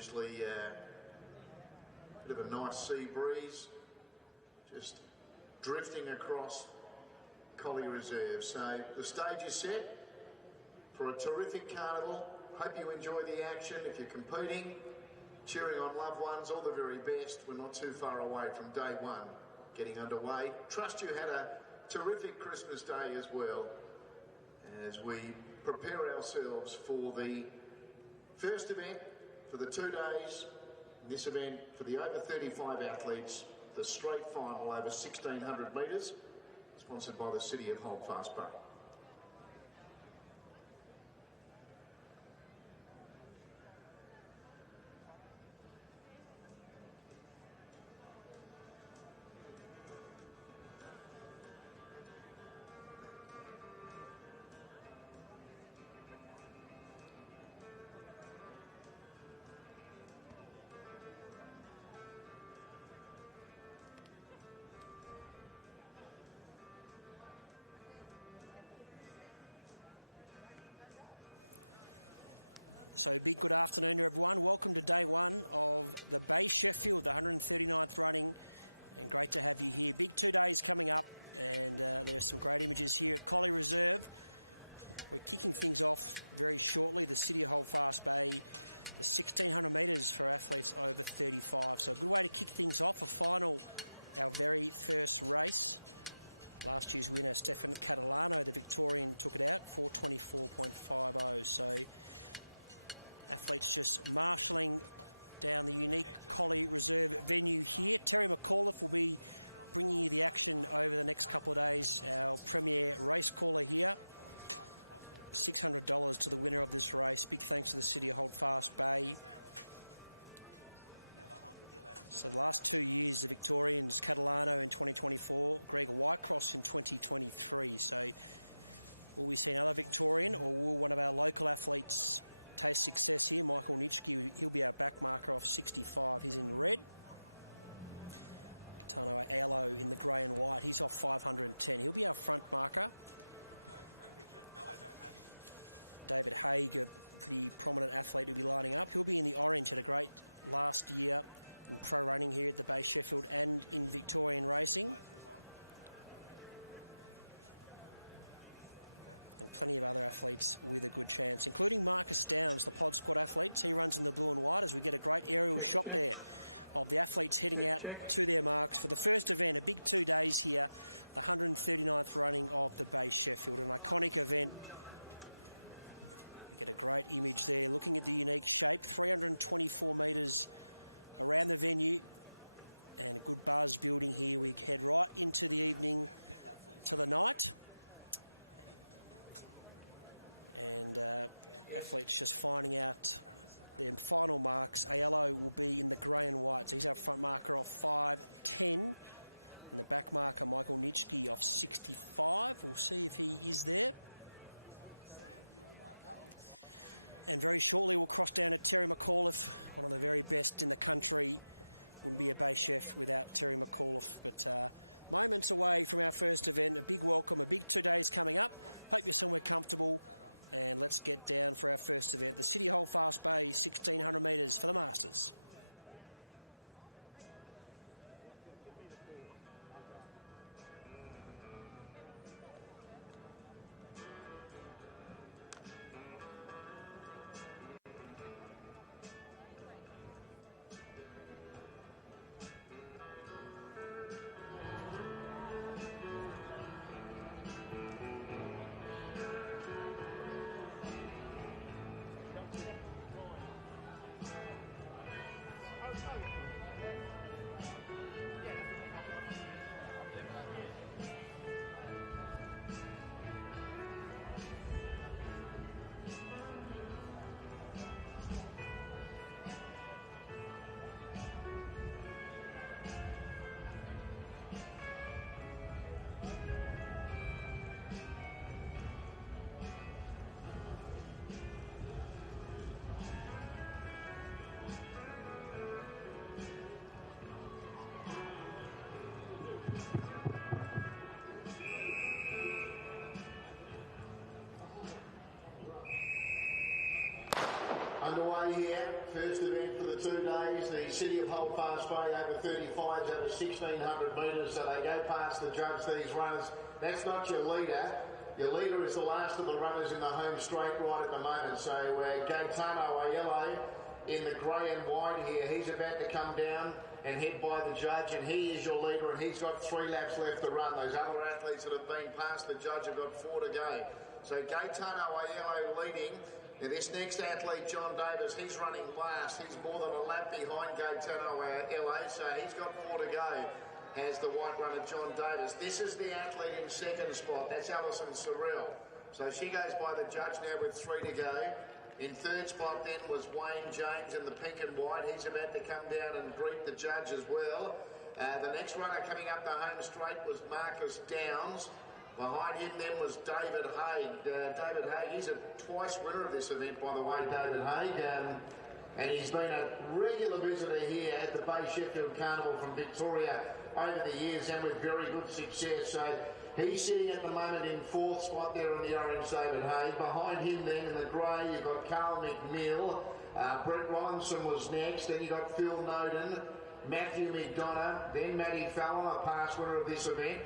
Obviously, bit of a nice sea breeze, just drifting across Collie Reserve. So the stage is set for a terrific carnival. Hope you enjoy the action. If you're competing, cheering on loved ones, all the very best. We're not too far away from day one getting underway. Trust you had a terrific Christmas day as well, as we prepare ourselves for the first event for the 2 days, this event for the over 35 athletes, the straight final over 1,600 metres, sponsored by the City of Holdfast Bay. Check. Yes. Underway here, first event for the the City of Holdfast Bay over 35s, over 1,600 metres, so they go past the judge, these runners. That's not your leader. Your leader is the last of the runners in the home straight right at the moment. So Gaetano Aiello in the grey and white here, he's about to come down and head by the judge, and he is your leader, and he's got 3 laps left to run. Those other athletes that have been past the judge have got 4 to go. So Gaetano Aiello leading. Now this next athlete, John Davis, he's running last. He's more than a lap behind Gaetano Aiello, so he's got 4 to go. Has the white runner, John Davis. This is the athlete in second spot. That's Alison Sorrell. So she goes by the judge now with 3 to go. In third spot then was Wayne James in the pink and white. He's about to come down and greet the judge as well. The next runner coming up the home straight was Marcus Downs. Behind him then was David Haig. David Haig, he's a twice winner of this event, by the way, David Haig. And he's been a regular visitor here at the Bay Sheffield Carnival from Victoria over the years, and with very good success. So he's sitting at the moment in 4th spot there in the orange, David Haig. Behind him then in the grey, you've got Carl McNeil. Brett Robinson was next. Then you've got Phil Noden, Matthew McDonough, then Matty Fallon, a past winner of this event.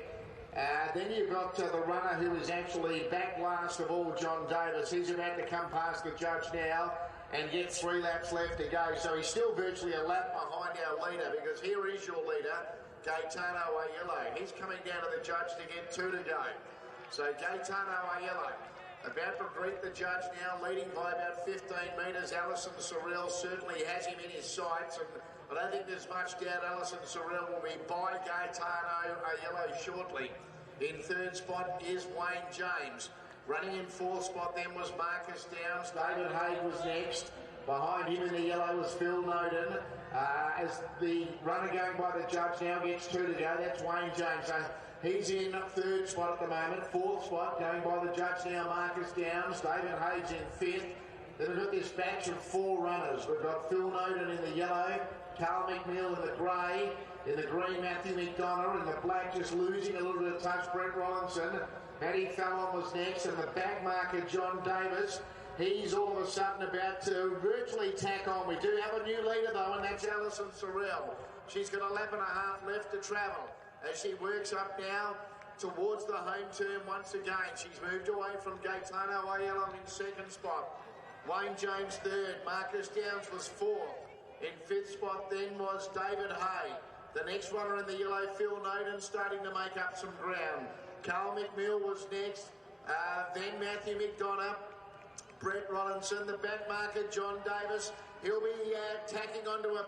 Then you've got the runner who is actually back last of all, John Davis. He's about to come past the judge now and get 3 laps left to go. So he's still virtually a lap behind our leader, because here is your leader, Gaetano Aiello. He's coming down to the judge to get 2 to go. So Gaetano Aiello about to greet the judge now, leading by about 15 metres. Alison Sorrell certainly has him in his sights, and I don't think there's much doubt Alison Sorrell will be by Gaetano Aiello shortly. In third spot is Wayne James. Running in 4th spot then was Marcus Downs. David Haig was next. Behind him in the yellow was Phil Noden. As the runner going by the judge now gets 2 to go, that's Wayne James. So he's in 3rd spot at the moment. 4th spot going by the judge now, Marcus Downs. David Haig's in 5th. Then we've got this batch of 4 runners. We've got Phil Noden in the yellow, Carl McNeil in the grey, in the green Matthew McDonough, in the black just losing a little bit of touch, Brett Robinson. Matty Fallon was next, and the back marker, John Davis. He's all of a sudden about to virtually tack on. We do have a new leader though, and that's Alison Sorrell. She's got a lap and a half left to travel as she works up now towards the home turn once again. She's moved away from Gaetano Aiello in 2nd spot. Wayne James 3rd, Marcus Downs was 4th. In 5th spot then was David Hay. The next runner in the yellow, Phil Noden, starting to make up some ground. Carl McNeil was next, then Matthew McDonough, Brett Robinson, the back marker, John Davis. He'll be tacking onto a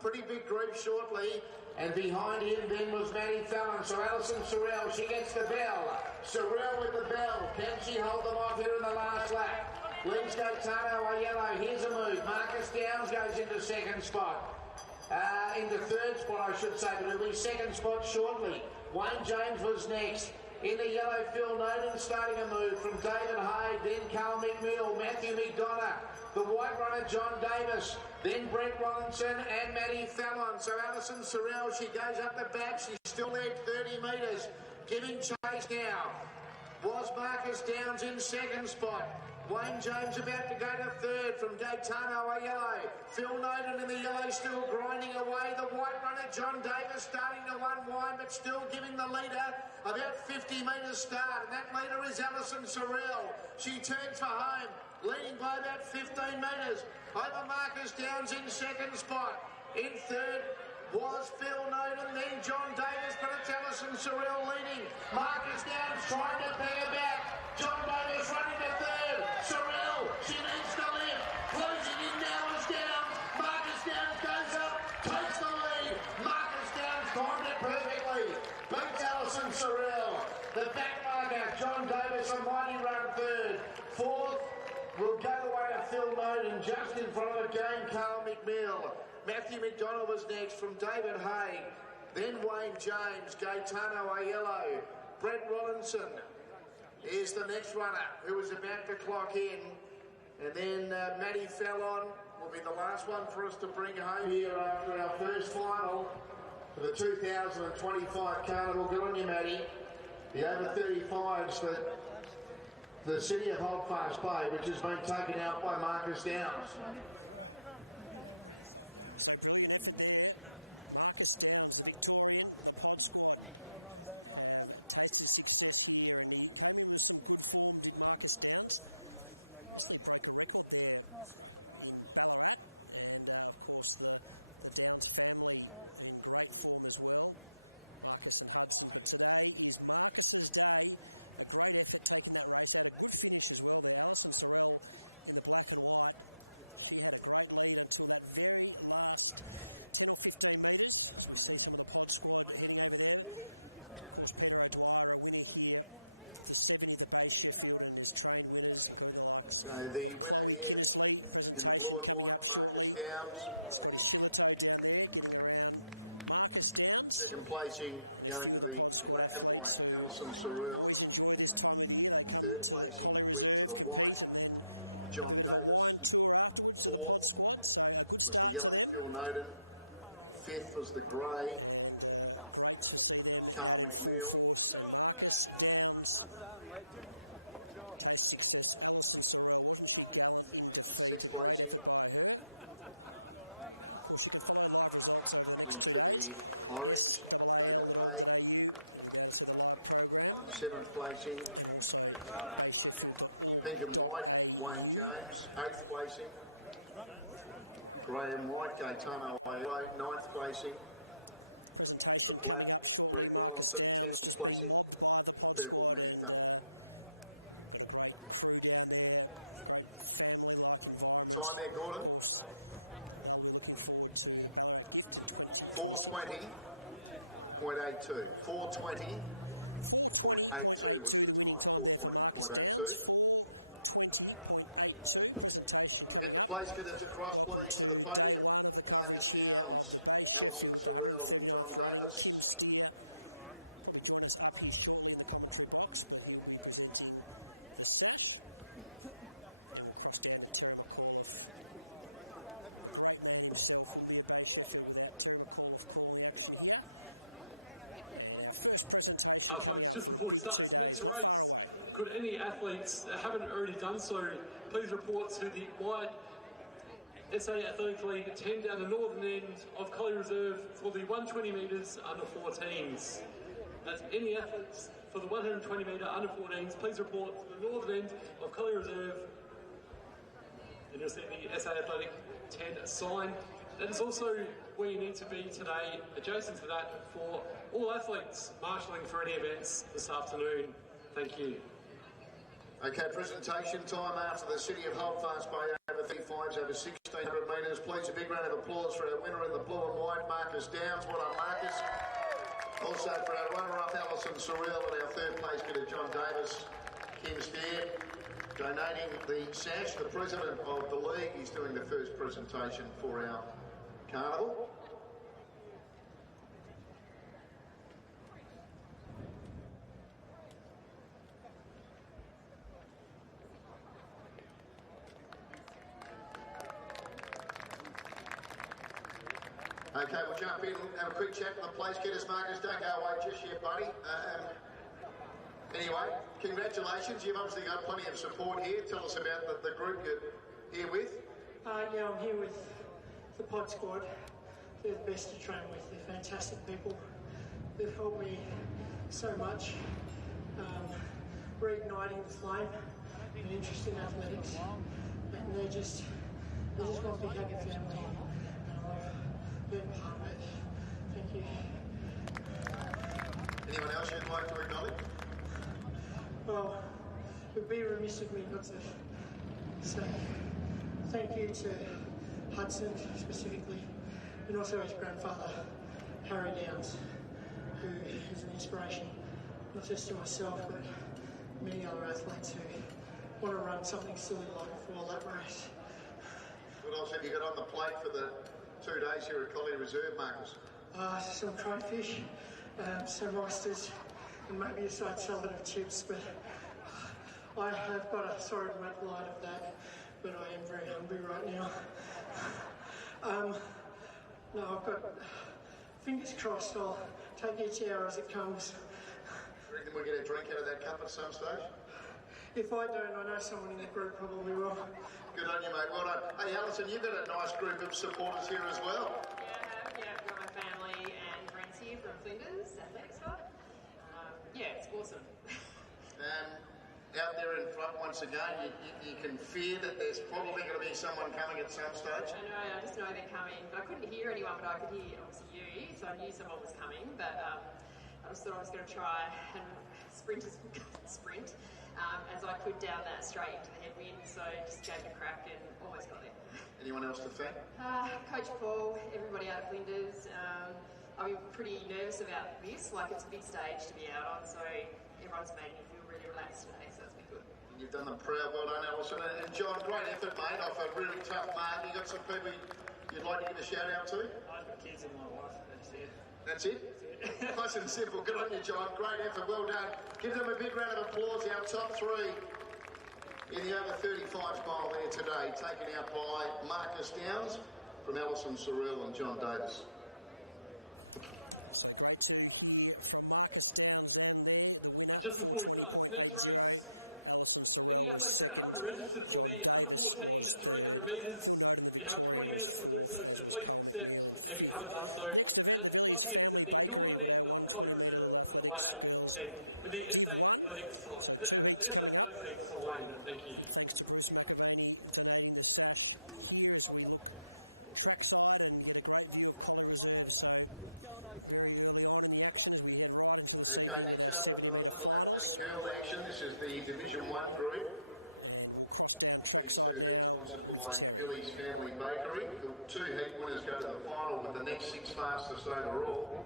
pretty big group shortly. And behind him then was Matty Fallon. So Alison Sorrell, she gets the bell. Sorrell with the bell. Can she hold them off here in the last lap? Leads Gaetano Aiello. Here's a move. Marcus Downs goes into 2nd spot. Into 3rd spot, I should say, but it'll be 2nd spot shortly. Wayne James was next. In the yellow, Phil Noden starting a move from David Hay, then Carl McNeil, Matthew McDonough, the white runner John Davis, then Brett Robinson and Matty Fallon. So Alison Sorrell, she goes up the back, she's still there 30 metres, giving chase now. Was Marcus Downs in 2nd spot. Wayne James about to go to 3rd from Gaetano Aiello. Phil Noden in the yellow still grinding away. The white runner John Davis starting to unwind, but still giving the leader about 50 metres start. And that leader is Alison Sorrell. She turns for home, leading by about 15 metres. Over Marcus Downs in 2nd spot. In 3rd was Phil Noden, then John Davis, but it's Alison Sorrell leading. Marcus Downs trying to bring her back. John Davis running to 3rd. Sorrell, she needs to lift. Closing in now is Downs. Marcus Downs goes up, takes the lead. Marcus Downs timed it perfectly. Beats Alison Sorrell. The back marker, John Davis, a mighty run 3rd. 4th will go the way to Phil Noden, just in front of the game, Carl McNeil. Matthew McDonough was next from David Hay. Then Wayne James, Gaetano Aiello, Brett Robinson is the next runner who is about to clock in. And then Matty Fallon will be the last one for us to bring home here after our first final for the 2025 Carnival. Good on you, Matty. The over 35s for the City of Holdfast Bay, which has been taken out by Marcus Downs. the winner here in the blue and white, Marcus Downs. Second placing going to the black and white, Alison Sorrell. Third placing went to the white, John Davis. Fourth was the yellow, Phil Noden. Fifth was the grey, Carl McNeil. Sixth placing went to the orange, David Haig. Seventh placing, pink and white, Wayne James. Eighth placing, grey and white, Gaetano Ayala. Ninth placing, the black, Brett Rollinson. 10th placing, purple, Matty Thummel. Time there, Gordon. 4:20.82. 4:20.82 was the time. 4:20.82. We'll get the place getters across, please, to the podium. Marcus Downs, Alison Sorrell and John Davis. Folks, just before we start this next race, could any athletes that haven't already done so, please report to the white SA Athletic League 10 down the northern end of Collie Reserve for the 120 metres under 14s. That's any athletes for the 120 metre under 14s, please report to the northern end of Collie Reserve, and you'll see the SA Athletic 10 sign. That is also where you need to be today, adjacent to that, for all athletes marshalling for any events this afternoon. Thank you. Okay, presentation time after the City of Holdfast by over 35s over 1600 metres. Please, a big round of applause for our winner in the blue and white, Marcus Downs. Well done, Marcus. Also for our runner-up, Alison Sorrell, and our third place getter, John Davis. Kim Steer donating the sash. The president of the league is doing the first presentation for our carnival. Okay, we'll jump in and have a quick chat with the place getters. Marcus, don't go away just yet, buddy. Anyway, congratulations. You've obviously got plenty of support here. Tell us about the group you're here with. Yeah, I'm here with the pod squad. They're the best to train with. They're fantastic people. They've helped me so much, reigniting the flame and interest in athletics. And they're just one big happy family. Been part of it. Thank you. Anyone else you'd like to acknowledge? Well, it would be remiss of me not to say thank you to Hudson specifically, and also his grandfather, Harry Downs, who is an inspiration, not just to myself, but many other athletes who want to run something silly like a 4-lap race. What else have you got on the plate for the 2 days here at Collie Reserve, Marcus? Some crayfish, some oysters, and maybe a side salad of chips, but I have got a, sorry to make light of that, but I am very hungry right now. No, I've got, fingers crossed, I'll take each hour as it comes. You reckon we'll get a drink out of that cup at some stage? If I don't, I know someone in the group probably will. Good on you, mate. Well done. Hey, Alison, you've got a nice group of supporters here as well. Yeah, I've got my family and friends here from Flinders, Athletics Club. Yeah, it's awesome. Out there in front, once again, you can fear that there's probably going to be someone coming at some stage. I just know they're coming, but I couldn't hear anyone, but I could hear, obviously, you, so I knew someone was coming, but I just thought I was going to try and sprint as I could down that straight into the headwind, so just gave it a crack and almost got there. Anyone else to thank? Coach Paul, everybody out of Flinders. I'm pretty nervous about this, like it's a big stage to be out on, so everyone's made me feel really relaxed today, so it's been good. You've done them proud. Well done, Alison. And John, great effort, mate, off a really tough mark. You got some people you'd like to give a shout out to? I've got kids and my wife, that's it. That's it? Nice and simple. Good on you, John. Great effort. Well done. Give them a big round of applause. Our top three in the over 35 mile there today, taken out by Marcus Downs from Alison Sorrell and John Davis. Just before we start the next race, any athletes that haven't registered for the under 14 300 metres, you have 20 minutes to do so, so please accept if you haven't done so. And once again, the northern end of Collie Reserve with the SA Athletics Lane. Thank you. Okay, next up, we've got a little athletic girl action. This is the Division 1 group. These two heats sponsored by Billy's Family Bakery. The two heat winners go to the final with the next 6 fastest overall.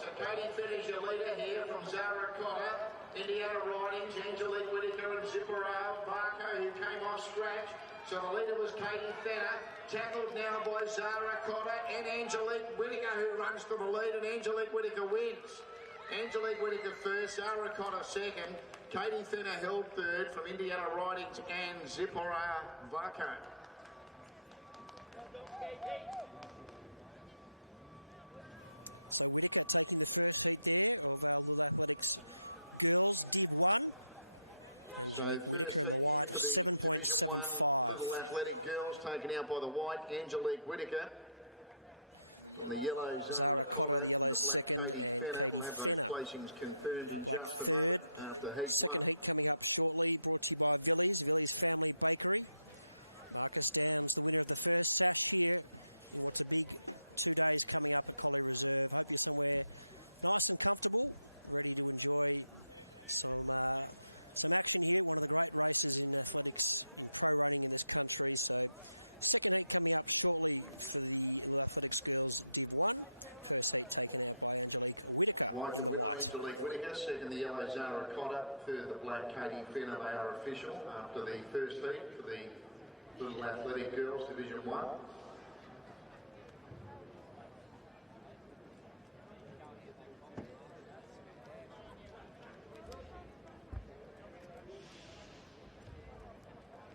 So Katie Fenner's your leader here from Zara Cotter, Indiana Ridings, Angelique Whittaker and Zipporah Varco, who came off scratch. So the leader was Katie Fenner, tackled now by Zara Cotter and Angelique Whittaker, who runs to the lead, and Angelique Whittaker wins. Angelique Whittaker first, Zara Cotter second, Katie Fenner held third from Indiana Ridings and Zipporah Varco. So first heat here for the Division 1 Little Athletic Girls, taken out by the white Angelique Whittaker. From the yellow Zara Cotter and the black Katie Fenner. We'll have those placings confirmed in just a moment after heat 1. White the winner, Angelique Whittaker. Second, the yellow Zara Cotter. Third, the black Katie Fenner. They are official after the first heat for the Little Athletic Girls Division 1.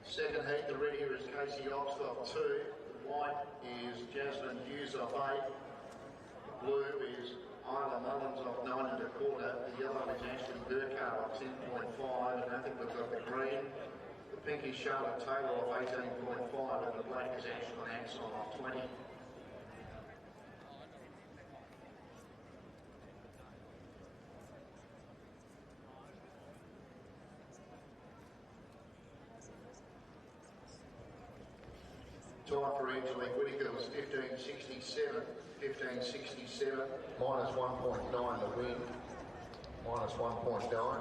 Second heat, the red here is Casey Oxt off 2. The white is Jasmine Hughes off 8. The blue is Isla Mullins off 9 1/4. The yellow is Ashley Burkhardt off 10.5. And I think we've got the green. The pink is Charlotte Taylor off 18.5. And the black is Ashlyn Axon off 20. Time for Angelique Whittaker was 15.67. 15.67, minus 1.9 the win, minus 1.9.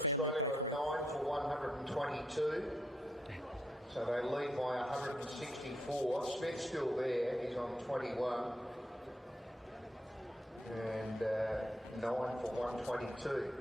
Australia are 9 for 122. So they lead by 164. Smith's still there, he's on 21. And 9 for 122.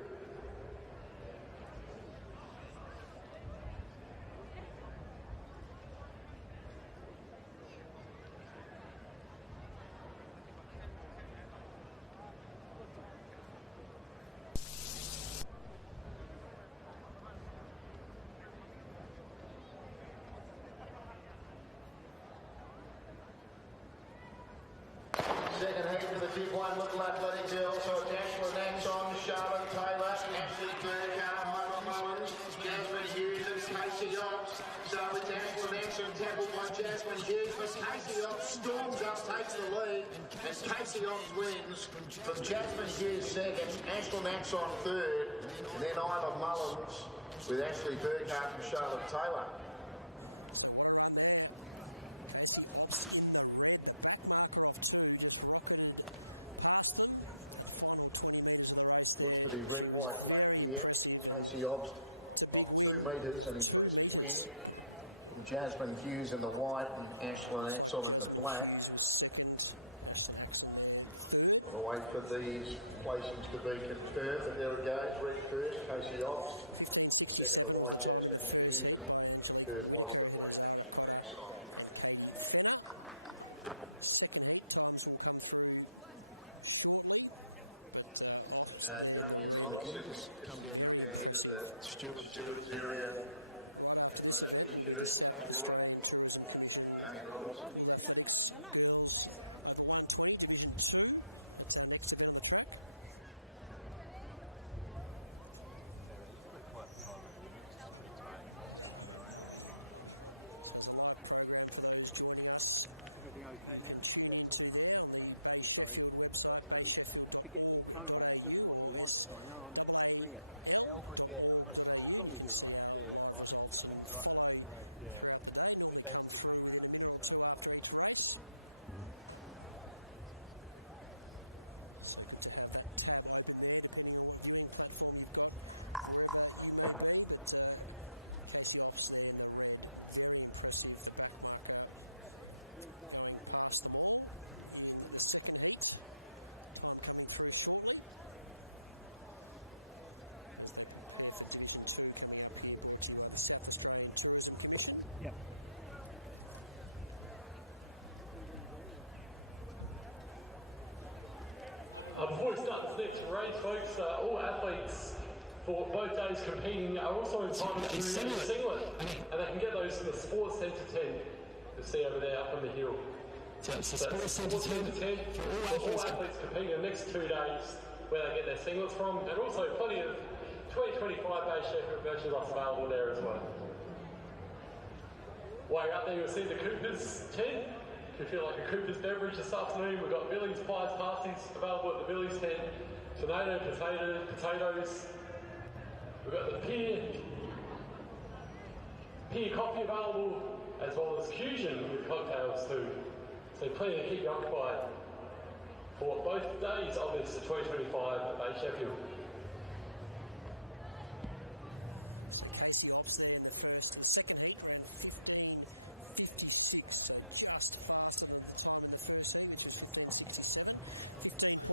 Second heat for the Big One Little Athletic Girls. So it's Ashla Naxon, Charlotte Taylor, Ashley Burkhardt, Michael Mullins, Jasmine Hughes and Casey Ops. So it's Ashla Naxon tackled by Jasmine Hughes, but Casey Ops storms up, takes the lead, and Casey Ops wins from Jasmine Hughes second, Ashla Naxon third, and then Isla Mullins with Ashley Burkhardt and Charlotte Taylor. Looks to be red, white, black here. Casey Obbs on 2 metres, an impressive win from Jasmine Hughes in the white and Ashla Naxon in the black. We'll wait for these placings to be confirmed, but there it goes. Red first, Casey Obbs. Second, the white, Jasmine Hughes, and third was the black, Ashla Naxon. Damien Roberts has come down into the stewards area. Damien Roberts. Everything okay now? Sorry. To get your phone and tell me what you want, so I know I'm going to bring it. Yeah, all good, yeah. As long as you're right. Yeah, I think it's right, that's great, yeah. I think Dave's still hanging around up there, so. Before we start this next race, folks, all athletes for both days competing are also entitled to a singlet, and they can get those in the Sports Centre tent you see over there up on the hill. So it's the Sports Centre tent for all athletes competing in the next 2 days, where they get their singlets from, and also plenty of 2025 Bay Sheffield merchandise available there as well. While you're up there, you'll see the Cooper's tent. If you feel like a Cooper's beverage this afternoon, we've got Billy's pies, pasties available at the Billy's tent. Tornado, potatoes. We've got the pear coffee available, as well as fusion with cocktails too. So plenty to keep you occupied for both days of this 2025 at Bay Sheffield.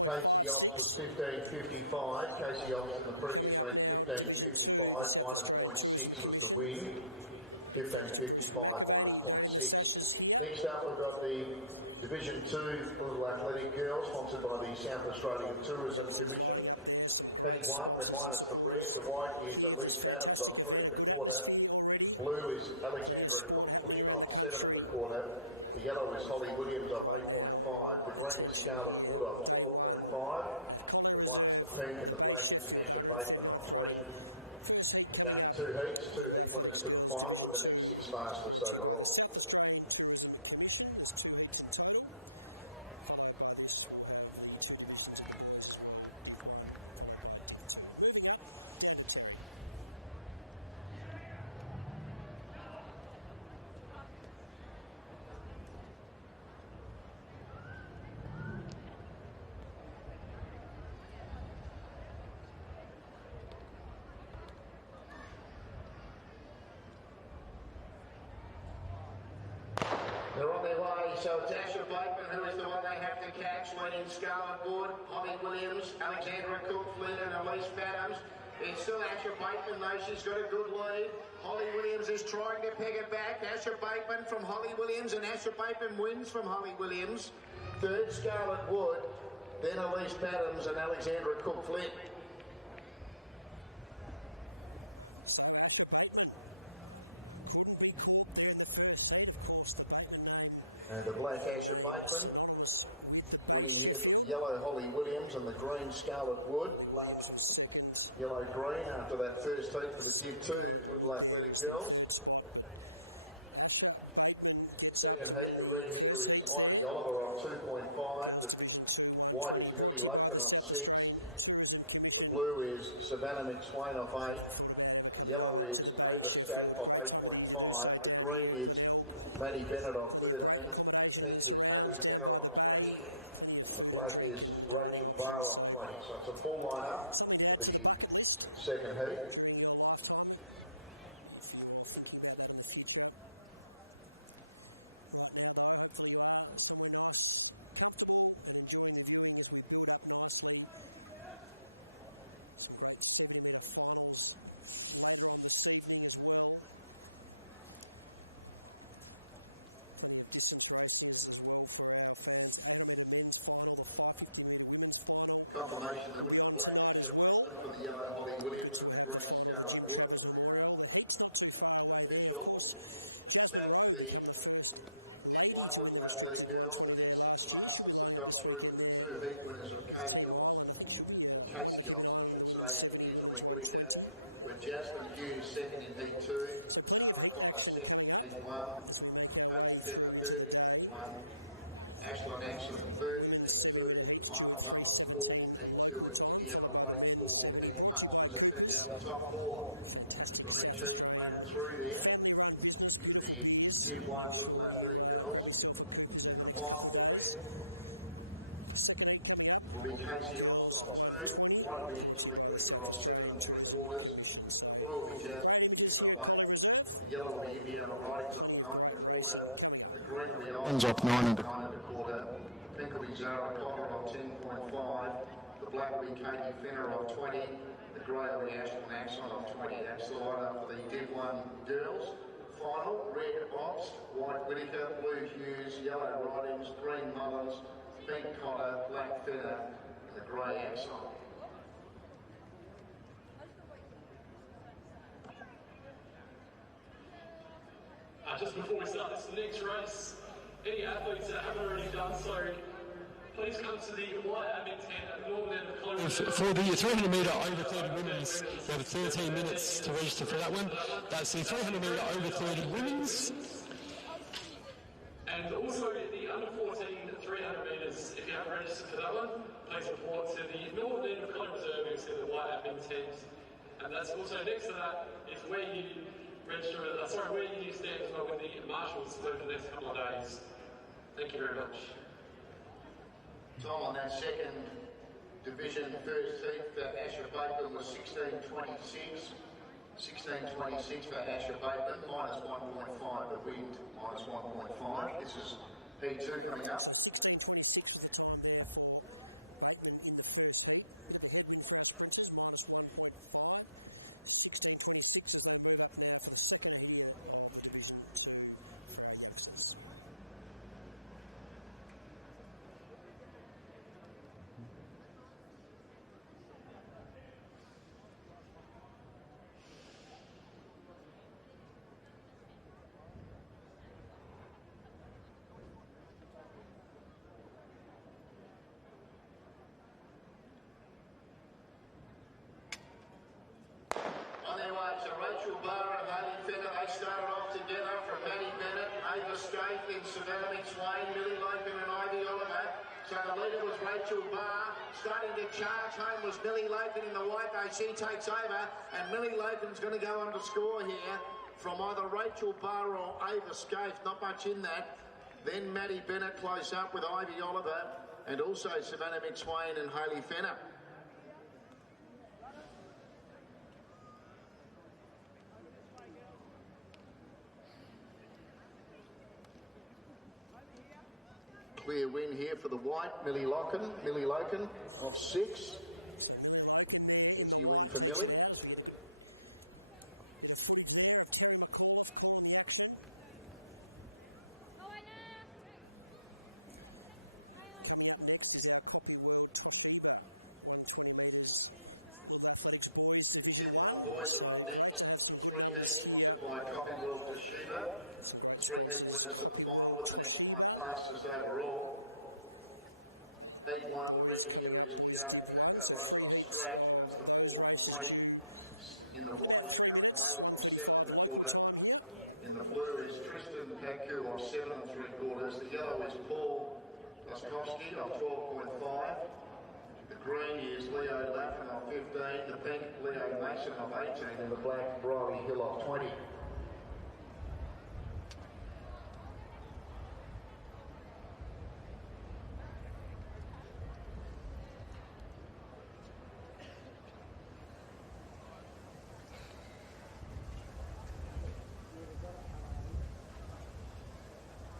Casey Ops was 15.55. Casey Ops in the previous race 15.55 minus 0.6 was the win. 15.55 minus 0.6. Next up we've got the Division 2 Little Athletic Girls, sponsored by the South Australian Tourism Commission. Heat 1, we're minus the red. The white is Elise Banners on 3.25. Blue is Alexandra Cook-Flynn on 7.25. The yellow is Holly Williams on 8.5. The green is Scarlett Wood on 12.5. The minus the pink and the black is Asher Bateman on 20. Again, 2 heats, 2 heat winners to the final with the next 6 fastest overall. play. So it's Asher Bateman who is the one they have to catch. Leading Scarlet Wood, Holly Williams, Alexandra Cook, Flynn and Elise Adams. It's still Asher Bateman though, she's got a good lead. Holly Williams is trying to peg it back. Asher Bateman from Holly Williams, and Asher Bateman wins from Holly Williams. Third, Scarlet Wood, then Elise Adams and Alexandra Cook Flynn. And the black Asher Bateman winning here for the yellow Holly Williams and the green Scarlet Wood. Black, yellow, green after that first heat for the Div 2 Little Athletic Girls. Second heat, the red here is Ivy Oliver on 2.5. The white is Millie Loken on 6. The blue is Savannah McSwain off 8. The yellow is Ava Scape off 8.5. The green is Maddie Bennett off 13. The pink is Hayley Kenner off 20. The black is Rachel Barr off 20. So it's a full line-up for the second heat. Confirmation that with the black for the yellow Holly Williams and the green Scarlet Wood. Official. Back to the Div 1 Little Athletic Girls. The next 6 fastest have got through with the 2 heat winners of Casey Ops, I should say, Angelique Whittaker, with Jasmine Hughes second in heat 2, Zara Cotter second in heat 1, Katie Feather third in heat 1, Ashlyn Axon third in heat 2, Michael Mullins fourth in heat 2, and Indiana Whiting fourth in heat 1. So as I said, down the top 4 from each heat made it through there to the Div 1 Little Athletic Girls. In the final for red will be Casey Ops on 2, white will be Angelique Whittaker on 7 3/4, the blue will be Jasmine Hughes on 8, the yellow will be Indiana Whiting on 9 1/4, the green will be Orange off 9 1/4, the pink will be Zara Cotter on 10.5, the black will be Katie Fenner on 20, the grey will be Ashlyn Axon on 20. That's the lineup for the Div 1 girls. Final, red Ops, white Whittaker, blue Hughes, yellow Ridings, green Mullins, pink Cotter, black Fenner, and the grey Axon. Just before we start this next race, any athletes that haven't already done so, please come to the white admin tent at the northern end of the Collingwood. For the 300 metre over 30 women's, we have 13 minutes to register for that one. That's the 300 metre over 30 women's. And also the under 14 300 metres, if you haven't registered for that one, please report to the northern end of Collingwood Reserve instead of the white admin tent. And that's also next to that is where you register, where you stand as well with the marshals over the next couple of days. Thank you very much. Time on that second division first heat for Asher Bateman was 16.26. 16.26 for Asher Bateman, minus 1.5 the wind, minus 1.5. This is P2 coming up. On their way to Rachel Barr and Hayley Fenner, they started off together from Maddie Bennett, Ava Scape, then Savannah McSwain, Millie Loken and Ivy Oliver. So the leader was Rachel Barr. Starting to charge home was Millie Loken in the white though. She takes over and Millie Loken's going to go on to score here from either Rachel Barr or Ava Scape. Not much in that. Then Maddie Bennett close up with Ivy Oliver and also Savannah McSwain and Hayley Fenner. Clear win here for the white, Millie Loken of 6. Easy win for Millie. Boys are up next. 3 heats sponsored by Coffee World to Shiva. 3 heat winners at the final with the next 5 fastest overall. Heat 1, the red here is Keanu Cooper, Rosa off scratch, wins the 4-1-20. In the white is Harry Whalen off 7 1/4. In the blue is Tristan Paku off 7 3/4. The yellow is Paul Laskowski off 12.5. The green is Leo Laffin off 15, the pink Leo Mason off 18, and the black Riley Hill off 20.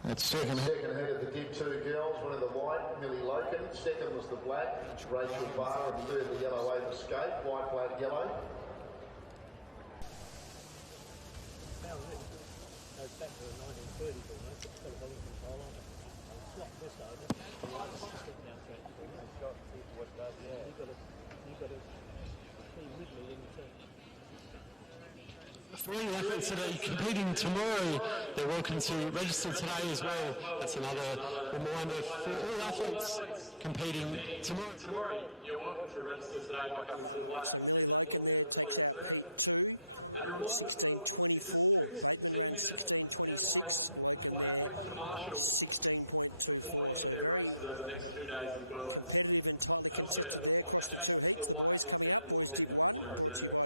That's second head of the Dig 2 girls, one of the white, Millie Loken. Second was the black, Rachel Barr, and third the yellow Ava Skate, white, black, yellow. Goes back to the 1930s almost. It's got a volume control on it. It's not this over. The lights just step down through it. It's got what it does, yeah. You've got to be Ridley in the turn. 3 athletes that are competing tomorrow, they're welcome to register today as well. That's another reminder for all athletes competing tomorrow. Tomorrow, you're welcome to register today by coming to the live and a reminder as well, it's a strict 10-minute deadline for athletes to marshal before any of their races over the next 2 days as well. And also, adjacent to the white and the reserve.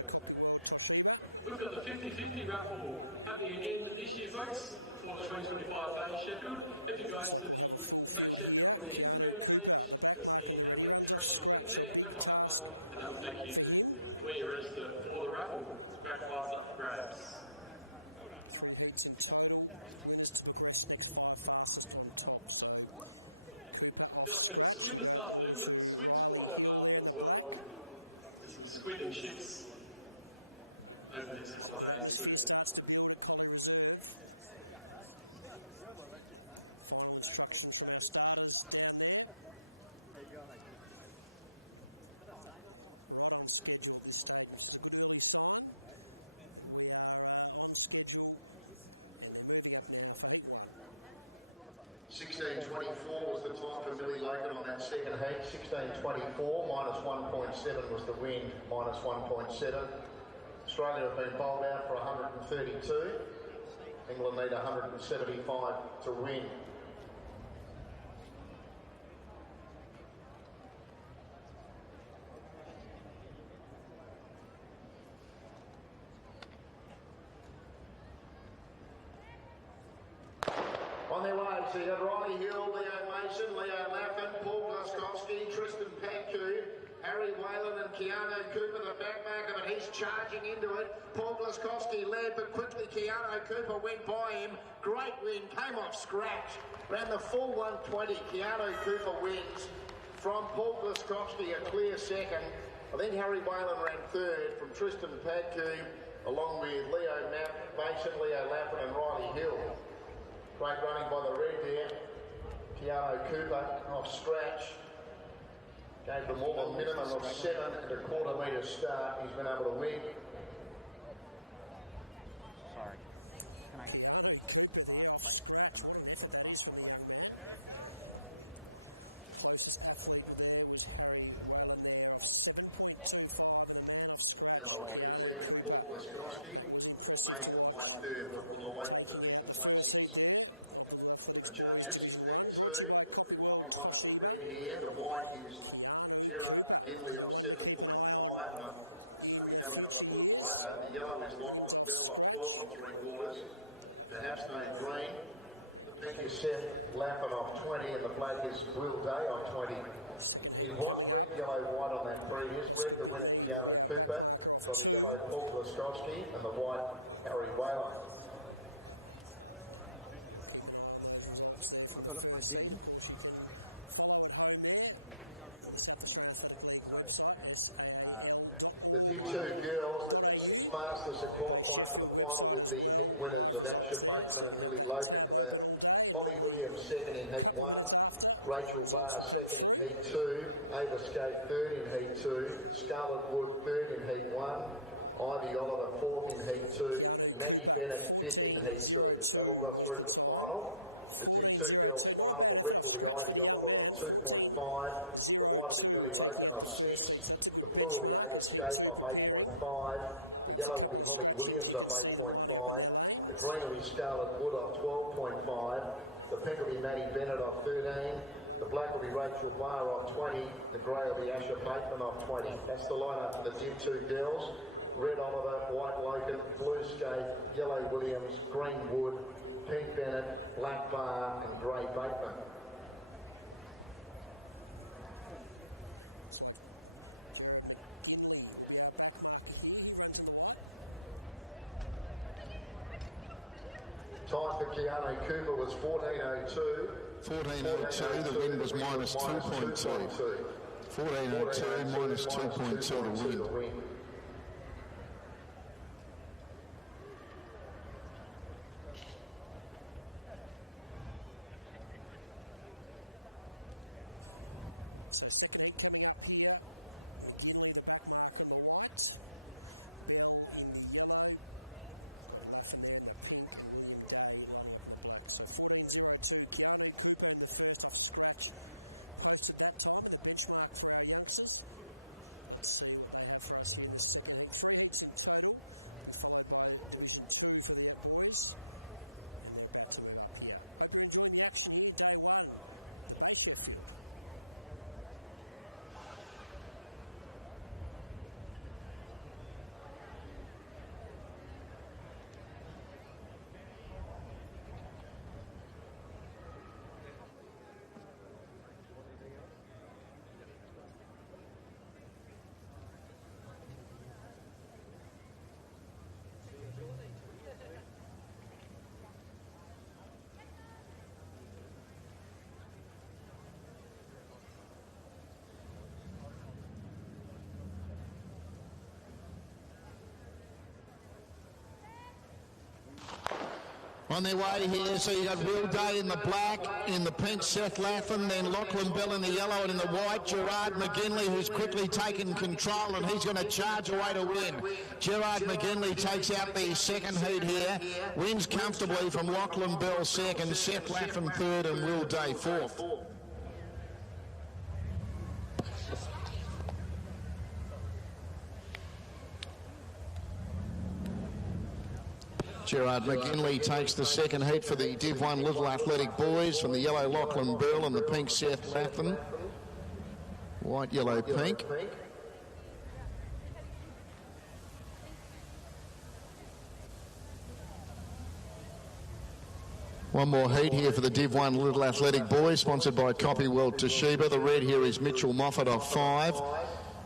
We've got the 50-50 raffle happening again this year, folks, for the 2025 Bay Sheffield. If you go to the Bay Sheffield on the Instagram page, you'll see a link there, click on that one, and that will take you to where you register for the raffle. It's great class up for grabs. Squid this afternoon with the squid squad available as well. There's some squid and chips over this holiday too. Was the time for Millie Loken on that second heat. 16.24, minus 1.7 was the wind, minus 1.7. Australia have been bowled out for 132. England need 175 to win. On their way, so you've got Riley Hill, Leo Mason, Leo Laffin, Paul Laskowski, Tristan Paku, Harry Whalen and Keanu Cooper, the back marker, but he's charging into it. Paul Laskowski led, but quickly Keanu Cooper went by him. Great win, came off scratch, ran the full 120. Keanu Cooper wins from Paul Laskowski, a clear second. And then Harry Whalen ran third from Tristan Paku, along with Leo Mason, Leo Laffin and Riley Hill. Great running by the red there. Keanu Cooper off scratch. Gave them all a minimum of 7.25 metre start. He's been able to win. Sorry. Can I... Yellow clear second, Paul Laskowski. Made it white third, but we'll wait for the places. The judges, P2, we might be one of the red here. The white is Gerard McGinley of 7.5. We have got a blue lighter. The yellow is Lachlan Bell of 12 3/4. Perhaps no green. The pink is Seth Laffin of 20, and the black is Will Day of 20. It was red, yellow, white on that previous. Red, the winner, Keanu Cooper. From the yellow, Paul Laskowski, and the white, Harry Whalen. I've got up my bin. The Div 2 girls, the next 6 masters are qualified for the final with the heat winners of Asher Bateman and Millie Logan were Holly Williams second in heat 1, Rachel Barr second in heat 2, Ava Skate third in heat 2, Scarlett Wood third in heat 1, Ivy Oliver fourth in heat 2, and Maggie Bennett fifth in heat 2. That will go through to the final. The Div 2 girls final, the red will be Ivy Oliver on 2.5, the white will be Millie Logan on 6, the blue will be Ava Skate on 8.5, the yellow will be Holly Williams on 8.5, the green will be Scarlett Wood on 12.5, the pink will be Maddie Bennett on 13, the black will be Rachel Barr on 20, the grey will be Asher Bateman on 20. That's the lineup for the Div 2 girls. Red Oliver, white Logan, blue Skate, yellow Williams, green Wood, pink Bennett, black Barr and grey Bateman. Time for Keanu Cooper was 14.02. 14.02, the win was minus 2.2. 14.02 minus 2.2 to win. On their way here, so you got Will Day in the black, in the pink Seth Latham, then Lachlan Bell in the yellow, and in the white Gerard McGinley, who's quickly taken control, and he's going to charge away to win. Gerard McGinley takes out the second heat here, wins comfortably from Lachlan Bell second, Seth Latham third, and Will Day fourth. Gerard McGinley takes the second heat for the Div 1 Little Athletic Boys from the yellow Lachlan Bell and the pink Seth Latham. White, yellow, pink. One more heat here for the Div 1 Little Athletic Boys, sponsored by Copyworld Toshiba. The red here is Mitchell Moffat off 5.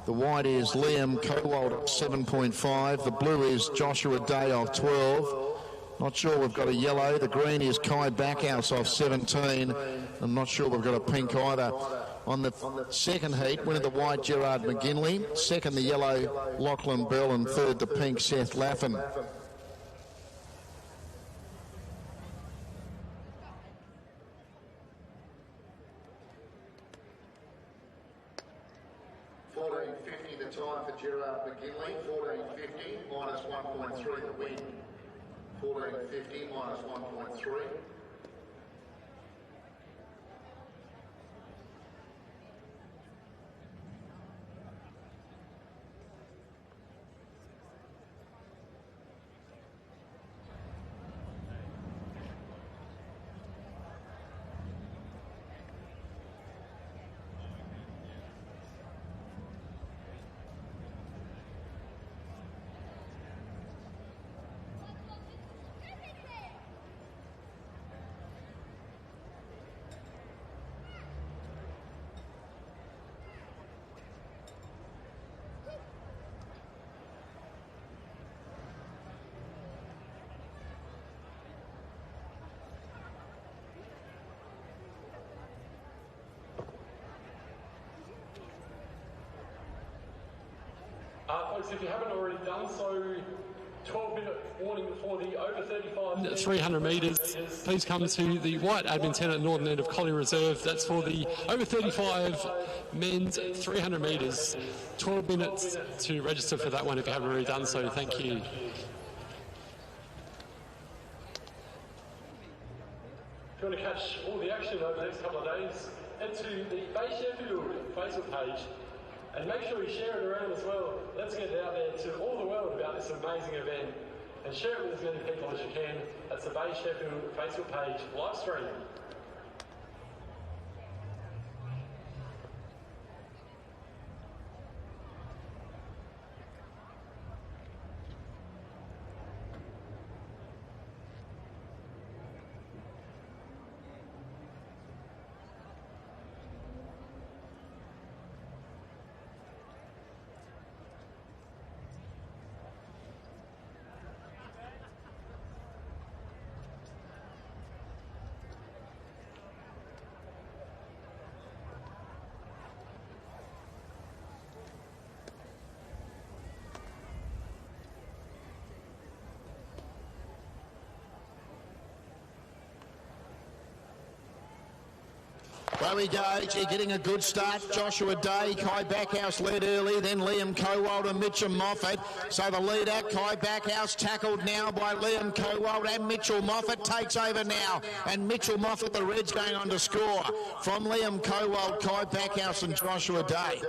The white is Liam Cowald off 7.5. The blue is Joshua Day off 12. Not sure we've got a yellow. The green is Kai Backhouse off 17. I'm not sure we've got a pink either. On the second heat, winner the white Gerard McGinley. Second the yellow Lachlan Bell, and third the pink Seth Latham. $14.50 the time for Gerard McGinley. $14.50 minus 1.3 the win. $14.50 minus 1.3. athletes, if you haven't already done so, 12-minute warning before the over 35 300 metres. Please come to the white admin tent at the northern end of Collie Reserve. That's for the over 35 men's 300 metres. 12 minutes to register for that one if you haven't already done so. Thank you. If you want to catch all the action over the next couple of days, head to the Bay Sheffield Facebook page and make sure you share it around as well. Let's get it out there to all the world about this amazing event and share it with as many people as you can. That's the Bay Sheffield Facebook page live stream. There we go, getting a good start. Joshua Day, Kai Backhouse led early, then Liam Cowald and Mitchell Moffat. So the leader, Kai Backhouse, tackled now by Liam Cowald, and Mitchell Moffat takes over now. And Mitchell Moffat, the Reds going on to score from Liam Cowald, Kai Backhouse and Joshua Day.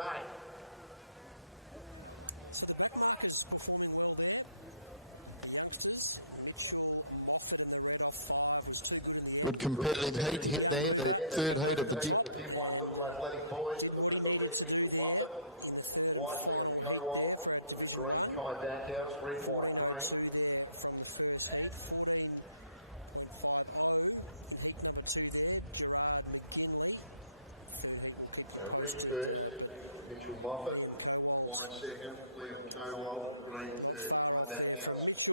Good competitive heat hit there, the third heat of the Div 1 Little Athletic Boys, the winner, the red Mitchell Moffat, white Liam Cowald, green Kai Backhouse, red, white, green. So red first, Mitchell Moffat, white second, Liam Cowald, green third, Kai Backhouse.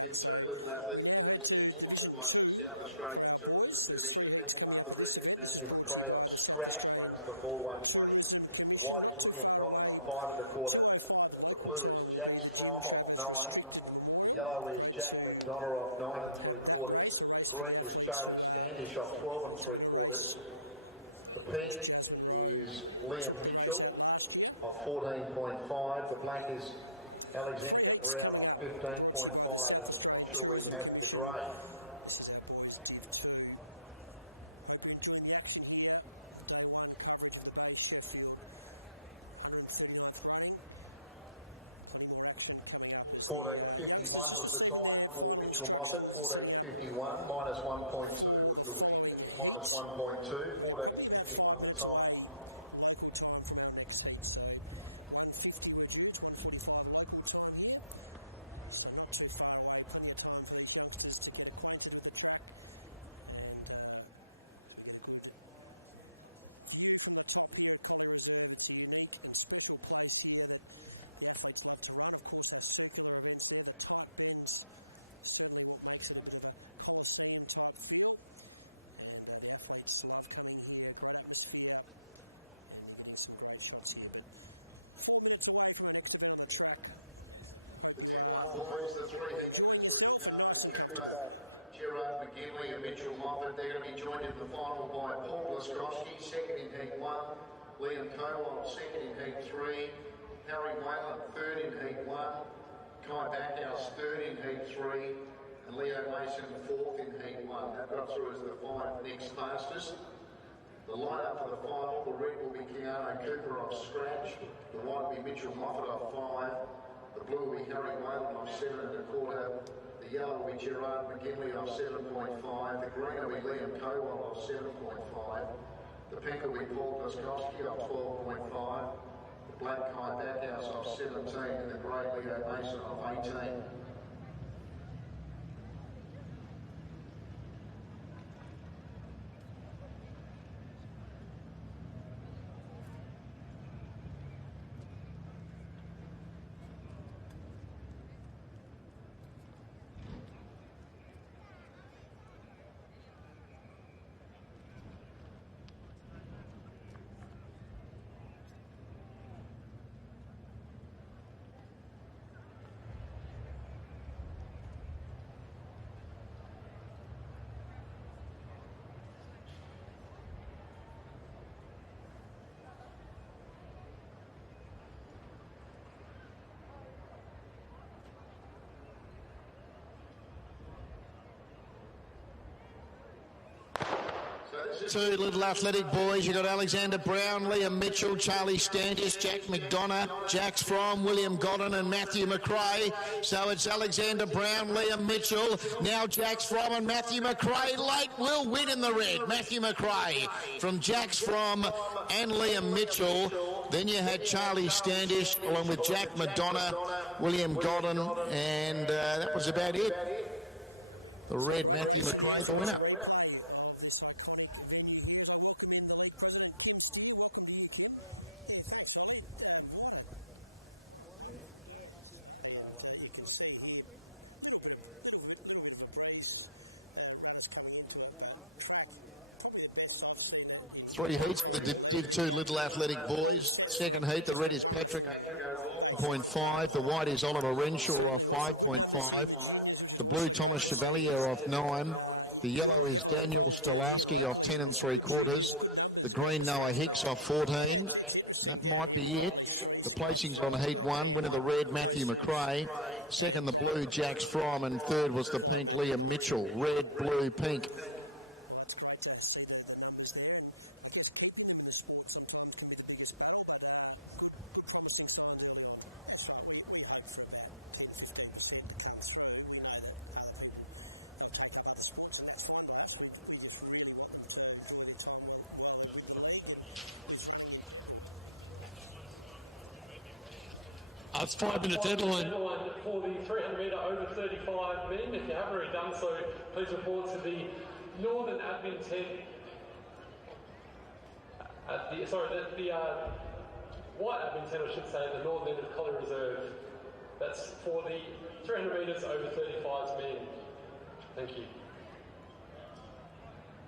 Div 2 Little Athletic Boys, sponsored by South Australian Tourism Division. Div 1, the red is Matthew McRae off scratch, runs the 4:120. The white is William Donnan off 5 1/4. The blue is Jack Strom off 9. The yellow is Jack McDonough off 9 3/4. Green is Charlie Standish off 12 3/4. The pink is Liam Mitchell off 14.5. The black is Alexander Brown on 15.5, and I'm not sure we have the grey. $14.51 was the time for Mitchell Moffat. $14.51 minus 1.2 was the win. Minus 1.2. $14.51 the time. Boys, the three heat Cooper, Gerard McGinley and Mitchell Moffat. They're going to be joined in the final by Paul Laskowski, second in heat 1, Liam Cowald, second in heat 3, Harry Whalen, third in heat 1, Kai Backhouse, third in heat 3, and Leo Mason, fourth in heat 1. That got through as the 5 next fastest. The lineup for the final, the red will be Keanu Cooper off scratch, the white will be Mitchell Moffat off 5, the blue will be Harry Whalen off 7 1/4, the yellow will be Gerard McGinley off 7.5, the green will be Liam Cowald off 7.5, the pink will be Paul Laskowski off 12.5, the black Kai Backhouse off 17, and the grey Leo Mason off 18. two little athletic boys. You've got Alexander Brown, Liam Mitchell, Charlie Standish, Jack McDonough, Jax Fromm, William Godden and Matthew McRae. So it's Alexander Brown, Liam Mitchell, now Jax Fromm and Matthew McRae. Late will win in the red. Matthew McRae from Jax Fromm and Liam Mitchell. Then you had Charlie Standish along with Jack McDonough, William Godden, and that was about it. The red, Matthew McRae, the winner. Three heats for the Div 2 little athletic boys. Second heat, the red is Patrick 0.5. The white is Oliver Renshaw off 5.5. The blue, Thomas Chevalier off 9. The yellow is Daniel Stolarski off 10 3/4. The green, Noah Hicks off 14. That might be it. The placings on heat 1. Winner the red, Matthew McRae. Second, the blue, Jax Fromm. And third was the pink, Liam Mitchell. Red, blue, pink. It's 5-minute deadline. For the 300 metre over 35 men. If you haven't already done so, please report to the Northern Admin tent at the white admin tent, I should say, at the northern end of Collie Reserve. That's for the 300 metres over 35 men. Thank you.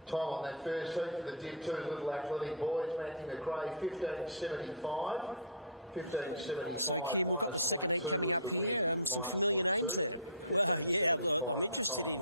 Time on that first heat for the Div 2 little athletic boys. Matthew McRae 15.75. 15.75 minus 0.2 was the win. Minus 0.2. 15.75 the time.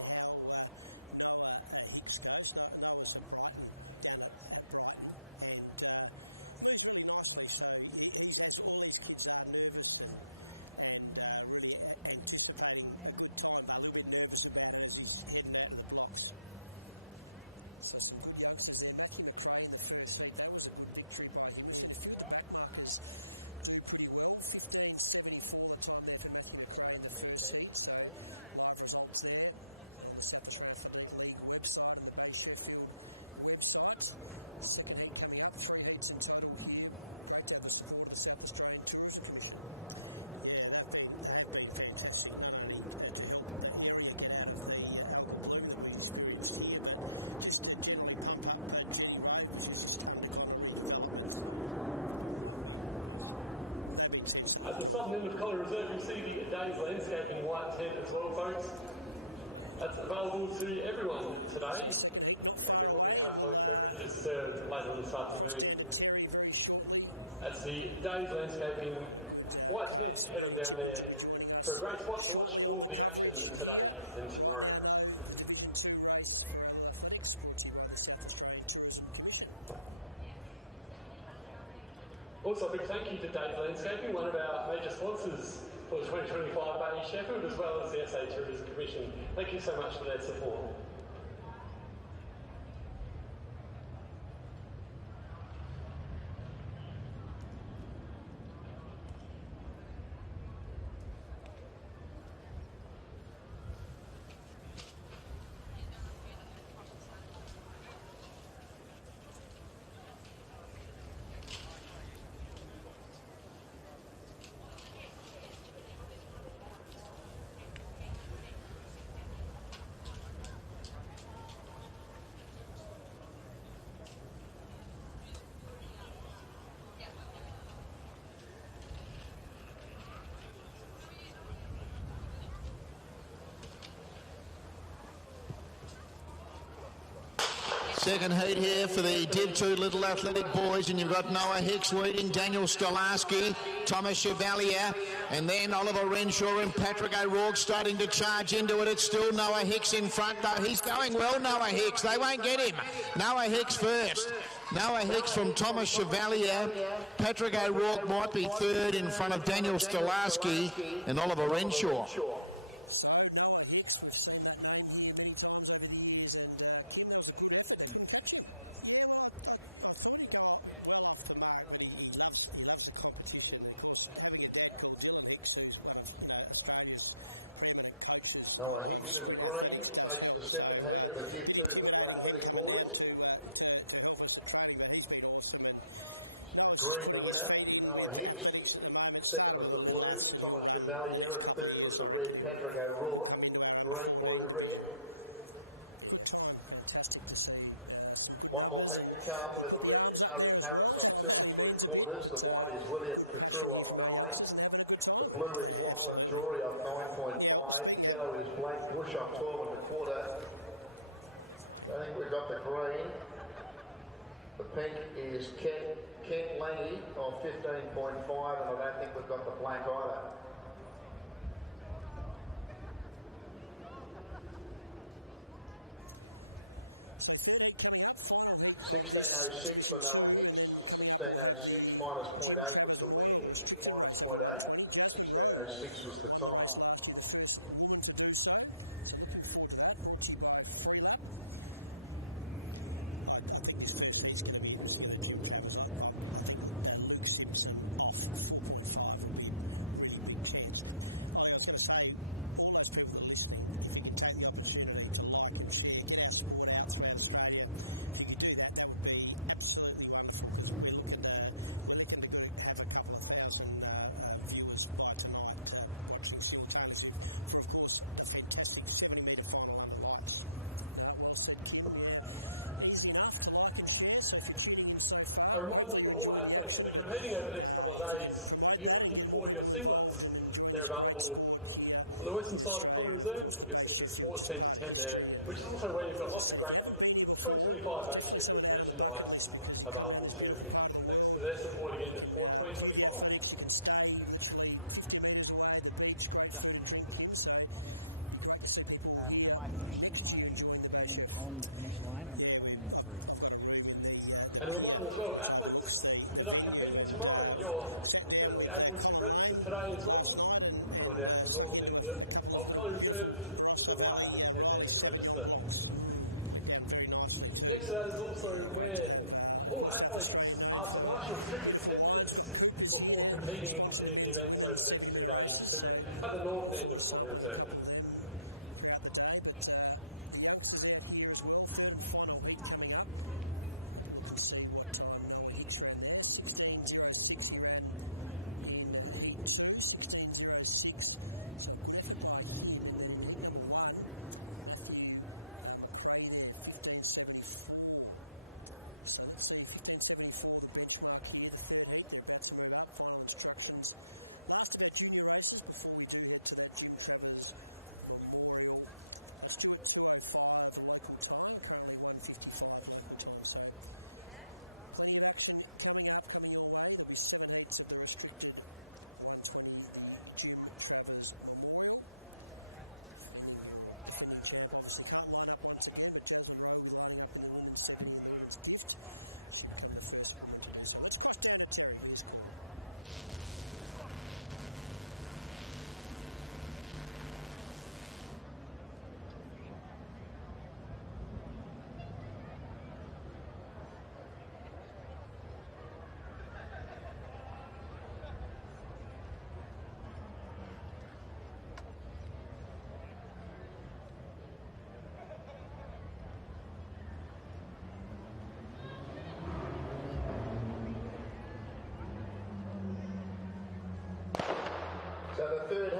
At the southern end of Collie Reserve, you see the day's landscaping white tent as well, folks. That's available to everyone today, and there will be alcoholic beverages served later this afternoon. That's the day's landscaping white tent. Head on down there for a great spot to watch all the action today and tomorrow. Also, a big thank you to Dave Landscaping, one of our major sponsors for the 2025 Bay Sheffield, as well as the SA Tourism Commission. Thank you so much for their support. Second heat here for the Div 2 little athletic boys, and you've got Noah Hicks leading, Daniel Stolarski, Thomas Chevalier, and then Oliver Renshaw and Patrick O'Rourke starting to charge into it. It's still Noah Hicks in front, though. He's going well, Noah Hicks. They won't get him. Noah Hicks first. Noah Hicks from Thomas Chevalier. Patrick O'Rourke might be third in front of Daniel Stolarski and Oliver Renshaw. Noah Hicks in the green takes the second heat of the Div 2 Little Athletic Boys. The green, the winner, Noah Hicks. Second was the blue, Thomas Chevalier, and third was the red, Patrick O'Rourke. Green, blue, red. One more heat to come where the red is Ari Harris off 2 3/4. The white is William Catrue off 9. The blue is Lachlan Jory off 9.5. The yellow is Blake Bush off 12 1/4. I think we've got the green. The pink is Kent Langy off 15.5, and I don't think we've got the black either. 16.06 for Noah Hicks. 16.06 minus 0.8 was the win. Minus 0.8. 16.06 was the time. A reminder for all athletes that are competing over the next couple of days, if you're looking for your singlets, they're available on the western side of Collie Reserve. You'll see the Sports Centre 10 there, which is also where you've got lots of great 2025 A-Share merchandise available too. Thanks to their support again for 2025. Am I on the finish line or am I following through? And a reminder as well, athletes that are competing tomorrow, you're certainly able to register today as well. Coming down to the northern end of Collie Reserve, the white will be 10 there to register. Next to that is also where all athletes are to marshal strictly 10 minutes before competing in the events over the next 2 days to at the north end of Collie Reserve.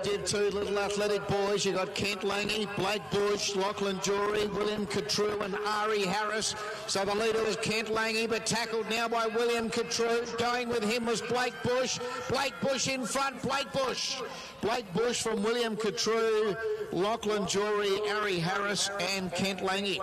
Div 2 Little Athletic Boys, you got Kent Langy, Blake Bush, Lachlan Jory, William Catrue and Ari Harris. So the leader was Kent Langy, but tackled now by William Catrue. Going with him was Blake Bush. Blake Bush in front, Blake Bush. Blake Bush from William Catrue, Lachlan Jory, Ari Harris and Kent Langy.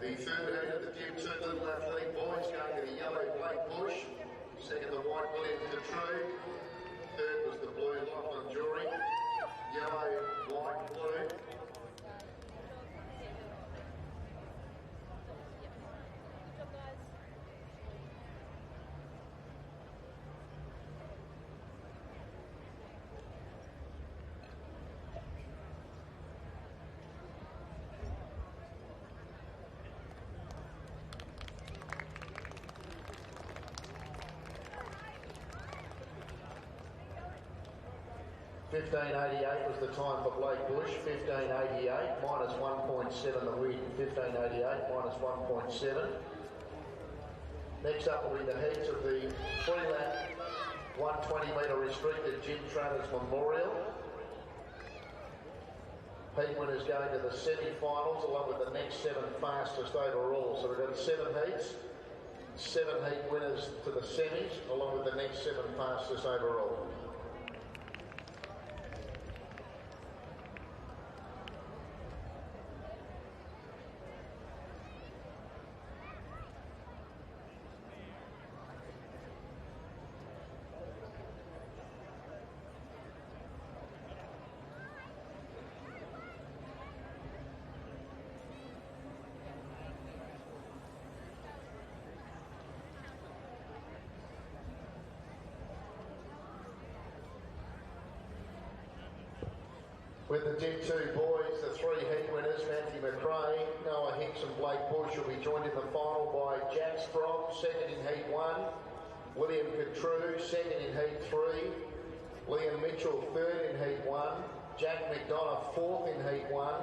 The third heat of the Div 2 Little Athletic Boys going to the yellow Blake Bush. Second the white William Catrue. Third was the blue Lachlan Jory. Yellow, white, blue. 15.88 was the time for Blake Bush. 15.88 minus 1.7 the win. 15.88 minus 1.7. Next up will be the heats of the three-lap 120-metre restricted Jim Travers Memorial. Heat winners going to the semi-finals along with the next 7 fastest overall. So we've got 7 heats, 7 heat winners to the semis along with the next 7 fastest overall. With the Dig 2 boys, the 3 heat winners, Matthew McRae, Noah Hicks and Blake Bush will be joined in the final by Jack Sprong, second in heat 1, William Catrue, second in heat 3, Liam Mitchell, third in heat 1, Jack McDonough, fourth in heat 1,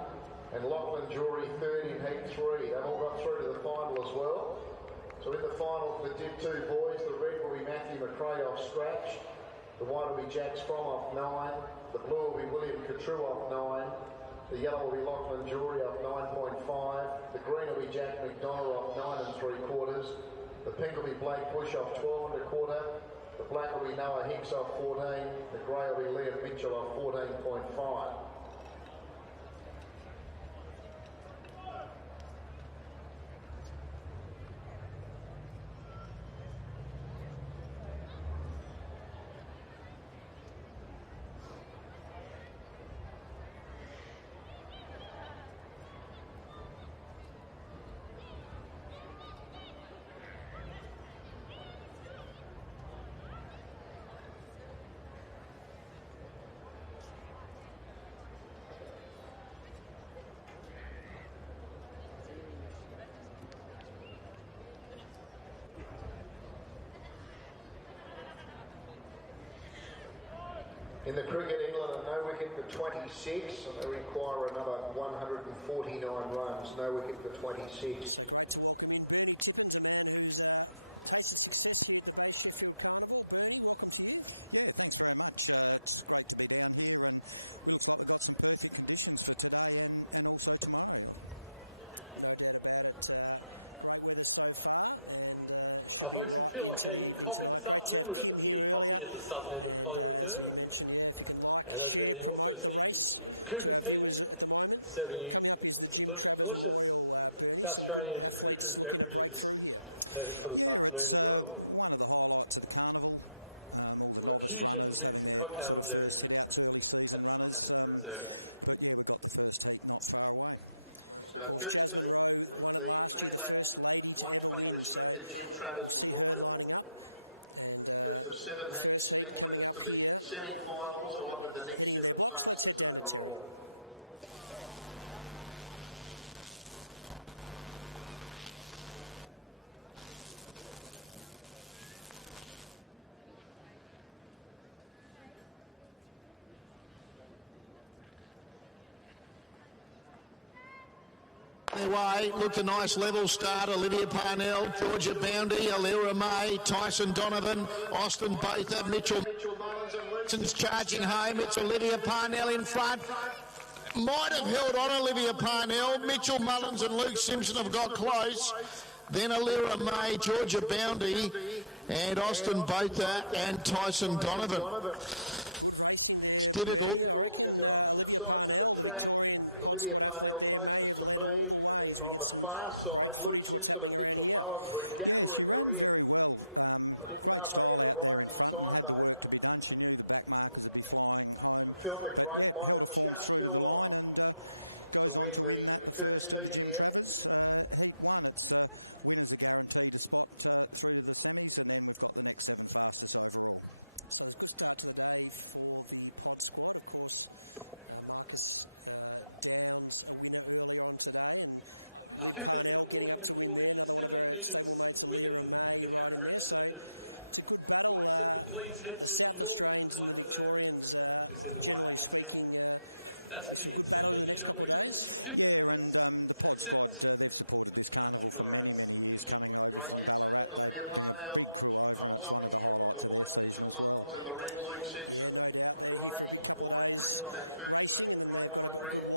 and Lachlan Jury, third in heat 3. They've all got through to the final as well. So in the final for the Dig 2 boys, the red will be Matthew McRae off scratch, the white will be Jack Sprong off 9, the blue will be William Catrue off 9, the yellow will be Lachlan Jury off 9.5, the green will be Jack McDonough off 9 3/4, the pink will be Blake Bush off 12 1/4, the black will be Noah Hicks off 14, the grey will be Liam Mitchell off 14.5. In the cricket, England are no wicket for 26, and they require another 149 runs. No wicket for 26. Folks, we feel like a coffee this afternoon. We've got the tea coffee at the southern end of Collingwood Reserve. And over there you also see Cooper's Pit, serving you some delicious South Australian Cooper's beverages for this afternoon as well. We've got fusion drinks and cocktails there at the southern end of the reserve. So first team, the 3-lap 120 restricted Jim Travers Memorial. First of 7 heats, heat winners to the semi-finals along with the next 7 fastest overall. Their way, looked a nice level start. Olivia Parnell, Georgia Boundy, Alira May, Tyson Donovan, Austin Botha, Mitchell Mullins charging home. It's Olivia Parnell in front. Might have held on Olivia Parnell. Mitchell Mullins and Luke Simpson have got close. Then Alira May, Georgia Boundy, and Austin Botha and Tyson Donovan. It's difficult. There's their opposite sides of the track. Olivia Parnell closest to me, and then on the far side, Luke Simpson and Mitchell Mullins were gathering her in. I didn't know if they had arrived in time though. I felt that Gray might have just held on to win the first heat here. Please head to your time reserve. It's in the way. the 70-metre wheels, 50 minutes to accept for the race. Great answer, Olivia Parnell. Holds on here from the white Mitchell Mullins and the red Luke Simpson. Grey, white, red on that first heat. Grey, white, red.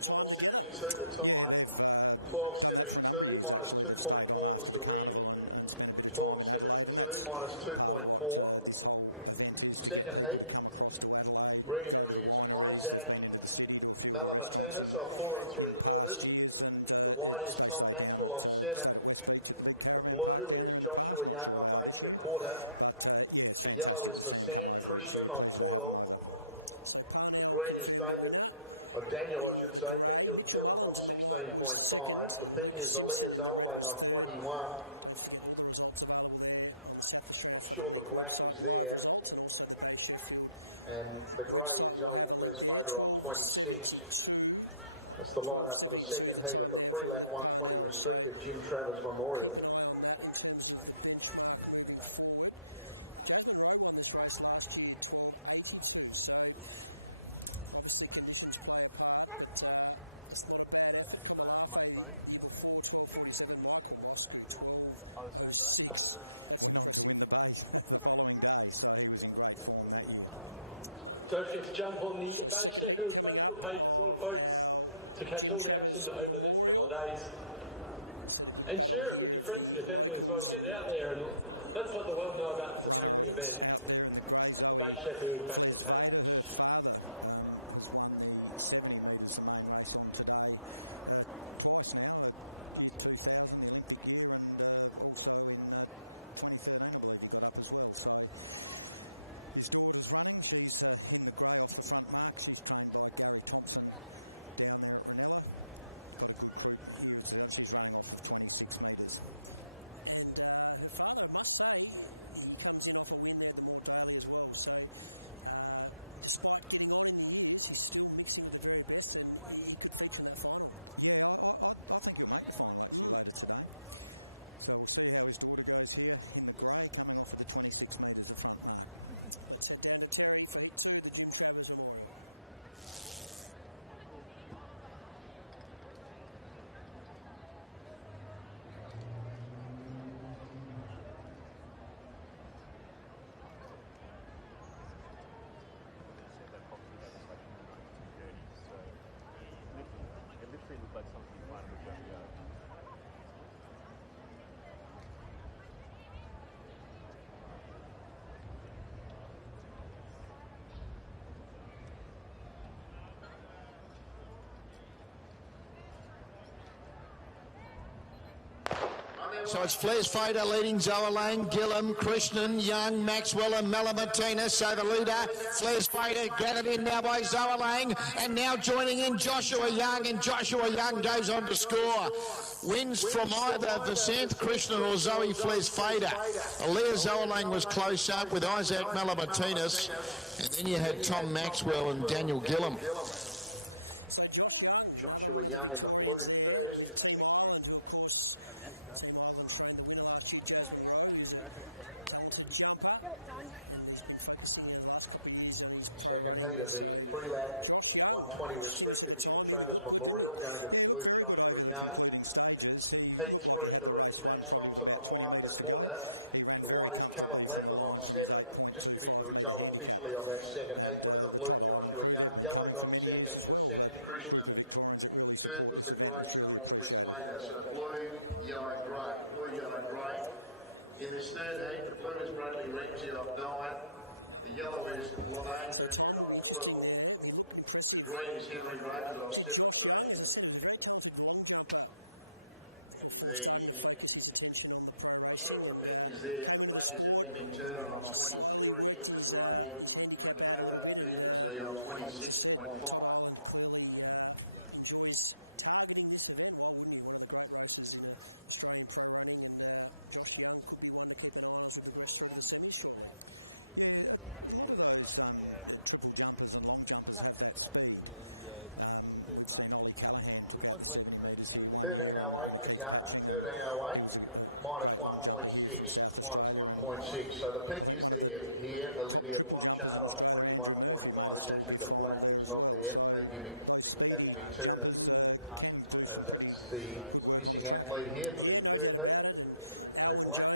12.72 the time. 12.72 minus 2.4 was the win. 12.72 minus 2.4. Second heat. Red here is Isaac Malamartinus of 4 3/4. The white is Tom Maxwell of 7. The blue is Joshua Young of 8 1/4. The yellow is Vasant Krishnan of 12. The green is Daniel, I should say, Daniel Gillam of 16.5. The pink is Aliyah Zolan of 21. I'm sure the black is there. And the grey is Zoe Fader of 26. That's the line-up for the second heat of the pre-lap 120 restricted Jim Travers Memorial. Don't forget to jump on the Sheffield Facebook page as well, folks, to catch all the action over the next couple of days. And share it with your friends and your family as well. Get it out there and let's let the world know about this amazing event. The Bay Sheffield Facebook page. So it's Flares Fader leading Zoa Lang, Gillam, Krishnan, Young, Maxwell and Malamartina. So the leader, Flares Fader, gathered in now by Zoa Lang, and now joining in Joshua Young, and Joshua Young goes on to score. Wins from either Vasant Krishnan or Zoe Flares Fader. Aliyah Zoa Lang was close up with Isaac Malamartinus, and then you had Tom Maxwell and Daniel Gillam. Joshua Young in the blue first. Second heat of the pre-lap 120 restricted Jim Travers Memorial, going to blue Joshua Young. Heat 3, the red is Max Thompson on 5 1/4. The white is Callum Letham on 7. Just giving the result officially of that second heat. Winner the blue Joshua Young. Yellow got second to Sandy Krishnan. Third was the grey Zoe West later. So blue, yellow, grey. Blue, yellow, grey. In this third heat, the blue is Bradley Ramsey of 9. The yellow is Lorraine Burnett of 12. The green is Henry Raymond of 17. Not sure if the pink is there. The black is Anthony McTurner of 23. And the grey is Michaela Fantasy of 26.5. $13.08 for Young, $13.08. minus 1.6, minus 1.6. So the peak is there here. Olivia Ponchard on 21.5. It's actually the black is not there. Maybe having me turn it. That's the missing athlete here for the third heat. No black.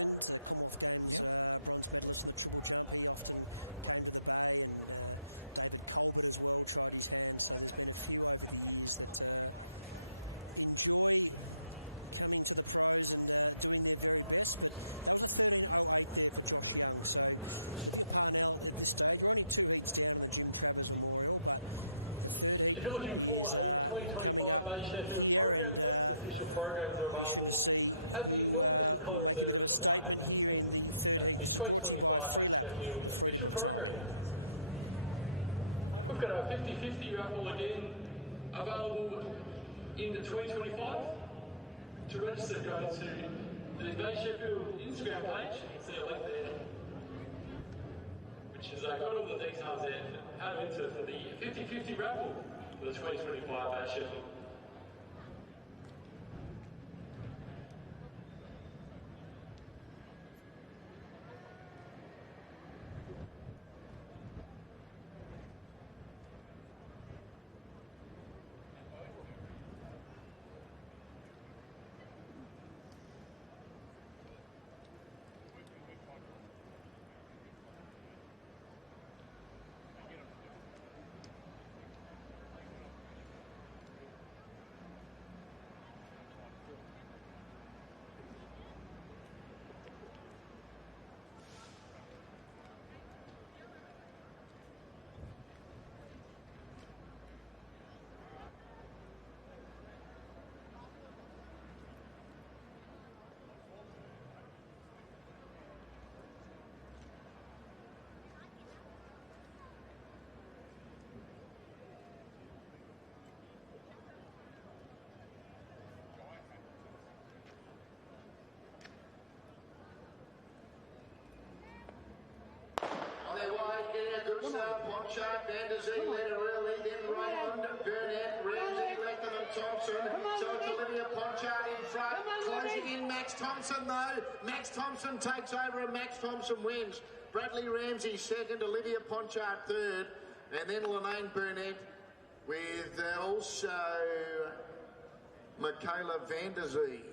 If you're looking for a 2025 Bay Sheffield program, folks, the official programs are available at the Northern End Colour Reserve at the White Admin team. That's the 2025 Bay Sheffield official program. We've got a 50-50 raffle again available in the 2025. To register, go to the Bay Sheffield Instagram page. You can see a link there, which has got all the details there for how to enter for the 50-50 raffle for the 2025 Bay Sheffield. Ponchard, Van der Zee, led early, then Raymond, Burnett, Ramsey, Lethem and Thompson. So it's Olivia Ponchard in front, closing in Max Thompson though. Max Thompson takes over and Max Thompson wins. Bradley Ramsey second, Olivia Ponchard third, and then Lanaine Burnett with also Michaela Van der Zee.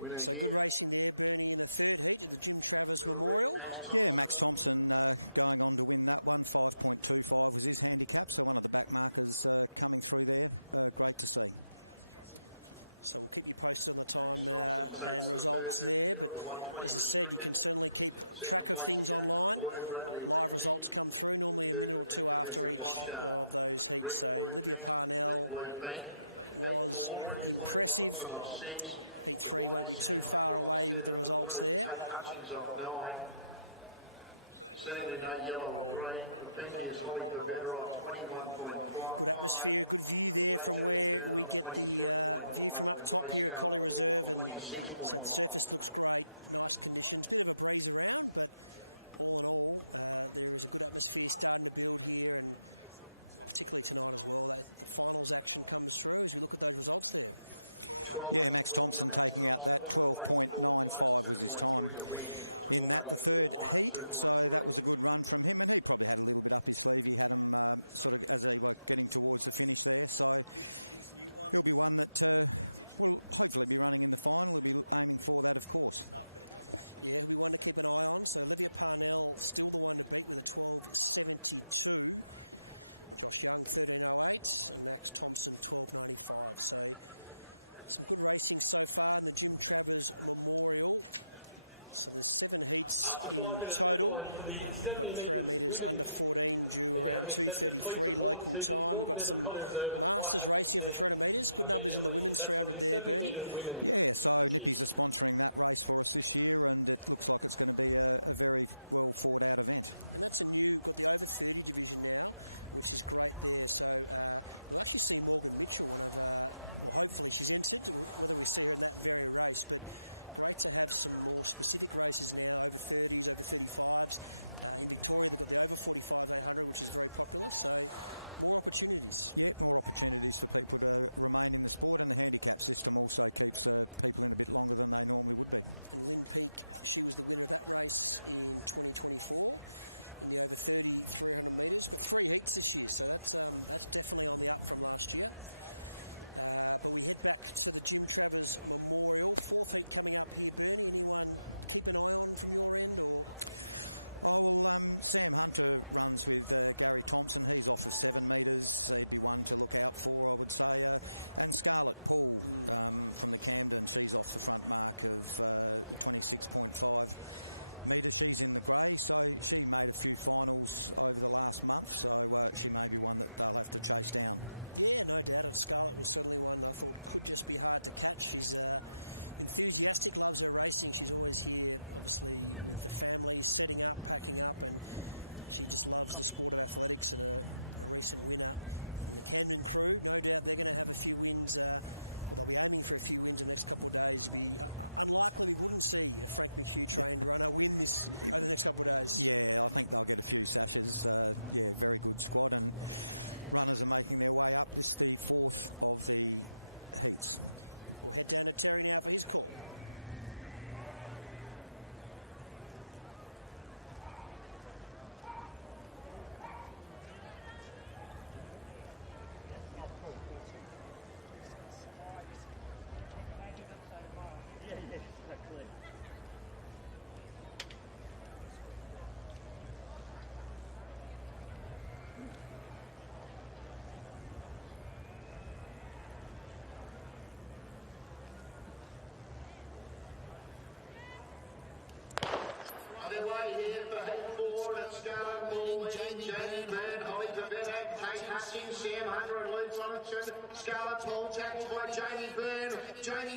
Winner here. Max Thompson. Takes the third hit, the 120 restricted. Second place again, Boy Bradley Ramsey. Third, I think, Olivia Ponchard. Red, blue, pink. Heat 4, red, blue, Bronson off 6. The white is Sam Hunter off 7. The blue is Kate Hutchins off 9. Seemingly no yellow or green. The pink is Holly Pavetta off 21.55. Black James Byrne on 23.5 and the Grey Scarlet Bull on 26.5. 12.84 next time, 4.84 plus 2.3 a win, 12.84 plus 2.3. After 5-minute deadline for the 70 metres women, if you haven't accepted, please report to the Northern End Colour Reserve at the White Admin team immediately. That's for the 70 metre women. Thank you.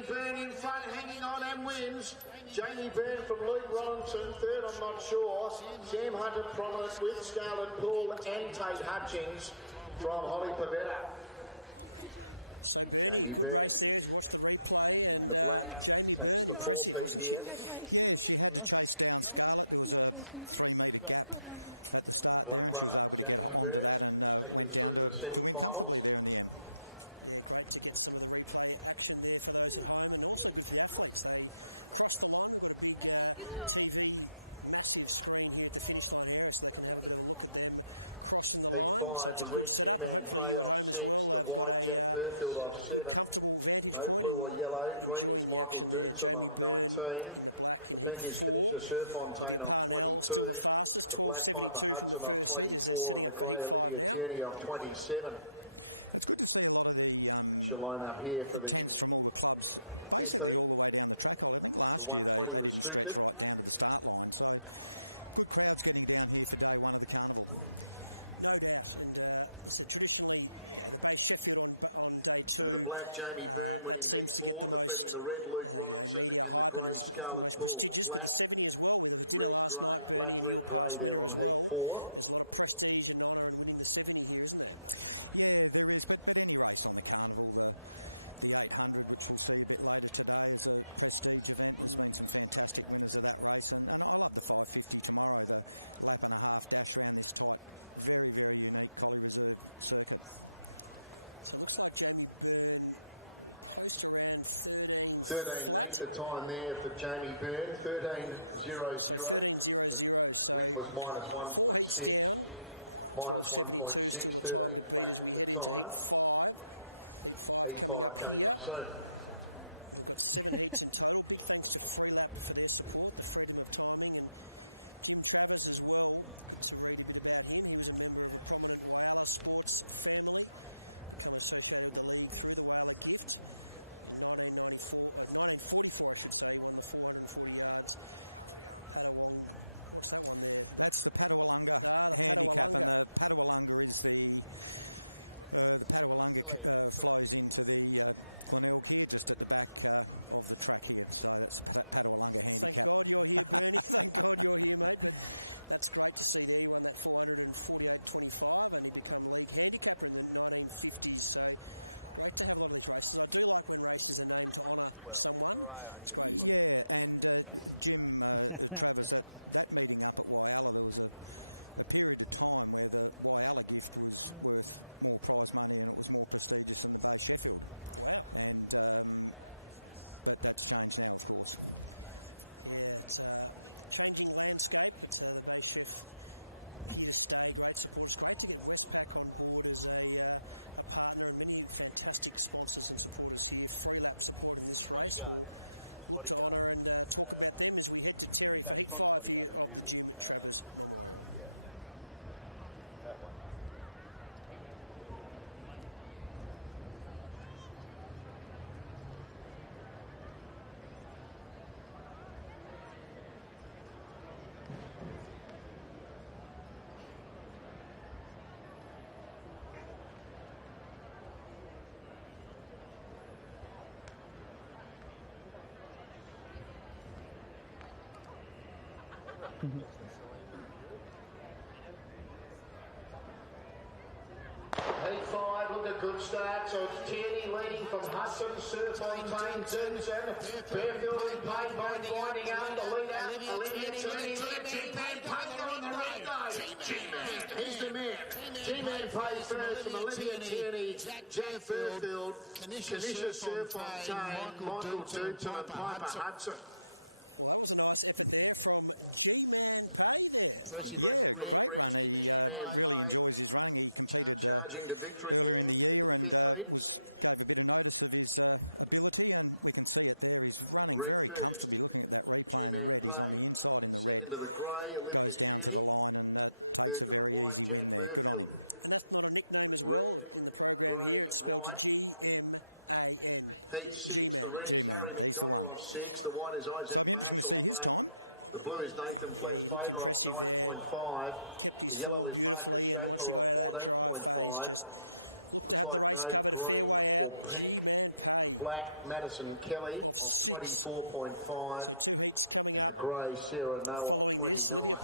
Byrne in front, hanging on and wins. Jamie Byrne from Luke Robinson, third I'm not sure. Sam Hunter prominent with Scarlett Poole and Tate Hutchings from Holly Pavetta. Jamie Byrne, the black, takes the 4-peat here. Black runner, Jamie Byrne, taking through to the semi-finals. Heat 5, the red G-Man Pay off 6, the white Jack Burfield off 7. No blue or yellow. Green is Michael Dudson off 19. The pink is Kanisha Surfontaine off 22. The black Piper Hudson off 24 and the grey Olivia Tierney off 27. She'll line up here for the 5th heat. The 120 restricted. So the black Jamie Byrne winning heat 4, defeating the red Luke Robinson and the grey Scarlett Poole. Black, red, grey. Black, red, grey there on heat 4. The time there for Jamie Byrne, 13.00. The win was minus 1.6, minus 1.6, 13 flat at the time. E5 coming up soon. Bodyguard. We're back from the bodyguard. Yeah. That one. Heat 5, look a good start. So it's Tierney leading from Hudson, Surfontaine, Dudson, Fairfield in play by winding up the leader. Olivia Tierney, G-Man Payne on the right though. G-Man, he's the man. G-Man plays first from Olivia Tierney, Jack Fairfield, Kanisha Surfontaine, Michael Dudson and Piper Hudson. Red G-Man Payne. Charging to victory there in the 5th heat. Red first, G-Man Payne. Second to the grey, Olivia Tierney. Third to the white, Jack Burfield. Red, grey, white. Heat 6, the red is Harry McDonald off 6. The white is Isaac Marshall off 8. The blue is Nathan Fles-Fader off 9.5. The yellow is Marcus Schaefer off 14.5. Looks like no green or pink. the black Madison Kelly of 24.5 and the grey Sarah Noah of 29.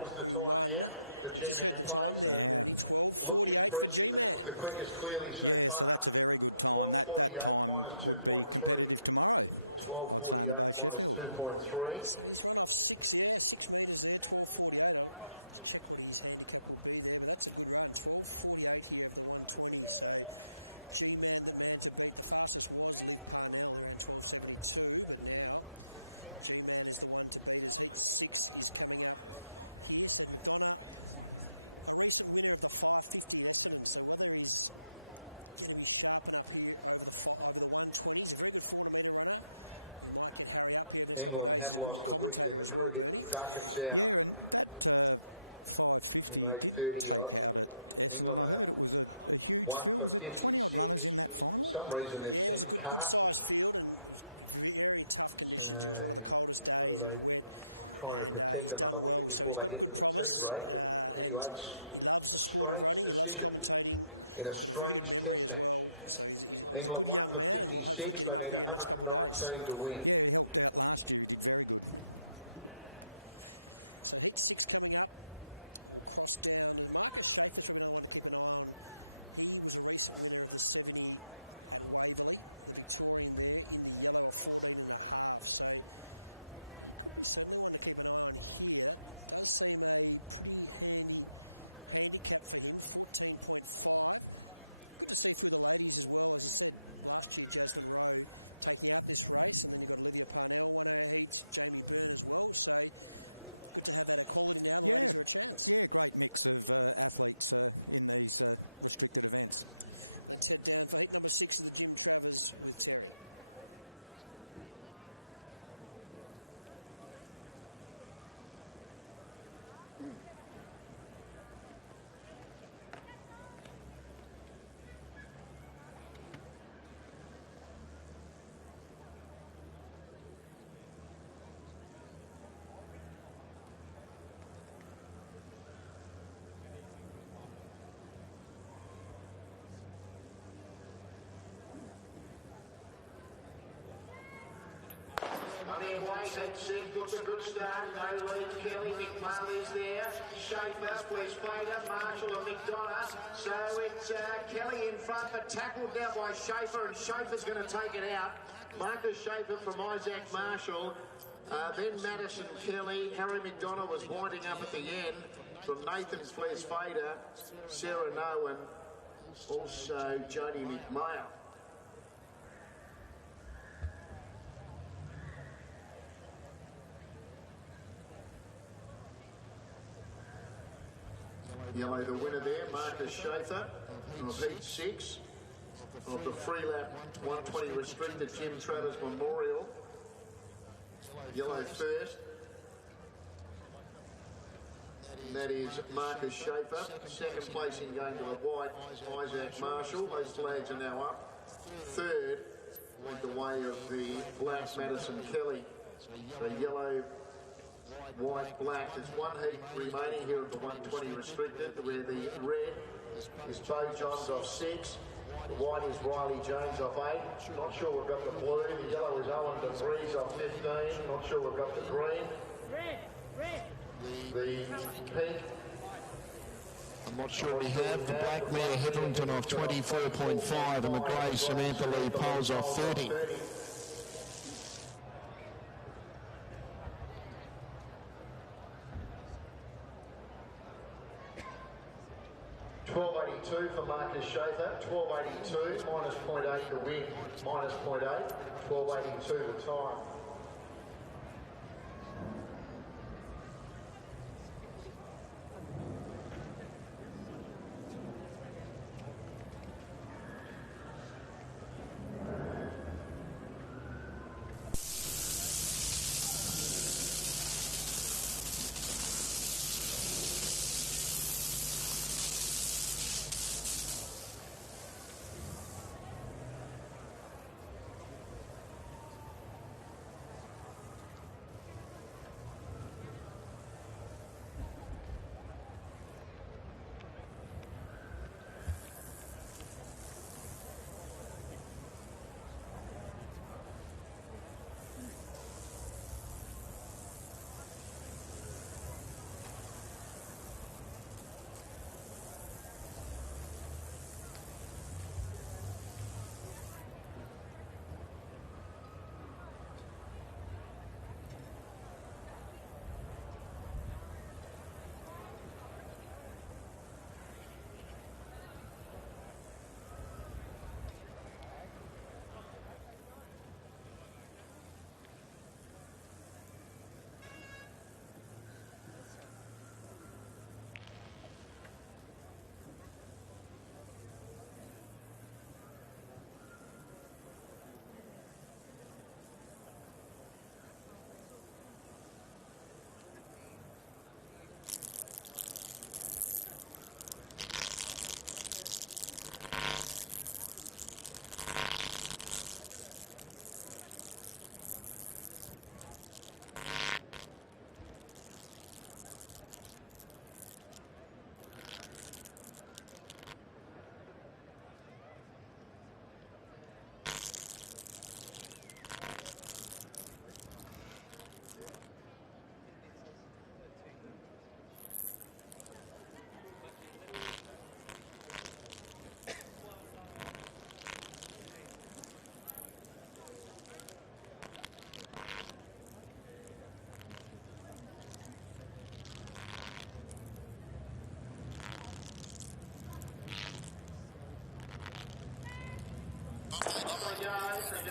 Was the time there, the G-Man play, so looked impressive and it was the quickest clearly so far. 12.48 minus 2.3. 12.48 minus 2.3. England had lost a wicket in the cricket. Duckett's out. In 8:30 odd. England are 1 for 56. For some reason they've sent Carson. So what are they trying to protect another wicket before they get to the tea break? Anyway, it's a strange decision in a strange test match. England 1 for 56. They need 119 to win. Money away, that Sid looks a good start. No lead, Kelly, McMullen is there. Schaefer, West Fader, Marshall and McDonough. So it's Kelly in front, but tackled now by Schaefer, and Schaefer's going to take it out. Marcus Schaefer from Isaac Marshall. Then Madison Kelly. Harry McDonough was winding up at the end from Nathan's Flares Fader, Sarah No, and also Jodie McMahon. Yellow the winner there, Marcus Schaefer of Heat 6 of the free lap 120 restricted Jim Travers Memorial. Yellow first. And that is Marcus Schaefer. Second placing going to the white, Isaac Marshall. Those flags are now up. Third went the way of the black Madison Kelly. So yellow, white, black. There's one heat remaining here at the 120 restricted, where the red is Bo Johns off 6. The white is Riley Jones off 8. Not sure we've got the blue. The yellow is Owen DeVries off 15. Not sure we've got the green. The pink. I'm not sure we have. The black mare Hetherington off 24.5 and the grey Samantha Lee Poles off 30. 12.82 for Marcus Schaefer, 12.82, minus 0.8 to win, minus 0.8, 12.82 the time.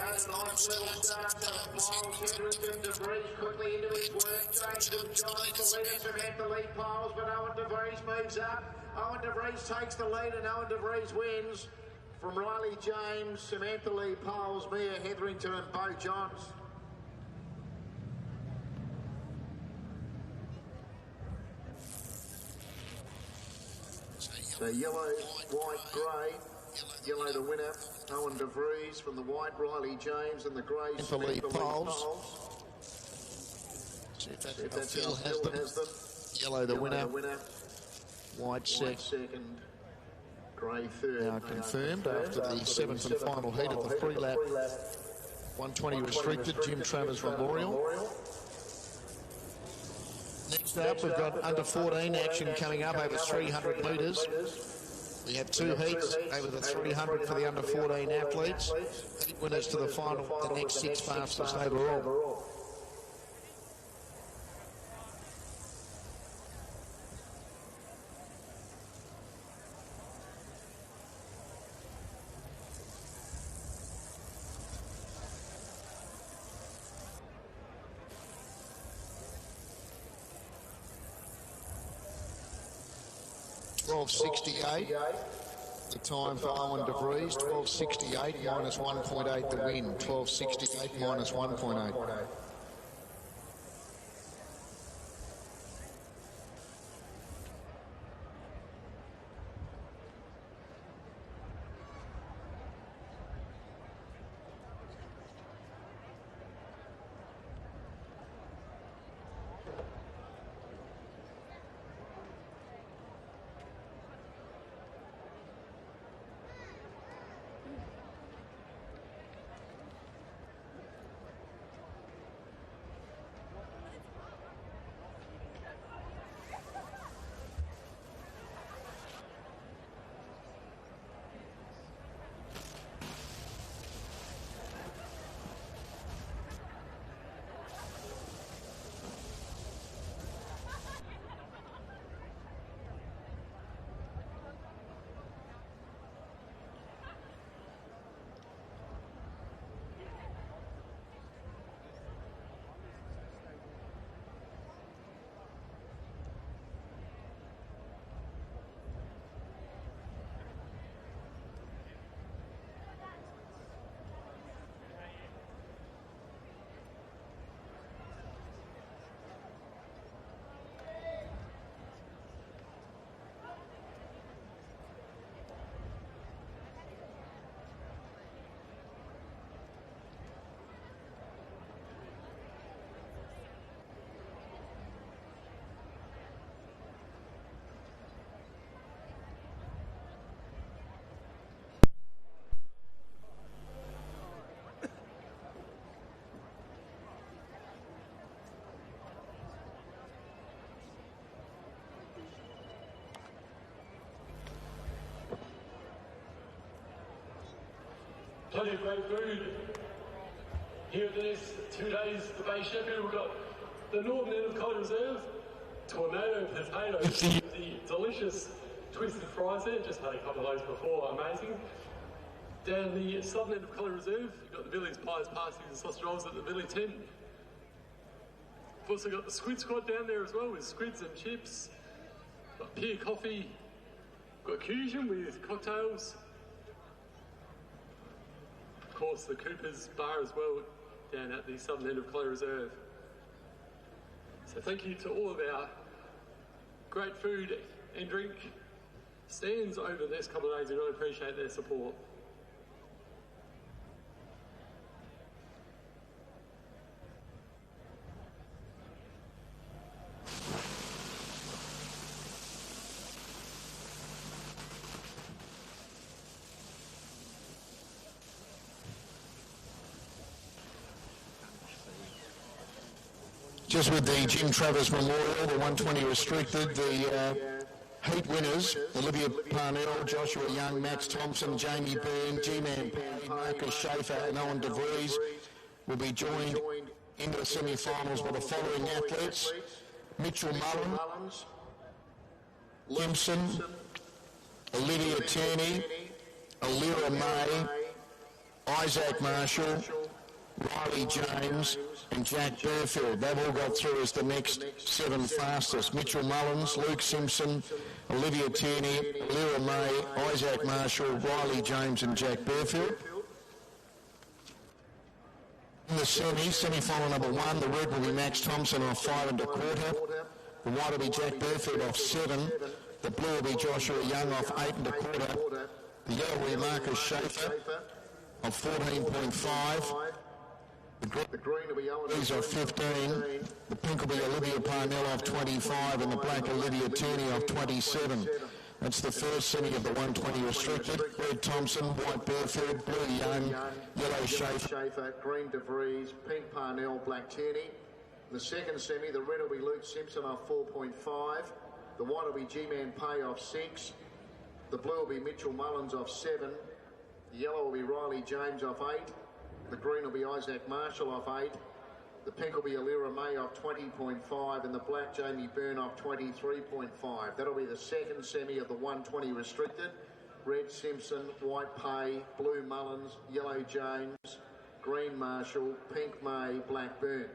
had a nice little start to Miles Henderson. DeVries quickly into his work. James and John to lead it Samantha lead piles, but Owen DeVries moves up. Owen DeVries takes the lead and Owen DeVries wins from Riley James, Samantha Lee Piles, Mia Hetherington and Bo Johns. So yellow, white, grey. Yellow the winner, Owen DeVries from the white, Riley James, and the grey, Samantha Lee Piles. See if that Phil has them. Yellow the winner. White second. Grey third. Now confirmed after the seventh and final heat of the free lap. 120 restricted, Jim Travers Memorial. Next up, we've got under 14 action coming up over 300 metres. We have two heats over the 300 for the under 14 athletes. Heat winners to the final, the next six fastest overall. 12.68, the time for Owen DeVries, 12.68 minus 1.8 the win, 12.68 minus 1.8. Plenty of great food here at the next 2 days at the Bay Sheffield. We've got the northern end of Collie Reserve, tornado potatoes, the delicious twisted fries there, just had a couple of those before, amazing. Down the southern end of Collie Reserve, you've got the Billy's Pies, pasties and sausage rolls at the Billy tent. We've also got the Squid Squad down there as well with squids and chips. Got pear coffee, got Cusion with cocktails. Of course, the Cooper's Bar as well down at the southern end of Collie Reserve. So thank you to all of our great food and drink stands over the next couple of days. We really appreciate their support. Just with the Jim Travers Memorial, the 120 restricted, the heat winners, Olivia Parnell, Joshua Young, Max Thompson, Jamie Byrne, G-Man Pay, Marcus Schaefer and Owen DeVries will be joined into the semi-finals by the following athletes: Mitchell Mullen, Limson, Olivia Tierney, Alira May, Isaac Marshall, Riley James and Jack Burfield. They've all got through as the next 7 fastest. Mitchell Mullins, Luke Simpson, Olivia Tierney, Lyra May, Isaac Marshall, Riley James and Jack Burfield. In the semi-final number 1, the red will be Max Thompson off 5 1/4. The white will be Jack Burfield off 7. The blue will be Joshua Young off 8 1/4. The yellow will be Marcus Schaefer of 14.5. The green will be Owen's off 15. The pink will be Olivia Parnell off 25 and the black Olivia Tierney off 27. That's the first semi of the 120 restricted. Red Thompson, white Burfield, blue Young, yellow Schaefer, green DeVries, pink Parnell, black Tierney. The second semi, the red will be Luke Simpson off 4.5. The white will be G-Man Pay off 6. The blue will be Mitchell Mullins off 7. The yellow will be Riley James off 8. The green will be Isaac Marshall off 8. The pink will be Alira May off 20.5 and the black Jamie Byrne off 23.5. That'll be the second semi of the 120 restricted. Red Simpson, white Pay, blue Mullins, yellow James, green Marshall, pink May, black Byrne.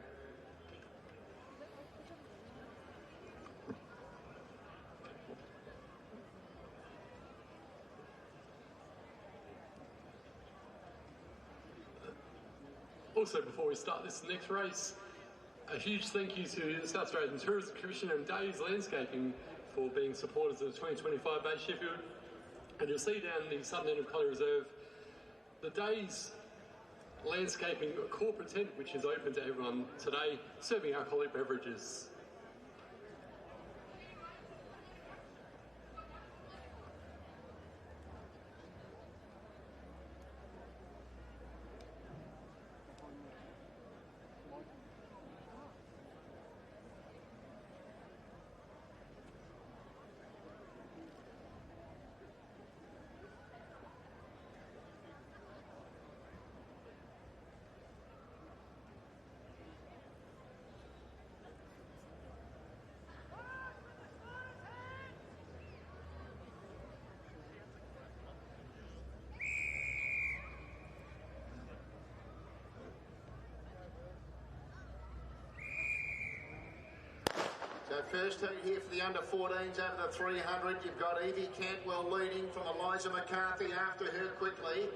Also, before we start this next race, a huge thank you to the South Australian Tourism Commission and Dave's Landscaping for being supporters of the 2025 Bay Sheffield. And you'll see down the southern end of Collie Reserve, the Dave's Landscaping corporate tent, which is open to everyone today, serving alcoholic beverages. So first heat here for the under-14s over the 300. You've got Evie Cantwell leading from Eliza McCarthy after her quickly.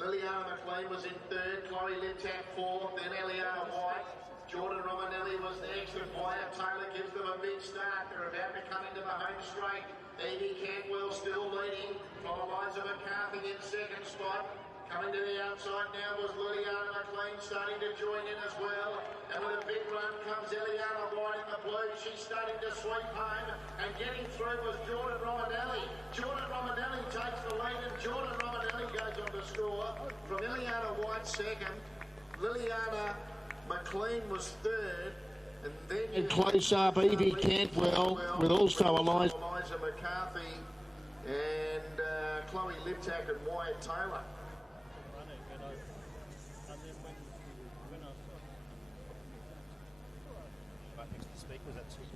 Liliana McLean was in third. Chloe Liptak fourth. Then Eliana White. Jordan Romanelli was next. And Wyatt Taylor gives them a big start. They're about to come into the home straight. Evie Cantwell still leading from Eliza McCarthy in second spot. Coming to the outside now was Liliana McLean starting to join in as well. And with a big run comes Eliana White in the blue. She's starting to sweep home. And getting through was Jordan Romanelli. Jordan Romanelli takes the lead and Jordan Romanelli goes on to score from Eliana White second. Liliana McLean was third. And then close up Evie Cantwell with also Eliza McCarthy and Chloe Liptak and Wyatt Taylor.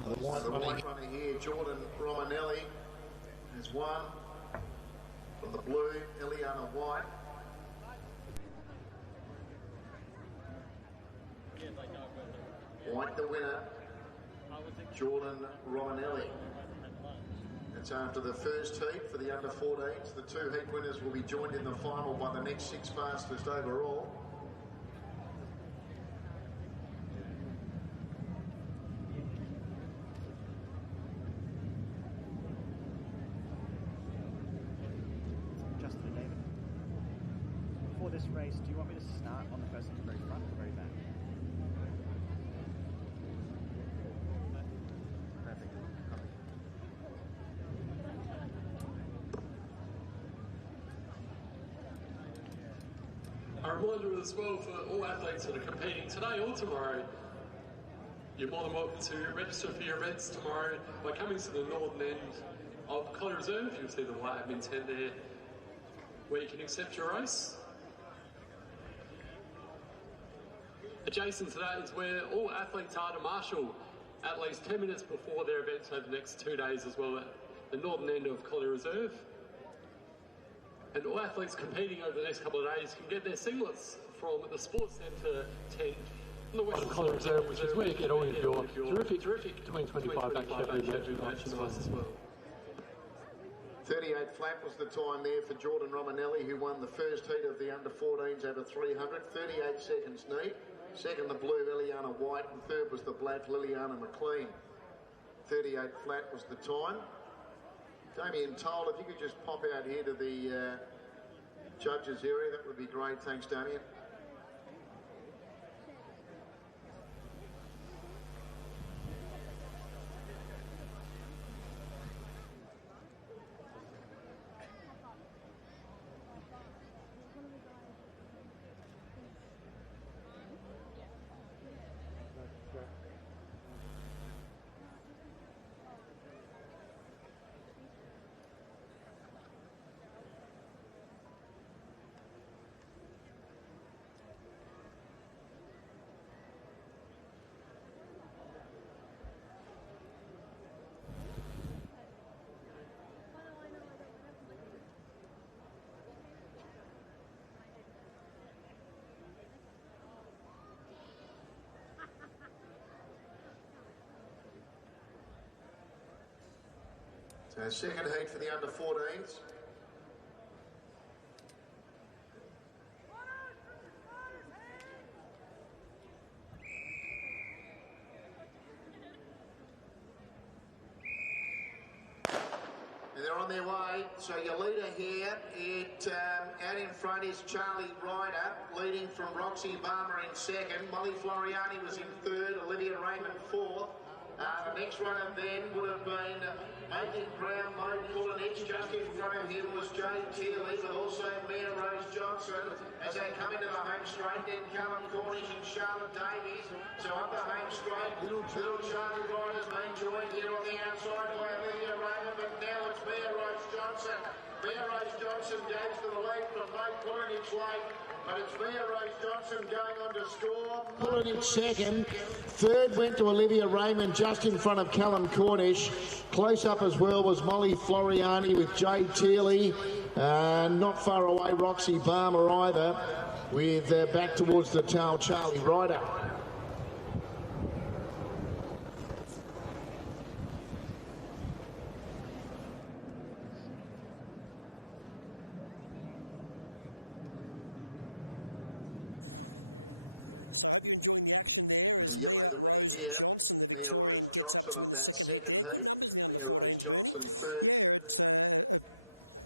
The white runner here, Jordan Romanelli, is one. From the blue, Eliana White. White the winner, Jordan Romanelli. It's after the first heat for the under-14s. The 2 heat winners will be joined in the final by the next 6 fastest overall. This race, do you want me to start on the person at the very front or the very back? Perfect. A reminder as well for all athletes that are competing today or tomorrow, you're more than welcome to register for your events tomorrow by coming to the northern end of Collie Reserve. You'll see the white admin tent there where you can accept your race. Adjacent to that is where all athletes are to marshal at least 10 minutes before their events over the next 2 days as well at the northern end of Collie Reserve. And all athletes competing over the next couple of days can get their singlets from the Sports Centre tent on the Western Collie Reserve, which is where you get all of your terrific 2025 back Sheffield merchandise as well. 38 flat was the time there for Jordan Romanelli, who won the first heat of the under-14s over 300. 38 seconds neat. Second, the blue Liliana White, and third was the black Liliana McLean. 38 flat was the time. Damien Toll, if you could just pop out here to the judges area, that would be great. Thanks, Damien. So second heat for the under-14s. And they're on their way. So your leader here, out in front is Charlie Ryder, leading from Roxy Barmer in second. Molly Floriani was in third, Olivia Raymond fourth. The next runner then would have been making ground, Mo Pullenich. Just in front of him was Jane Keeley, but also Mia Rose Johnson as they come into the home straight. Then Callum Cornish and Charlotte Davies. So up the home straight, little Charlie Ryder's been joined here on the outside by Olivia Raymond, but now it's Mia Rose Johnson. Mia Rose Johnson goes to the lead from Mo Pullenich late. But it's Mia Rose Johnson going on to score. Pullenich second. Third went to Olivia Raymond just in front of Callum Cornish. Close up as well was Molly Floriani with Jade Tearley. Not far away Roxy Barmer either, with back towards the tail Charlie Ryder. The yellow, the winner here, Mia Rose Johnson of that second heat. Mia Rose Johnson third.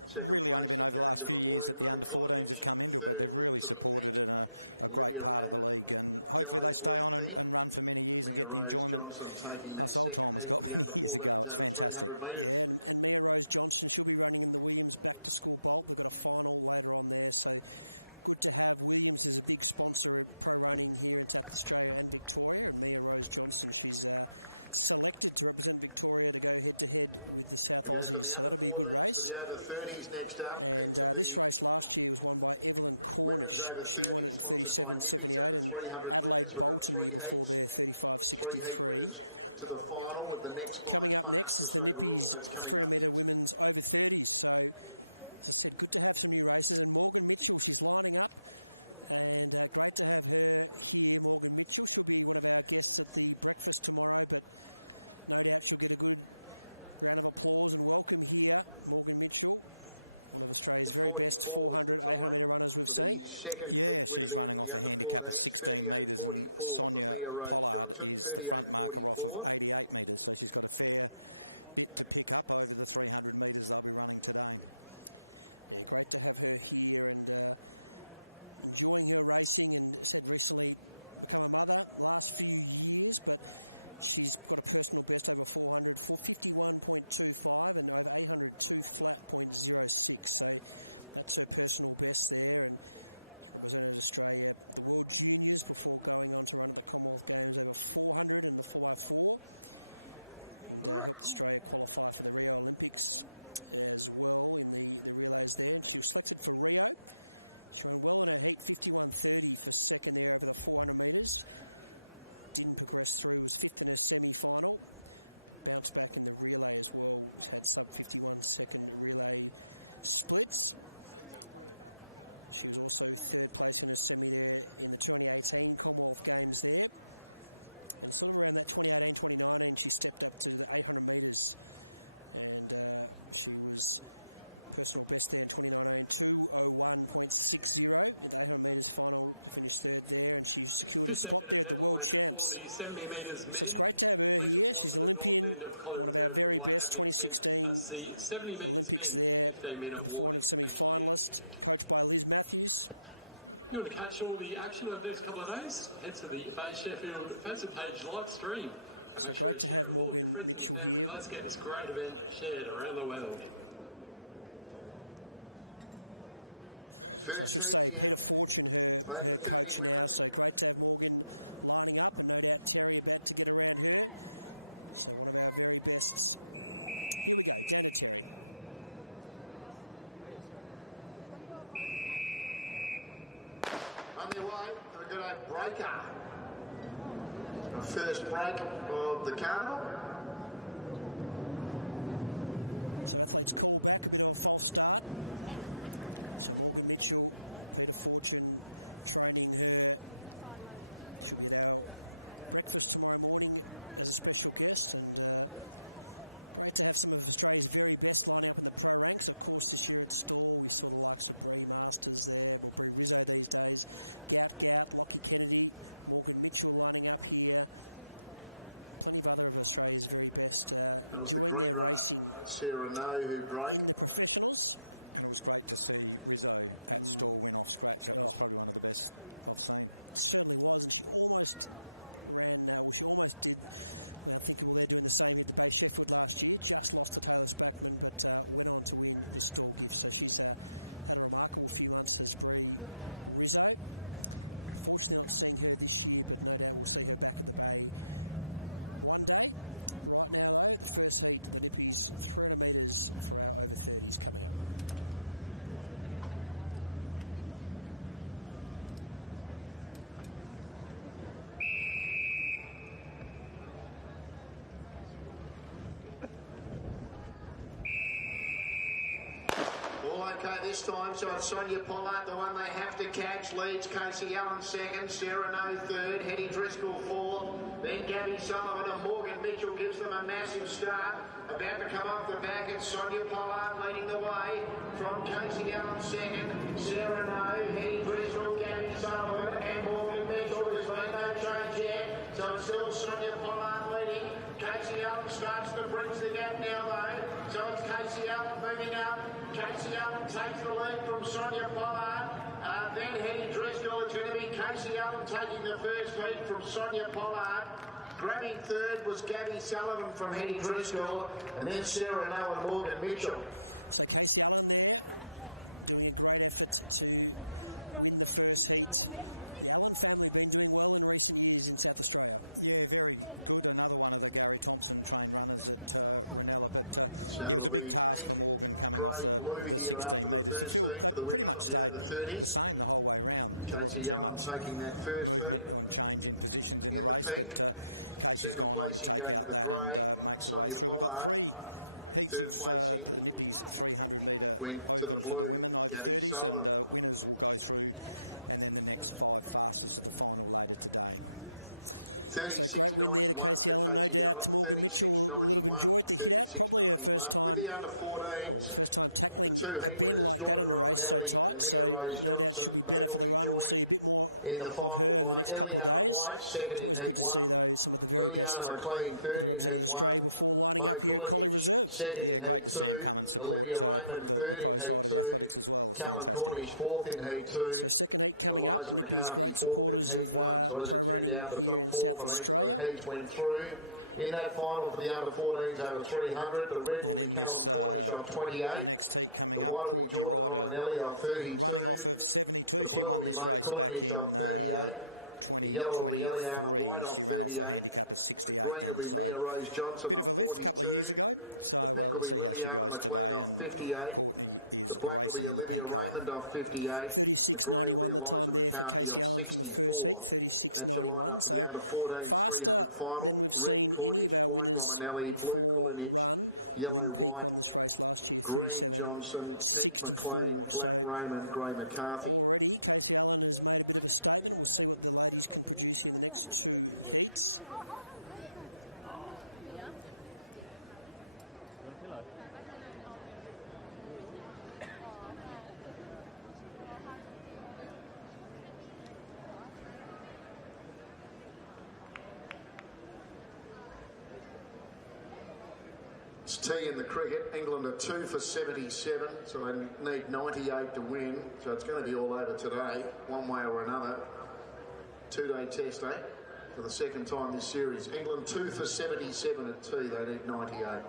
Second placing going to the blue, Mo Pullenich. Third went to the pink. Olivia Raymond, yellow, blue, pink. Mia Rose Johnson taking that second heat for the under-14s over 300 metres. We go for the under-14s, for the over-30s next up. Heats of the women's over-30s, sponsored by Nippies, over 300 metres. We've got three heats. Three heat winners to the final, with the next by fastest overall. That's coming up next. Was the time for the second heat winner there for the under-14, 38.44 for Mia Rose Johnson, 38.44. 5th-minute deadline for the 70 metres men. Please report to the northern end of Collie Reserve to White Avenue 10. That's the 70 metres men, 15-minute warning. Thank you. You want to catch all the action over these couple of days? Head to the Bay Sheffield Facebook page live stream and make sure to share it with all of your friends and your family. Let's get this great event shared around the world. First heat here, over 30 winners. On their way, we've got a breaker. The first break of the carnival. That was the green runner, Sarah No, who broke. Okay, this time, so it's Sonia Pollard, the one they have to catch. Leads Casey Allen second, Sarah No third, Hetty Driscoll fourth, then Gabby Sullivan and Morgan Mitchell gives them a massive start. About to come off the back, it's Sonia Pollard leading the way from Casey Allen second, Sarah No, Hetty Driscoll, Gabby Sullivan and Morgan Mitchell. There's been no change yet, so it's still Sonia Pollard leading. Casey Allen starts to bridge the gap now though, so it's Casey Allen moving up. Casey Allen takes the lead from Sonia Pollard. Then Hetty Driscoll. It's going to be Casey Allen taking the first lead from Sonia Pollard. Grabbing third was Gabby Sullivan from Hetty Driscoll. And then Sarah No and Morgan Mitchell. So it'll be pink, grey, blue here after the first heat for the women of the over 30s. Casey Allen taking that first heat in the pink. Second placing going to the grey, Sonia Pollard. Third placing went to the blue, Gabby Sullivan. $36.91 for Casey Allen, $36.91, $36.91. With the under 14s, the two heat winners, Jordan Romanelli and Mia Rose Johnson, they will be joined in the final by Eliana White, second in heat one, Liliana McLean, third in heat one, Mo Kulinich, second in heat two, Olivia Raymond, third in heat two, Callum Cornish, fourth in heat two, Eliza McCarthy, fourth in heat one. So as it turned out, the top four from each of the heats went through. In that final for the under 14s over 300, the red will be Callum Cornish off 28. The white will be Jordan Romanelli off 32. The blue will be Mike Kulinich off 38. The yellow will be Eliana White off 38. The green will be Mia Rose Johnson off 42. The pink will be Liliana McLean off 58. The black will be Olivia Raymond off 58. The grey will be Eliza McCarthy off 64. That's your lineup for the under 14 300 final. Red Cornish, white Romanelli, blue Kulinich, yellow White, green Johnson, pink McLean, black Raymond, grey McCarthy. It's tea in the cricket. England are 2 for 77, so they need 98 to win. So it's going to be all over today, one way or another. Two-day test, for the second time this series. England 2 for 77 at tea. They need 98.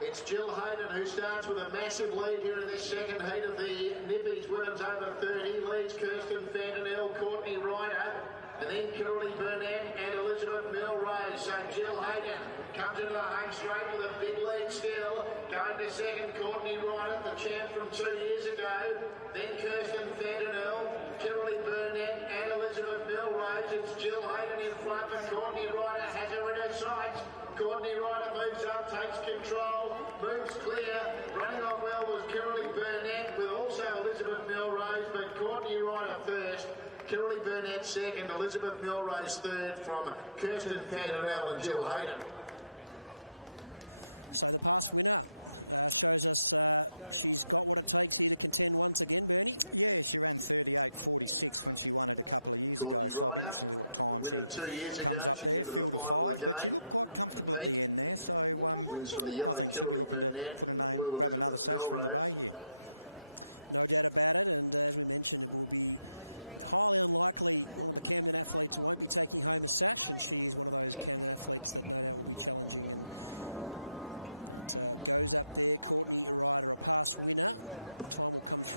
It's Jill Hayden who starts with a massive lead here in this second heat of the Nippies Women's Over 30. Leads Kirsten Fantanell, Courtney Ryder, and then Kimberly Burnett and Elizabeth Milrose. So Jill Hayden comes into the home straight with a big lead still. Going to second, Courtney Ryder, the champ from 2 years ago. Then Kirsten Fantanell, Kimberly Burnett and Elizabeth Milrose. It's Jill Hayden in front, and Courtney Ryder has her in her sights. Courtney Ryder moves up, takes control, moves clear. Running on well was Kimberly Burnett with also Elizabeth Milrose, but Courtney Ryder first. Kimberly Burnett second, Elizabeth Milrose third from Kirsten Fantanell and Jill Hayden. Courtney Ryder, the winner 2 years ago, she's into the final again. The pink wins from the yellow Kimberly Burnett and the blue Elizabeth Milrose.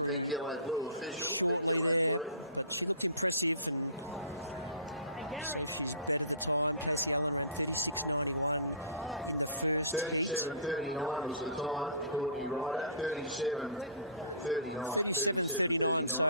Pink, yellow, blue official. Pink, yellow, blue. Hey, Gary. 37.39 was the time. Courtney Ryder. 37.39. 37.39.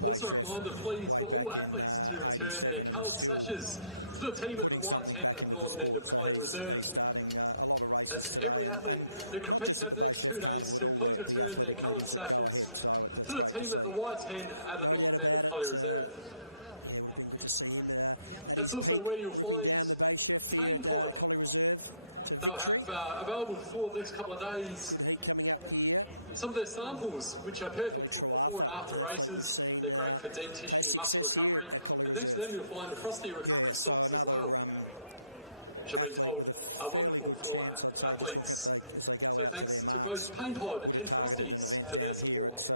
Also a reminder, please, for all athletes to return their coloured sashes to the team at the white tent at the northern end of Collie Reserve. That's every athlete who competes over the next 2 days to please return their coloured sashes to the team at the white tent at the northern end of Collie Reserve. That's also where you'll find Cane Pod. They'll have available for the next couple of days some of their samples, which are perfect for before and after races. They're great for deep tissue and muscle recovery. And next to them, you'll find the Frosty Recovery Socks as well, which I've been told are wonderful for athletes. So thanks to both Cane Pod and Frosties for their support.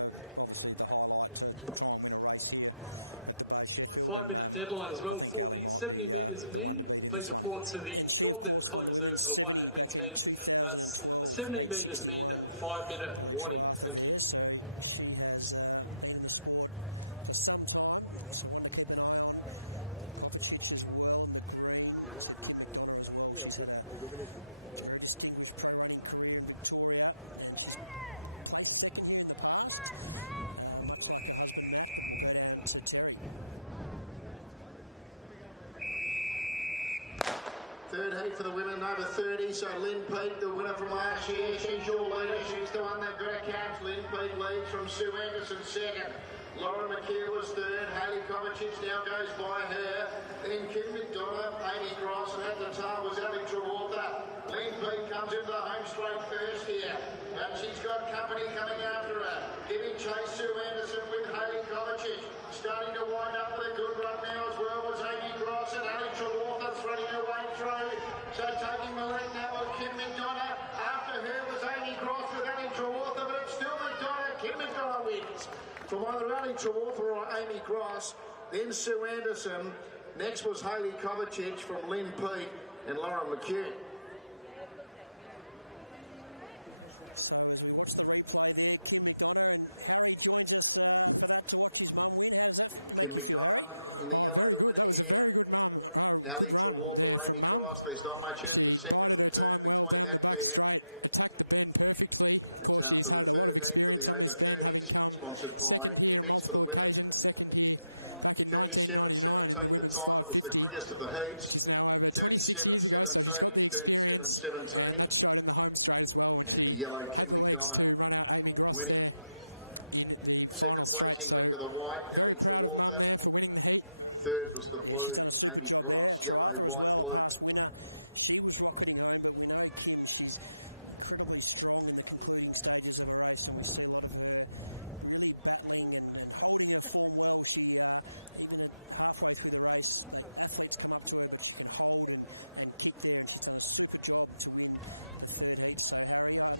5-minute deadline as well for the 70 metres men. Please report to the northern end of Collie Reserve to the white admin tent. That's the 70 metres men, 5-minute warning. Thank you. Third heat for the women over 30, so Lynn Peake, the winner from last year, she's your leader, she's the one that got a catch. Lynn Peake leads from Sue Anderson second. Laura McKeer was third. Hayley Kovacic now goes by her. Then Kim McDonough, Amy Cross, and at the tail was Ali Trawartha. Lynn Peake comes into the home straight first here. And she's got company coming after her. Giving chase to Anderson with Hayley Kovacic. Starting to wind up with a good run now as well was Amy Cross and Ali Trawartha threading her way through. So taking the lead now was Kim McDonough. After her was Amy Cross with Ali Trawartha, but it's still McDonough. Kim McDonough wins from either Ali Trawartha or Amy Cross. Then Sue Anderson. Next was Hayley Kovacic from Lynn Peake and Lauren McHugh. Kim McDonough in the yellow, the winner here. Ali Trawartha or Amy Cross. There's not much out for second and third between that pair. It's after the 13th for the over 30s, sponsored by Imix for the women. 37-17 the time, it was the quickest of the heats. 37-17, 37-17. And the yellow Kim McDonough winning. Second placing went to the white, Ali Trawartha. Third was the blue, Amy Cross, yellow, white, blue.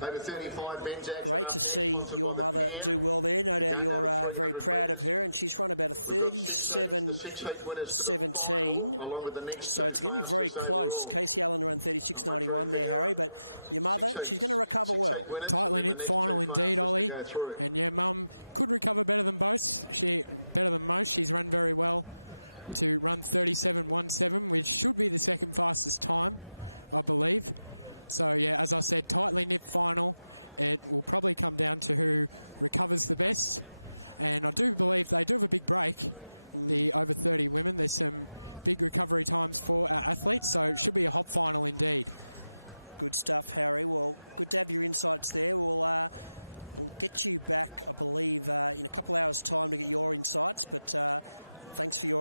Over 35 men's action up next, sponsored by the Pier. Again, over 300 metres. We've got 6 heats, the 6 heat winners to the final, along with the next 2 fastest overall. Not much room for error. 6 heats, 6 heat winners, and then the next 2 fastest to go through.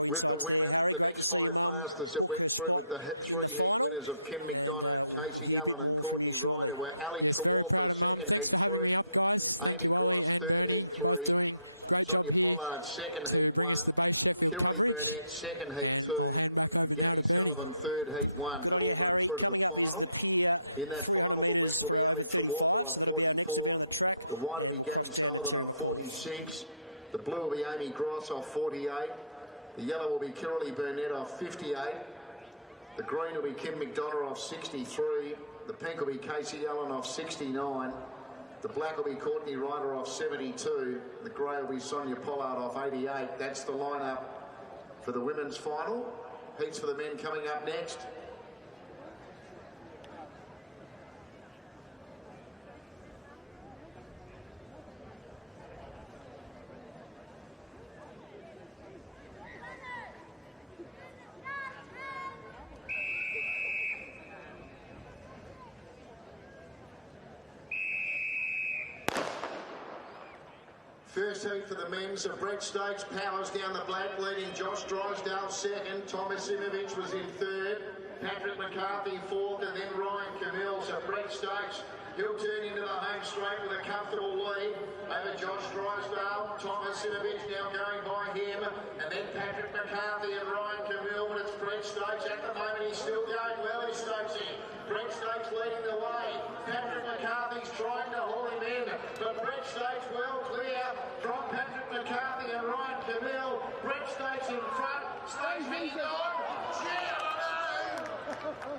With the women, the next 5 fastest that went through with the 3 heat winners of Kim McDonough, Casey Allen and Courtney Ryder were Ali Trawartha, second heat 3, Amy Cross, third heat 3, Sonia Pollard, second heat 1, Kirrily Burnett, second heat 2, Gabby Sullivan, third heat 1. They've all run through to the final. In that final, the red will be Ali Trawartha off 44, the white will be Gabby Sullivan off 46, the blue will be Amy Cross off 48, the yellow will be Kirrily Burnett off 58. The green will be Kim McDonough off 63. The pink will be Casey Allen off 69. The black will be Courtney Ryder off 72. The grey will be Sonia Pollard off 88. That's the lineup for the women's final. Heats for the men coming up next. First heat for the men's, Brett Stokes powers down the black, leading Josh Drysdale second. Thomas Simovic was in third. Patrick McCarthy fourth, and then Ryan Camille. So Brett Stokes, he'll turn into the home straight with a comfortable lead over Josh Drysdale. Thomas Simovic now going by him, and then Patrick McCarthy and Ryan Camille. But it's Brett Stokes at the moment. He's still going well, is Stokesy. Brett Stokes leading the way. Patrick McCarthy's trying to haul him in, but Brett Stokes well clear from Patrick McCarthy and Ryan Camille. Brett Stokes in front. Stokes heading on.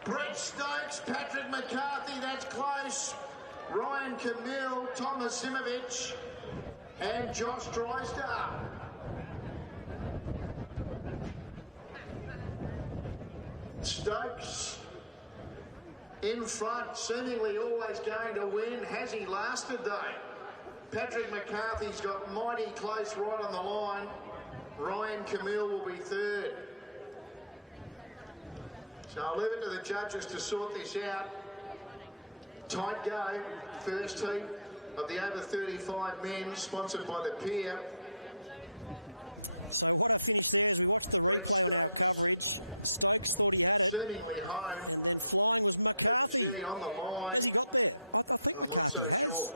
Brett Stokes, Patrick McCarthy, that's close. Ryan Camille, Thomas Simovic, and Josh Drysdale. Stokes in front, seemingly always going to win. Has he lasted though? Patrick McCarthy's got mighty close right on the line. Ryan Camille will be third. So I'll leave it to the judges to sort this out. Tight go, first heat of the over 35 men, sponsored by the Pier. Brett Stokes seemingly home. But gee, on the line, I'm not so sure.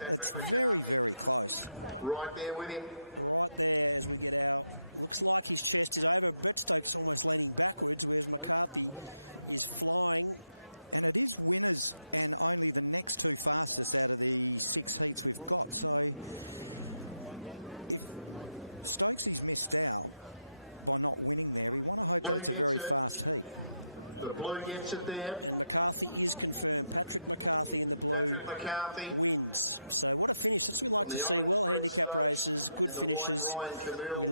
Patrick McCarthy right there with him. Blue gets it. The blue gets it there. Patrick McCarthy. From the orange, Brett Stokes. And the white, Ryan Camille.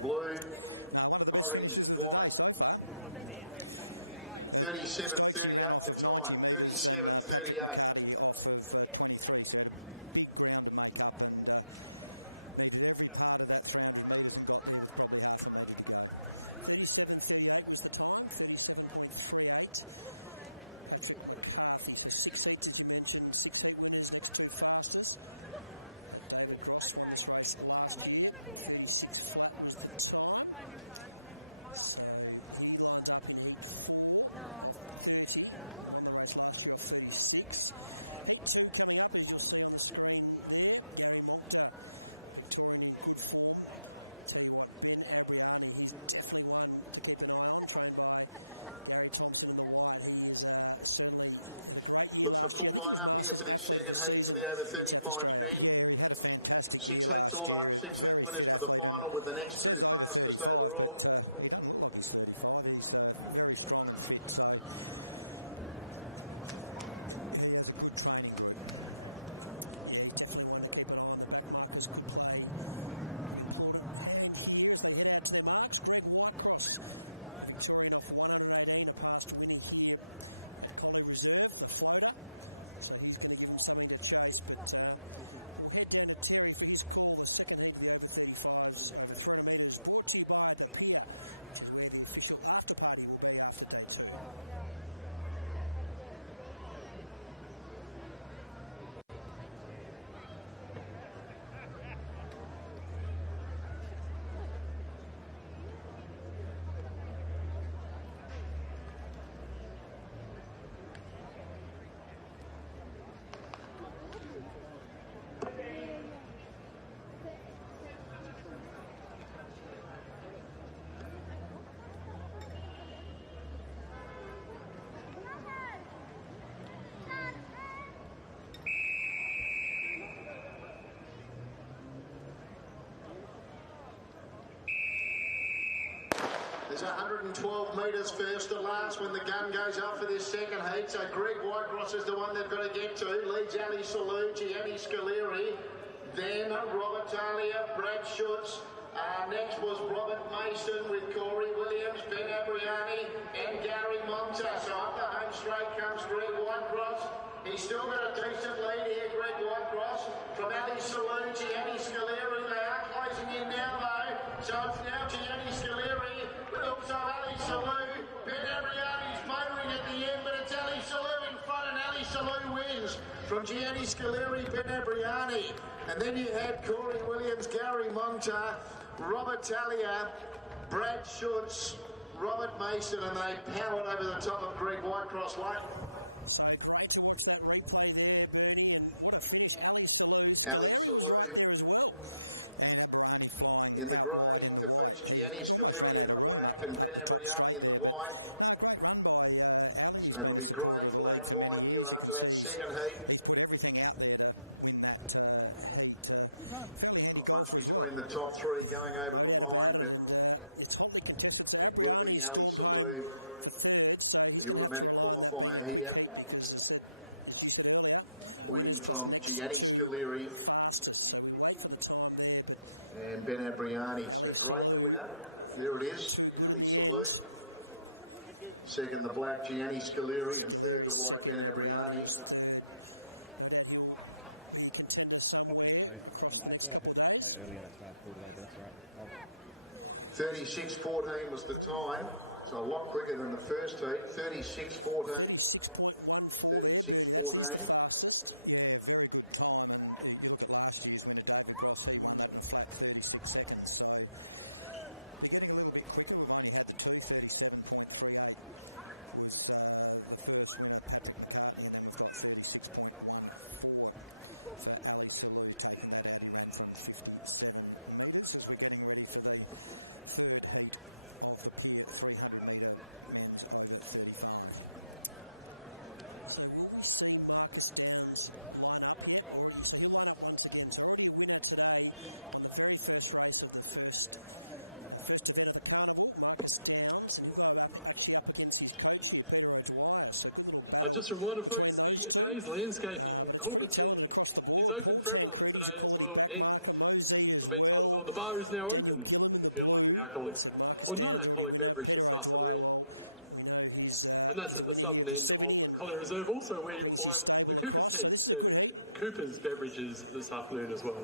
Blue, orange, white. 37.38 the time. 37.38. Looks a full line-up here for this second heat for the over 35s men. 6 heats all up, 6 heat winners to the final with the next 2 fastest overall. There's 112 metres first to last when the gun goes up for this second heat. So Greg Whitecross is the one they've got to get to. Leads Ali Salou, Gianni Scaleri. Then Robert Talia, Brad Schutz. Next was Robert Mason with Corey Williams, Ben Abriani and Gary Monta. So up the home straight comes Greg Whitecross. He's still got a decent lead here, Greg Whitecross. From Ali Salou, Gianni Scaleri. They are closing in now though. So it's now Gianni Scaleri. Also Ali Salou. Ben Abriani's motoring at the end, but it's Ali Salou in front and Ali Salou wins. From Gianni Scaleri, Ben Abriani. And then you had Corey Williams, Gary Monta, Robert Talia, Brad Schutz, Robert Mason, and they powered over the top of Greg Whitecross late. Ali Salou in the grey defeats Gianni Scaleri in the black and Ben Abriani in the white. So it'll be grey, black, white here after that second heat. Not much between the top 3 going over the line, but it will be Ali Salou, the automatic qualifier here. Winning from Gianni Scaleri and Ben Abriani. So Gray the winner. There it is, Ali Salou. Second the black Gianni Scaleri and third the white Ben Abriani. Copies both. And I thought I heard you say earlier that's why I pulled over, that's right. 36.14 was the time. So a lot quicker than the first heat. 36.14. 36.14. Just a reminder, folks, the day's landscaping corporate tent is open for everyone today as well. And we've been told as well, the bar is now open if you feel like an alcoholic or non-alcoholic beverage this afternoon. And that's at the southern end of Collie Reserve, also where you'll find the Cooper's tent serving Cooper's beverages this afternoon as well.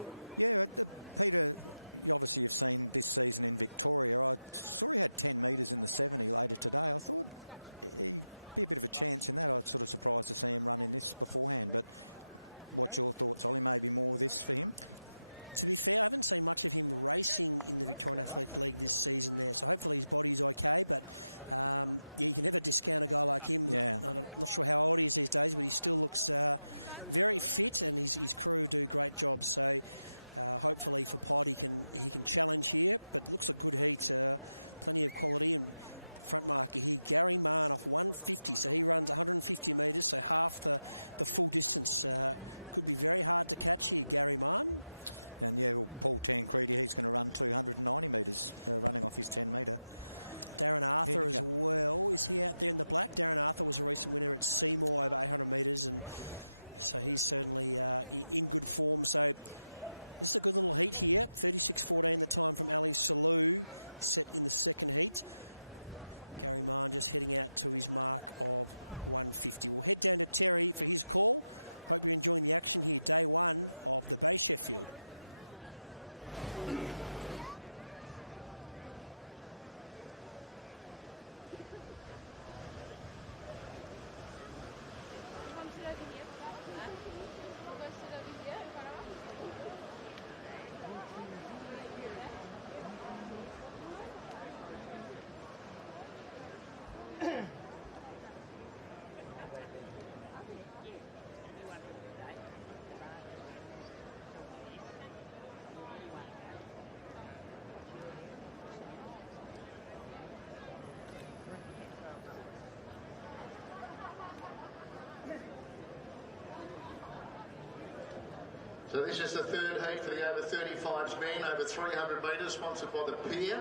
So this is the third heat for the over 35s men, over 300 metres, sponsored by the Pier.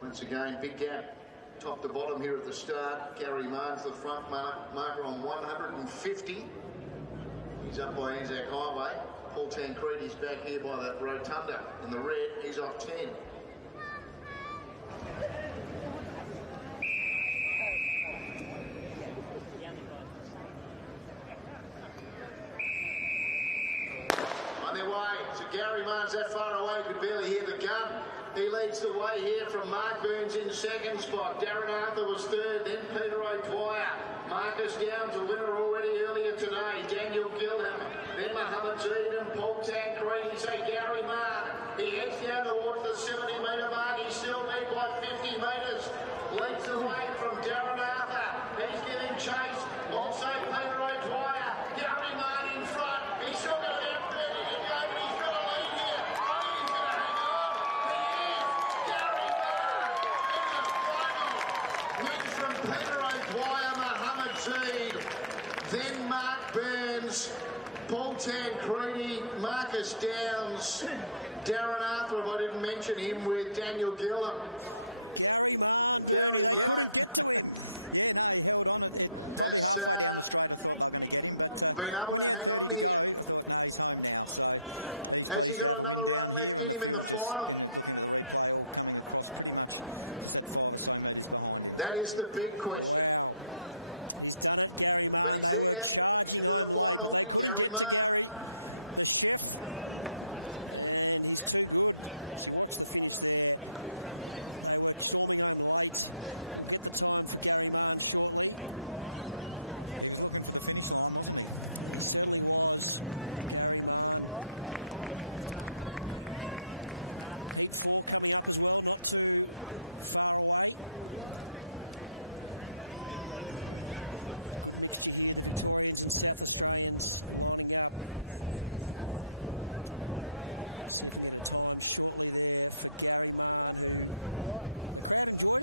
Once again, big gap, top to bottom here at the start. Gary Marnes, the front marker on 150. He's up by Anzac Highway. Paul Tancredi's back here by the Rotunda in the red. He's off 10. Gary Marnes that far away, could barely hear the gun. He leads the way here from Mark Burns in second spot. Darren Arthur was third, then Peter O'Dwyer. Marcus Downs, a winner already earlier today. Daniel Gilham, then Mohammed Zeed and Paul Tancredi. So Gary Marnes, he heads down towards the 70-metre mark. He's still led by 50 metres. Leads the way from Darren Arthur. He's giving chase. Also Peter O'Dwyer. Gary Marnes in front. He's still got a then Mark Burns, Paul Tancredi, Marcus Downs, Darren Arthur, if I didn't mention him, with Daniel Gilham. Gary Marnes has been able to hang on here. Has he got another run left in him in the final? That is the big question. But he's there. He's into the final. Gary Marnes.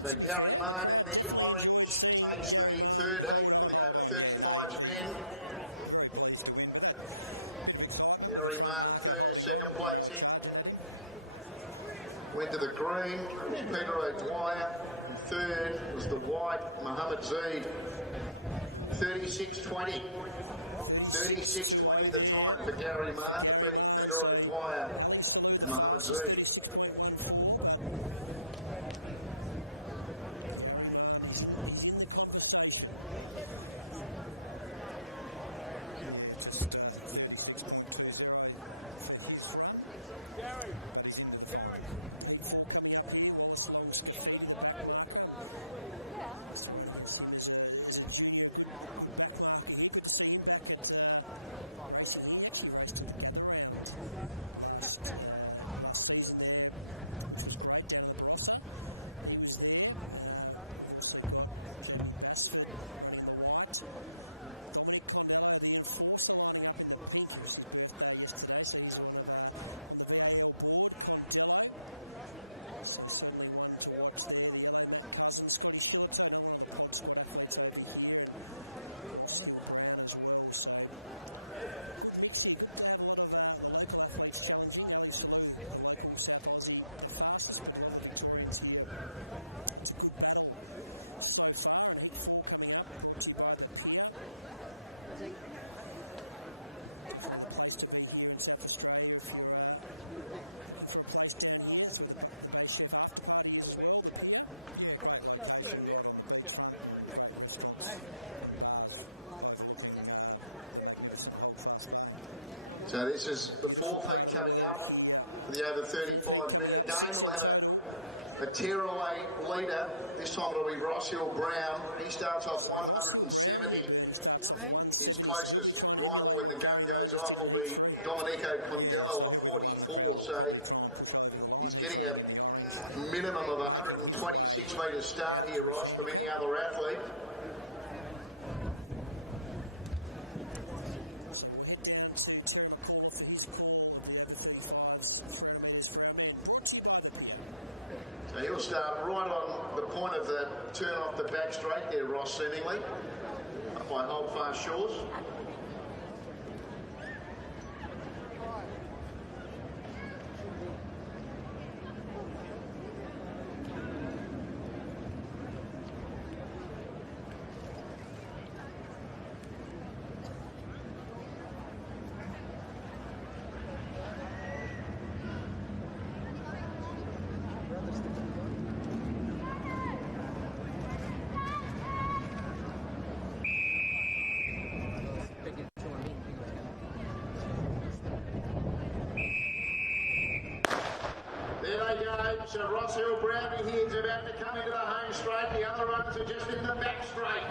So Gary Marnes in the orange takes the third heat for the over 35s men. Gary Marnes first, second place in. Went to the green, it was Peter O'Dwyer. And third was the white, Mohammed Zeed. 36-20. 36-20 the time for Gary Marr, defeating Peter O'Dwyer and Mohammed Z. So this is the fourth heat coming up for the over 35 men. Again, we'll have a tearaway leader. This time it'll be Ross Hill Brown. He starts off 170. His closest rival when the gun goes off will be Domenico Condello of 44. So he's getting a minimum of 126 metre start here, Ross, from any other athlete. He'll start right on the point of the turn off the back straight there, Ross, seemingly, up by Holdfast Shores. So Ross Hill Brown here is about to come into the home straight. The other runners are just in the back straight.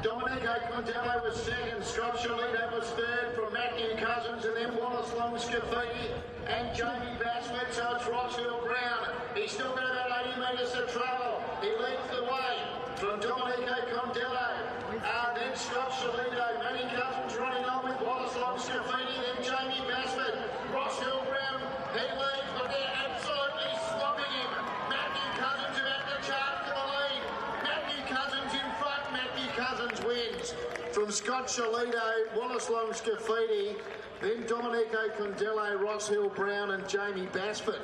Domenico Condello was second. Scott Shalito was third from Matthew Cousins, and then Wallace Long Scafidi and Jamie Basford. So it's Ross Hill Brown. He's still got about 80 metres to travel. He leads the way from Domenico Condello. Then Scott Shalito. Matthew Cousins running on with Wallace Long Scafidi, then Jamie Basford. Ross Hill Brown, he leads, but they're absolutely swamping him. Matthew Cousins about to charge for the lead. Matthew Cousins in front. Matthew Cousins wins. From Scott Shalito, Wallace Long Scafidi, then Domenico Condello, Ross Hill Brown and Jamie Basford.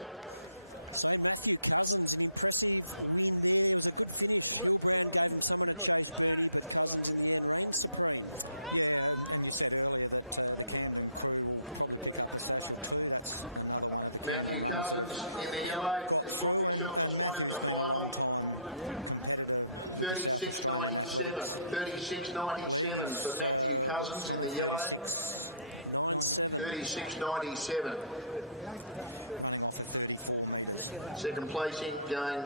Matthew Cousins in the yellow has booked himself a spot in the final. 36.97. 36.97 for Matthew Cousins in the yellow. 36.97. Second placing going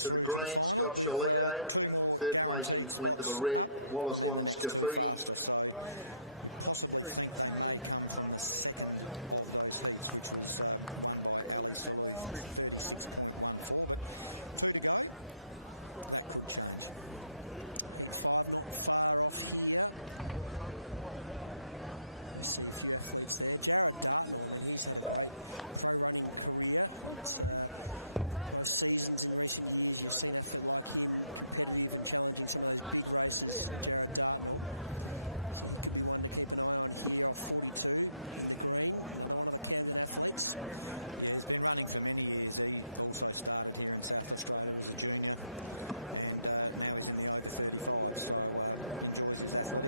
to the green, Scott Shalito. Third placing went to the red, Wallace Long Scafidi.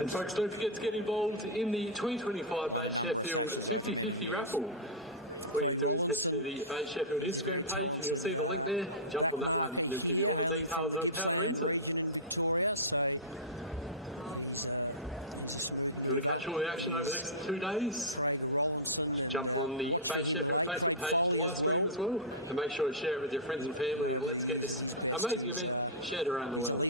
And folks, don't forget to get involved in the 2025 Bay Sheffield 50-50 raffle. All you do is head to the Bay Sheffield Instagram page and you'll see the link there. Jump on that one and it'll give you all the details of how to enter. If you want to catch all the action over the next 2 days, jump on the Bay Sheffield Facebook page live stream as well, and make sure to share it with your friends and family, and let's get this amazing event shared around the world.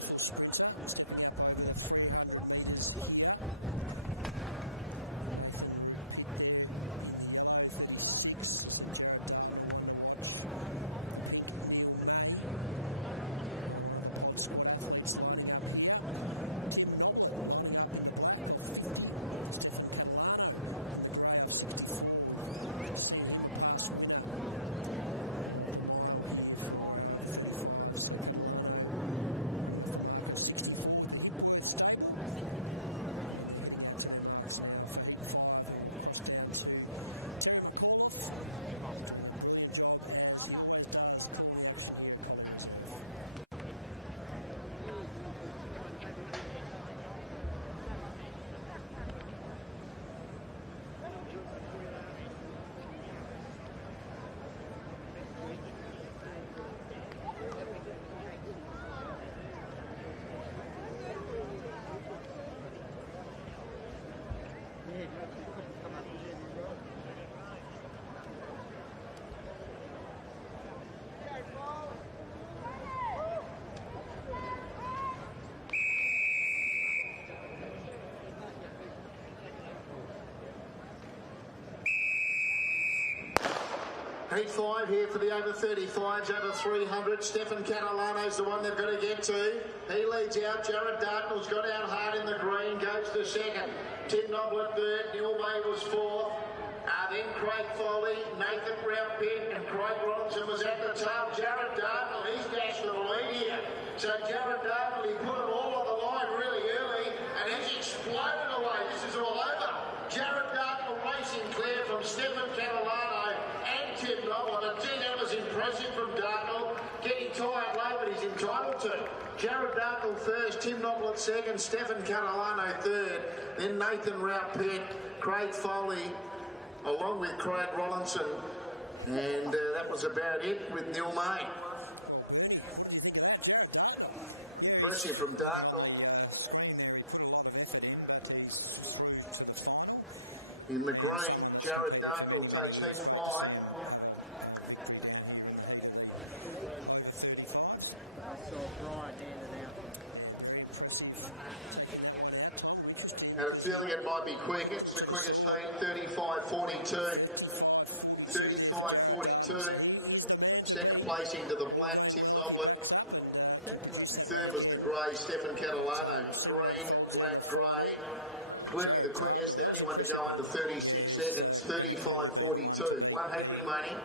Heat 5 here for the over 35s, over 300. Stefan Catalano's the one they've got to get to. He leads out. Jared Dartnell's got out hard in the green, goes to second. Tim Noblet third. Neil May was fourth. Then Craig Foley, Nathan Routpitt and Craig Robinson was at the tail. Jared Dartnell, he's dashed for the lead here. So Jared Dartnell, he put it all on the line really early and he's exploded away. This is all over. Jared Dartnell racing clear from Stefan Catalano and Tim Noblet. I think that was impressive from Dartnell. Getting tired low, but he's entitled to. Jared Dartnell first, Tim Noblet second, Stefan Catalano third, then Nathan Routpitt, Craig Foley, along with Craig Rollinson, and that was about it with Neil May. Impressive from Dartnell. In the green, Jared Dartnell takes heat 5. Had a feeling it might be quick. It's the quickest heat, 35.42. 35.42. Second placing to the black, Tim Noblet. Third was the grey, Stefan Catalano. Green, black, grey. Clearly the quickest, the only one to go under 36 seconds, 35.42. One heat remaining.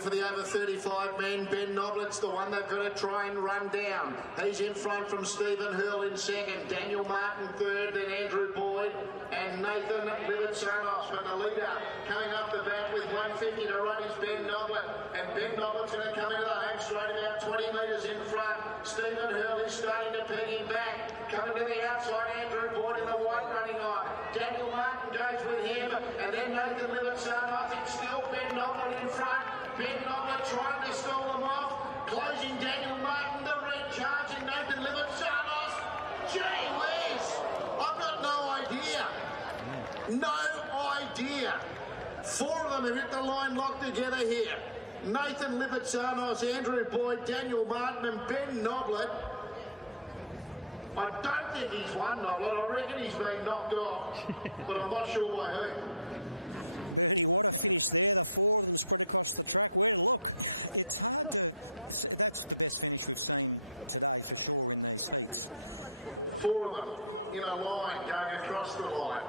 for the over 35 men. Ben Noblet's the one they've got to try and run down. He's in front from Stephen Hurl in second. Daniel Martin third, then Andrew Boyd and Nathan Livertsanos. But the leader coming up the back with 150 to run is Ben Noblet. And Ben Noblet's going to come into the home straight about 20 metres in front. Stephen Hurl is starting to peg him back. Coming to the outside, Andrew Boyd in the white running on. Daniel Martin goes with him, and then Nathan Livertsanos. It's still Ben Noblet in front. Ben Noblet trying to stall them off. Closing Daniel Martin, the red charging Nathan Livertsanos. Gee whiz! I've got no idea. No idea. Four of them have hit the line locked together here. Nathan Livertsanos, Andrew Boyd, Daniel Martin and Ben Noblet. I don't think he's won, Noblet. I reckon he's been knocked off, but I'm not sure by who. Four of them in a line going across the line.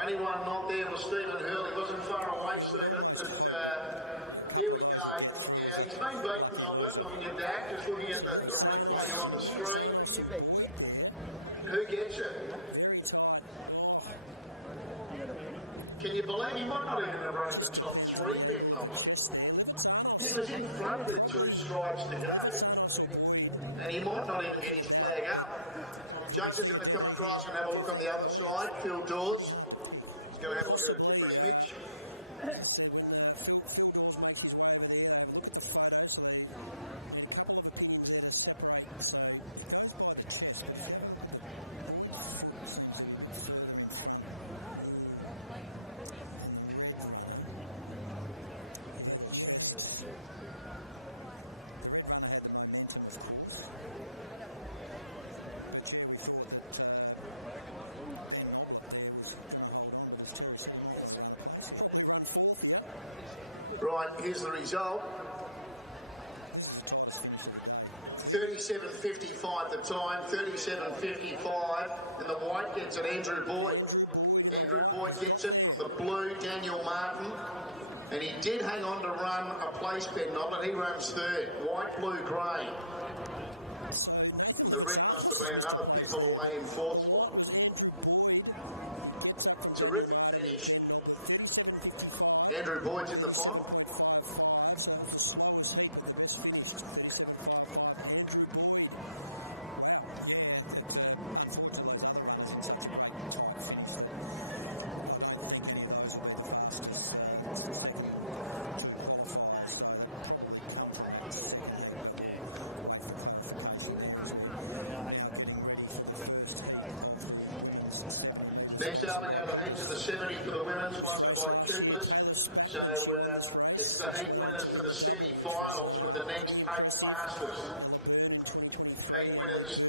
Only one not there was Stephen Hurl. He wasn't far away, Stephen, but here we go. Yeah, he's been beaten, Noblet, looking at that, just looking at the replay on the screen. Who gets it? Can you believe he might not even have run in the top three, Ben Noblet? He was in front with 2 strides to go, and he might not even get his flag up. Judge is going to come across and have a look on the other side. Phil Dawes is going to have a look at a different image. Right, here's the result. 37.55 the time, 37.55, and the white gets it, Andrew Boyd. Andrew Boyd gets it from the blue, Daniel Martin, and he did hang on to run a place Ben Noblet. He runs third, white, blue, grey. And the red must have been another pitfall away in fourth spot. Terrific finish. Andrew Boyd's in the final. Next up, we're going to heat to the 70 for the women, sponsored by Coopers. So it's the heat winners for the semi-finals with the next 8 fastest. 8 winners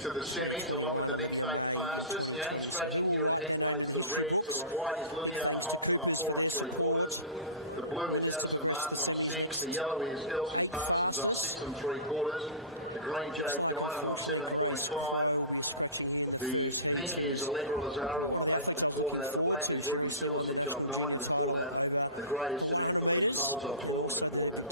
to the semis, along with the next 8 fastest. The only scratching here in heat 1 is the red. So the white is Liliana Hoffman off 4 3/4. The blue is Alison Martin off 6. The yellow is Elsie Parsons off 6 3/4. The green Jade Diamond off 7.5. The pink is Allegra Lazaro off 8 1/4. The black is Ruby Silicic off 9 1/4. The grey is Samantha Lee Coles off 12 1/4.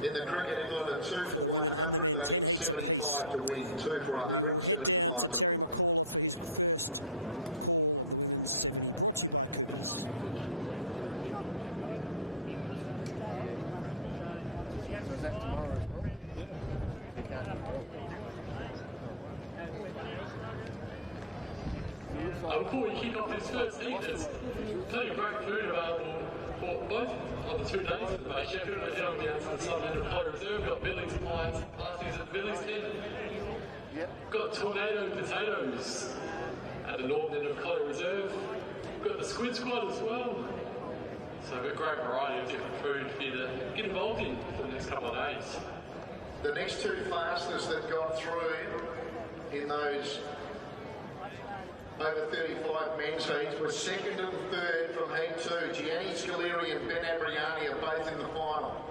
In the cricket, England are 2 for 100, they need 75 to win. 2 for 100, 75 to win. Is that tomorrow as well? Before we kick off this first heat, there's plenty of great food available for both of the 2 days of the Sheffield. We're down to the southern end of Collie Reserve. We've got Billings Pines parties at Billings Tent. We've got tornado potatoes at the northern end of Collie Reserve. We've got the Squid Squad as well. So a great variety of different food for you to get involved in for the next couple of days. The next two fasters that got through in those over 35 men's heats were second and third from heat 2. Gianni Scaleri and Ben Abriani are both in the final.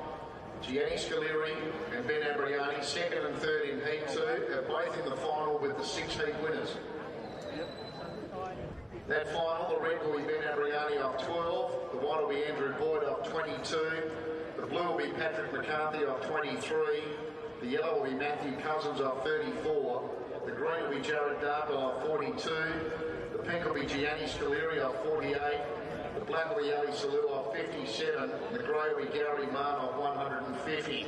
Gianni Scaleri and Ben Abriani, second and third in heat 2, are both in the final with the 6 heat winners. That final, the red will be Ben Abriani off 12, the white will be Andrew Boyd off 22, the blue will be Patrick McCarthy off 23, the yellow will be Matthew Cousins off 34, the green will be Jared Darville off 42, the pink will be Gianni Scaleri off 48, the black will be Ali Salou off 57, and the grey will be Gary Martin off 150.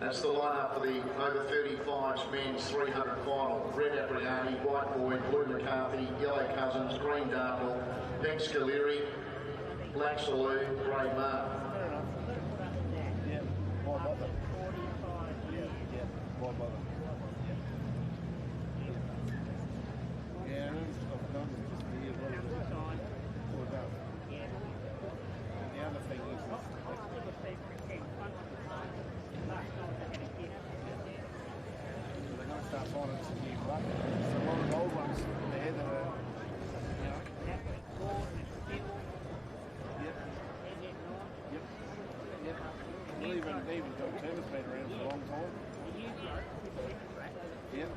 That's the lineup for the over 35s men's 300 final. Red Abriani, white Boyd, blue McCarthy, yellow Cousins, green Darville, pink Scaleri, black Salou, grey Martin. Yeah, why bother? Yeah, why bother? Yeah, I've done it just a year ago. The other thing is they're going to start finding some new blood. There's a lot of old ones there that are, you know. Yep. Well, even John Turner's been around for a long time. Yep.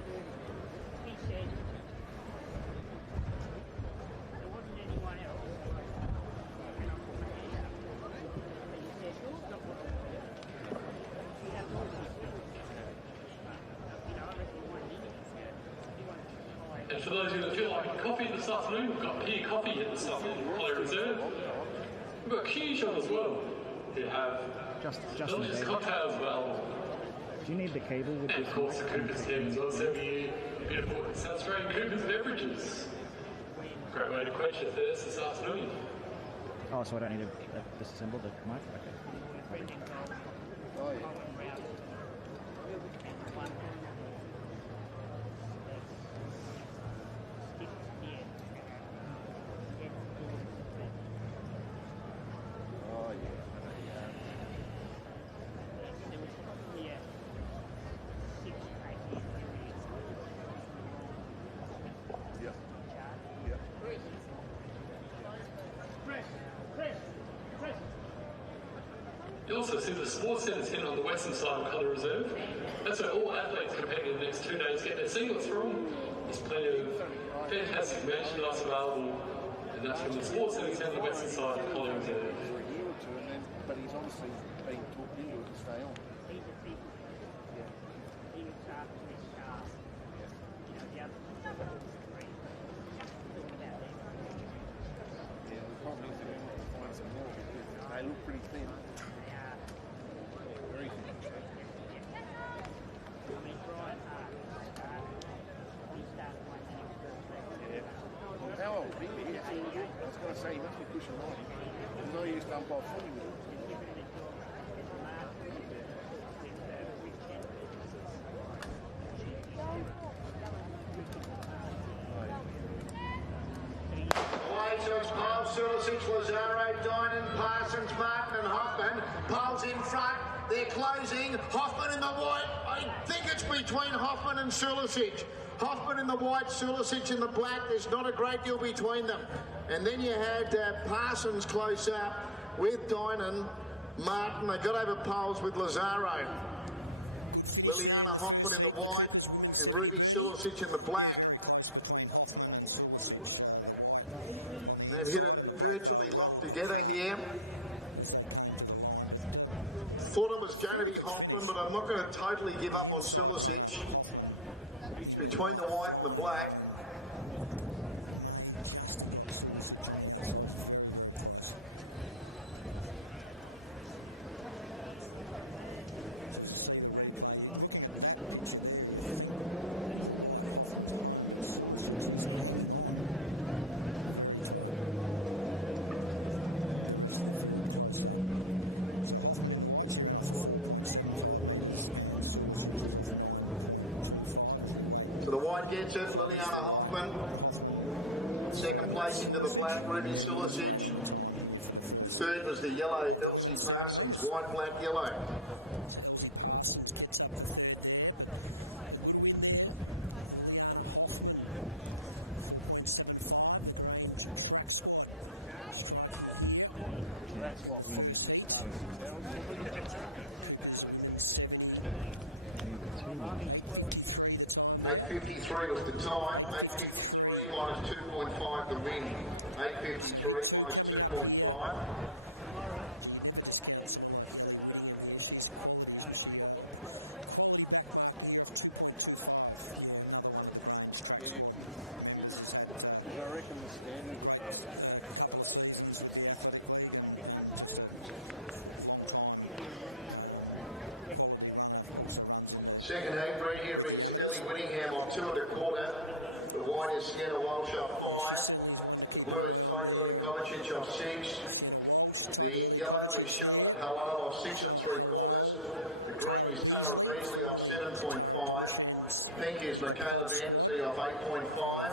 He said there wasn't anyone else. And I'm from here. And he said, look, he had all these things. You know, I reckon one minute he wanted to try. And for those of you that feel like coffee this afternoon, we've got peer coffee here this afternoon, Collier Reserve. We've got Q-Shot as well. We have delicious cocktails available. Do you need the cable with and this? of course the Cooper's team as well, serving you beautiful South Australian Cooper's beverages. Great way to quench your thirst this afternoon. Oh, so I don't need to disassemble the mic? Okay. Oh, yeah. You also see the Sports Centre tent on the western side of Collier Reserve. That's where all athletes competing in the next 2 days get their singlets from. There's plenty of fantastic merchandise available, and that's from the Sports Centre tent on the western side of Collier Reserve. But he's obviously been talked into it to stay on. He's a big, he looks after his car. You know, the other three. Talking about them. Yeah, the problem is that we want to find some more because they look pretty thin. They are. Very thin. I mean, Brian Hart, he started one year. Yeah. Well, how old? I was going to say, he must be pushing 90. There's no use to dump off footy with him. Lazaro, Dynan, Parsons, Martin and Hoffman. Poles in front. They're closing. Hoffman in the white. I think it's between Hoffman and Sulicic. Hoffman in the white, Sulicic in the black. There's not a great deal between them. And then you had Parsons close up with Dynan, Martin. They got over poles with Lazaro. Liliana Hoffman in the white and Ruby Sulicic in the black. They've hit it virtually locked together here. Thought it was going to be Hoffman, but I'm not going to totally give up on Sulicic. Between the white and the black. Gets it, Liliana Hoffman. Second place into the black, Ruby Sulicic. Third was the yellow Elsie Parsons, white, black, yellow. That's what we 8:53 was the time. 8:53 minus 2.5 the win. 8:53 minus 2.5. I reckon the standard Second heat right here is Ellie Whittingham on 2 1/4. The white is Sienna Walsh off 5. The blue is Tony Kovacic off 6. The yellow is Charlotte Halal off 6 3/4. The green is Tara Beasley off 7.5. Pink is Michaela Vandersea off 8.5.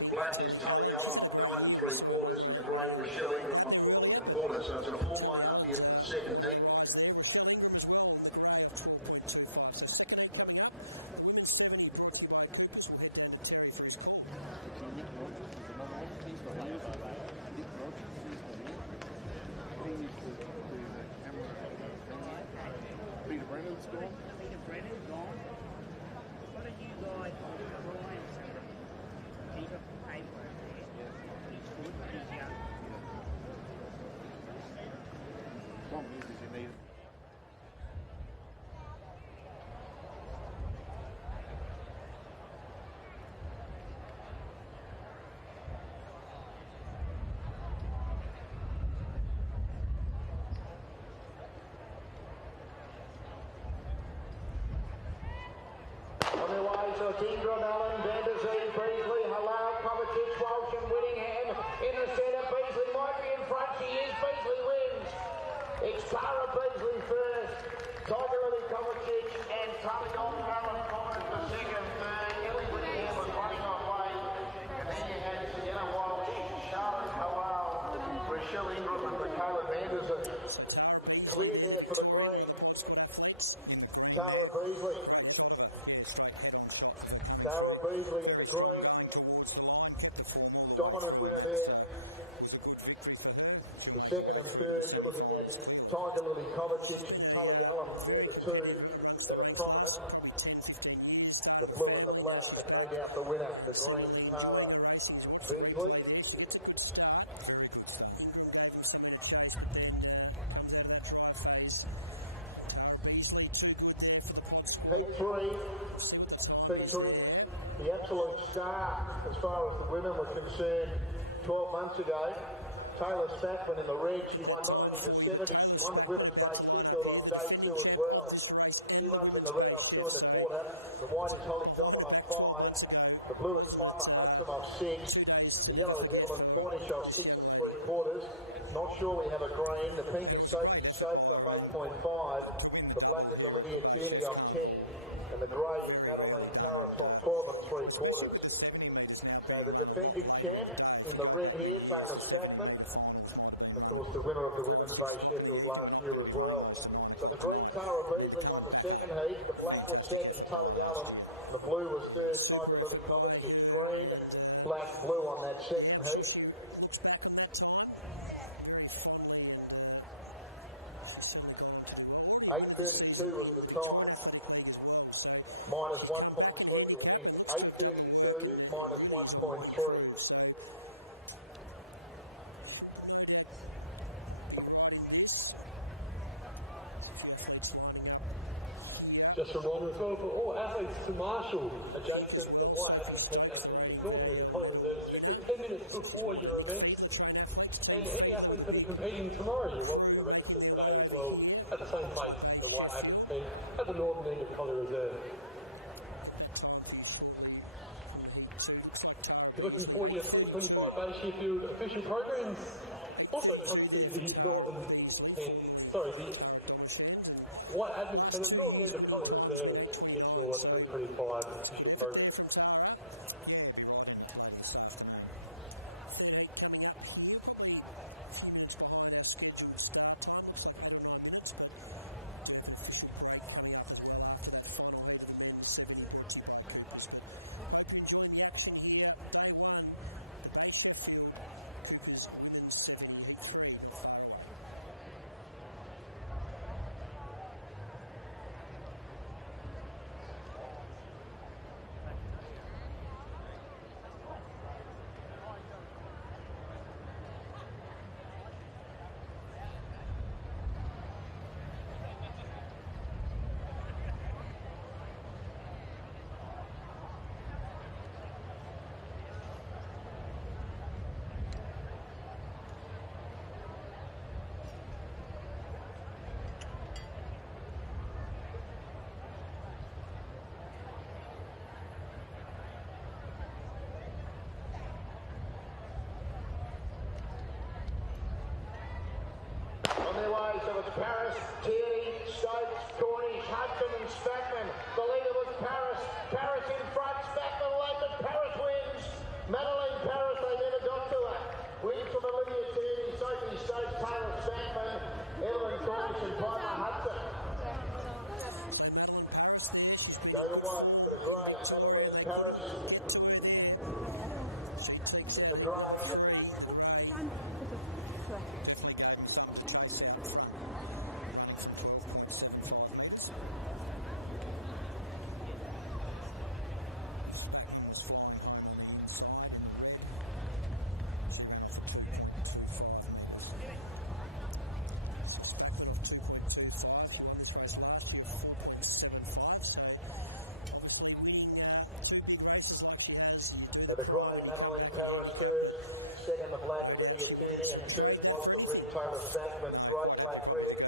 The black is Tully Allen off 9 3/4. And the grey Rochelle Ingram off 12 1/4. So it's a full line up here for the second heat. On their way to Ingram, Allen, Vandersea, Beasley, Halal, Kovacic, Walsh and Whittingham in the centre. Beasley might be in front. She is. Beasley wins. It's Tara Beasley first. Tiger Lily, Kovacic and Tully Allen Collins the second. Third, Ellie Whittingham was running on way. And then you had Sienna Walsh, Charlotte Halal, Rochelle Ingram and Michaela Vandersea. Clear there for the green. Tara Beasley. Tara Beasley in the green. Dominant winner there. The second and third, you're looking at Tiger Lily Kovacic and Tully Allen. They're the two that are prominent. The blue and the black, but no doubt the winner, the green, Tara Beasley. Heat 3. Featuring the absolute star as far as the women were concerned 12 months ago. Taylor Stackman in the red, she won not only the 70, she won the women's day Sheffield on day 2 as well. She runs in the red off 2 1/4. The white is Holly Dobbin off 5. The blue is Piper Hudson off 6. The yellow is Evelyn Cornish off 6 3/4. Not sure we have a green. The pink is Sophie Stokes off 8.5. The black is Olivia Tierney off 10. And the grey is Madeline Tarrant off 12 3/4. So the defending champ in the red here, Taylor Stackman. Of course, the winner of the Women's Day Sheffield last year as well. So the green, Tara Beasley, won the second heat. The black was second, Tully Allen. The blue was third, Tiger Lily Kovacic. Green, black, blue on that second heat. .832 was the time. Minus 1.3 to win. 8:32 minus 1.3. Just a reminder as well for all athletes to marshal adjacent the white athlete tent at the Northern End of College Reserve strictly 10 minutes before your event. And any athletes that are competing tomorrow, you're welcome to register today as well at the same place, the white athlete tent at the Northern End of College Reserve. If you're looking for your 2025 Bay Sheffield official programs, also come to the Northern End, the White Admin Centre, Northern End of College Reserve to get your 2025 official program. was Paris, Tierney, Stokes, Cornish, Hudson and Spackman. The leader was Paris. Paris in front, Spackman late, but Paris wins. Madeline Paris, they never got to her. Wins from Olivia Tierney, Sophie Stokes, Taylor Spackman, Evelyn Cornish and Piper Hudson. Go away for the grey, Madeline Paris. The grey. The grey, Madeline Paris first, second the black, Olivia Tierney, and third was the red, Taylor Spackman, grey, black, red.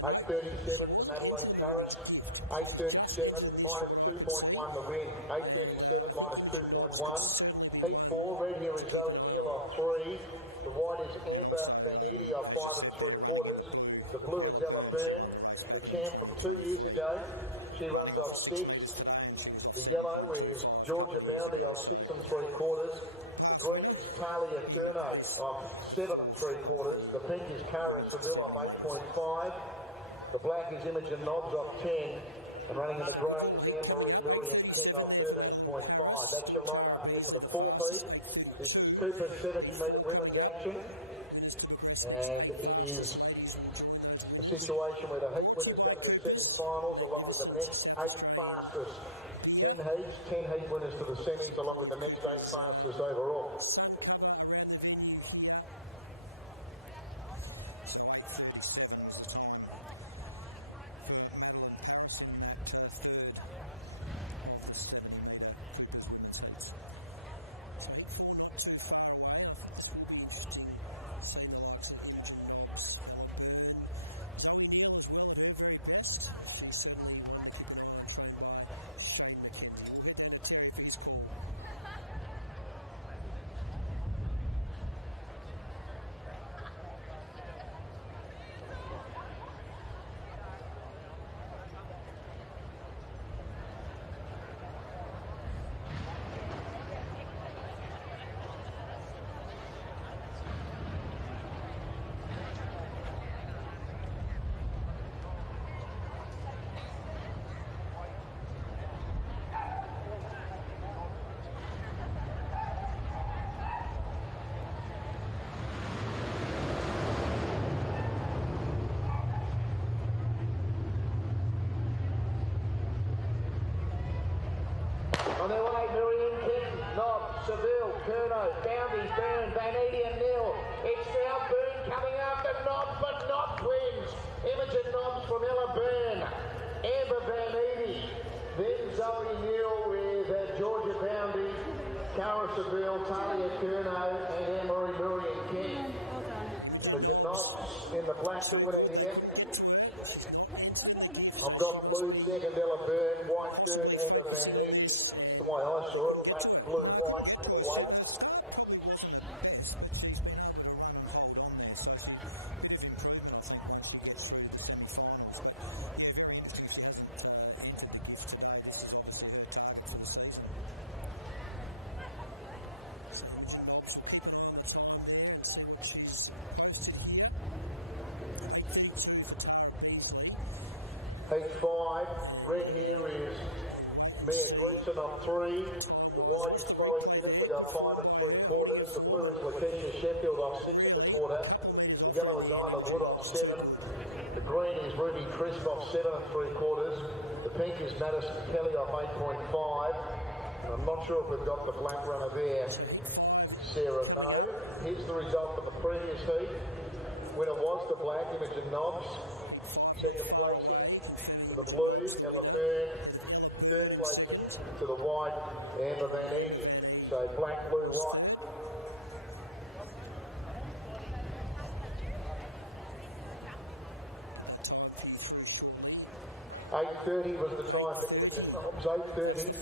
$8.37 for Madeline Paris, $8.37 minus 2.1 the win, $8.37 minus 2.1. Heat 4, red here is Zoe Neal off 3, the white is Amber Van Edie off 5 3/4, the blue is Ella Byrne, the champ from 2 years ago, she runs off 6, the yellow is Georgia Boundy off 6 3/4, the green is Talia Curno off 7 3/4, the pink is Cara Seville off 8.5, the black is Imogen Nobbs off 10, and running in the grey is Anne-Marie Murray and King off 13.5. That's your line-up here for the 4th heat. This is Cooper's 70-metre women's action, and it is a situation where the heat winners go to the semi-finals along with the next 8 fastest. 10 heats, 10 heat winners to the semis along with the next 8 fastest overall. On their way, Miriam King, Nobbs, Seville, Curno, Boundy, Byrne, Van Edie and Neal. It's now Byrne coming after Nobbs, but Nobbs wins. Imogen Nobbs from Ella Byrne, Amber Van Edie, then Zoe Neal with Georgia Boundy, Cara Seville, Talia Curno and Anne-Marie Murray and King. Imogen Nobbs in the black to winner here. I've got blue second, Ella Byrne, white third, Amber Van Edie. That's the way I saw it, black, blue, white for the weight. Heat 5, red here is Mia Gleeson on 3, the white is Chloe Kinnersley on 5 3/4, the blue is Lakeisha Sheffield off 6 1/4, the yellow is Isla Wood off 7, the green is Ruby Crisp off 7 3/4, the pink is Madison Kelly off 8.5, and I'm not sure if we've got the black runner there, Sarah, no. Here's the result from the previous heat. Winner was the black, Imogen Nobbs. Second placing to the blue, Ella Fern. Third placing to the white, Amber Van Eden. So black, blue, white. $8.30 was the time for Imogen Nobbs. 8.30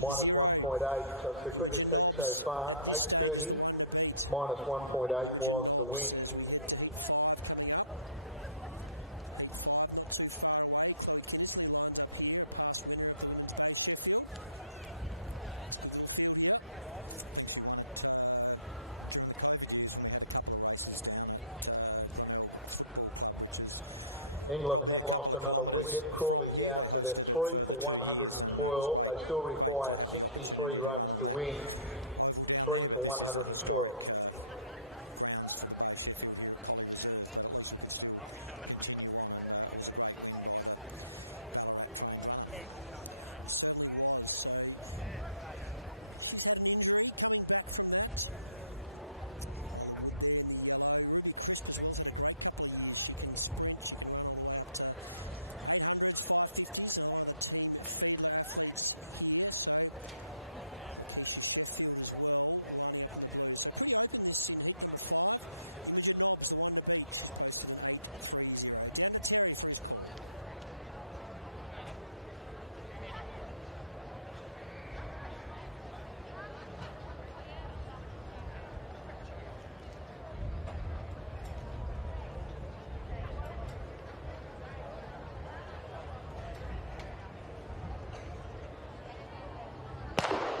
minus 1.8. So it's the quickest heat so far. 8.30 minus 1.8 was the win. England have lost another wicket. Crawley's out, so they're 3 for 112. They still require 63 runs to win. 3 for 112.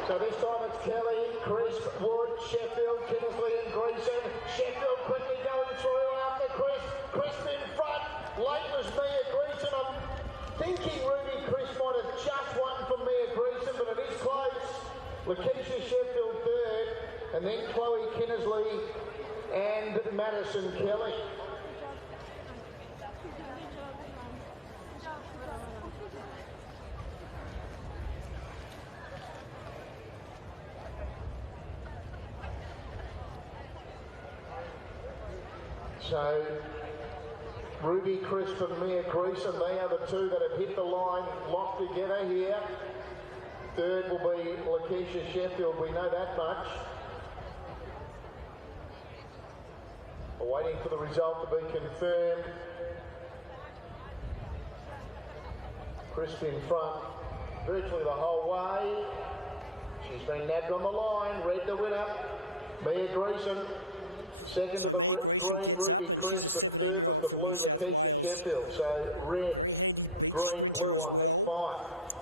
So this time it's Kelly, Chris, Wood, Sheffield, Kinnersley and Greason. Sheffield quickly going through after Chris. Chris in front. Late was Mia Greason. I'm thinking Ruby Chris might have just won from Mia Greason, but it is close. Lakeisha Sheffield third, and then Chloe Kinnersley and Madison Kelly. So, Ruby Crisp and Mia Greason, they are the two that have hit the line locked together here. Third will be Lakeisha Sheffield, we know that much. We're waiting for the result to be confirmed. Crisp in front, virtually the whole way. She's been nabbed on the line, red the winner, Mia Greason. Second to the green, Ruby Crisp, and third was the blue, Lakeisha Sheffield. So red, green, blue on heat 5.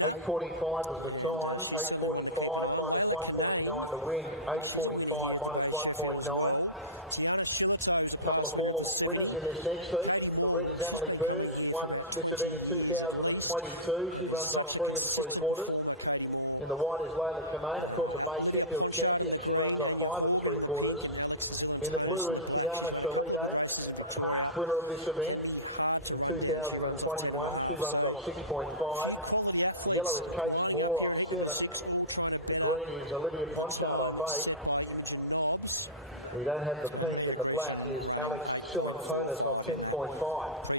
$8.45 was the time, 8.45 minus 1.9 to win, 8.45 minus 1.9. Couple of formal winners in this next heat. The red is Emily Bird, she won this event in 2022, she runs off 3 3/4. In the white is Layla Kamane, of course a Bay Sheffield champion, she runs off 5 3/4. In the blue is Tiana Shalide, a past winner of this event in 2021, she runs off 6.5. The yellow is Katie Moore off 7. The green is Olivia Ponchard off 8. We don't have the pink, and the black is Alex Silantonis off 10.5.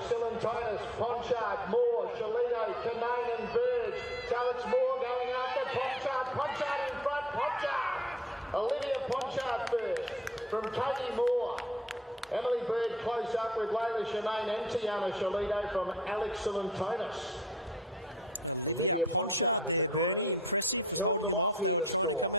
Silentinus, Ponchard, Moore, Shalito, Canane and Burge. So it's Moore going after Ponchard. Ponchard in front, Ponchard. Olivia Ponchard first from Katie Moore. Emily Bird close up with Layla Shanane and Tiana Shalito from Alex Silentinus. Olivia Ponchard in the green. Held them off here to score.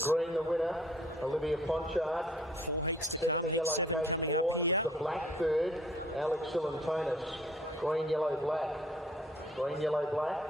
Green the winner, Olivia Ponchard. Second the yellow, Katie Moore. It was the black third, Alex Silentinus. Green, yellow, black. Green, yellow, black.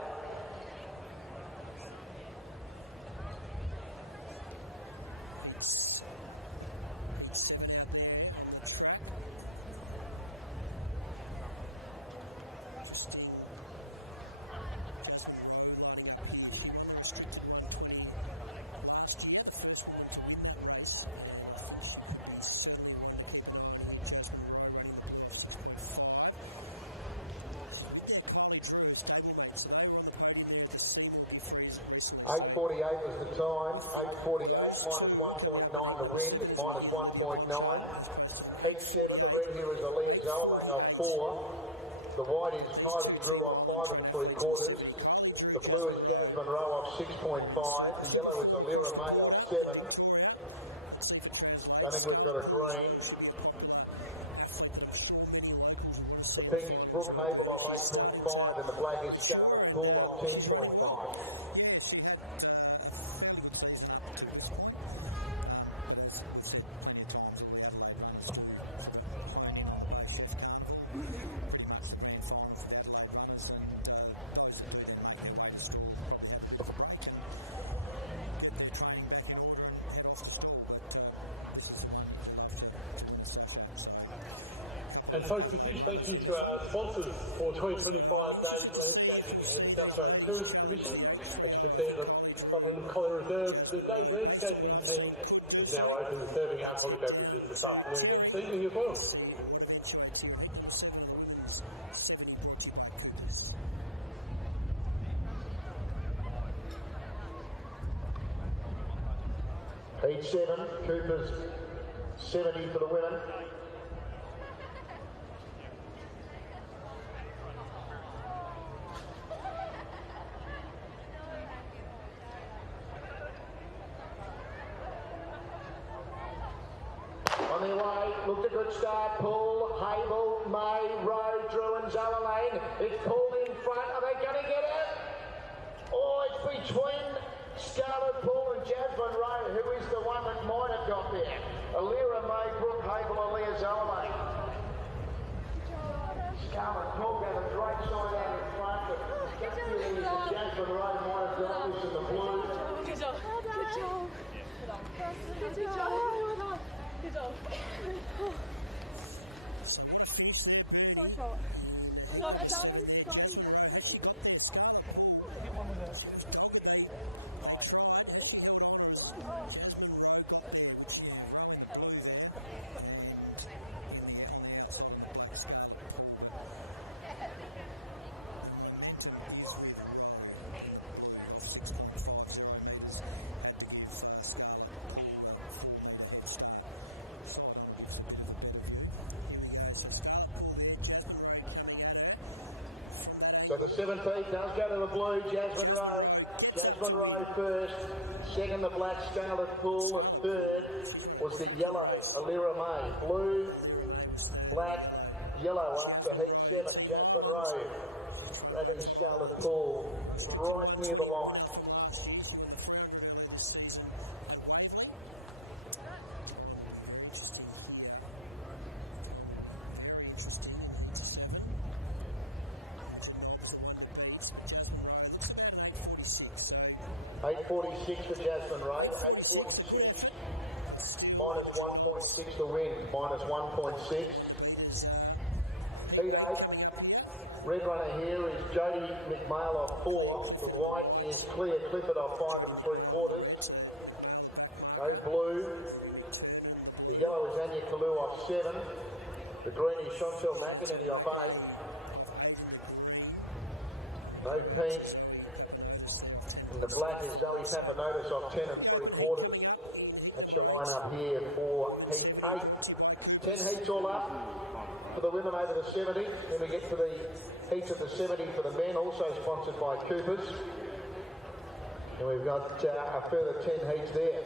.848 was the time, 8:48, minus 1.9 the wind, minus 1.9. Heat 7, the red here is Aaliyah Zolang off 4. The white is Kylie Drew off 5 3/4. The blue is Jasmine Rowe off 6.5. The yellow is Alira May off 7. I think we've got a green. The pink is Brooke Hable off 8.5 and the black is Scarlett Poole off 10.5. 'And folks, a huge thank you to our sponsors for 2025 Days Landscaping and South Australian Tourism Commission. As you can see at the top end of Collie Reserve, the Days Landscaping team is now open and serving alcoholic beverages this afternoon and this evening as well. Heat 7, Cooper's 70 for the women. On their way, looked a good start. Paul, Hable, May, Rowe, Drew and Zoe Lane. It's Paul in front. Are they going to get it? Oh, it's between Scarlett Poole and Jasmine Rowe. Who is the one that might have got there? Alira May, Brooke Hable, Aaliyah Zoe Lane. Scarlett Poole got a great side out in front. But Jasmine Rowe might have got this in the blue. Good job. Good job. Good job. Good job. So short. So the 7th does go to the blue, Jasmine Rowe. Jasmine Rowe first. Second, the black, Scarlett Poole. And third was the yellow, Alira May. Blue, black, yellow after heat 7, Jasmine Rowe. Grabbing Scarlett Poole right near the line. .846 for Jasmine Rowe, 846, minus 1.6 the wind, minus 1.6. Heat 8, Red runner here is Jodie McMahon off 4. The white is Claire Clifford off 5 3/4. No blue. The yellow is Anya Kalu off 7. The green is Chantel McInerney off 8. No pink. And the black is Zoe Papanotis off 10 3/4. That's your line up here for heat 8. 10 heats all up for the women over the 70. Then we get to the heats of the 70 for the men, also sponsored by Coopers. And we've got a further 10 heats there.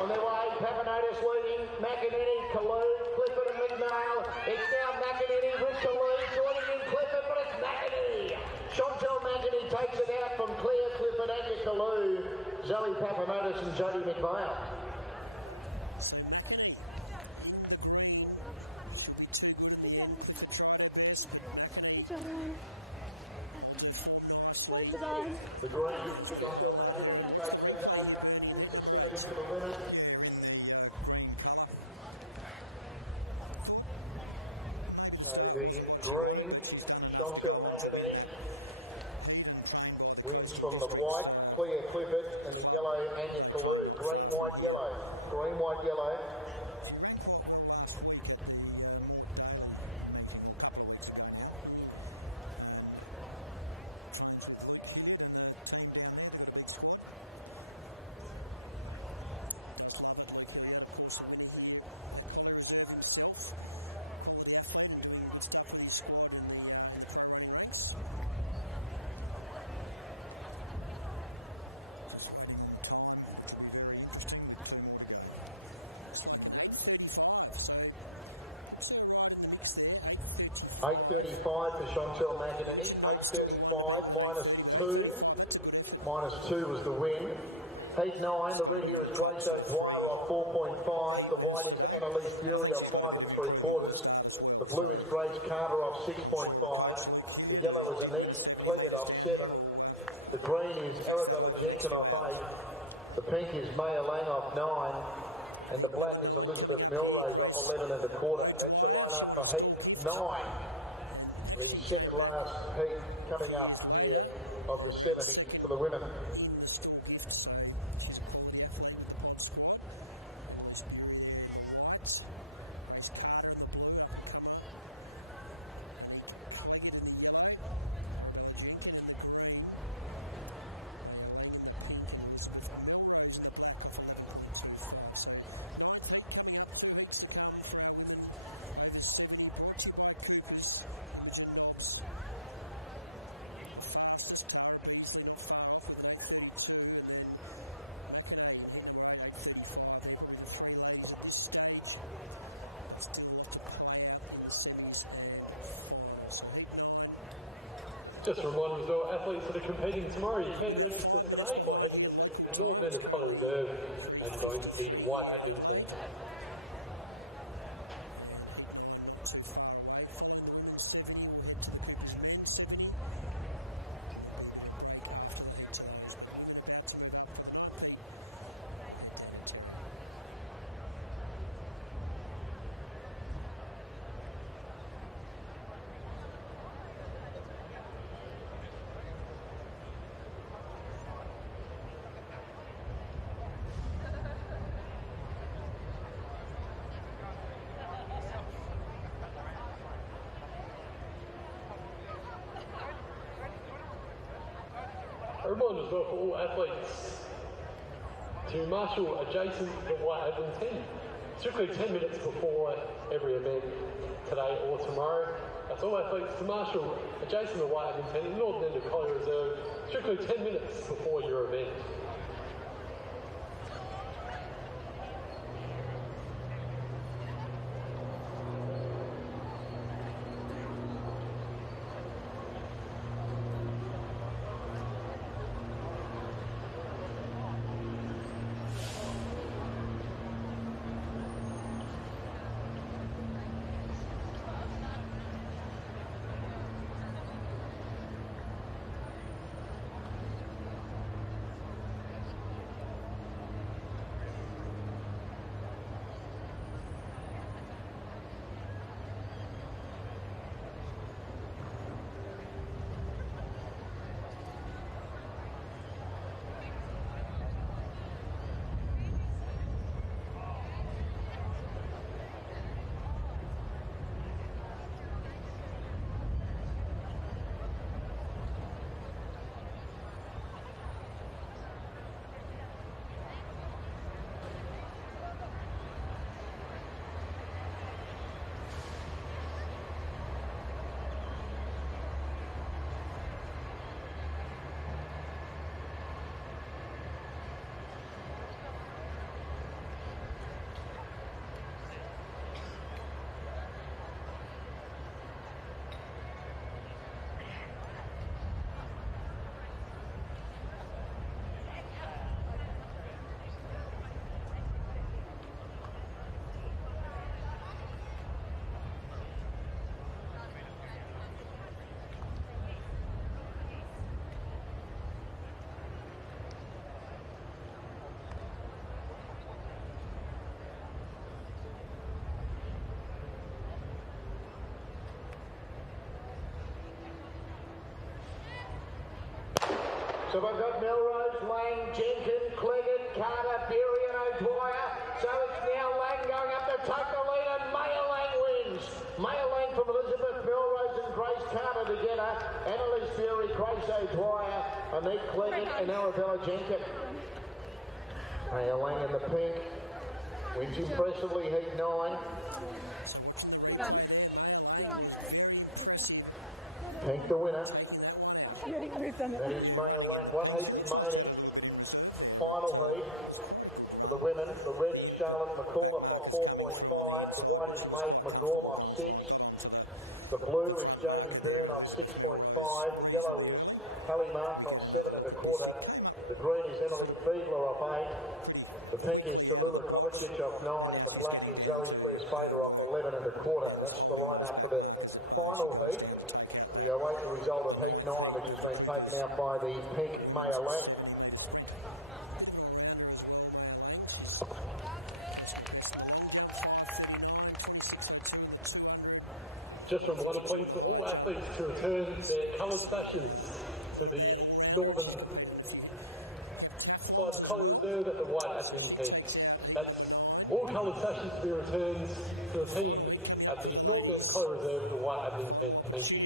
On their way, Papanotis leading, McInerney, Kalu, Clifford and McNail. It's now McInerney with Kalu, joining in Clifford, but it's McInerney. Chantel McInerney takes it out from Claire, Clifford and Kalu. Zoe Papanotis and Jodie McNail. The green, Chantel McInerney takes it out. The 70 for the winner. So the green, Chantel McInerney, wins from the white, Claire Clifford, and the yellow, Anya Kalu. Green, white, yellow. Green, white, yellow. $8.35 for Chantel McInerney. 8.35 -2. -2 was the win. Heat 9, the red here is Grace O'Dwyer off 4.5. The white is Annalise Bury off 5 3/4. The blue is Grace Carter off 6.5. The yellow is Anik Cleggett off 7. The green is Arabella Jensen off 8. The pink is Maya Lang off 9. And the black is Elizabeth Melrose off 11 1/4. That's your line-up for heat 9. The second last heat coming up here of the 70 for the women. Just a reminder as well, athletes that are competing tomorrow, you can register today by heading to the Northern End of Colour Reserve and going to the white admin team. A reminder as well for all athletes to marshal adjacent to the white open 10. Strictly 10 minutes before every event today or tomorrow. That's all athletes to marshal adjacent to the white open 10 in the northern end of Collier Reserve. Strictly 10 minutes before your event. So we've got Melrose, Lang, Jenkins, Cleggett, Carter, Berry and O'Dwyer. So it's now Lang going up to take the lead and Maya Lang wins. Maya Lang from Elizabeth, Melrose and Grace Carter together. Annalise Berry, Grace O'Dwyer, Annette Cleggett and Arabella Jenkins. Maya Lang in the pink. Wins impressively heat 9. Pink the winner. That is Maya Lang. One heat remaining. Final heat for the women. The red is Charlotte McAuliffe off 4.5. The white is Maeve McGorm off 6. The blue is Jamie Byrne off 6.5. The yellow is Hallie Martin off 7.25. The green is Emily Fiedler off 8. The pink is Tallulah Kovacic off 9. And the black is Zoe Flair-Spader off 11.25. That's the lineup for the final heat. We await the result of heat 9, which has been taken out by the pink Maya Lang. Just from one please for all athletes to return their coloured sashes to the northern side of Collier Reserve at the white admin tent. That's all coloured sashes to be returned to the team at the northern end of Collier Reserve at the white admin tent. Thank you.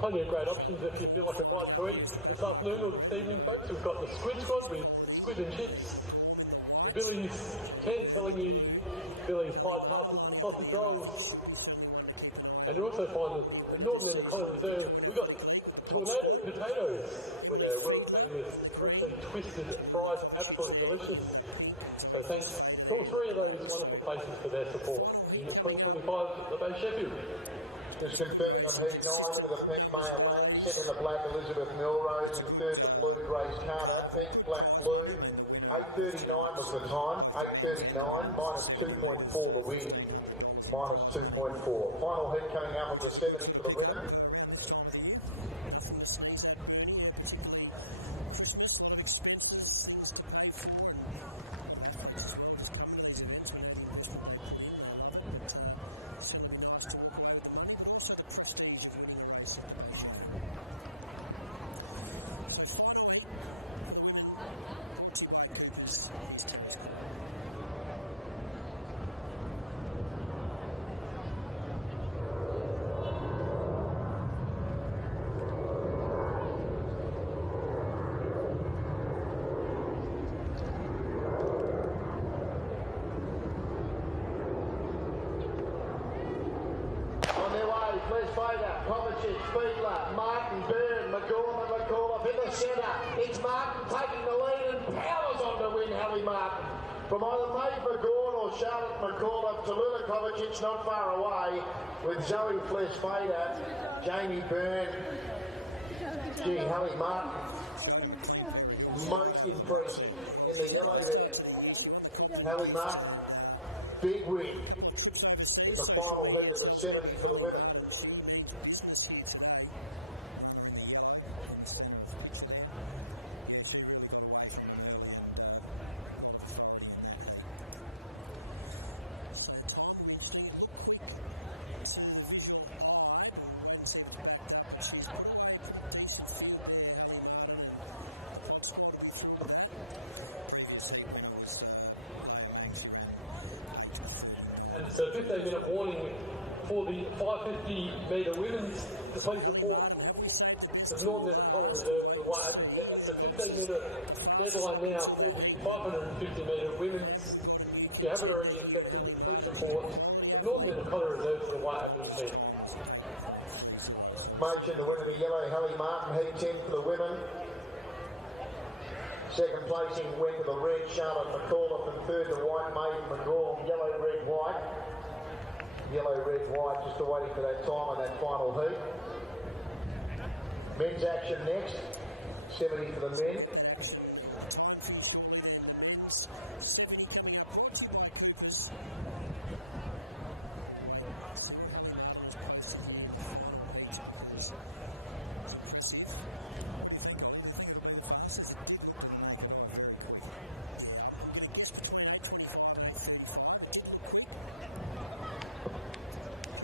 Plenty of great options if you feel like a bite to eat this afternoon or this evening, folks. We've got the Squid Squad with squid and chips. The Billy's tent selling you Billy's pied pasties and sausage rolls. And you also find the northern end of Collier Reserve, we've got tornado potatoes with our world famous freshly twisted fries, absolutely delicious. So thanks to all three of those wonderful places for their support. Unit 2025 at the Bay Sheffield. Just confirming on heat 9 into the pink Maya Lang, second the black Elizabeth Melrose, and third the blue Grace Carter, pink, black, blue. 8.39 was the time, 8.39, minus 2.4 the win, minus 2.4. Final heat coming up at the 70 for the women. Spader, Kovacic, Fiedler, Martin, Byrne, McGorman, McCullough in the centre. It's Martin taking the lead and powers on to win Hallie Martin. From either Maeve McGorn or Charlotte McCullough, Tallulah Kovacic not far away with Zoe Flesh-Fader, Jamie Byrne. Gee, Hallie Martin, most impressive in the yellow there. Hallie Martin, big win in the final heat of the 70 for the women. So 15-minute warning for the 550 metre women's. The police report the Northern and Collar Reserve for what happened. It's a 15-minute deadline now for the 550 metre women's. If you haven't already accepted the police report, the Northern and Collar Reserve for the what happened team. Motion the winner, the yellow Hallie Martin, heat 10 for the women. Second placing went to the red Charlotte McCullough, and third to white Maeve McGorm. Yellow, red, white. Yellow, red, white, just waiting for that time on that final heat. Men's action next. 70 for the men.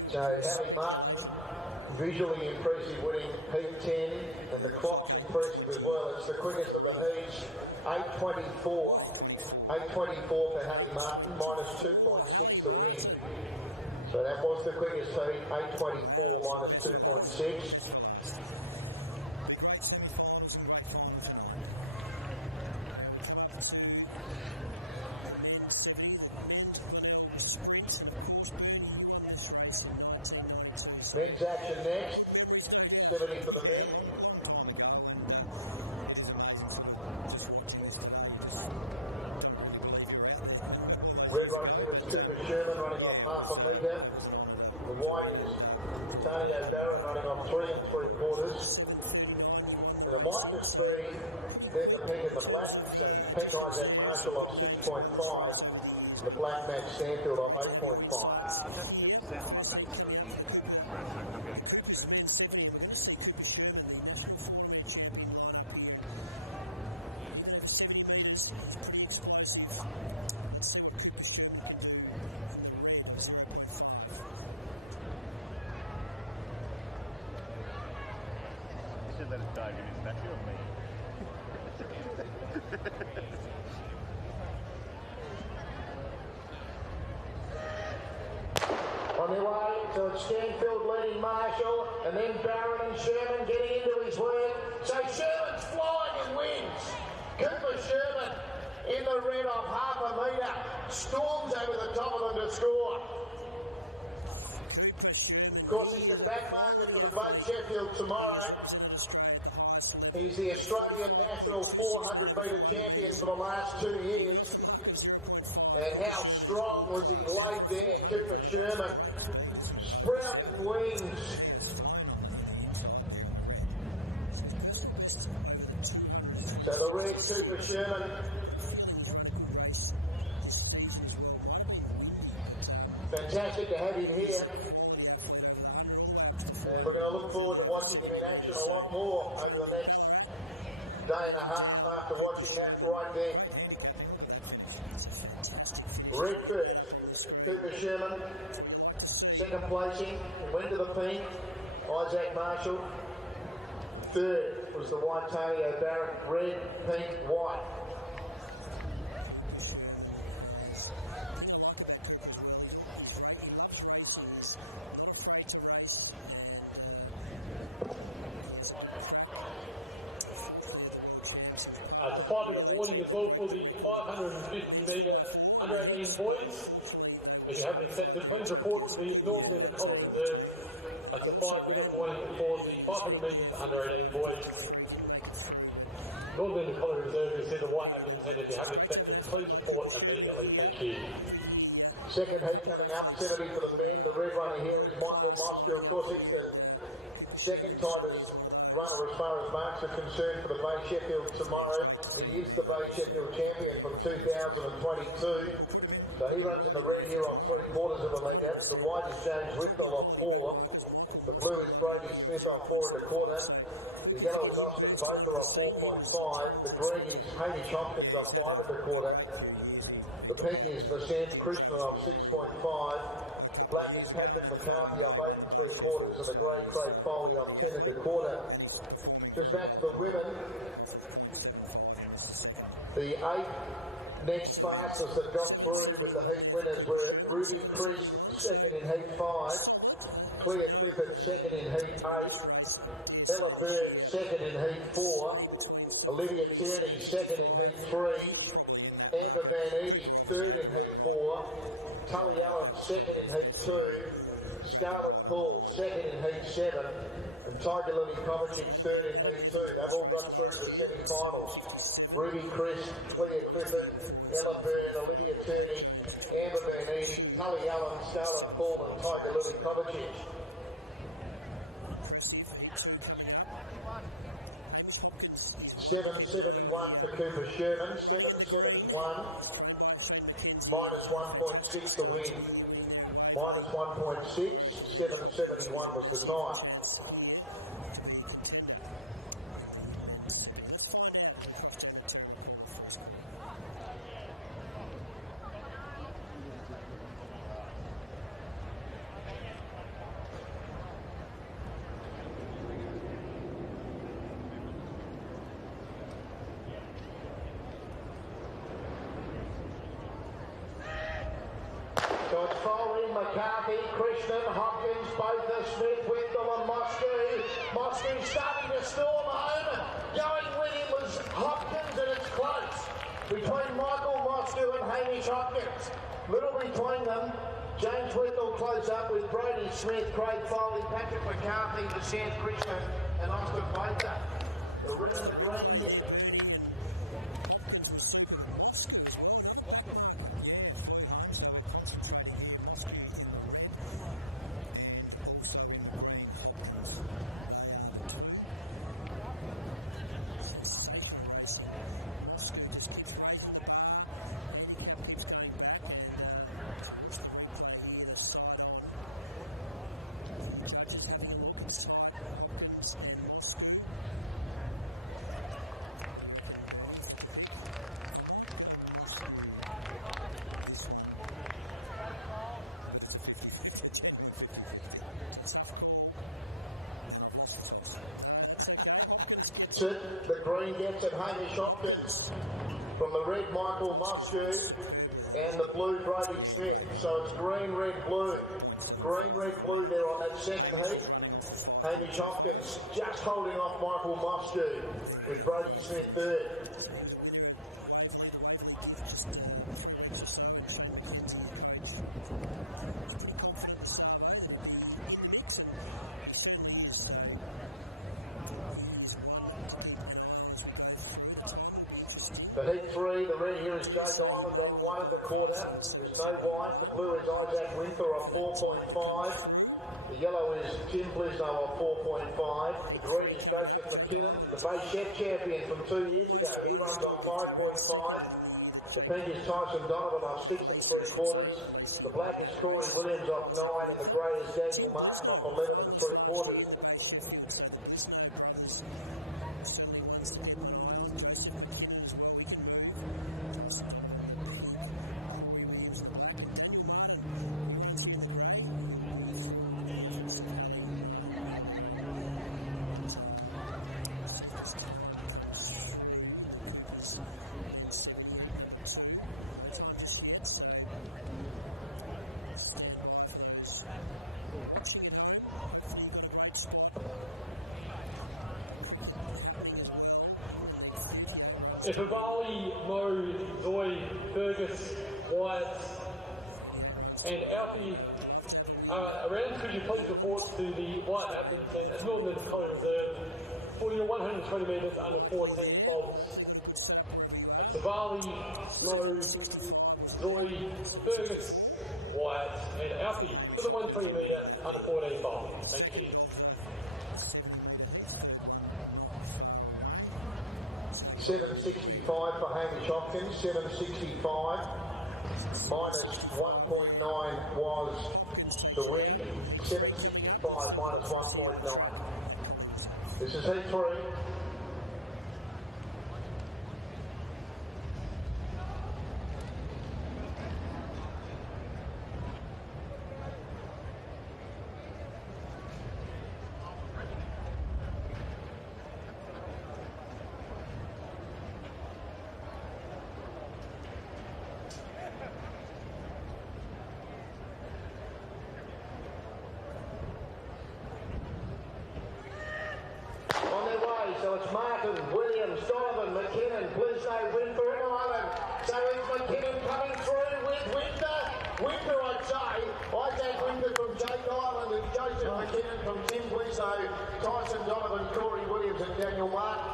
So Hallie Martin, visually impressive, winning heat 10, and the clock's impressive as well. It's the quickest of the heats, 8:24. 8:24 for Hallie Martin, minus 2.6 to win. So that was the quickest heat, 8:24 minus 2.6. Men's action next. 70 for the men. Red running here is Cooper Sherman running off half a metre. The white is Antonio Barron running off 3 3/4. And it might just be then the pink and the black. So pink Isaac Marshall off 6.5. The black Matt Stanfield off 8.5. Let it dive in his statue of me. On their way, so it's Stanfield leading Marshall, and then Barron and Sherman getting into his work. So Sherman's flying and wins. Cooper Sherman in the red off half a metre, storms over the top of them to score. Of course, he's the back marker for the Bay Sheffield tomorrow. He's the Australian national 400 metre champion for the last 2 years. And how strong was he laid there, Cooper Sherman. Sprouting wings. So the red Cooper Sherman. Fantastic to have him here. And we're going to look forward to watching him in action a lot more over the next day and a half after watching that right there. Red first, Cooper Sherman. Second placing, he went to the pink, Isaac Marshall. Third was the white Antonio Barrett, red, pink, white. It's a 5-minute warning as well for the 550 metre under 18 boys. If you haven't accepted, please report to the Northern and Collar Reserve That's a 5-minute point for the 500 metres under 18 boys. Northern College Reserve who said the white have intended. If you haven't accepted, please report immediately. Thank you. Second heat coming up, 70 for the men. The red runner here is Michael Moscow. Of course, it's the second tightest runner as far as marks are concerned for the Bay Sheffield tomorrow. He is the Bay Sheffield champion from 2022. So he runs in the red here on 3/4 of the leg out. The white is James Whitnell off 4. The blue is Brady Smith off 4 1/4. The yellow is Austin Baker off 4.5. The green is Hamish Hopkins off 5 1/4. The pink is Vicente Krishnan off 6.5. The black is Patrick McCarthy off 8 3/4, and the grey Craig Foley off 10 1/4. Just back to the women. The 8 next fastest that got through with the heat winners were Ruby Christ, second in heat 5. Claire Clifford, second in heat 8. Ella Bird, second in heat 4. Olivia Tierney, second in heat 3. Amber Van Eedy, third in heat 4. Tully Allen, second in heat 2. Scarlett Poole, second in heat 7. And Tiger Lily Kovacic, third in heat 2. They've all got through to the semi-finals. Ruby Christ, Claire Clifford, Ella Byrne, Olivia Tierney, Amber Van Eedy, Tully Allen, Scarlett Poole and Tiger Lily Kovacic. $7.71 for Cooper Sherman, $7.71, minus 1.6 to win. Minus 1.6, $7.71 was the time. So it's Foley, McCarthy, Krishnan, Hopkins, Baker, Smith, Whitnell and Moscow. Moscow starting to storm home. Going with him was Hopkins, and it's close between Michael Moscow and Hamish Hopkins. Little between them. James Whitnell close up with Brady Smith, Craig Foley, Patrick McCarthy, Vicente Krishnan and Austin Baker. The red and the green here. The green gets it, Hamish Hopkins. From the red, Michael Moscow. And the blue, Brady Smith. So it's green, red, blue. Green, red, blue there on that second heat. Hamish Hopkins just holding off Michael Moscow with Brady Smith third. For heat 3, the red here is Jake Island off 1 1/4. There's no white. The blue is Isaac Winther off 4.5. The yellow is Tim Blizno off 4.5. The green is Joseph McKinnon, the Bay Chef champion from 2 years ago. He runs on 5.5. The pink is Tyson Donovan off 6 3/4. The black is Corey Williams off 9, and the grey is Daniel Martin off 11 3/4. Ifavali, Mo, Zoe, Fergus, Wyatt and Alfie Around, could you please report to the White Atherton at Northern College Reserve for your 120 metres under 14 bolts. At Savali, Snow, Joy, Fergus, Wyatt and Alfie for the 120 metre under 14 bolt. Thank you. $7.65 for Hamish Hopkins, $7.65 minus 1.9 was the win, $7.65 minus 1.9. This is heat 3. So it's Martin, Williams, Donovan, McKinnon, Blisno, Winter and Island. So it's McKinnon coming through with Winter. Winter, I'd say. Isaac Winter from Jake Island and Joseph McKinnon from Tim Blisno, Tyson Donovan, Corey Williams and Daniel Martin.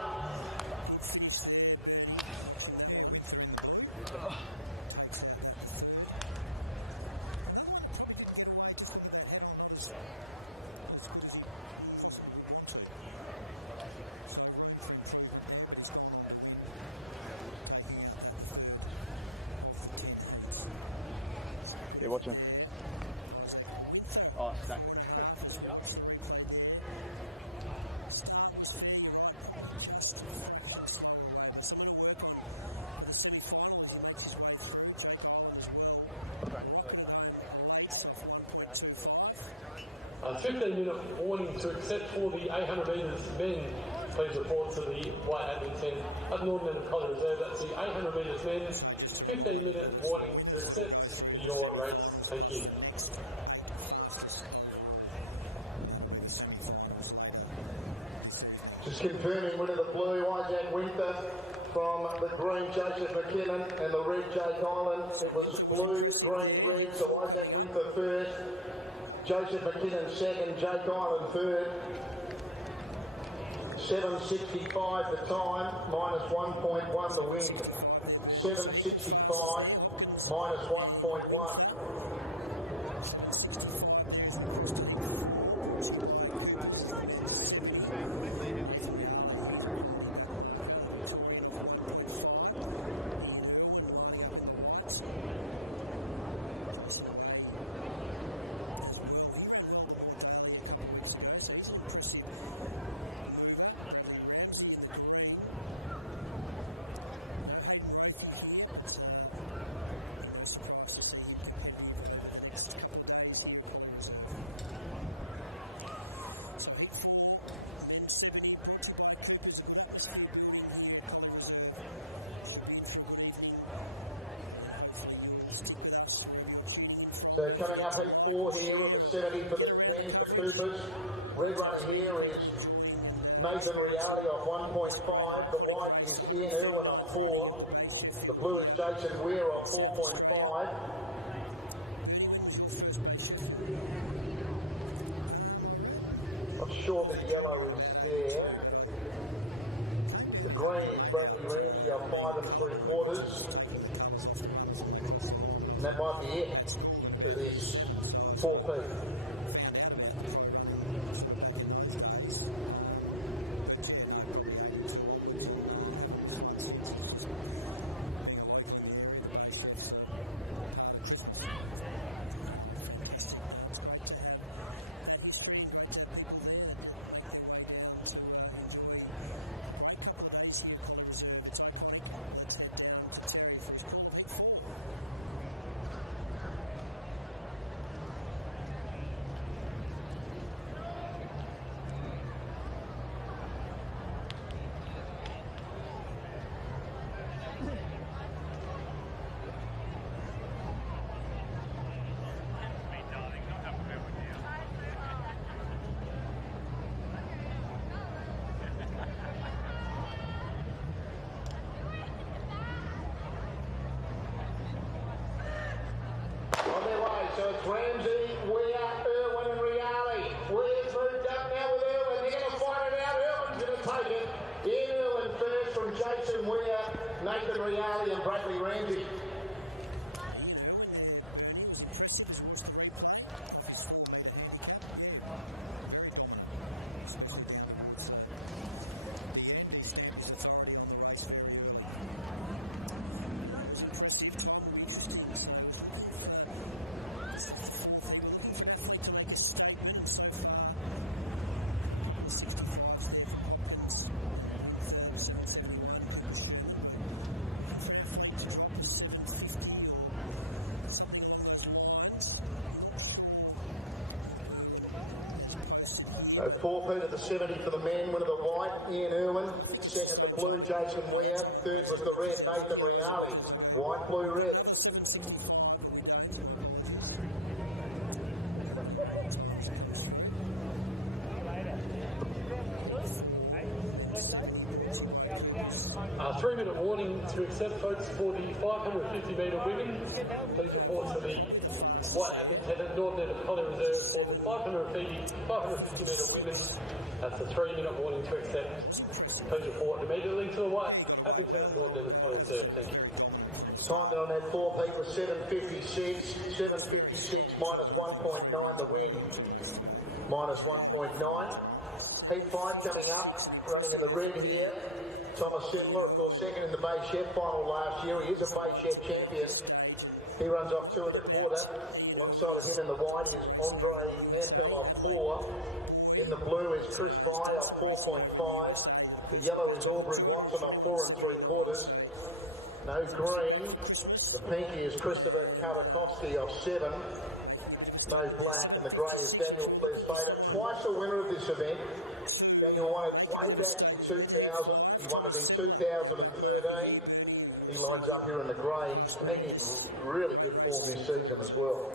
Yeah, watching. Oh, I stacked it. A 15-minute warning to accept for the 800 metres men. Please report to the White Atherton at Northern College Reserve. That's the 800 metres men. 15-minute warning to accept for your race. Thank you. Just confirming winner the blue, Isaac Winter, from the green, Joseph McKinnon, and the red, Jake Island. It was blue, green, red, so Isaac Winter first, Joseph McKinnon second, Jake Island third. 7.65 the time, minus 1.1 the win. 7.65 minus 1.1. So coming up heat 4 here with the 70 for the men for Coopers. Red runner here is Nathan Reale off 1.5. The white is Ian Irwin off 4. The blue is Jason Weir off 4.5. Not sure the yellow is there. The green is Bradley Ramsey off 5 3/4. And that might be it for this 4P. So it's Ramsey, Weir, Nathan Reale and Bradley Ramsey. So 4 feet at the 70 for the men, winner the white, Ian Irwin. Second the blue, Jason Weir. Third was the red, Nathan Reale. White, blue, red. A 3-minute warning to accept votes for the 550 metre women. Please report to the White Admin Northern of Collie Reserve for the 550 metre women. That's a 3-minute warning to accept. Please report immediately to the White Admin Northern of Collie Reserve. Thank you. Timed on that 4 feet was 7.56. 7.56 minus 1.9 the win. Minus 1.9. Heat 5 coming up, running in the red here. Thomas Simler, of course, second in the Bay Chef final last year. He is a Bay Chef champion. He runs off 2 1/4. Alongside of him in the white is Andre Hampel off 4. In the blue is Chris Vye off 4.5. The yellow is Aubrey Watson off 4 3/4. No green. The pinky is Christopher Karakoski off 7. No black, and the grey is Daniel Flesfader, twice a winner of this event. Daniel won it way back in 2000. He won it in 2013. He lines up here in the grey. He's been in really good form this season as well.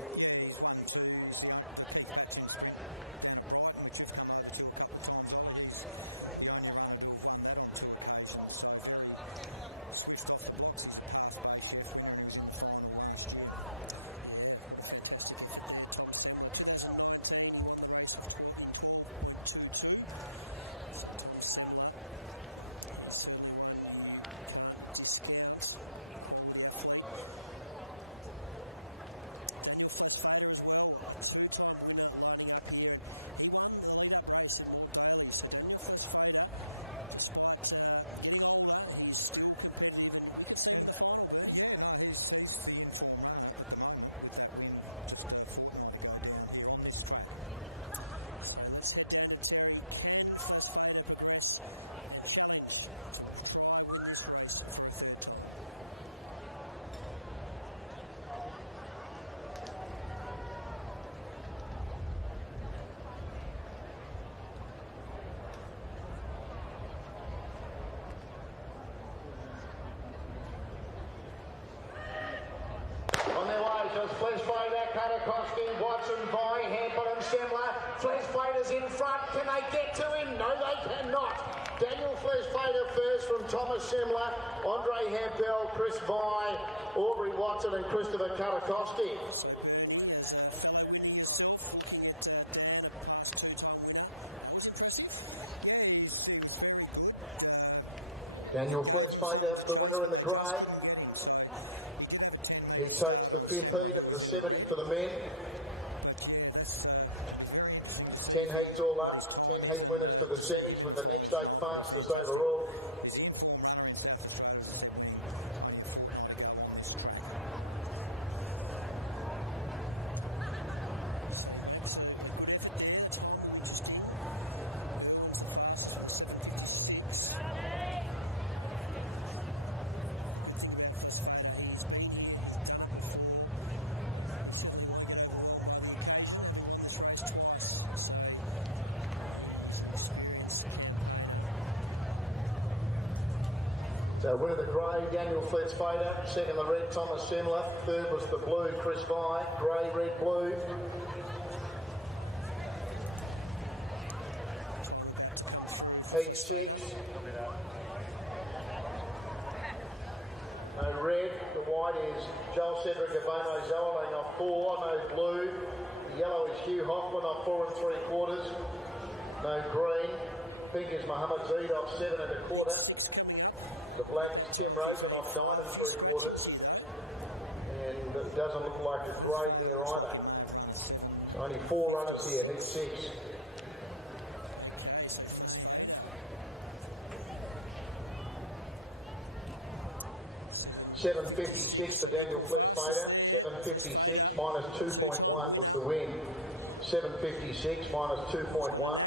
Flesfader, Karakoski, Watson, Vye, Hampel and Semler. Flesfader's in front. Can they get to him? No, they cannot. Daniel Flesfader first from Thomas Semler, Andre Hampel, Chris Vye, Aubrey Watson and Christopher Karakoski. Daniel Flesfader, the winner in the grey. He takes the 5th heat at the 70 for the men. 10 heats all up, 10 heat winners to the semis with the next 8 fastest overall. So winner the grey, Daniel Flesfader. Second the red, Thomas Semler. Third was the blue, Chris Vye. Grey, red, blue. Heat 6. No red. The white is Joel Cedric Abono Zoling off 4. No blue. The yellow is Hugh Hoffman off 4 3/4. No green. Pink is Mohammed Zeid off 7 1/4. The black is Tim Rosen off 9 3/4. And it doesn't look like a grey there either. So only 4 runners here, heat 6. $7.56 for Daniel Flesfader. 7.56 minus 2.1 was the win. 7.56 minus 2.1.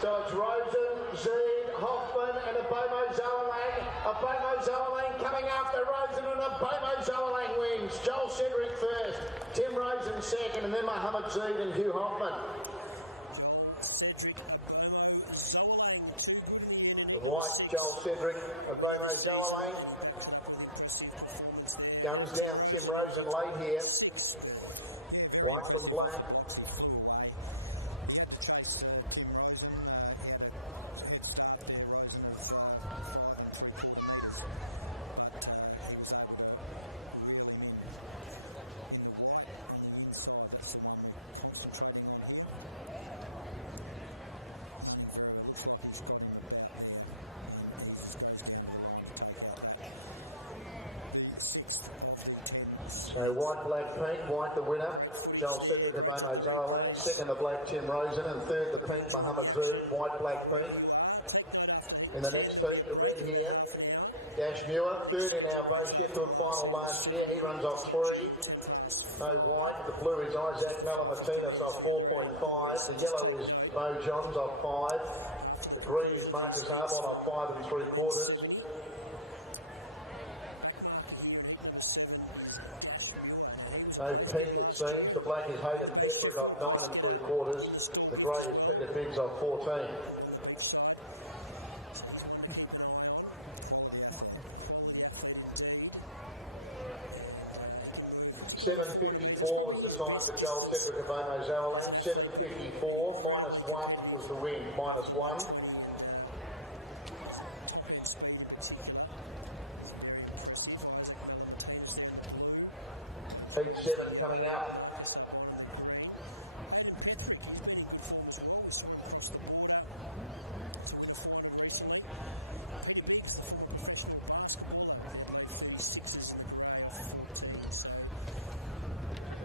So it's Rosen, Zeed, Hoffman and Abomo Zoalang. Abomo Zoalang coming after Rosen and Abomo Zoalang wins. Joel Cedric first, Tim Rosen second and then Mohammed Zeed and Hugh Hoffman. The white, Joel Cedric, Abomo Zoalang. Guns down, Tim Rosen late here. White from black. So white, black, pink, white the winner, Joel Cedric, Abomo Zoalang, second the black Tim Rosen and third the pink Mohammed Zeed, white, black, pink. In the next heat, the red here, Dash Muir, third in our Bo Sheffield final last year, he runs off 3. No white, the blue is Isaac Malamartinez off 4.5, the yellow is Bo Johns off 5, the green is Marcus Arbon off 5 3/4. So pink it seems, the black is Hayden Petrick off 9 3/4, the grey is Peter Biggs off 14. $7.54 was the time for Joel Cedric, Abomo Zoalang. 7.54, minus 1 was the win, minus 1. Heat 7 coming up.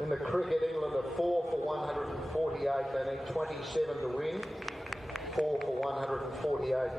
In the cricket, England are 4 for 148. They need 27 to win. 4 for 148.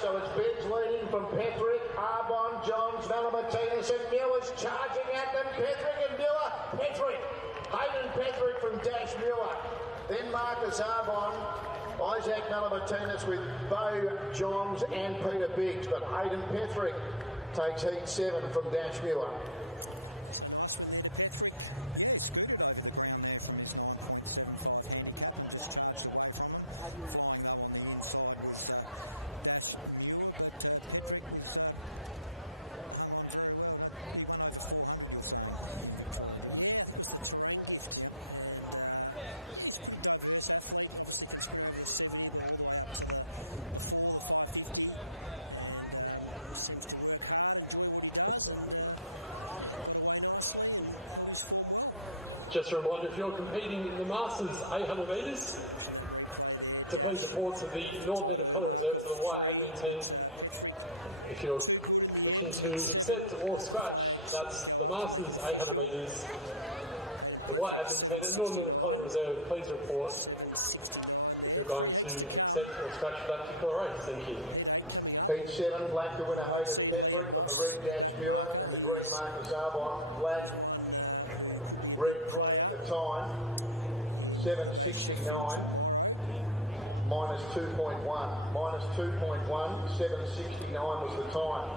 So it's Biggs leading from Petherick, Arbon, Johns, Malamartinus and Miller's charging at them. Petherick and Miller. Petherick. Hayden Petherick from Dash Muir. Then Marcus Arbon, Isaac Malamartinus with Beau Johns and Peter Biggs. But Hayden Petherick takes heat 7 from Dash Muir. Just a reminder, if you're competing in the Masters 800 metres, to please report to the Northern End of Colour Reserve to the white admin team. If you're wishing to accept or scratch, that's the Masters 800 metres. The white admin team at Northern End of Colour Reserve, please report if you're going to accept or scratch for that particular race. Thank you. Heat 7, black to winner Hayden Petherick from the red Dash Muir and the green Marcus Arbon. Black, red, green, the time 7:69 minus 2.1. Minus 2.1, 7:69 was the time.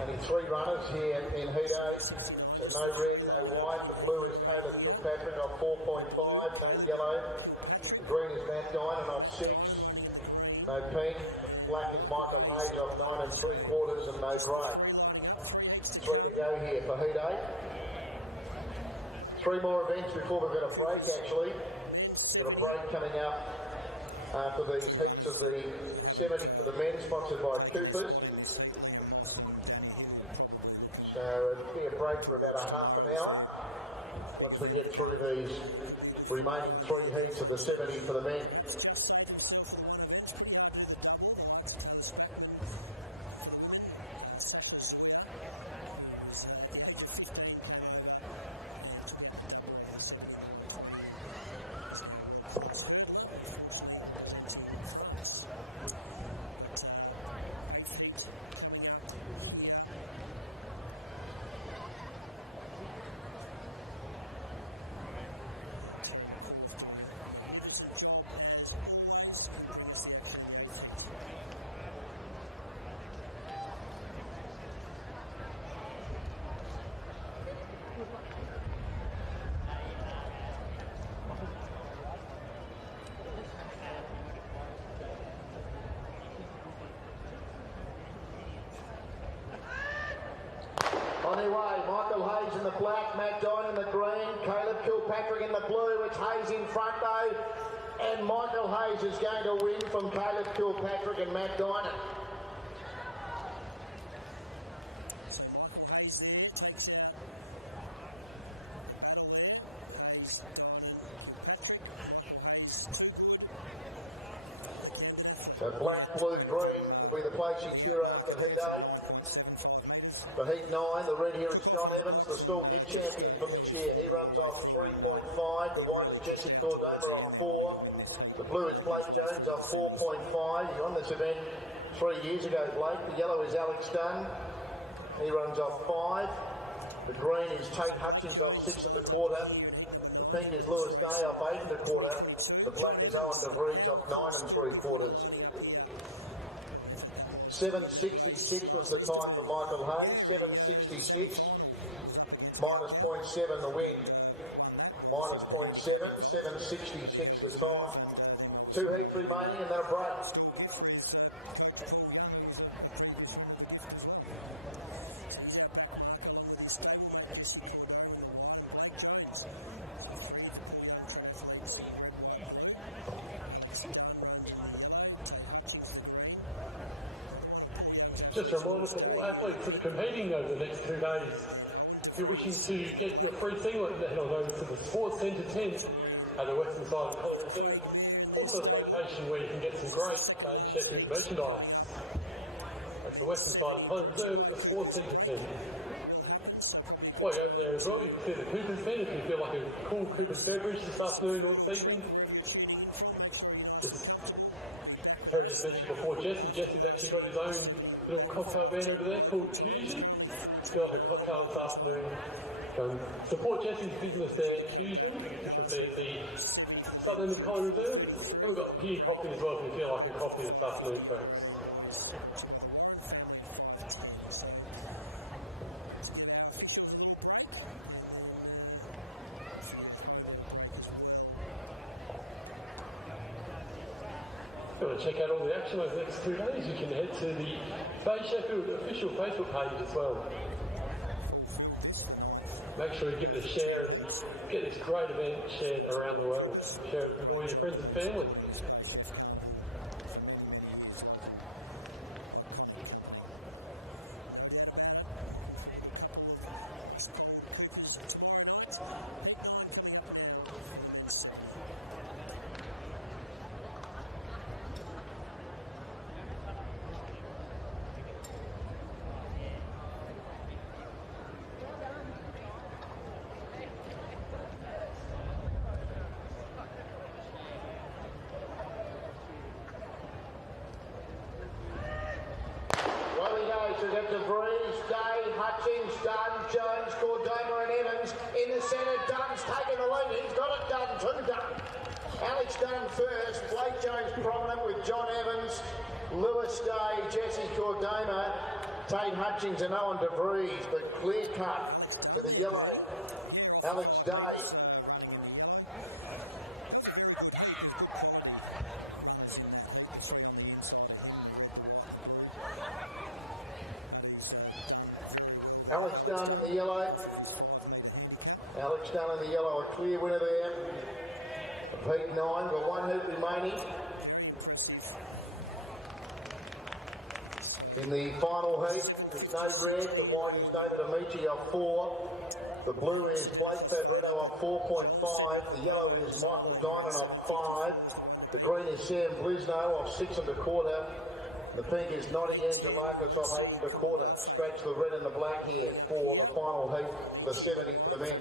Only 3 runners here in Heat 8. So no red, no white. The blue is Caleb Kilpatrick off 4.5, no yellow. The green is Matt Dinan off 6, no pink. Black is Michael Hayes off 9 3/4 and no grey. 3 to go here for Heat 8. 3 more events before we've got a break actually. We've got a break coming up after these heats of the 70 for the men, sponsored by Coopers. So it'll be a break for about a half an hour once we get through these remaining 3 heats of the 70 for the men. On their way, Michael Hayes in the black, Matt Dinan in the green, Caleb Kilpatrick in the blue. It's Hayes in front though, and Michael Hayes is going to win from Caleb Kilpatrick and Matt Dinan. So black, blue, green will be the placing cheer after Heat 8. For Heat 9, the red here is John Evans, the stall gift champion from this year. He runs off 3.5. The white is Jesse Cordoma off 4. The blue is Blake Jones off 4.5. He won this event 3 years ago, Blake. The yellow is Alex Dunn. He runs off 5. The green is Tate Hutchins off 6 1/4. The pink is Lewis Day off 8 1/4. The black is Owen De Vries off 9 3/4. 7:66 was the time for Michael Hayes. 7:66 minus 0.7 the win. Minus 0.7, 7:66 the time. 2 heats remaining and then a break. Just a reminder for all athletes that are competing over the next 2 days, if you're wishing to get your free singlet, head on over to the Sports Centre tent at the western side of Colour Reserve. Also the location where you can get some great Sheffield merchandise. That's the western side of Colour Reserve at the Sports Centre tent. While you're over there as well, you can see the Coopers tent if you feel like a cool Coopers beverage this afternoon or this evening. Just Terry just mentioned before, Jesse's actually got his own little cocktail band over there called Fusion. He's got a cocktail this afternoon. Support Jesse's business there, Fusion, which will be at the Southern Collie Reserve. And we've got beer coffee as well if you feel like a coffee this afternoon, folks. If you want to check out all the action over the next 2 days, you can head to the Bay Sheffield official Facebook page as well. Make sure you give it a share and get this great event shared around the world. Share it with all your friends and family. We've got DeVries, Day, Hutchings, Dunn, Jones, Cordoma and Evans. In the centre, Dunn's taken the lead. He's got it done too, Dunn. Alex Dunn first, Blake Jones prominent with John Evans, Lewis Day, Jesse Cordoma, Tate Hutchings and Owen DeVries, but clear cut to the yellow. Alex Day. Alex Dunn in the yellow. Alex Dunn in the yellow, a clear winner there. Heat 9, got one heat remaining. In the final heat, there's no red. The white is David Amici of 4. The blue is Blake Fabretto of 4.5. The yellow is Michael Dinan of 5. The green is Sam Blisno of 6 1/4. The pink is Noddy Angelakis of 8 1/4. Scratch the red and the black here for the final heat, the 70 for the men.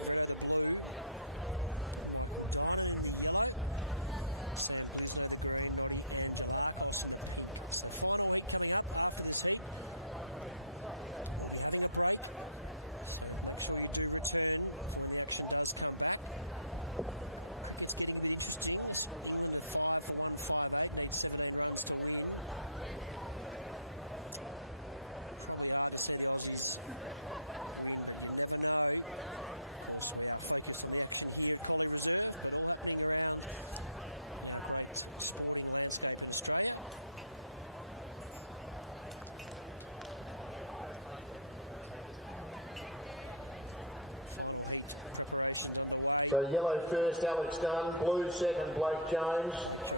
So yellow first, Alex Dunn. Blue second, Blake Jones.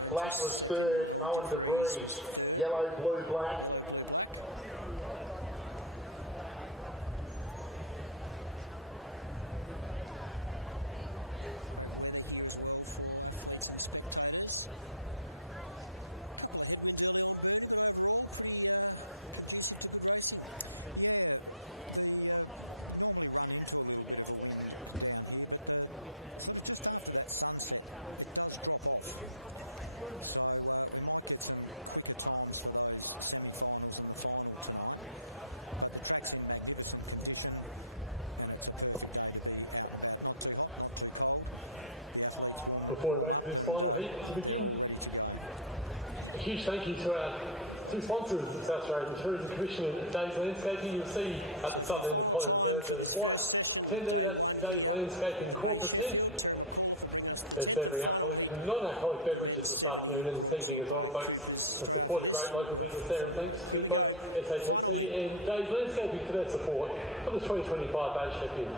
Black was third, Owen DeVries. Yellow, blue, black. Before we wait for this final heat to begin, a huge thank you to our two sponsors of the South Australian Tourism Commission and Days Landscaping. You'll see at the southern end of Collie Reserve the white tender, that's Days Landscaping corporate tent. They're serving alcoholic and non-alcoholic beverages this afternoon and this evening as well, folks. To support a great local business there, and thanks to both SATC and Days Landscaping for their support of the 2025 Bay Sheffield.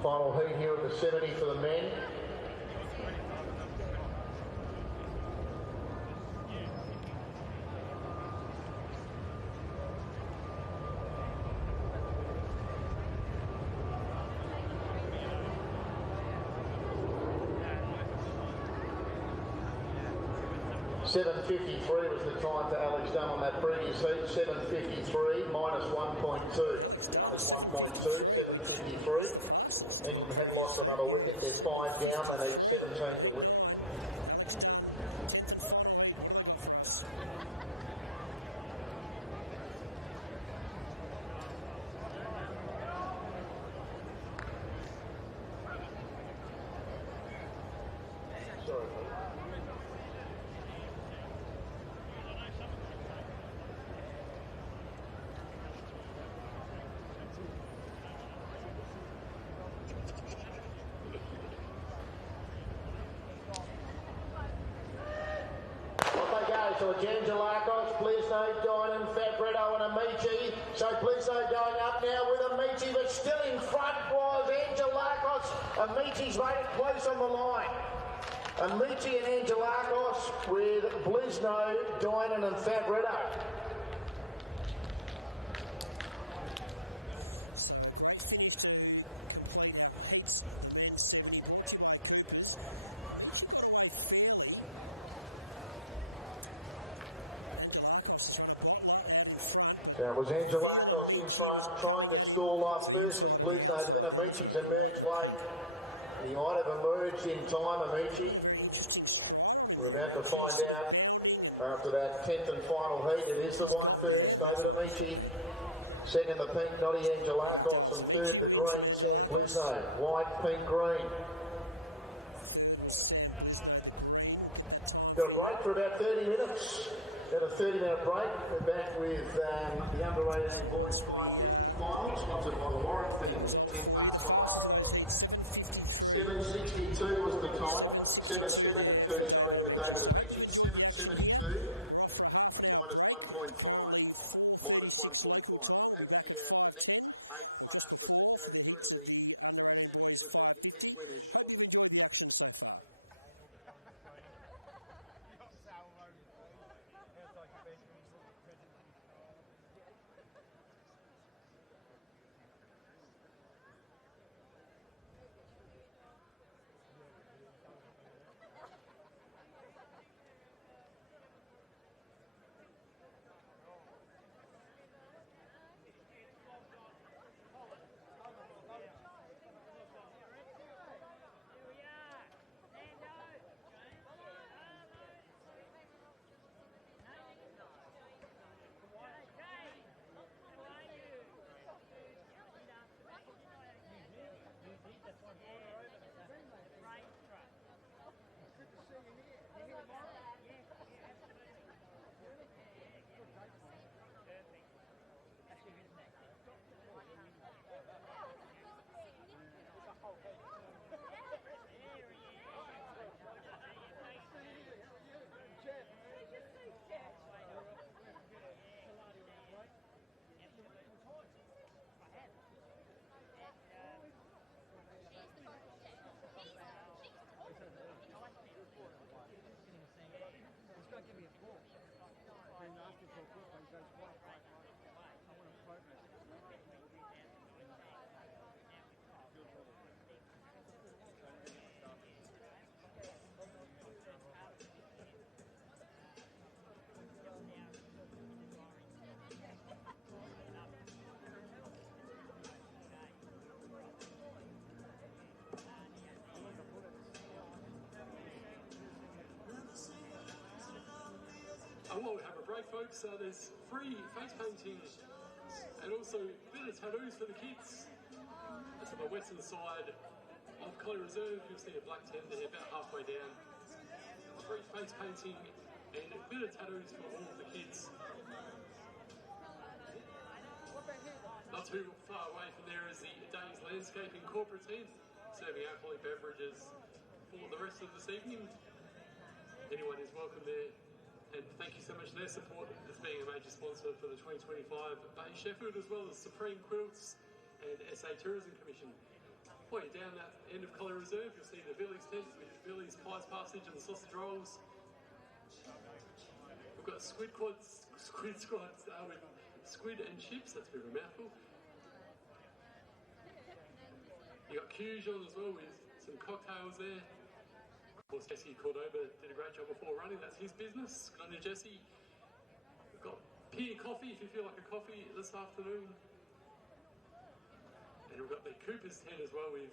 Final heat here at the 70 for the men. 7:53 was the time for Alex Dunn on that previous heat. 7:53 minus 1.2. Minus 1.2, 7:53. England had lost another wicket. They're 5 down. They need 17 to win. So it's Angelakos, Blisno, Dynan, Fabretto and Amici. So Blisno going up now with Amici, but still in front was Angelakos. Amici's made it close on the line. Amici and Angelakos with Blisno, Dynan and Fabretto. That was Angelakos in front, trying to stall off firstly Blisno, but then Amici's emerged late. He might have emerged in time, Amici. We're about to find out after that 10th and final heat. It is the white first, David Amici. Second, the pink, Noddy Angelakos. And third, the green, Sam Blisno. White, pink, green. Got a break for about 30 minutes. Got a 30-minute break. We're back with the under-18 boys 550 final, sponsored by the Warren family at 10 past 5. 7:62 was the time. 7:72, sorry, for David Amici. 7:72 minus 1.5. Minus 1.5. We'll have the next 8 fastest that go through to the semis with the heat winners shortly. While we have a break, folks, there's free face painting and also a bit of tattoos for the kids. That's on the western side of Collie Reserve. You'll see a black tent there about halfway down. Free face painting and a bit of tattoos for all of the kids. Not too far away from there is the Day's Landscaping corporate tent, serving alcoholic beverages for the rest of this evening. Anyone is welcome there. And thank you so much for their support as being a major sponsor for the 2025 Bay Sheffield, as well as Supreme Quilts and SA Tourism Commission. While you're down that end of Collie Reserve, you'll see the Billy's tent with Billy's Pies Passage and the sausage rolls. We've got squid squads with squid and chips, that's a bit of a mouthful. You got Q's on as well with some cocktails there. Of course, Jesse Cordova did a great job before running. That's his business. Good on you, Jesse. We've got Peer Coffee if you feel like a coffee this afternoon. And we've got the Cooper's tent as well with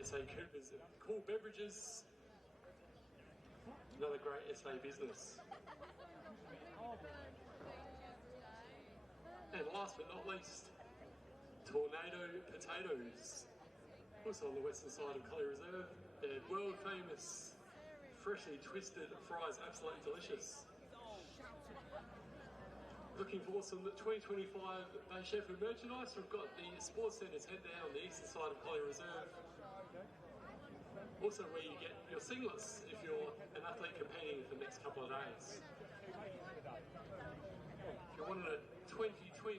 SA Cooper's cool beverages. Another great SA business. And last but not least, Tornado Potatoes. Also on the western side of Collie Reserve. Their world famous freshly twisted fries, absolutely delicious. Looking for some 2025 Bay Sheffield merchandise. We've got the Sports Centre tent there on the eastern side of Collie Reserve. Also where you get your singlets if you're an athlete competing for the next couple of days. If you wanted a 2025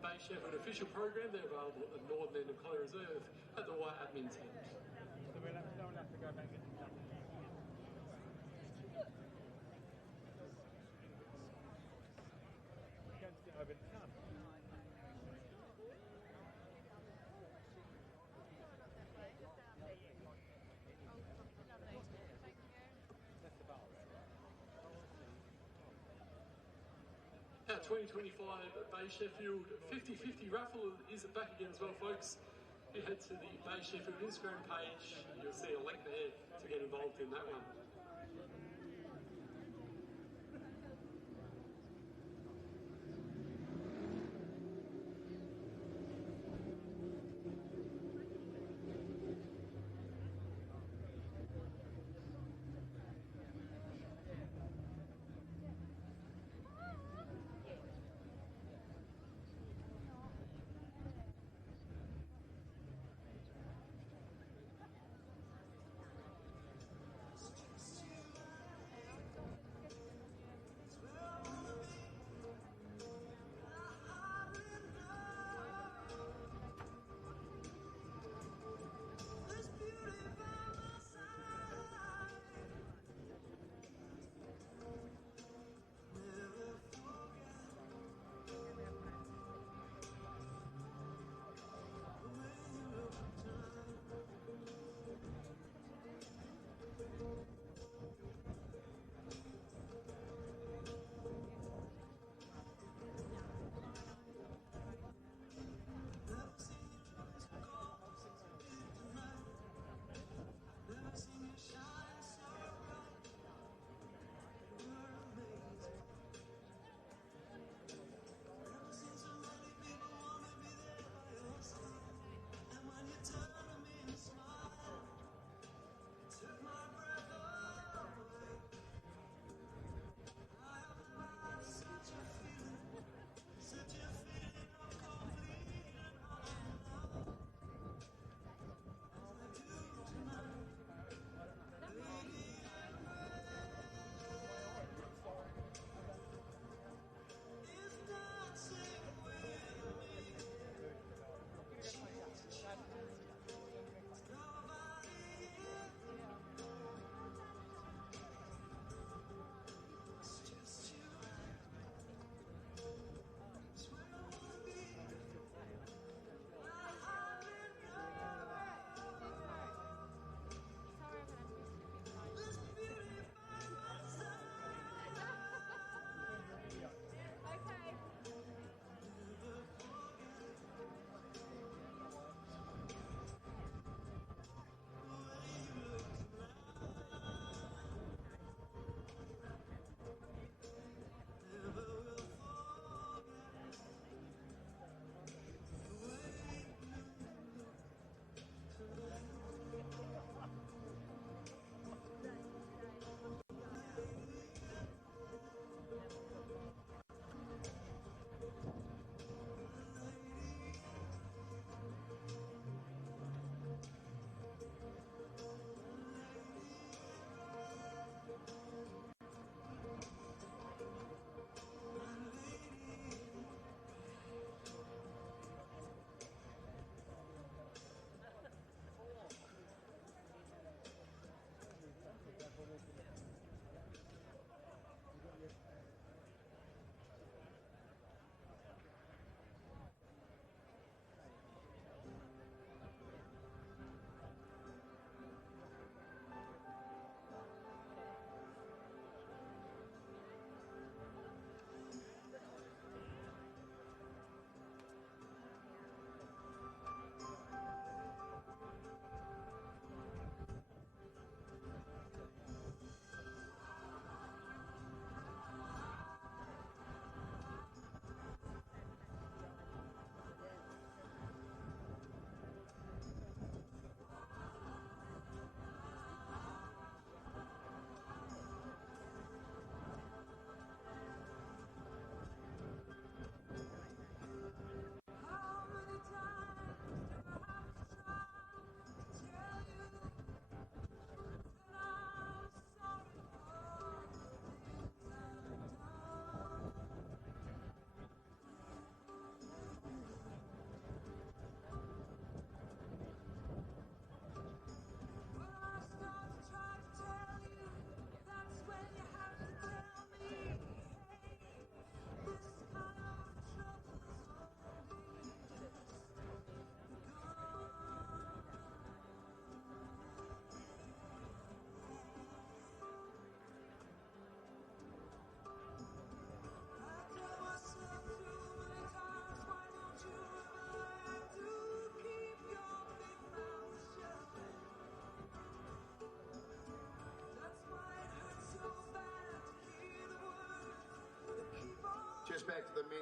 Bay Sheffield official program, they're available at the northern end of Collie Reserve at the White Admin tent. So we'll have to go back and get some. Over the sun. Our 2025 Bay Sheffield 50-50 raffle is back again as well, folks. If you head to the Bay Sheffield Instagram page, you'll see a link there to get involved in that one.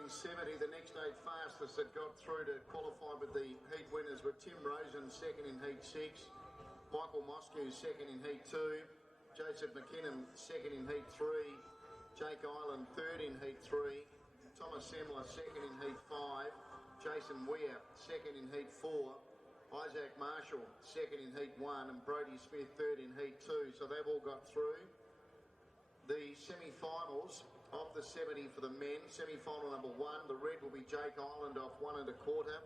women's 70, the next 8 fastest that got through to qualify with the heat winners were Tim Rosen, second in heat 6, Michael Moscow, second in heat 2, Joseph McKinnon, second in heat 3, Jake Island, third in heat 3, Thomas Semler, second in heat 5, Jason Weir, second in heat 4, Isaac Marshall, second in heat 1, and Brodie Smith, third in heat 2. So they've all got through. The semi-finals of the 70 for the men. Semi-final number 1, the red will be Jake Island off 1 1/4.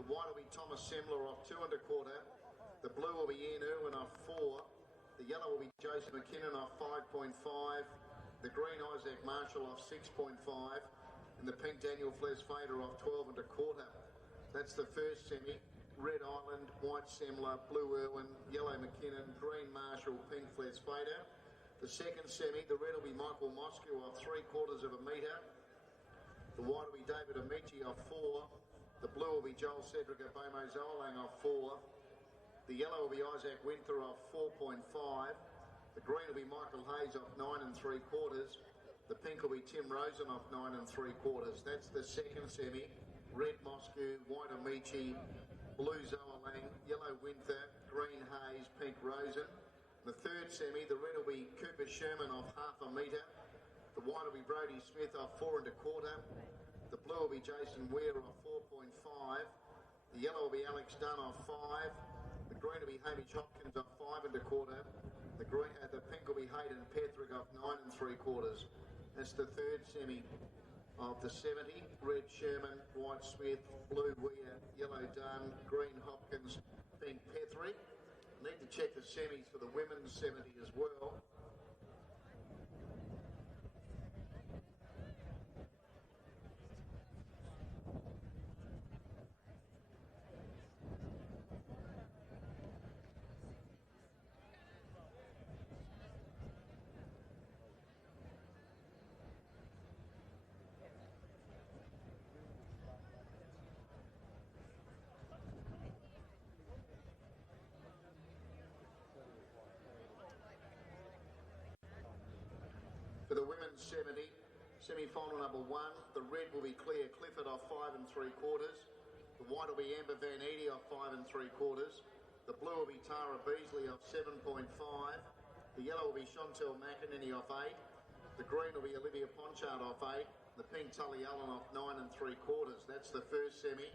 The white will be Thomas Semler off 2 1/4. The blue will be Ian Irwin off 4. The yellow will be Joseph McKinnon off 5.5. The green Isaac Marshall off 6.5. And the pink Daniel Flesfader off 12 1/4. That's the first semi. Red Island, white Semler, blue Irwin, yellow McKinnon, green Marshall, pink Flesfader. The second semi, the red will be Michael Moscow off 3/4 of a metre. The white will be David Amici off 4. The blue will be Joel Cedric Abomo Zolang off 4. The yellow will be Isaac Winther off 4.5. The green will be Michael Hayes off 9 3/4. The pink will be Tim Rosen off 9 3/4. That's the second semi. Red Moscow, white Amici, blue Zolang, yellow Winther, green Hayes, pink Rosen. The third semi, the red will be Cooper Sherman off 1/2 metre. The white will be Brodie Smith off 4 1/4. The blue will be Jason Weir off 4.5. The yellow will be Alex Dunn off 5. The green will be Hamish Hopkins off 5 1/4. The pink will be Hayden Petherick off 9 3/4. That's the third semi of the 70. Red Sherman, white Smith, blue Weir, yellow Dunn, green Hopkins, pink Petherick. Need to check the semis for the women's 70 as well. For the women's 70, semi-final number 1, the red will be Claire Clifford off 5 3/4. The white will be Amber Van Eady off 5 3/4. The blue will be Tara Beasley off 7.5. The yellow will be Chantel McEnany off 8. The green will be Olivia Ponchard off 8. The pink Tully Allen off 9 3/4. That's the first semi.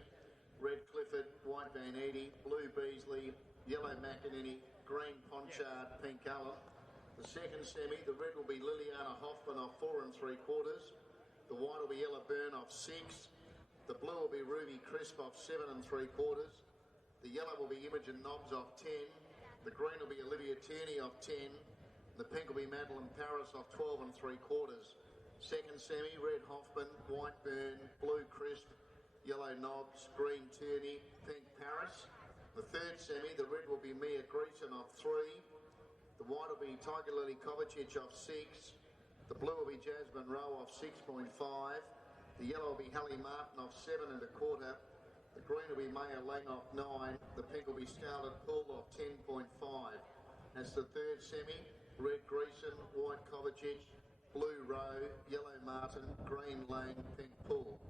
Red Clifford, white Van Eady, blue Beasley, yellow McEnany, green Ponchard, pink Allen. The second semi, the red will be Liliana Hoffman off 4 3/4. The white will be Ella Byrne off 6. The blue will be Ruby Crisp off 7 3/4. The yellow will be Imogen Nobbs off 10. The green will be Olivia Tierney off 10. The pink will be Madeline Paris off 12 3/4. Second semi, red Hoffman, white Byrne, blue Crisp, yellow Nobbs, green Tierney, pink Paris. The third semi, the red will be Mia Greason off 3. The white will be Tiger Lily Kovacic off 6. The blue will be Jasmine Rowe off 6.5. The yellow will be Hallie Martin off 7 1/4. The green will be Maya Lang off 9. The pink will be Scarlett Poole off 10.5. That's the third semi. Red Greason, white Kovacic, blue Rowe, yellow Martin, green Lang, pink Poole.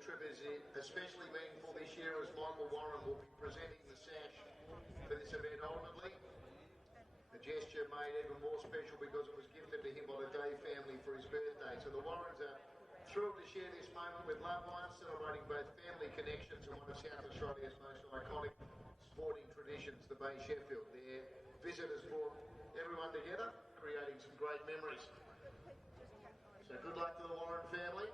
trip is especially meaningful this year as Michael Warren will be presenting the sash for this event ultimately. The gesture made even more special because it was gifted to him by the Day family for his birthday. So the Warrens are thrilled to share this moment with loved ones, celebrating both family connections and one of South Australia's most iconic sporting traditions, the Bay Sheffield. Their visitors brought everyone together, creating some great memories. So good luck to the Warren family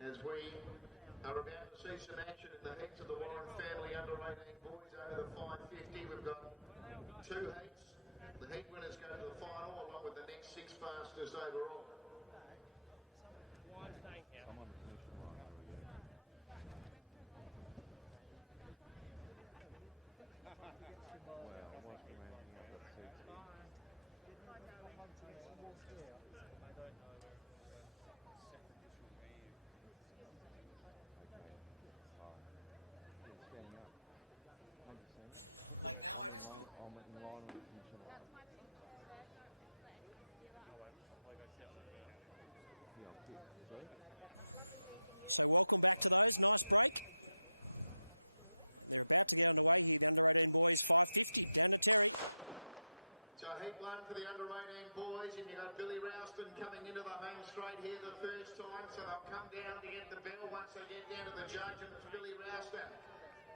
as we are about to see some action in the heats of the Warren family under 18 boys over the 550. We've got 2 heats. The heat winners go to the final along with the next 6 fastest overall. So heat 1 for the under 18 boys, and you've got Billy Ralston coming into the home straight here the first time, so they'll come down to get the bell once they get down to the judge, and it's Billy Ralston,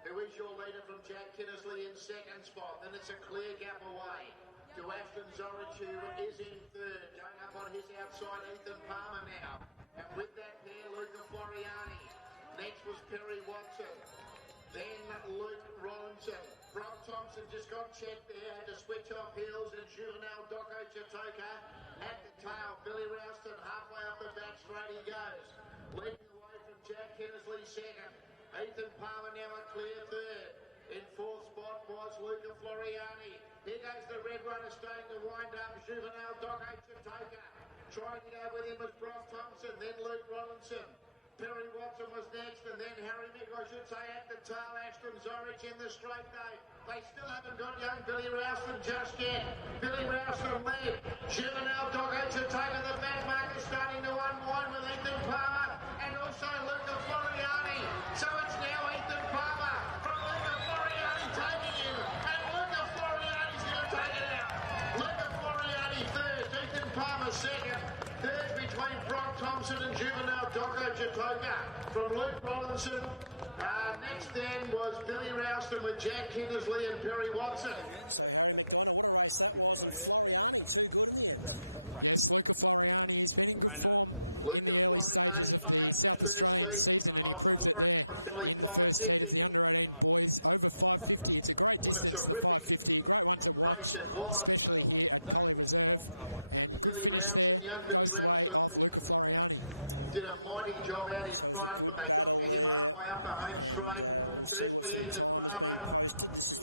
who is your leader from Jack Kinnersley in second spot. Then it's a clear gap away to Ashton Zorich, who is in third. Going up on his outside, Ethan Palmer now. And with that there, Luca Floriani. Next was Perry Watson. Then Luke Rollinson. Brock Thompson just got checked there, had to switch off heels, and Juvenile Doko Chatoka at the tail. Billy Ralston halfway up the back straight he goes. Leading away from Jack Kinnersley second. Ethan Palmer now a clear third. In fourth spot was Luca Floriani. Here goes the red runner starting to wind up. Juvenile Doko Chatoka. Trying to go with him was Brock Thompson, then Luke Rollinson. Perry Watson was next, and then Harry Mick, I should say, at the tail. Ashton Zorich in the straight though. They still haven't got young Billy Ralston just yet. Billy Ralston led. Juvenile Doggo Chatoka, the back marker starting to unwind with Ethan Palmer and also Luca Floriani. So it's now Ethan Palmer from Luca Floriani taking him, and Luca Floriani's going to take it out. Luca Floriani third, Ethan Palmer second. Third between Brock Thompson and Juvenile Doggo Chatoka from Luke Rollinson. Next then was Billy Ralston with Jack Kinnersley and Perry Watson. Luca Floriani takes the first lead of the Warren from Billy 550. What a terrific race it was. Billy Ralston, young Billy Ralston, did a mighty job out in front, but they got to him halfway up the home straight. Firstly, Ethan Palmer.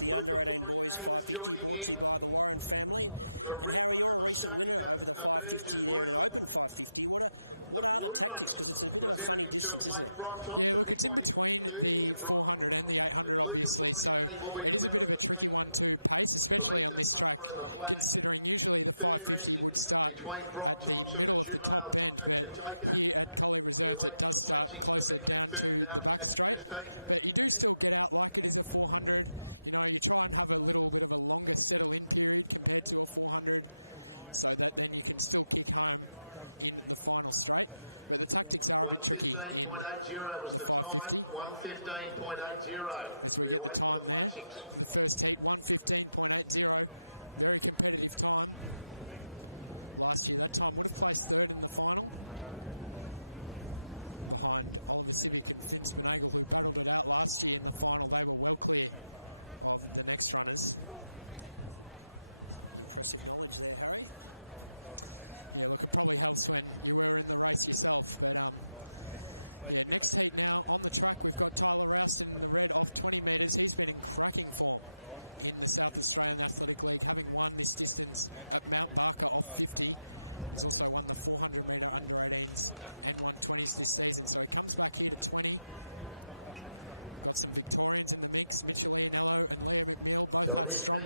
Luca Floriani was joining in. The red runner was starting to emerge as well. The blue runner presented himself late. Brock Thompson, he might be 30 here, Brock. And Luca Floriani will be the winner of the team. From Ethan Palmer in the black. Third ranking between Brock Thompson and Juvenile Doggo Chatoka. We wait for the placings to be confirmed after that first heat. .115.80 was the time. 115.80. We await for the placings.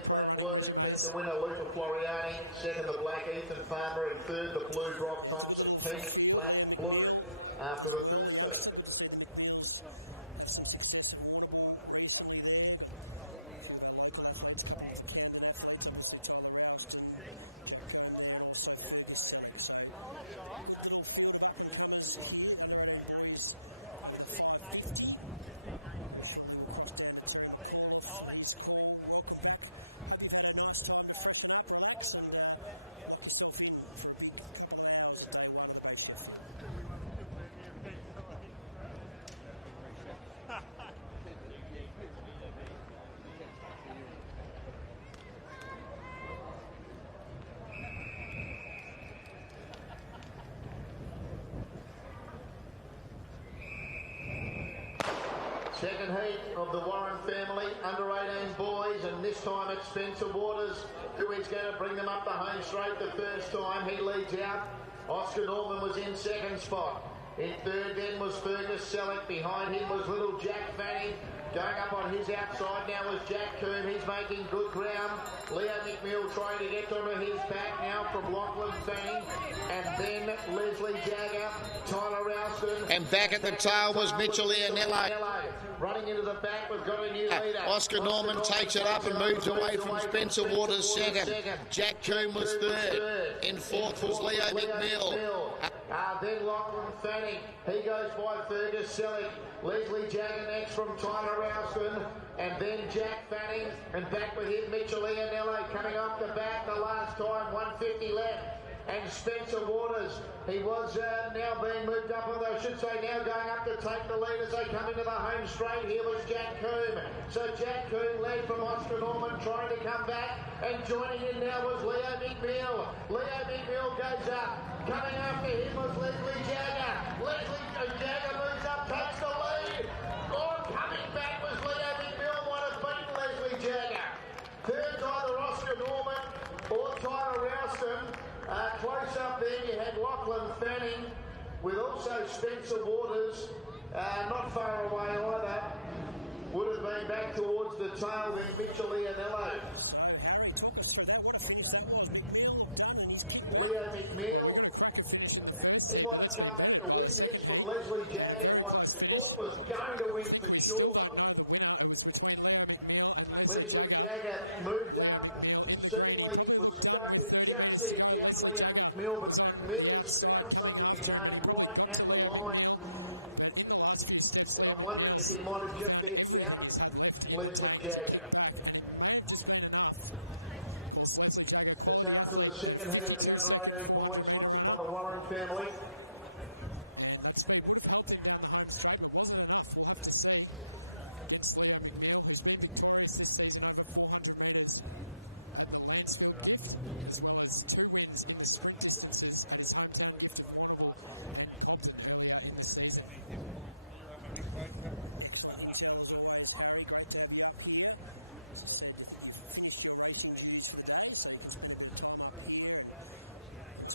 black blue, picked the winner Luca Floriani, second the black Ethan Farmer, and third the blue Rob Thompson. Pink, black, blue after the first two. Second heat of the Warren family, under 18 boys, and this time it's Spencer Waters who is going to bring them up the home straight the first time. He leads out. Oscar Norman was in second spot. In third then was Fergus Selleck. Behind him was little Jack Fanning. Going up on his outside now was Jack Coombe. He's making good ground. Leo McNeil trying to get onto his back now from Lachlan Fanning. And then Leslie Jagger, Tyler Ralston. And back at the tail was Mitchell Iannello. Running into the back, we've got a new leader. Oscar Norman takes it up and moves away from Spencer Waters second. Jack Coombe was third. In fourth was Leo McNeil. Then Lachlan Fanning. He goes by Fergus Selleck. Leslie Jagger next from Tyler Ralston. And then Jack Fanning. And back with him, Mitchell Iannello coming off the back the last time. 150 left. And Spencer Waters, he was now being moved up, although I should say now going up to take the lead as they come into the home straight. Here was Jack Coombe. So Jack Coombe led from Oscar Norman, trying to come back, and joining in now was Leo McNeil. Leo McNeil goes up. Coming after him was Leslie Jagger. Leslie Jagger moves up, takes the lead. Coming back was Leo McNeil, might have beaten Leslie Jagger. Third's either Oscar Norman or Tyler Ralston. Close up there you had Lachlan Fanning with also Spencer Waters, not far away either. Would have been back towards the tail there, Mitchell Iannello. Leo McNeil, he might have come back to win this from Leslie Jagger, who I thought was going to win for sure. Leslie Jagger moved up, seemingly was stuck just there down Leo McNeil, but McNeil has found something again right at the line. And I'm wondering if he might have just edged out Leslie Jagger. It's after the second heat of the under 18 boys, sponsored by the Warren family.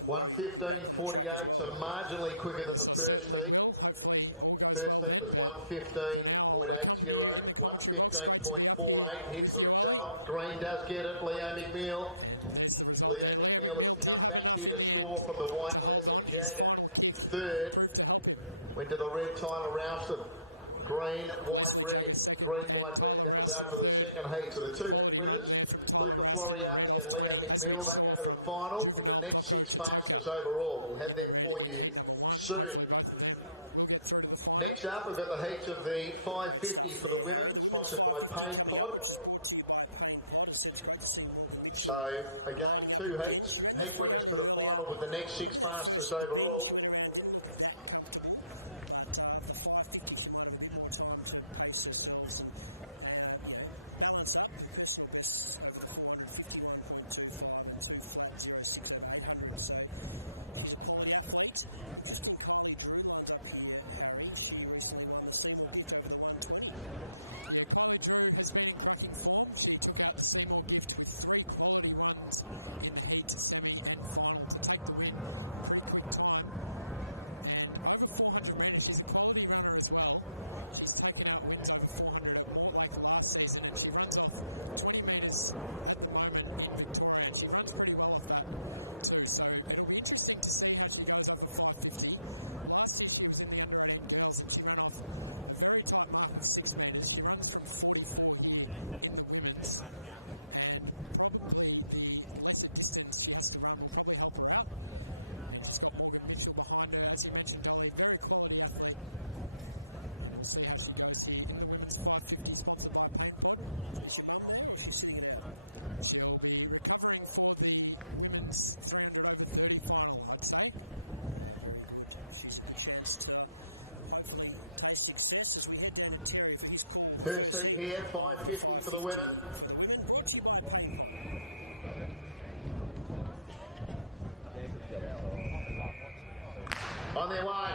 .1:15.48, so marginally quicker than the first heat. First heat was 1:15.80, 1:15.48. Here's the result. Green does get it. Leo McNeil. Leo McNeil has come back here to score from the white Leslie Jagger. Third went to the red Tyler Ralston. Green, white, red. Green, white, red. That was after the second heat. So the two heat winners, Luca Floriani and Leo McNeil, they go to the final with the next 6 fastest overall. We'll have that for you soon. Next up, we've got the heats of the 550 for the women, sponsored by Pain Pod. So, again, 2 heats. Heat winners to the final with the next 6 fastest overall. First heat here, 550 for the women. On their way.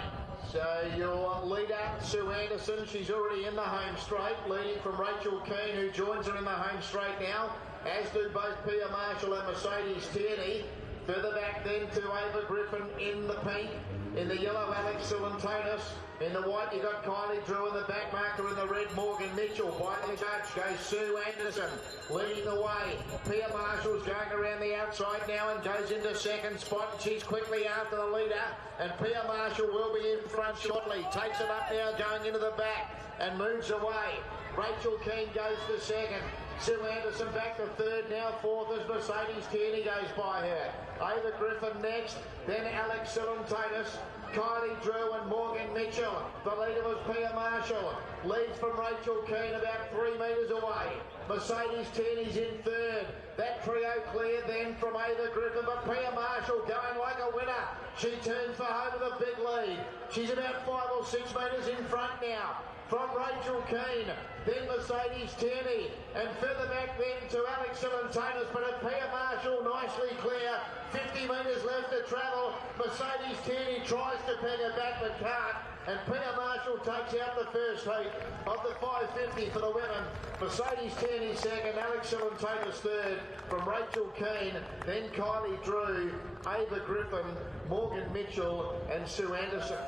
So your leader, Sue Anderson, she's already in the home straight, leading from Rachel Keane, who joins her in the home straight now, as do both Pia Marshall and Mercedes Tierney. Further back then to Ava Griffin in the pink. In the yellow, Alex Silantonis. In the white, you got Kylie Drew in the back marker. In the red, Morgan Mitchell. By the judge goes Sue Anderson, leading the way. Pia Marshall's going around the outside now and goes into second spot. She's quickly after the leader, and Pia Marshall will be in front shortly. Takes it up now, going into the back, and moves away. Rachel Keane goes to second. Sue Anderson back to third, now fourth as Mercedes Tierney goes by her. Ava Griffin next, then Alex Silantonis, Kylie Drew and Morgan Mitchell. The leader was Pia Marshall. Leads from Rachel Keane about 3 metres away. Mercedes Tierney's in third. That trio clear then from Ava Griffin, but Pia Marshall going like a winner. She turns for home with a big lead. She's about 5 or 6 metres in front now. From Rachel Keane, then Mercedes Tierney, and further back then to Alex Silantonis, but a Pia Marshall nicely clear. 50 metres left to travel. Mercedes Tierney tries to peg her back but can't, and Pia Marshall takes out the first heat of the 550 for the women. Mercedes Tierney second, Alex Silantonis third, from Rachel Keane, then Kylie Drew, Ava Griffin, Morgan Mitchell and Sue Anderson.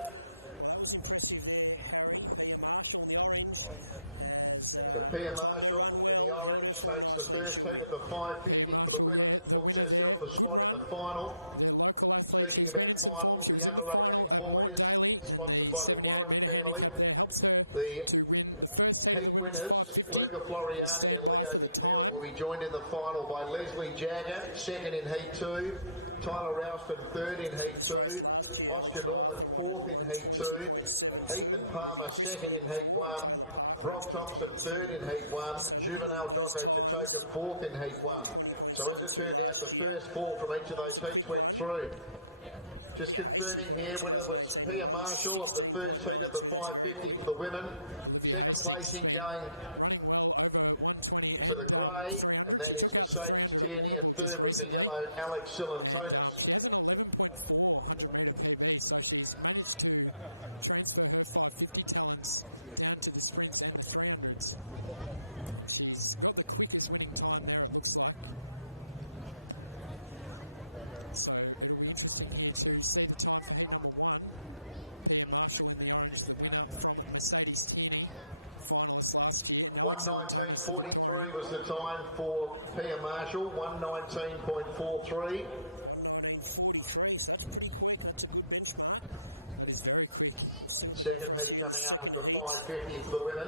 So Pia Marshall in the orange takes the first heat of the 550 for the women, books herself a spot in the final. Speaking about finals, the under-18 boys, sponsored by the Warren family. The heat winners, Luca Floriani and Leo McNeil, will be joined in the final by Leslie Jagger, second in Heat 2, Tyler Ralston, third in Heat 2, Oscar Norman, fourth in Heat 2, Ethan Palmer, second in Heat 1, Brock Thompson, third in Heat 1, Juvenile Jocko Chitoka, fourth in Heat 1. So as it turned out, the first four from each of those heats went through. Just confirming here, winner was Pia Marshall of the first heat of the 550 for the women. Second placing going to the grey, and that is Mercedes Tierney, and third was the yellow Alex Silantonis. .119.43 was the time for Pia Marshall, 119.43. Second heat coming up at the 550 for the women.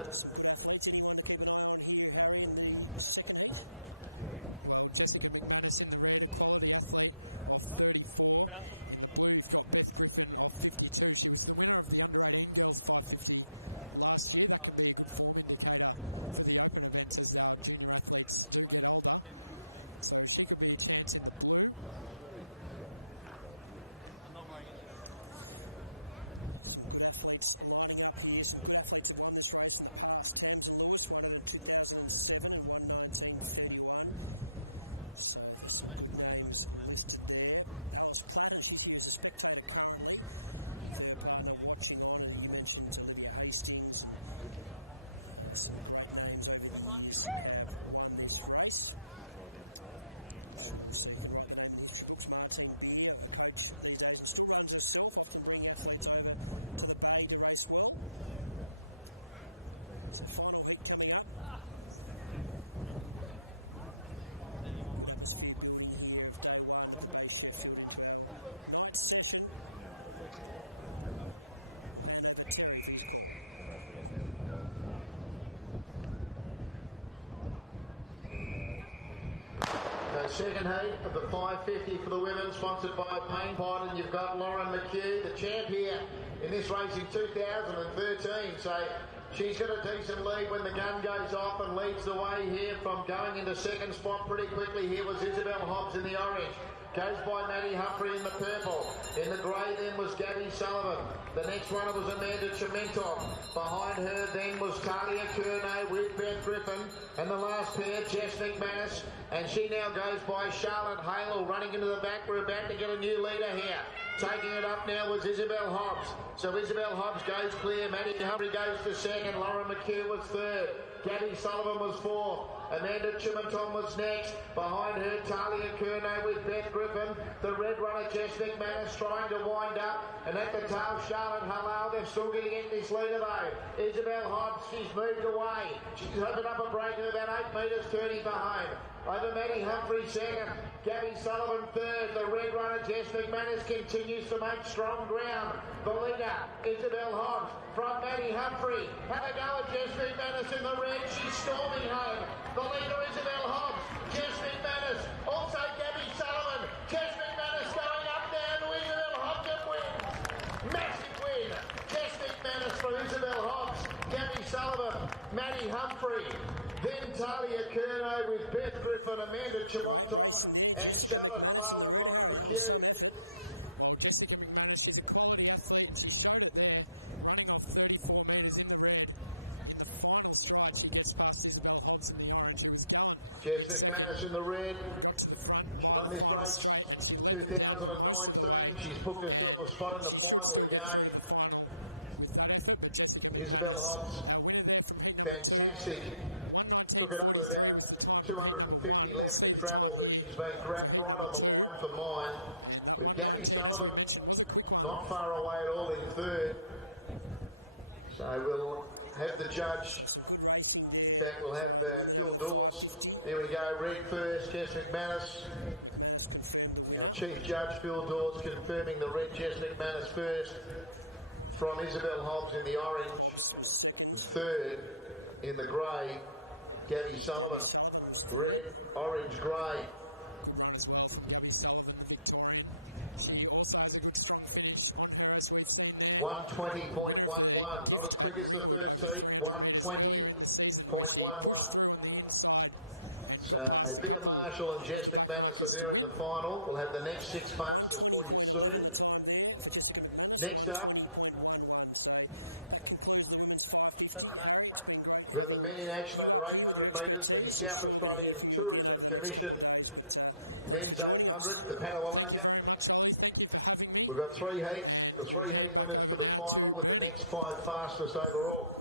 Second heat of the 550 for the women, sponsored by Paint Pot, and you've got Lauren McHugh, the champ here in this race in 2013. So she's got a decent lead when the gun goes off and leads the way here from going into second spot pretty quickly. Here was Isabel Hobbs in the orange. goes by Maddie Humphrey in the purple. In the grey then was Gabby Sullivan. The next runner was Amanda Chimenton. Behind her then was Talia Curnow with Beth Griffin. And the last pair, Jess McManus. And she now goes by Charlotte Hale running into the back. We're about to get a new leader here. Taking it up now was Isabel Hobbs. So Isabel Hobbs goes clear. Maddie Humphrey goes to second. Lauren McHugh was third. Gabby Sullivan was fourth. Amanda Chimenton was next. Behind her, Talia Curnow with Beth Griffin. The red runner, Jess McManus, trying to wind up. And at the tail, Charlotte Halal. They're still getting in this leader though. Isabel Hobbs, she's moved away. She's opened up a break of about 8 metres, turning for home. Over Maddie Humphrey second. Gabby Sullivan third. The red runner, Jess McManus, continues to make strong ground. The leader, Isabel Hobbs, from Maddie Humphrey. Have a go at Jess McManus in the red. She's storming home. The leader, Isabel Hobbs. Jess McManus. Also Gabby Sullivan. Jess McManus going up now to Isabel Hobbs and wins. Massive win. Jess McManus for Isabel Hobbs. Gabby Sullivan. Maddie Humphrey. Then Talia Curnow with Beth Griffin, Amanda Chimonton, and Charlotte Halal and Lauren McHugh. Jess McManus in the red. She won this race in 2019. She's booked herself a spot in the final again. Isabel Hobbs, fantastic. Took it up with about 250 left to travel, but she's been grabbed right on the line for mine. With Gabby Sullivan not far away at all in third. So we'll have the judge. In fact, we'll have Phil Dawes. There we go, red first, Jess McManus. Our Chief Judge, Phil Dawes, confirming the red Jess McManus first from Isabel Hobbs in the orange. And third in the grey, Gabby Sullivan, red, orange, grey. .120.11, not as quick as the first heat, 120.11. So Bea Marshall and Jess McManus are there in the final. We'll have the next 6 fastest for you soon. Next up, with the men in action over 800 metres, the South Australian Tourism Commission men's 800, the Panawalanga. We've got 3 heats, the 3 heat winners to the final with the next 5 fastest overall.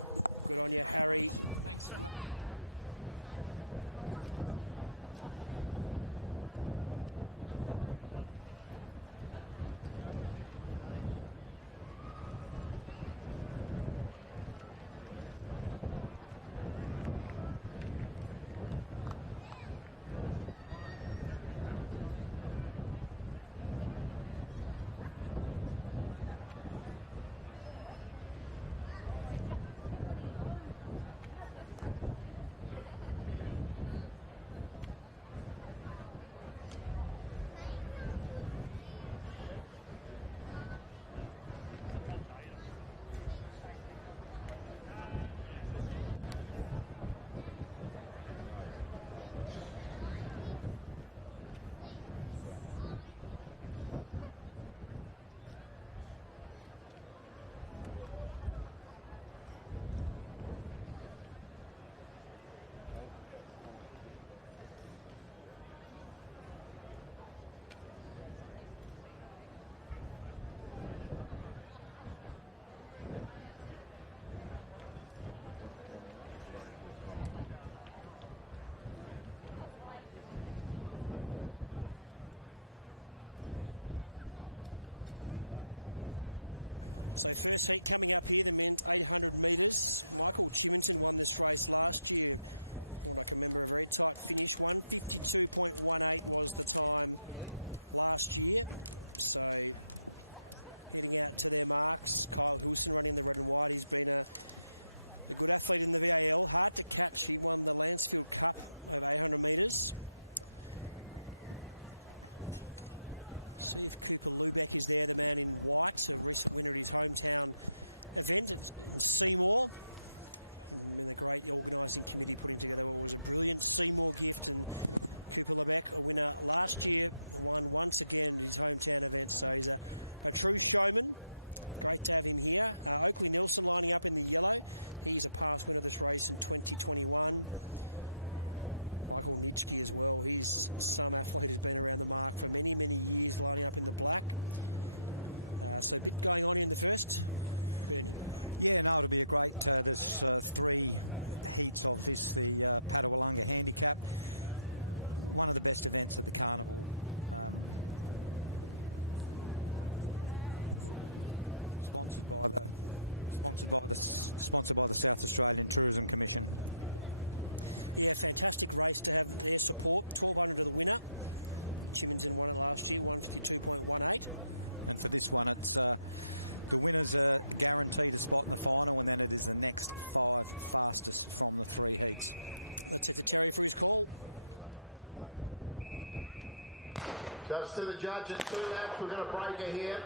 to the judge at 2 laps. We're going to break her here.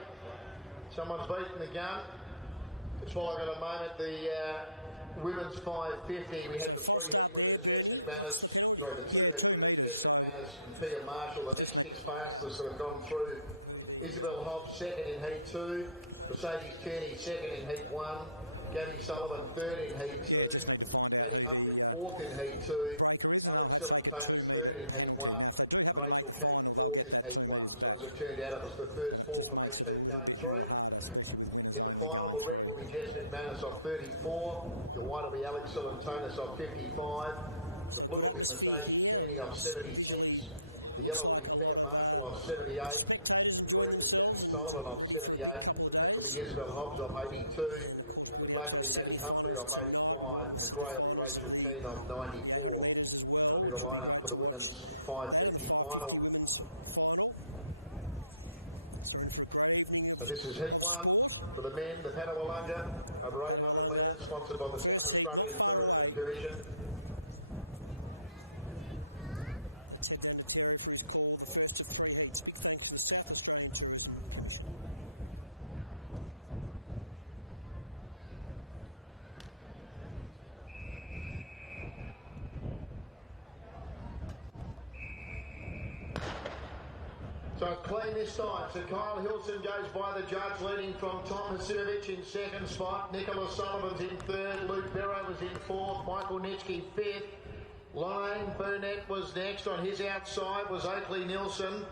Someone's beaten the gun. Just while I've got a moment, the women's 550, we had the 3 heat winners, Jess McManus, sorry, the 2 heat winners, Jess McManus and Pia Marshall. The next 6 fastest that have gone through: Isabel Hobbs, 2nd in heat 2, Mercedes Kearney, 2nd in heat 1, Gabby Sullivan, 3rd in heat 2, Maddie Humphrey, 4th in heat 2, Alex Silentonis, 3rd in heat 1, and Rachel Keane, 4th in heat 1. So as it turned out, it was the first 4 from each heat going through. In the final, the red will be Jess McManus off 34, the white will be Alex Silentonis off 55, the blue will be Mercedes Kearney off 76, the yellow will be Pia Marshall off 78, the green will be Gabby Sullivan off 78, the pink will be Isabel Hobbs off 82, the black will be Maddie Humphrey off 85, and the grey will be Rachel Keane off 94. That'll be the lineup for the women's 550 final. So this is heat 1. For the men, the Padawalunga, over 800 metres, sponsored by the South Australian Tourism Division. So it's clean this side. So Kyle Hilson goes by the judge, leading from Tom Hasimovich in 2nd spot. Nicola Sullivan's in 3rd. Luke Barrow was in 4th. Michael Nitschke 5th. Lorraine Burnett was next. On his outside was Oakley Nielsen.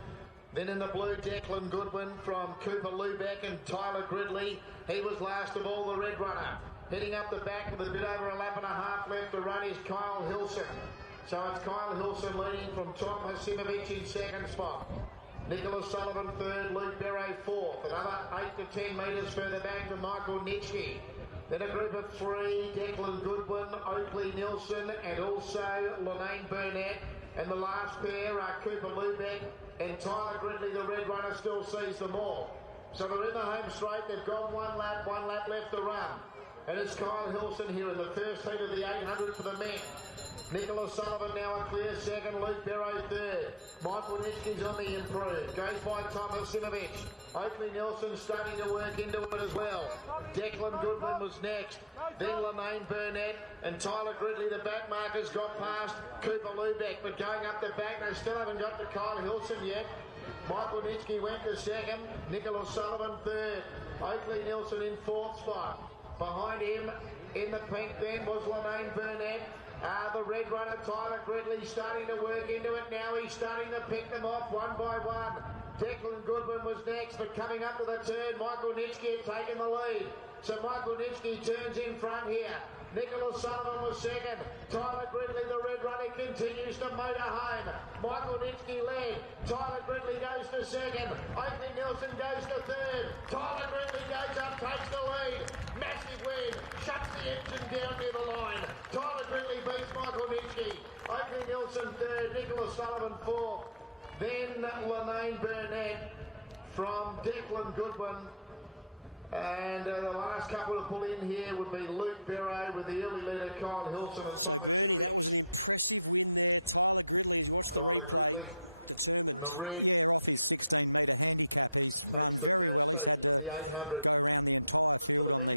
Then in the blue, Declan Goodwin from Cooper Lubeck and Tyler Gridley. He was last of all, the red runner. Heading up the back with a bit over a lap and a half left to run is Kyle Hilson. So it's Kyle Hilson leading from Tom Hasimovich in 2nd spot. Nicola Sullivan 3rd, Luke Barrow 4th. Another 8 to 10 metres further back to Michael Nitschke. Then a group of 3, Declan Goodwin, Oakley Nielsen, and also Lorraine Burnett. And the last pair are Cooper Lubeck and Tyler Gridley. The red runner still sees them all. So they're in the home straight. They've gone 1 lap left to run. And it's Kyle Hilson here in the first heat of the 800 for the men. Nicola Sullivan now a clear 2nd, Luke Barrow 3rd. Michael Nitschke's on the improve. Goes by Tom Hasimovich. Oakley Nielsen starting to work into it as well. Declan Goodwin was next. Then Lorraine Burnett and Tyler Gridley. The back markers got past Cooper Lubeck, but going up the back, they still haven't got to Kyle Hilson yet. Michael Nitschke went to 2nd. Nicola Sullivan 3rd. Oakley Nielsen in 4th spot. Behind him in the pink then was Lorraine Burnett. The red runner, Tyler Gridley, starting to work into it now. He's starting to pick them off one by one. Declan Goodwin was next, but coming up to the turn, Michael Nitschke taking the lead. So Michael Nitschke turns in front here. Nicola Sullivan was 2nd. Tyler Gridley, the red runner, continues to motor home. Michael Nitschke led. Tyler Gridley goes to 2nd. Oakley Nielsen goes to 3rd. Tyler Gridley goes up, takes the lead. Massive win. Shuts the engine down near the line. Tyler Gridley beats Michael Nitschke. Oakley Nielsen 3rd. Nicola Sullivan 4th. Then Lorraine Burnett from Declan Goodwin. And the last couple to pull in here would be Luke Barrow with the early leader Kyle Hilson and Tom Hasimovich. Tyler Gridley in the red takes the first seat of the 800 for the men.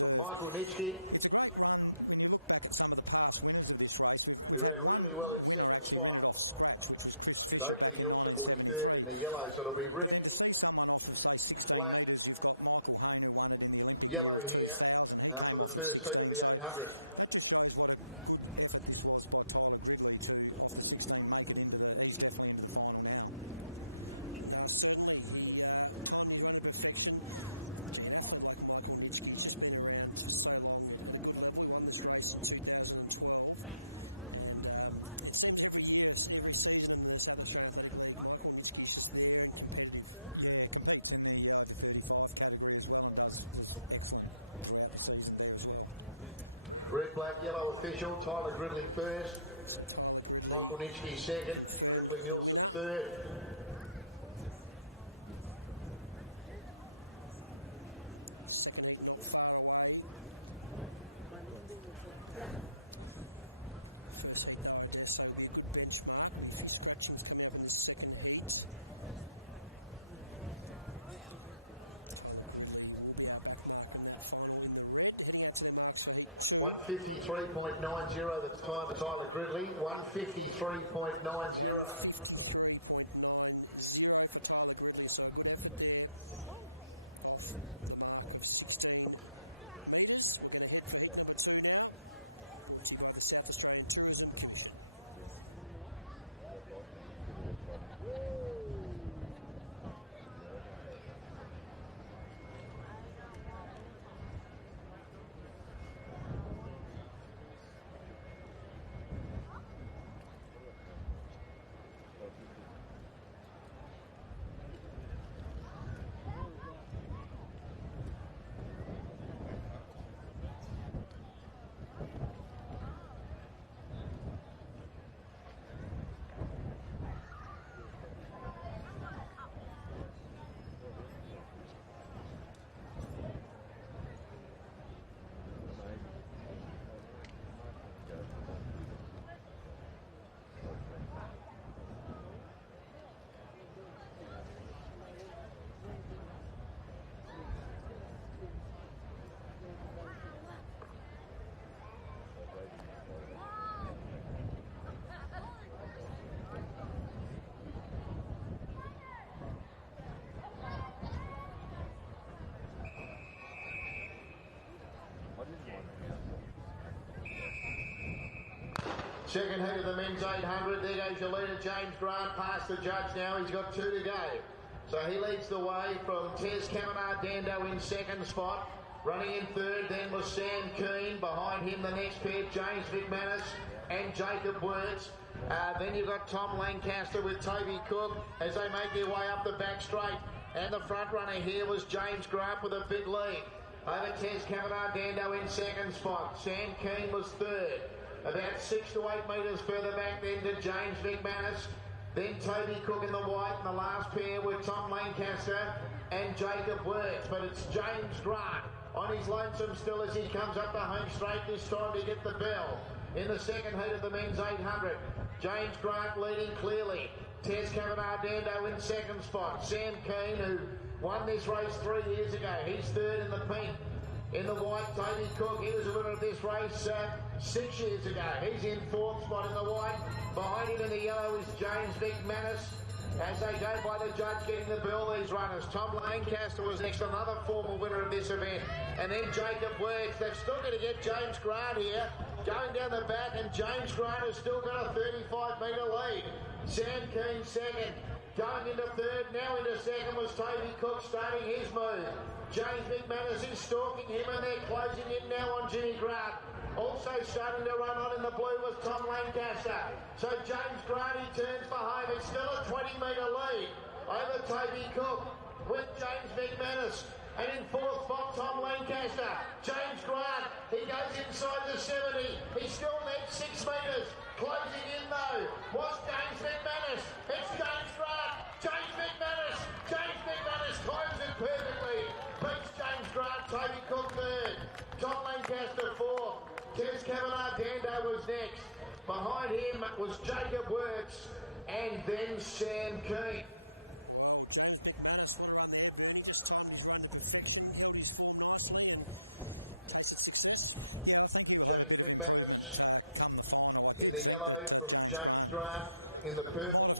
From Michael Nitschke, who ran really well in 2nd spot. And Oakley Nielsen will be 3rd in the yellow, so it'll be red, black, yellow here for the first heat of the 800. Red, black, yellow official. Tyler Gridley 1st. Michael Nitschke 2nd. Oakley Nielsen 3rd. 153.90 the time of Tyler Gridley. 153.90. Second heat of the men's 800. There goes your leader, James Grant, past the judge now. He's got 2 to go. So he leads the way from Tez Caminard-Dando in second spot. Running in third then was Sam Keane. Behind him the next pair, James McManus and Jacob Words. Then you've got Tom Lancaster with Toby Cook as they make their way up the back straight. And the front runner here was James Grant with a big lead. Over Tez Caminard-Dando in second spot. Sam Keane was third. About 6 to 8 metres further back then to James McManus. Then Toby Cook in the white, and the last pair with Tom Lancaster and Jacob Words. But it's James Grant on his lonesome still as he comes up the home straight, this time to get the bell. In the second heat of the men's 800, James Grant leading clearly. Tez Caminard-Dando in second spot. Sam Keane, who won this race 3 years ago, he's third in the pink. In the white, Toby Cook, he was a winner of this race 6 years ago. He's in fourth spot in the white. Behind him in the yellow is James McManus. As they go by the judge getting the bell, these runners. Tom Lancaster was next, another former winner of this event. And then Jacob Words. They've still got to get James Grant here. Going down the back, and James Grant has still got a 35-metre lead. Sam Keane second. Going into third, now into second was Toby Cook starting his move. James McManus is stalking him and they're closing in now on Jimmy Grant. Also starting to run on in the blue was Tom Lancaster. So James Grant, he turns for home. It's still a 20-metre lead over Toby Cook with James McManus. And in fourth spot, Tom Lancaster. James Grant, he goes inside the 70. He's still next 6 metres. Closing in though was James McManus. It's James Grant. James McManus. James McManus times it perfectly. Beats James Grant. Toby Cook third. Tom Lancaster fourth. Tez Caminard-Dando was next. Behind him was Jacob Works and then Sam Keane. James McManus in the yellow from James Grant in the purple.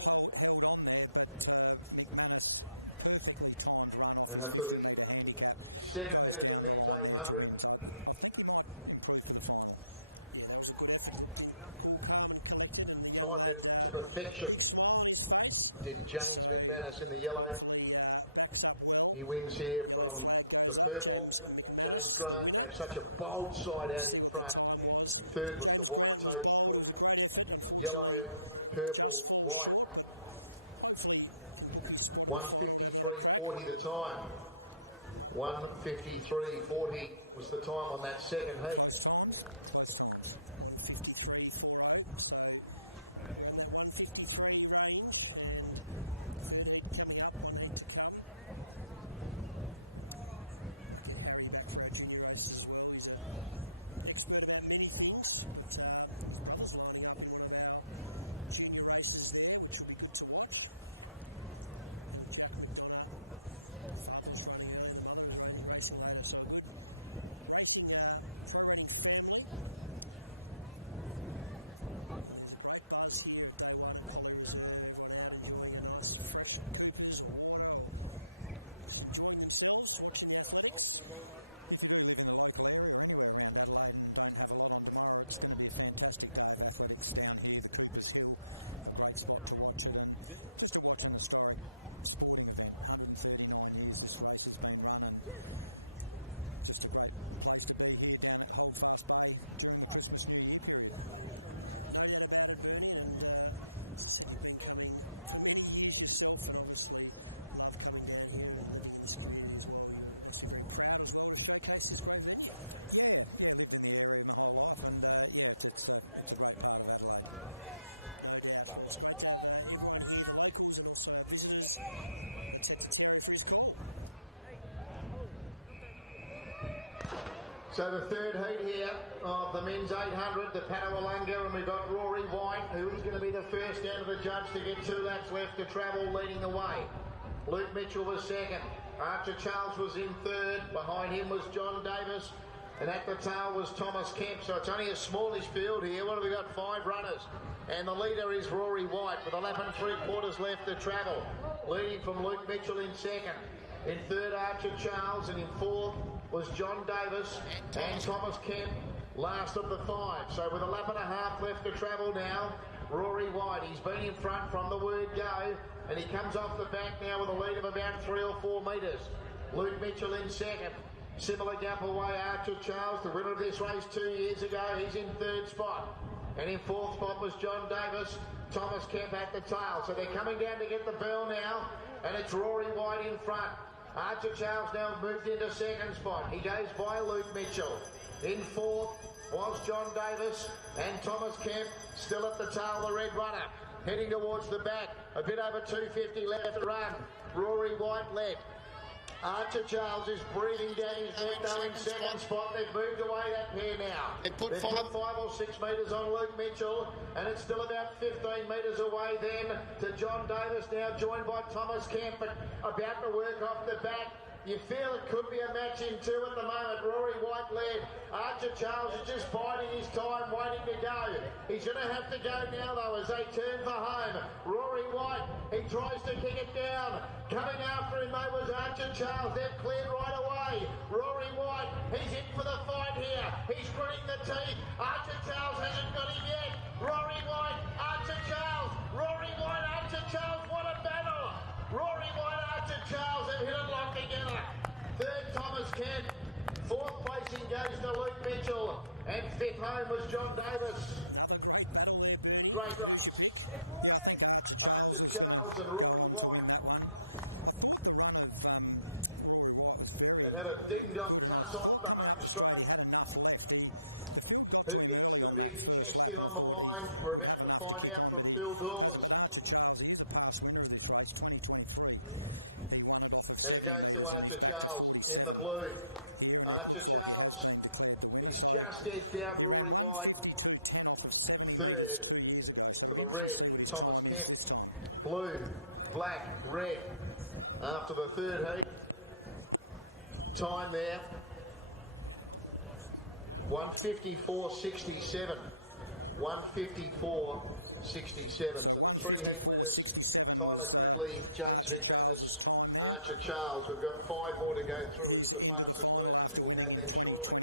And for the second heat of the men's 800. Timed it to perfection. Did James McManus in the yellow. He wins here from the purple. James Grant gave such a bold side out in front. Third was the white Toby Cook. Yellow, purple, white. 1:53.40 the time. 1:53.40 was the time on that second heat. So the third heat here of the men's 800, the Padawalunga, and we've got Rory White, who is going to be the first down to the judge to get 2 laps left to travel, leading the way. Luke Mitchell was second. Archer Charles was in third. Behind him was John Davis. And at the tail was Thomas Kemp. So it's only a smallish field here. What have we got? 5 runners. And the leader is Rory White with a lap and 3/4 left to travel. Leading from Luke Mitchell in second. In third, Archer Charles. And in fourth was John Davis and Thomas Kemp, last of the 5. So with a lap and a half left to travel now, Rory White. He's been in front from the word go. And he comes off the back now with a lead of about 3 or 4 metres. Luke Mitchell in second. Similar gap away, Archer Charles, the winner of this race 2 years ago. He's in third spot. And in fourth spot was John Davis. Thomas Kemp at the tail. So they're coming down to get the bell now. And it's Rory White in front. Archer Charles now moved into second spot. He goes by Luke Mitchell. In fourth was John Davis. And Thomas Kemp still at the tail, the red runner. Heading towards the back. A bit over 250 left to run. Rory White led. Archer Charles is breathing down his neck though in second spot. They've moved away that pair now. They've put 5 or 6 metres on Luke Mitchell, and it's still about 15 metres away then to John Davis, now joined by Thomas Kemp, but about to work off the back. You feel it could be a match in 2 at the moment. Rory White led. Archer Charles is just biding his time, waiting to go. He's going to have to go now, though, as they turn for home. Rory White, he tries to kick it down. Coming after him, though, was Archer Charles. They've cleared right away. Rory White, he's in for the fight here. He's gritting the teeth. Archer Charles hasn't got him yet. Rory White, Archer Charles. Rory White, Archer Charles. What a battle. Rory White, Archer Charles have hit it locked together. Third, Thomas Kemp. Fourth placing goes to Luke Mitchell. And fifth home was John Davis. Great race. Archer Charles and Rory White. They've had a ding-dong tussle up the home straight. Who gets the big chest in on the line? We're about to find out from Phil Dawes. And it goes to Archer Charles in the blue. Archer Charles, he's just edged out Rory White. Third to the red, Thomas Kemp. Blue, black, red. After the third heat, time there, 1:54.67. 1:54.67. So the 3 heat winners, Tyler Gridley, James McManus, Archer Charles. We've got 5 more to go through. It's the fastest losers. We'll have them shortly.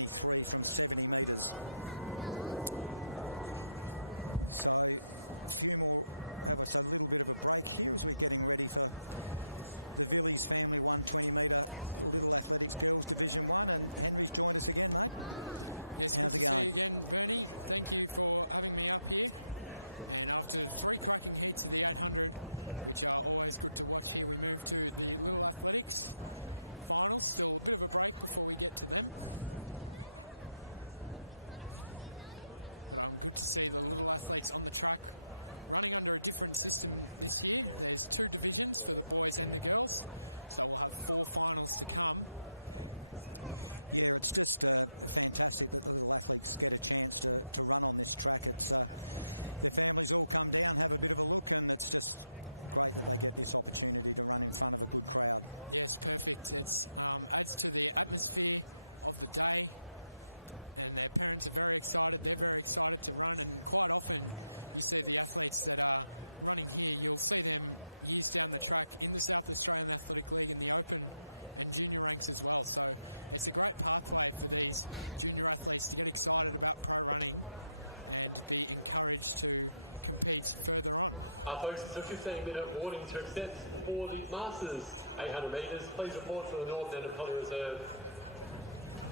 Folks, it's a 15-minute warning to accept for the Masters 800 metres. Please report to the north end of Collie Reserve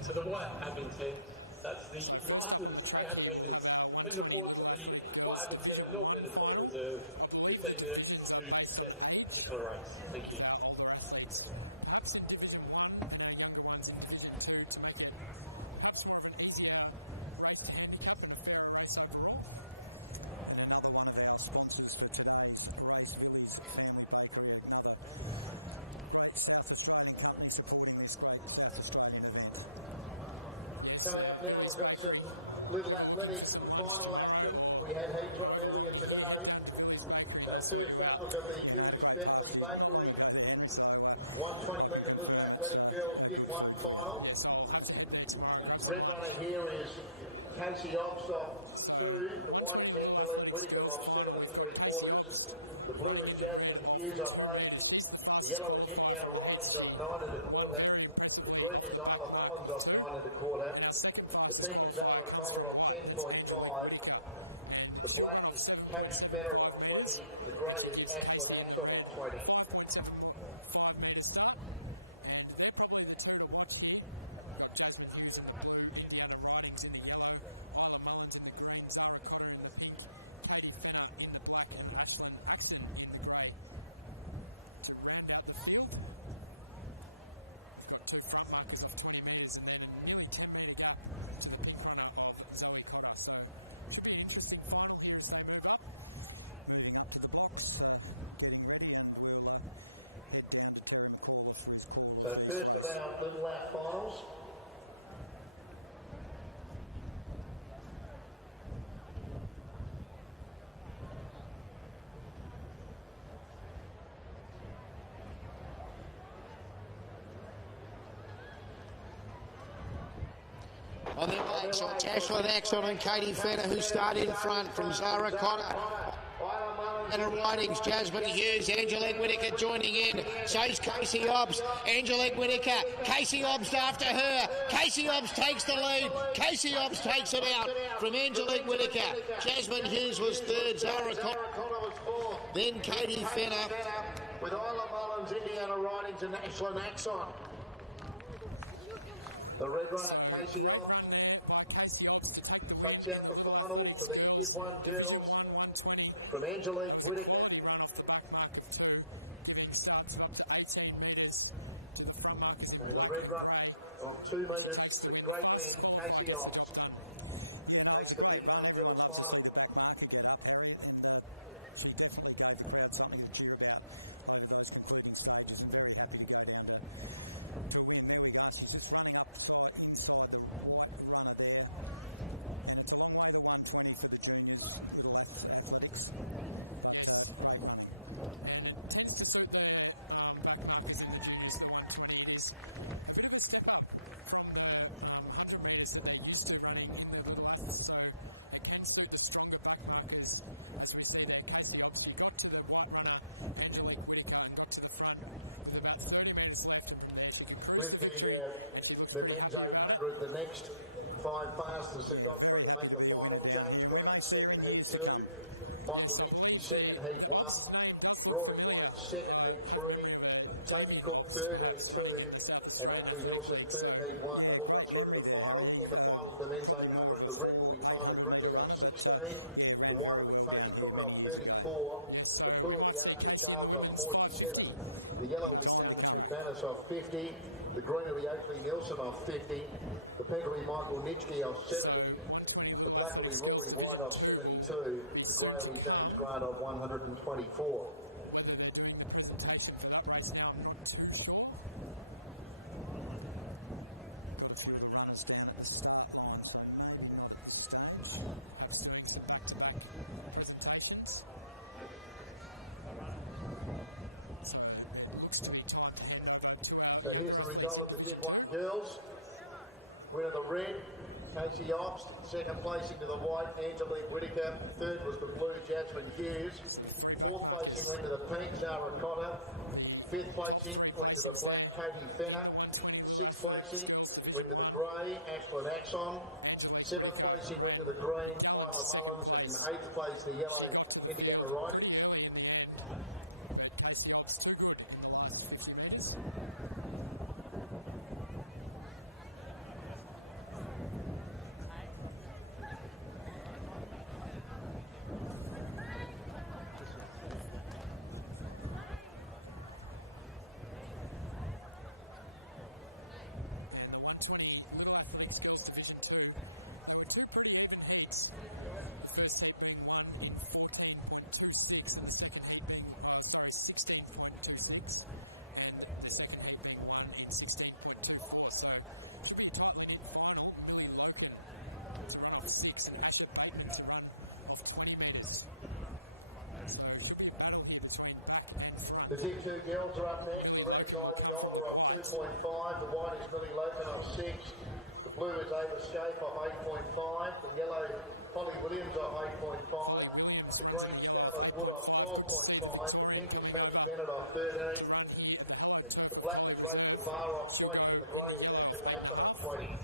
to the white admin tent. That's the Masters 800 metres. Please report to the white admin tent at north end of Collie Reserve. 15 minutes to accept the particular race. Thank you. Coming up now, we've got some little athletic final action. We had heats run earlier today. So first up, we've got the Village Bentley Bakery 120 metre little athletic girls Div 1 final. Red runner here is Casey Obbs off 2, the white is Angelique Whittaker off 7 3/4. The blue is Jasmine Hughes off 8. The yellow is Indiana Ridings off 9 1/4. The green is Isla Mullins off 9 1/4. The pink is Zara Connor off 10.5. The black is Kate Fenner off 20. The grey is Ashlyn Axon off 20. So first of our little lap finals. On their backs are Ashlyn Axon and Katie Fenner, who start in front from Zara Connor. And Ridings, Jasmine Hughes, Angelique Whittaker joining in. So's Casey Obbs, Angelique Whittaker, Casey Obbs after her. Casey Obbs takes the lead. Casey Obbs takes it out from Angelique Whittaker. Jasmine Hughes was third, Zara Connor was fourth. Then Katie Fenner. With Isla Mullins, Indiana Ridings and Ashlyn Axon. The red runner, Casey Obbs, takes out the final for the Div 1 girls from Angelique Whittaker. And the red runner on 2 metres to great win, Casey Obbs, takes the Div 1 girls final. With the men's 800, the next 5 fastest have got through to make the final. James Grant, second heat 2. Michael Nitsky, second heat 1. Rory White, second heat 3. Toby Cook, third heat 2. And Andrew Nielsen, third heat 1. They've all got through to the final. In the final of the men's 800, the red will be Tyler Gridley off 16. The white will be Toby Cook off 34. The blue will be Archer Charles off 47. The yellow will be James McManus off 50. The green will be Oakley Nielsen off 50. The pink will be Michael Nitschke off 70. The black will be Rory White off 72. The grey will be James Grant off 124. So here's the result of the Div 1 girls. Winner the red, Casey Obbs. Second place into the white, Angelique Whittaker. Third was the blue, Jasmine Hughes. Fourth placing went to the pink, Zara Connor. Fifth placing went to the black, Katie Fenner. Sixth placing went to the grey, Ashlyn Axon. Seventh placing went to the green, Isla Mullins. And in eighth place, the yellow, Indiana Ridings. D2 girls are up next. The red is Ivy Oliver off 2.5. The white is Millie Logan off 6. The blue is Ava Scape off 8.5. The yellow, Holly Williams off 8.5. The green, Scarlet Wood off 12.5. The pink is Matthew Bennett off 13. And the black is Rachel Barr off 20. And the grey is Ashley Bateman off 20.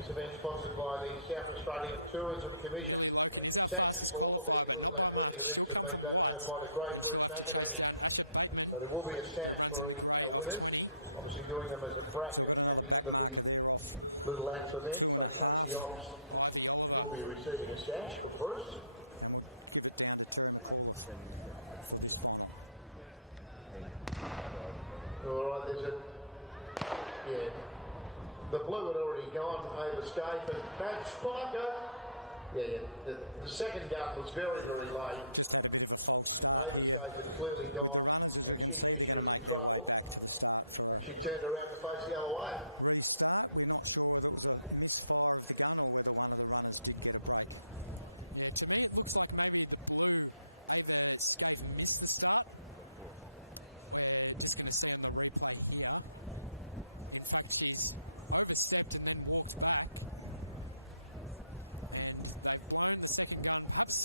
This event sponsored by the South Australian Tourism Commission. The taxes for all of these little athletic events have been donated by the great Bruce McAvaney. So there will be a sash for our winners. Obviously doing them as a bracket at the end of the Little Lads event. So Casey Ops will be receiving a sash for Bruce. Alright, there's a... Yeah. The blue had already gone over Scape and back Spiker. Yeah, the second gun was very, very late. Ava Scape had clearly gone and she knew she was in trouble. And she turned around to face the other way.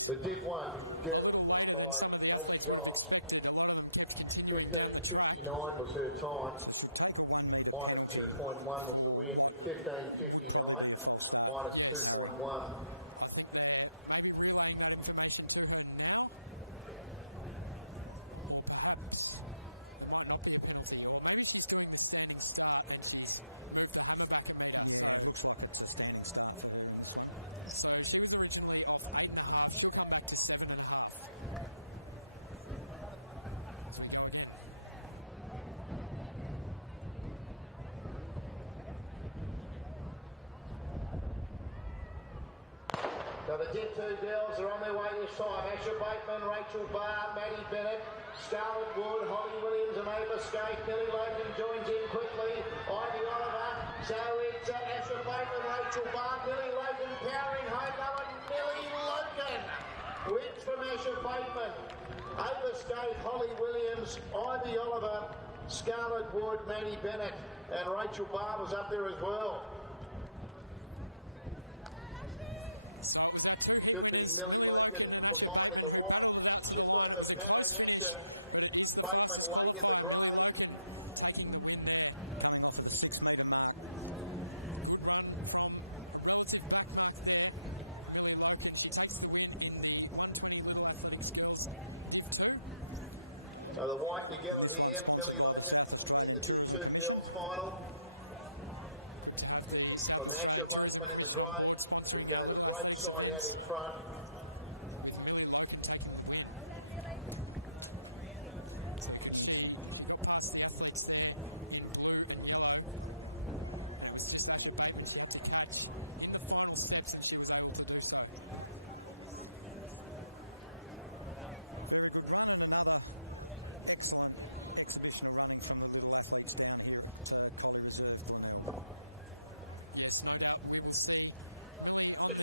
The Div 1 girls won by Casey Ops. 15.59 was her time. Minus 2.1 was the win. 15.59 minus 2.1. So the Div 2 girls are on their way this time. Asher Bateman, Rachel Barr, Maddie Bennett, Scarlett Wood, Holly Williams and Ava Scape. Millie Logan joins in quickly. Ivy Oliver. So it's Asher Bateman, Rachel Barr, Millie Logan powering home now and Millie Logan wins from Asher Bateman. Ava Scape, Holly Williams, Ivy Oliver, Scarlett Wood, Maddie Bennett and Rachel Barr was up there as well. Should be Millie Logan for mine in the white, just overpowering Asher Bateman late in the grey. So the white together here, Millie Logan in the Div 2 girls final. From Asher Bateman in the grey, we go the great side out in front.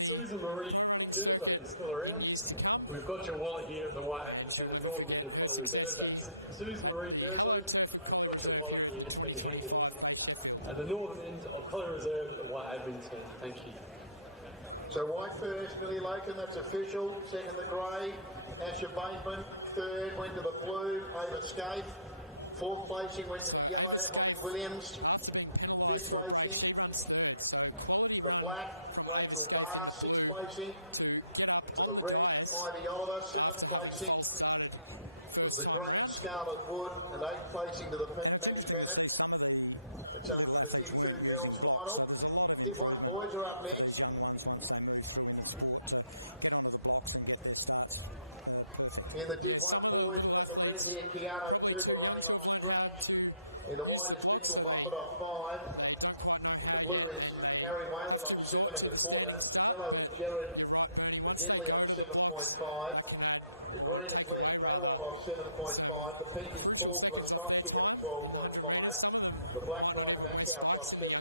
Susan Marie Durzo is still around. We've got your wallet here at the White Hat Tenant Northern End of Collar Reserve. That's Susan Marie Durzo. We've got your wallet here, it's been handed in. At the northern end of Collar Reserve at the White Admin Tent. Thank you. So white first, Millie Logan, that's official. Second the grey, Asher Bateman. Third went to the blue, Ava Scape. Fourth placing went to the yellow, Holly Williams. Fifth placing, the black, Rachel Barr. Sixth placing to the red, Ivy Oliver. Seventh placing was the green, Scarlett Wood. And eighth placing to the pink, Maddie Bennett. It's up to the Div 2 girls final. Div 1 boys are up next. In the Div 1 boys, we've got the red here, Keanu Cooper running off scratch. In the white is Mitchell Muffet off 5. The blue is Harry Whalen off 7 1/4. The yellow is Jared McGinley off 7.5. The green is Liam Paywall off 7.5. The pink is Paul Blaskowski off 12.5. The black Ryan Backhouse off 17.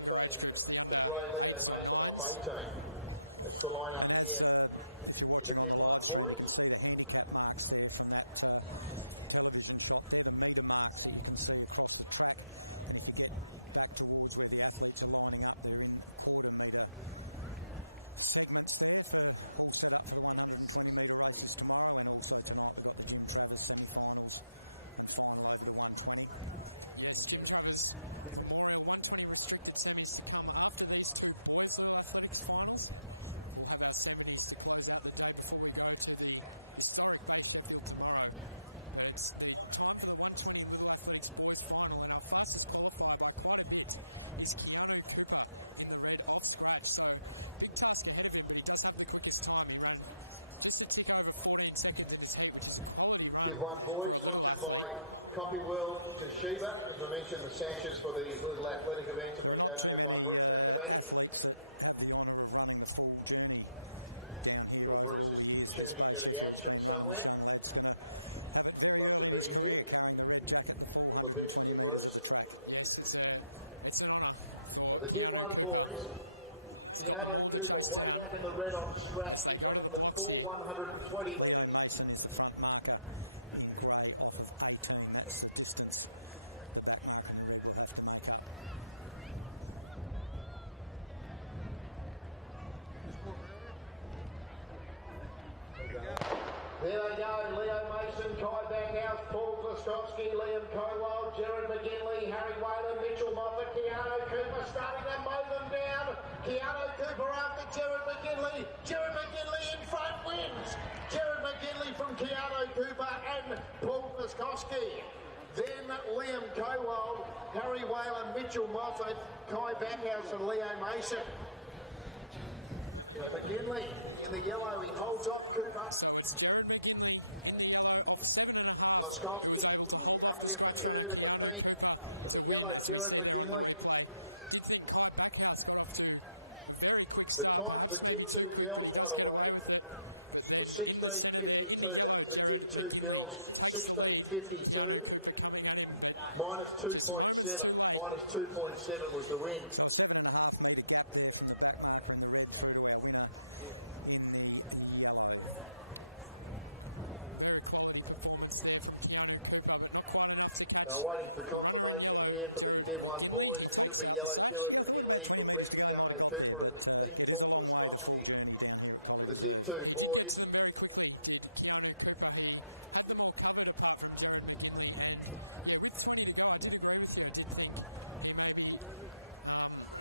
The grey Leo Mason off 18. That's the line up here for the Div 1 boys. Div 1 boys, sponsored by Copy World to Sheba. As I mentioned, the sashes for these little athletic events have been donated by Bruce Academy. Sure, Bruce is tuned into the action somewhere. Would love to be here. All the best to you, Bruce. Now the Div 1 boys, Keanu Cooper way back in the red on scratch. He's running the full 120 metres. There they go, Leo Mason, Kai Backhouse, Paul Glaskovsky, Liam Cowell, Jared McGinley, Harry Whalen, Mitchell Moffat, Keanu Cooper starting to mow them down. Keanu Cooper after Jared McGinley. Jared McGinley in front wins. Jared McGinley from Keanu Cooper and Paul Glaskovsky. Then Liam Cowell, Harry Whalen, Mitchell Moffat, Kai Backhouse and Leo Mason. McGinley in the yellow, he holds off Cooper. Glaskovsky up here for third in the pink, with the yellow Jared McGinley. The time for the Div 2 girls, by the way, was 16.52. That was the Div 2 girls, 16.52. Minus 2.7. Minus 2.7 was the win. Now waiting for confirmation here for the Div 1 boys. It should be yellow Jared McGinley from red Keanu Cooper and pink Paul Glaskovsky. For the Div 2 boys.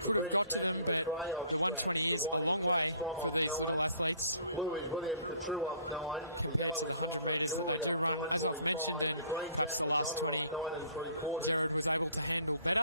The red is Matthew McRae off scratch. The white is Jack Strom off 9. The blue is William Catrue off 9. The yellow is Lachlan Drury off 9.5. The green Jack McDonough off 9 3/4.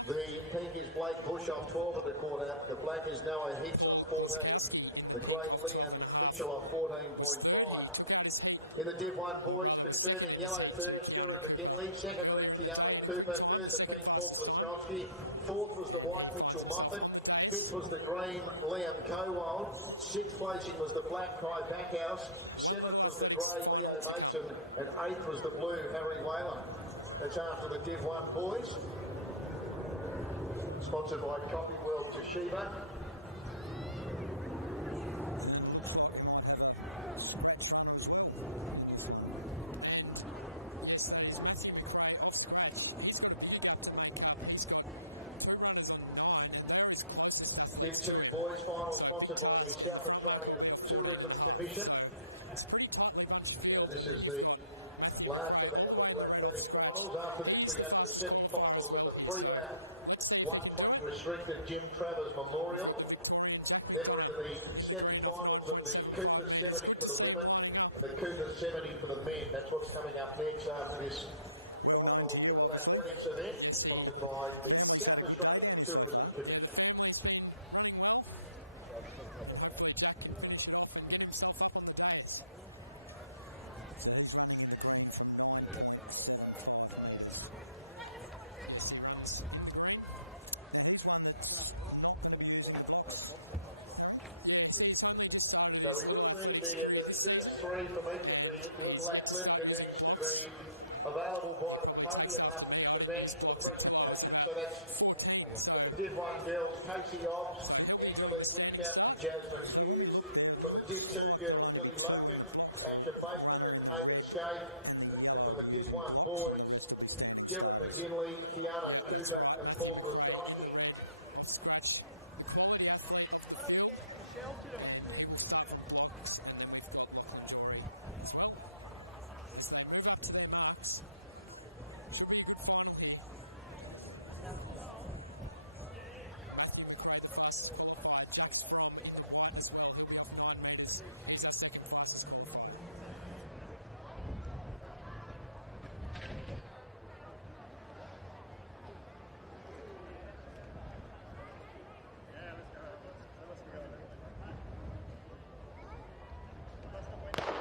The pink is Blake Bush off 12 1/4. The black is Noah Hicks off 14. The grey Liam Mitchell off 14.5. In the Div 1 boys, confirming yellow first, Jared McGinley. Second, red Keanu Cooper. Third, the pink, Paul Glaskovsky. Fourth was the white, Mitchell Moffat. Fifth was the green, Liam Cowell. Sixth placing was the black, Kai Backhouse. Seventh was the grey, Leo Mason. And eighth was the blue, Harry Whalen. That's after the Div 1 boys. Sponsored by Copy World Toshiba. Div 2 boys final sponsored by the South Australian Tourism Commission. This is the last of our little athletic finals. After this we go to the semi-finals of the 3-lap 120 restricted Jim Travers Memorial. Then we're into the semi-finals of the Cooper 70 for the women and the Cooper 70 for the men. That's what's coming up next after this final little athletics event sponsored by the South Australian Tourism Commission. So we will need the first three from each of the little athletic events to be available by the podium after this event for the presentation. So that's for the Div 1 girls, Casey Obbs, Angelique Whittaker and Jasmine Hughes. For the Div 2 girls, Billy Loken, Asher Bateman and Ava Skate. And for the Div 1 boys, Jared McGinley, Keanu Cooper and Paul Glaskovsky.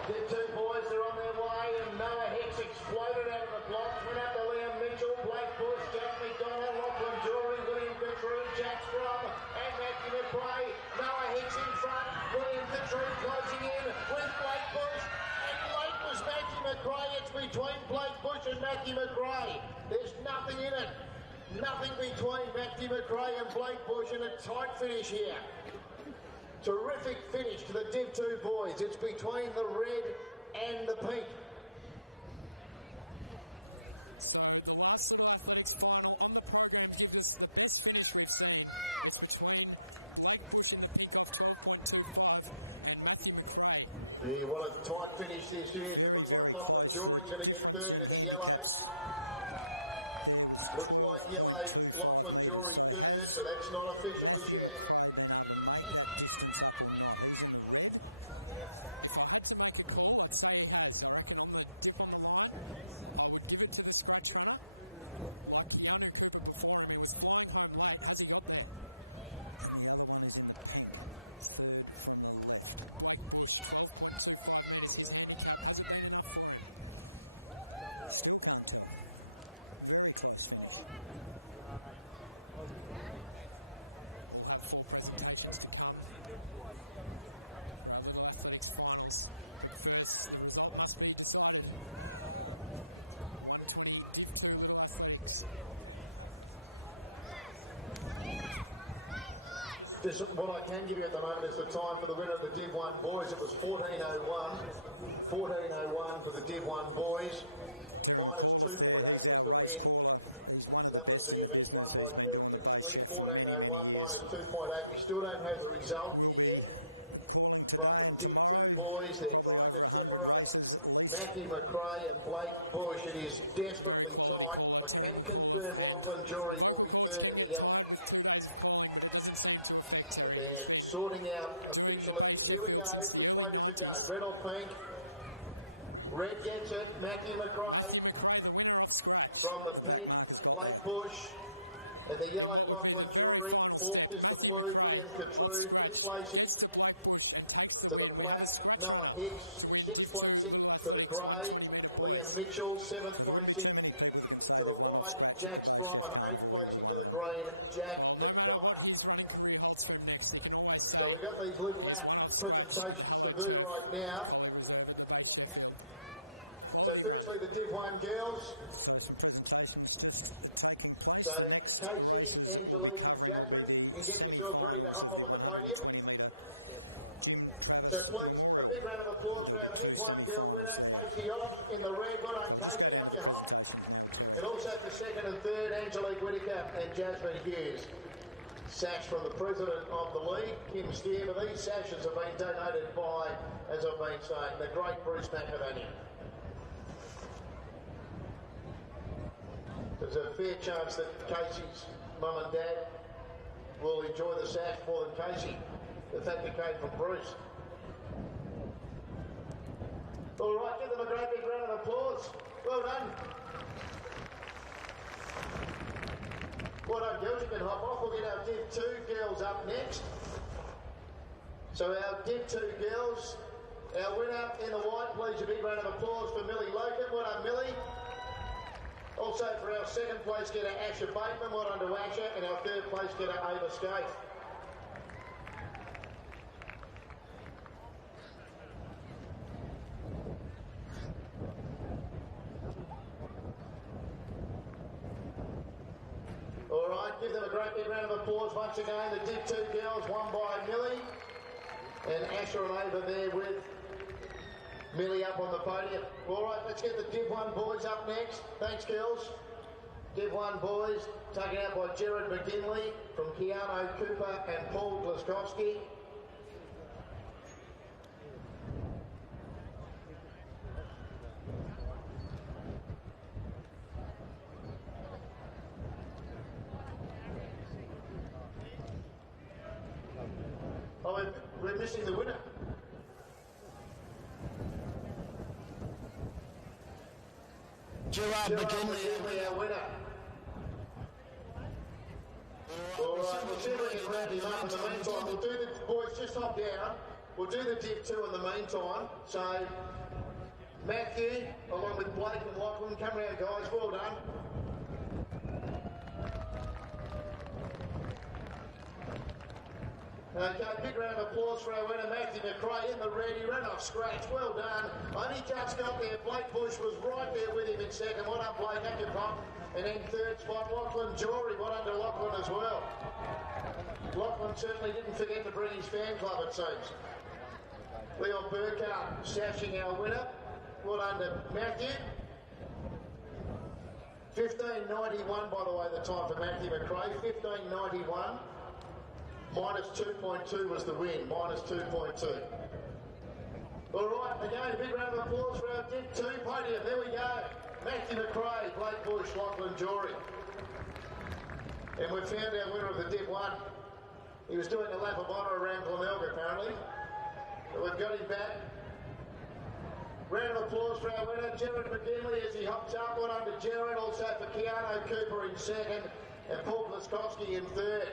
Div 2 boys, boys are on their way, and Noah Hicks exploded out of the blocks, went up to Liam Mitchell, Blake Bush, Jack McDonald, Lachlan Drury, William Fitzroy, Jack Strom, and Matthew McRae. Noah Hicks in front, William Fitzroy closing in with Blake Bush, and late was Matthew McRae. It's between Blake Bush and Matthew McRae. There's nothing in it. Nothing between Matthew McRae and Blake Bush, and a tight finish here. Terrific finish to the Div 2 boys. It's between the red and the pink. Yeah, what a tight finish this is. It looks like Lachlan Drury's going to get third in the yellow. Looks like yellow Lachlan Drury third, but that's not official as yet. Just what I can give you at the moment is the time for the winner of the Div 1 boys. It was 14:01. 14:01 for the Div 1 boys. Minus 2.8 was the win. That was the event won by Jared McGinley. 14:01 minus 2.8. We still don't have the result here yet from the Div 2 boys. They're trying to separate Matthew McRae and Blake Bush. It is desperately tight. I can confirm Lachlan Drury will be third in the yellow. They're sorting out officially. Here we go. Which way does it go? Red or pink? Red gets it. Matthew McRae. From the pink, Blake Bush. And the yellow, Lachlan Drury. Fourth is the blue, William Fitzroy. Fifth placing to the black, Noah Hicks. Sixth placing to the grey, Liam Mitchell. Seventh placing to the white, Jack Strom. And eighth placing to the green, Jack McDonald. So we've got these little presentations to do right now. So firstly, the Div 1 girls. So Casey, Angelique and Jasmine, you can get yourselves ready to hop up on the podium. So please, a big round of applause for our Div 1 girl winner, Casey Hobbs in the red. Well done, Casey, up your hop. And also for second and third, Angelique Whittaker and Jasmine Hughes. Sash from the president of the league, Kim Steer. But these sashes have been donated by, as I've been saying, the great Bruce McAvaney. There's a fair chance that Casey's mum and dad will enjoy the sash more than Casey. The fact it came from Bruce. All right, give them a great big round of applause. Well done. Well done, girls. You can hop off. We'll get our Div 2 girls up next. So our Div 2 girls, our winner in the white, please a big round of applause for Millie Logan. Well done, Millie. Also for our second place getter, Asher Bateman. Well done to Asher. And our third place getter, Ava Scaife. All right, give them a great big round of applause once again. The Div 2 girls won by Millie. And Asher and Ava there with Millie up on the podium. All right, let's get the Div 1 boys up next. Thanks, girls. Div 1 boys taken out by Jared McGinley from Keanu Cooper and Paul Glaskowski. Oh, we're missing the winner. Gerard McGinley, our winner. All right, we'll see if we can wrap him up in the meantime. We'll do the boys, just hop down. We'll do the Div 2 in the meantime. So Matthew, along with Blake and Lachlan. Come round, guys. Well done. Okay, big round of applause for our winner, Matthew McRae, in the red. He ran off scratch. Well done. Only just got there. Blake Bush was right there with him in second. Well done, Blake. Up your pop. And then third spot, Lachlan Jory. Well done to Lachlan as well. Lachlan certainly didn't forget to bring his fan club, it seems. Leon Burkhardt sashing our winner. Well done to Matthew. 15.91, by the way, the time for Matthew McRae. 15.91. Minus 2.2 was the win, minus 2.2. All right, again, a big round of applause for our Div 2 podium. There we go. Matthew McRae, Blake Bush, Lachlan Jory. And we've found our winner of the Div 1. He was doing a lap of honour around Glenelg, apparently. But we've got him back. Round of applause for our winner, Jared McGinley, as he hops up. One under Jared, also for Keanu Cooper in second, and Paul Plaskowski in third.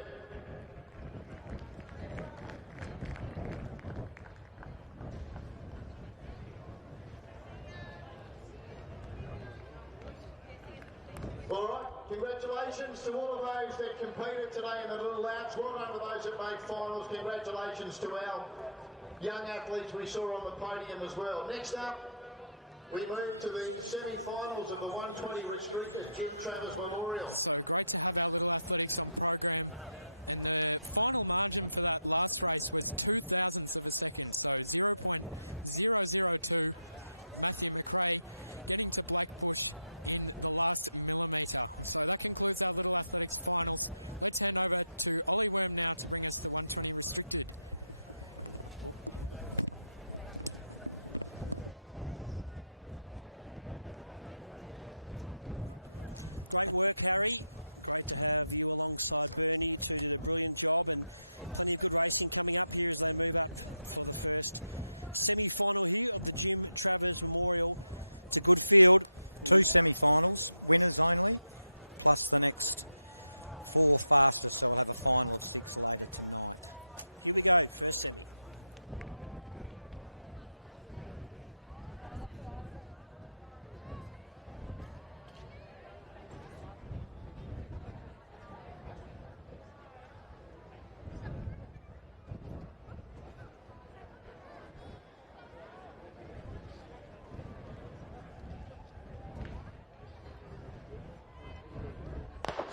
All right, congratulations to all of those that competed today in the little laps. Well done to those that made finals. Congratulations to our young athletes we saw on the podium as well. Next up, we move to the semi-finals of the 120 restricted Jim Travers Memorial.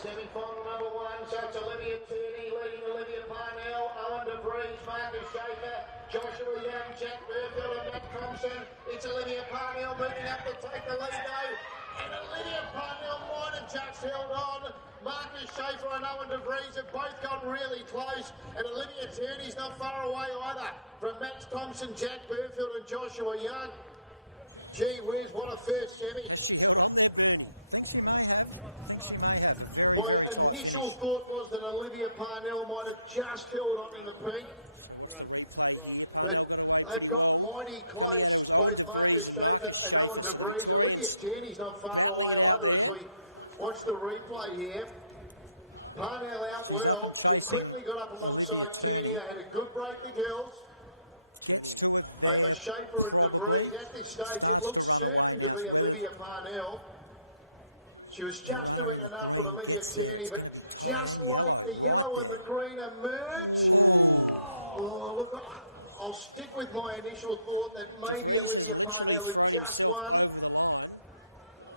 Semi-final number one, so it's Olivia Tierney leading Olivia Parnell, Owen DeVries, Marcus Schaefer, Joshua Young, Jack Burfield and Matt Thompson. It's Olivia Parnell moving up to take the lead though, and Olivia Parnell might have just held on. Marcus Schaefer and Owen DeVries have both got really close, and Olivia Tierney's not far away either from Matt Thompson, Jack Burfield and Joshua Young. Gee whiz, what a first semi. My initial thought was that Olivia Parnell might have just held on in the pink, but they've got mighty close, both Marcus Schaefer and Owen DeVries. Olivia Tierney's not far away either as we watch the replay here. Parnell out well. She quickly got up alongside Tierney. They had a good break, the girls. Over Schaefer and DeVries. At this stage, it looks certain to be Olivia Parnell. She was just doing enough for Olivia Tierney, but just late, the yellow and the green emerge. Oh, look, I'll stick with my initial thought that maybe Olivia Parnell had just won.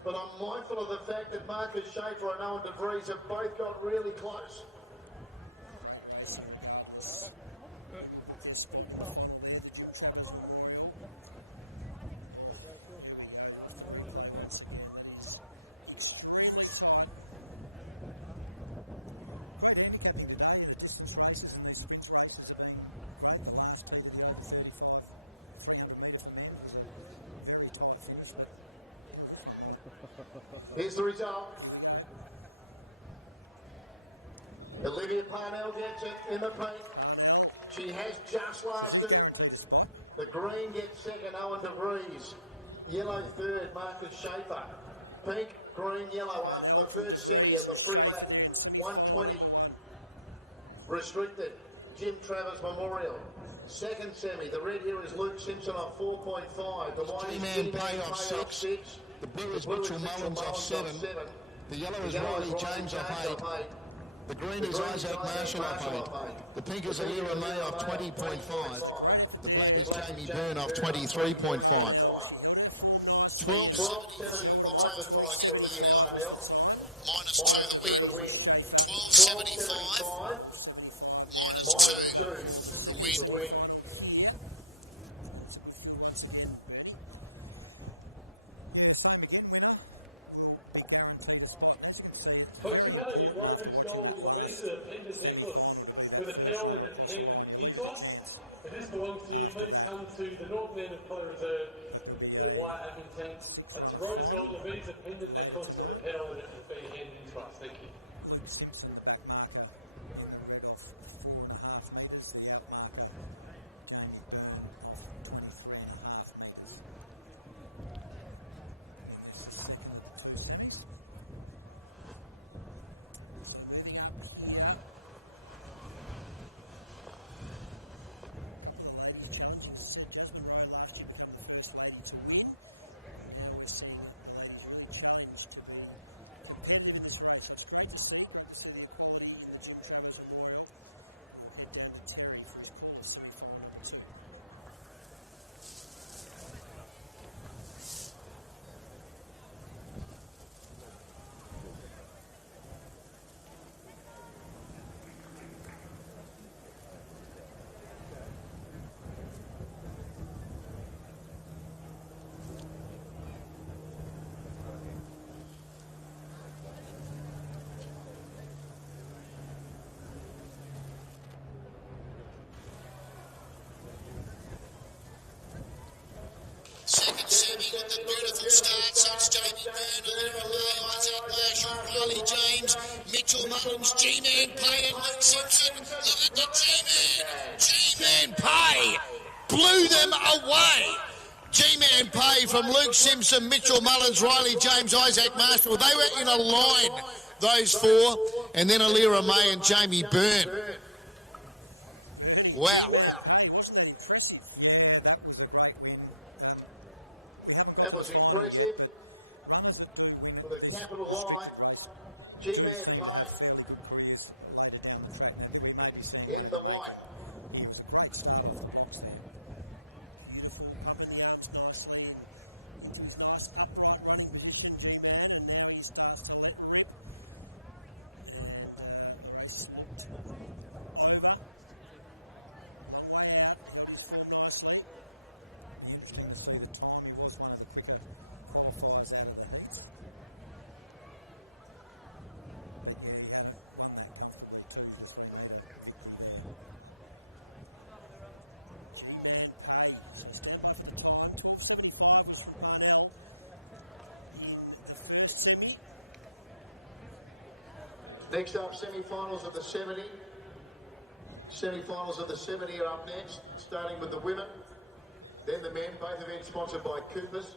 But I'm mindful of the fact that Marcus Schaefer and Owen DeVries have both got really close. Here's the result. Olivia Parnell gets it in the pink. She has just lasted. The green gets second, Owen DeVries. Yellow third, Marcus Schaefer. Pink, green, yellow after the first semi of the free lap. 120 restricted. Jim Travers Memorial. Second semi, the red here is Luke Simpson off 4.5. The white is G-Man Pay off 6. The blue is Mitchell Mullins off 7. The yellow is Riley James off 8. The green is Isaac Marshall off 8. The pink is Alira May off 20.5. The black is Jamie Byrne off 23.5. 12.75 the time for Olivia Parnell. Minus 2 the win. 12.75. Minus 2 the win. Folks, we've had a Rose Gold Lavisa pendant necklace with a pearl in it handed into us. If this belongs to you, please come to the northern end of Collie Reserve with a white admin tent. That's a Rose Gold Lavisa pendant necklace with a pearl in it that's being handed into us. Thank you. Second semi with the beautiful start, so it's Jamie Byrne, Alira May, Isaac Marshall, Riley James, Mitchell Mullins, G-Man Pay and Luke Simpson. Look at the G-Man Pay blew them away. G-Man Pay from Luke Simpson, Mitchell Mullins, Riley James, Isaac Marshall. They were in a line, those four, and then Alira May and Jamie Byrne. Wow. That was impressive. With a capital line, G-Man Pay in the white. Next up, semi-finals of the 70. Semi-finals of the 70 are up next, starting with the women, then the men, both events sponsored by Coopers.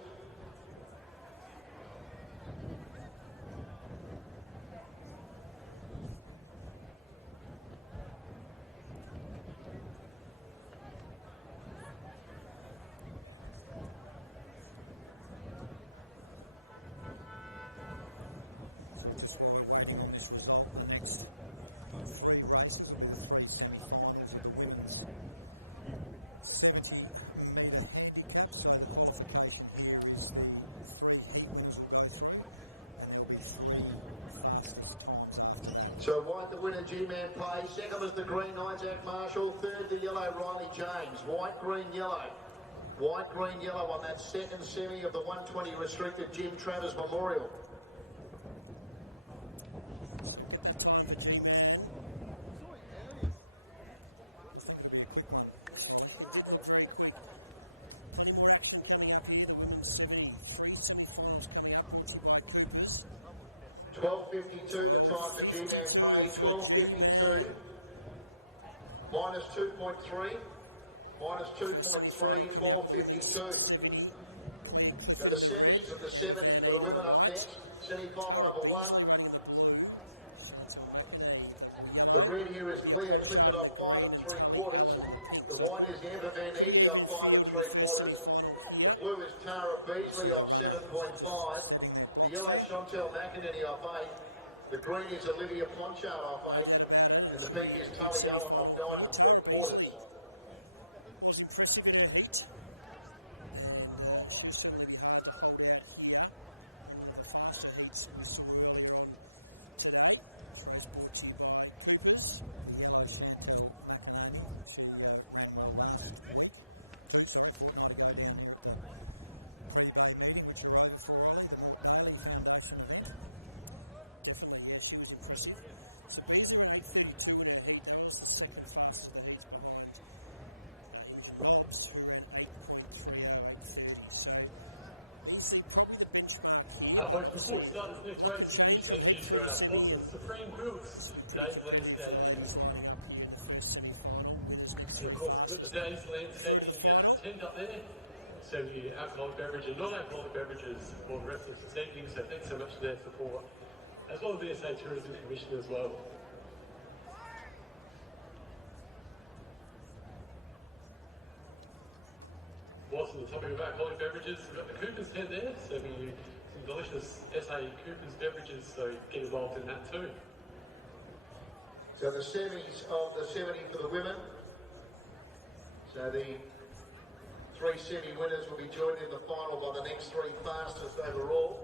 So white the winner, G-Man Pay. Second was the green, Isaac Marshall. Third, the yellow, Riley James. White, green, yellow. White, green, yellow on that second semi of the 120 restricted Jim Travers Memorial. $12.52 the time for G-Man Pay, $12.52, minus 2.3, minus 2.3, $12.52. So the semis of the 70 for the women up next, semi-final number 1. The red here is Claire Clifford off 5 3/4. The white is Amber Van Eedy off 5 3/4. The blue is Tara Beasley off 7.5. The yellow Chantel McEnany off 8. The green is Olivia Ponchard off 8. And the pink is Tully Allen off 9 3/4. Folks, before we start this next race, a huge thank you to our sponsors, Supreme Groups, Dave's Landscaping. And of course, we've got the Dave's Landscaping tent up there, serving you alcoholic beverage and non-alcoholic beverages for the rest of this evening, so thanks so much for their support, as well as the SA Tourism Commission as well. Whilst on the topic of alcoholic beverages, we've got the Cooper's tent there, serving you some delicious SA Cooper's beverages, so get involved in that too. So the semis of the 70 for the women. So the 3 semi winners will be joined in the final by the next 3 fastest overall.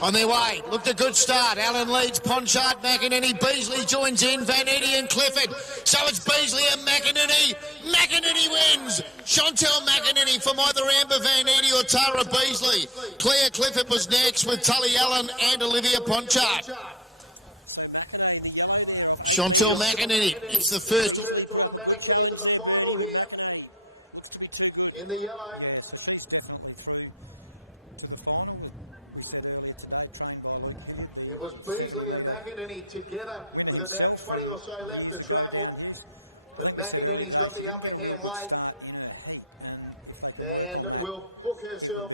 On their way, looked a good start. Allen leads, Ponchard, McEnany, Beasley joins in, Van Eedy and Clifford. So it's Beasley and McEnany. McEnany wins. Chantel McEnany from either Amber Van Eedy or Tara Beasley. Claire Clifford was next with Tully Allen and Olivia Ponchard. Chantel McEnany, it's the first. Automatically into the final here. In the yellow. It was Beasley and McEnany together with about 20 or so left to travel. But McEnany's got the upper hand late. And will book herself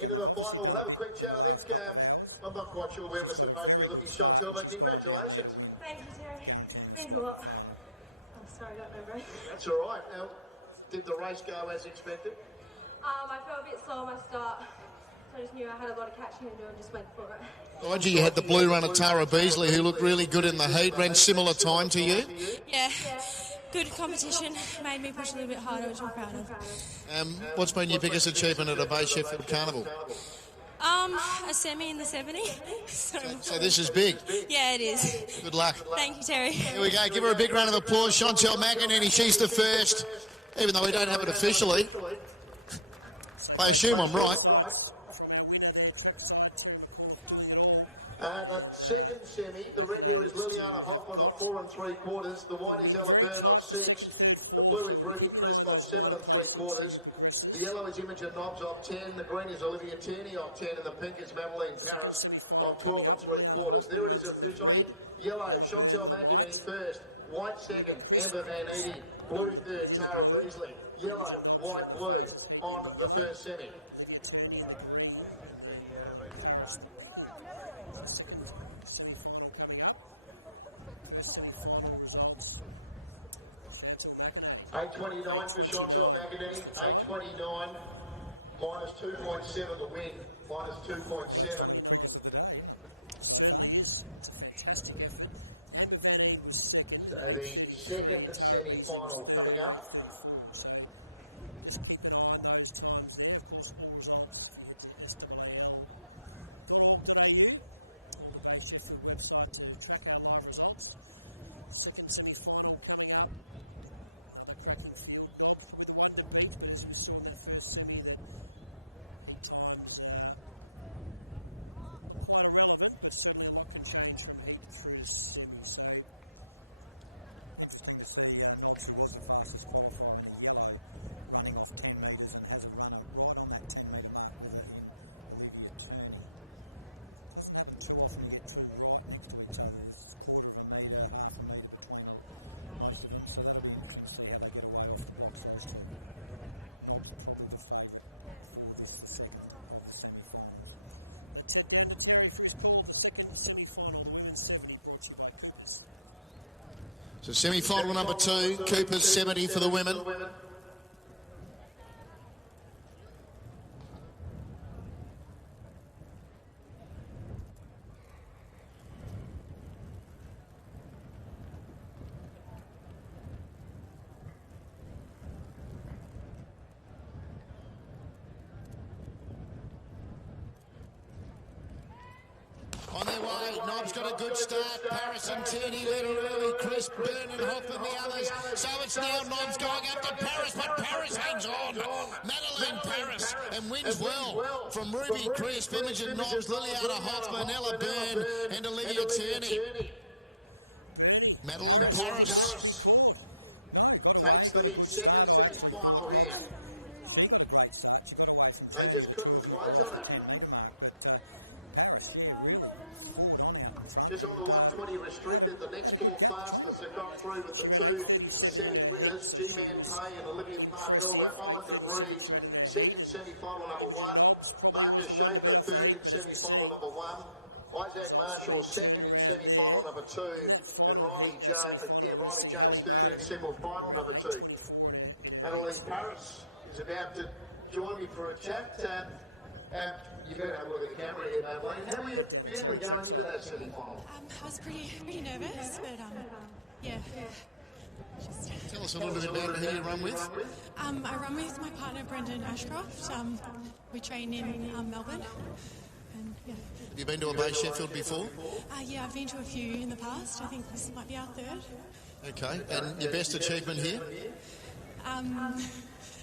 into the final. We'll have a quick chat. I think I'm not quite sure where we're supposed to be looking, Chantel, but congratulations. Thank you, Terry. Means a lot. I'm sorry, I got no breath. That's all right. Now, did the race go as expected? I felt a bit slow on my start. So I just knew I had a lot of catching to do and just went for it. Mind you had the blue runner Tara Beasley, who looked really good in the heat, ran similar time to you. Yeah, good competition. Made me push a little bit harder, which I'm proud of. What's been your biggest achievement at a Bay Sheffield Carnival? A semi in the 70. So this is big. Yeah, it is. Good luck. Thank you, Terry. Here we go. Give her a big round of applause. Chantel McEnany, she's the first, even though we don't have it officially. I assume I'm right. The second semi, the red here is Liliana Hoffman off 4 3/4. The white is Ella Byrne off 6. The blue is Ruby Crisp off 7 3/4. The yellow is Imogen Nobbs off 10. The green is Olivia Tierney off 10. And the pink is Madeline Paris off 12 3/4. There it is officially. Yellow, Chantel McEnany first. White second, Amber Van Eedy. Blue third, Tara Beasley. Yellow, white, blue on the first semi. 8.29 for Chantal McAdee. 8.29 minus 2.7 the win. Minus 2.7. So the second semi-final coming up. So semi-final number 2, Cooper's 70 for the women. On their way, Nob's got a good start. Paris and Tierney led her early. Chris, Byrne and Hoffman the others. So it's now Nob's going up to Paris, but Paris hangs on. Madeleine Paris and wins well from Ruby Crisp, Imogen Nobbs, Liliana Hoffman, Ella Byrne and Olivia Tierney. Madeleine Paris takes the second semi-final here. They just couldn't close on it. Just on the 120 restricted, the next four fastest that got through with the two semi-winners, G-Man Pay and Olivia Parnell, were Owen DeVries, second semi-final number 1, Marcus Schaefer, third in semi-final number 1, Isaac Marshall, second in semi-final number 2, and Riley James, third in semi-final number 2. Madeleine Paris is about to join me for a chat. You better have a look at the camera here, Madeleine. How were you feeling going into that semi-final? I was pretty nervous, but yeah. Tell us a little bit about who you run with. I run with my partner Brendan Ashcroft. We train in Melbourne. And, yeah. Have you been to a Bay Sheffield before? Yeah, I've been to a few in the past. I think this might be our third. Okay, and your best achievement here?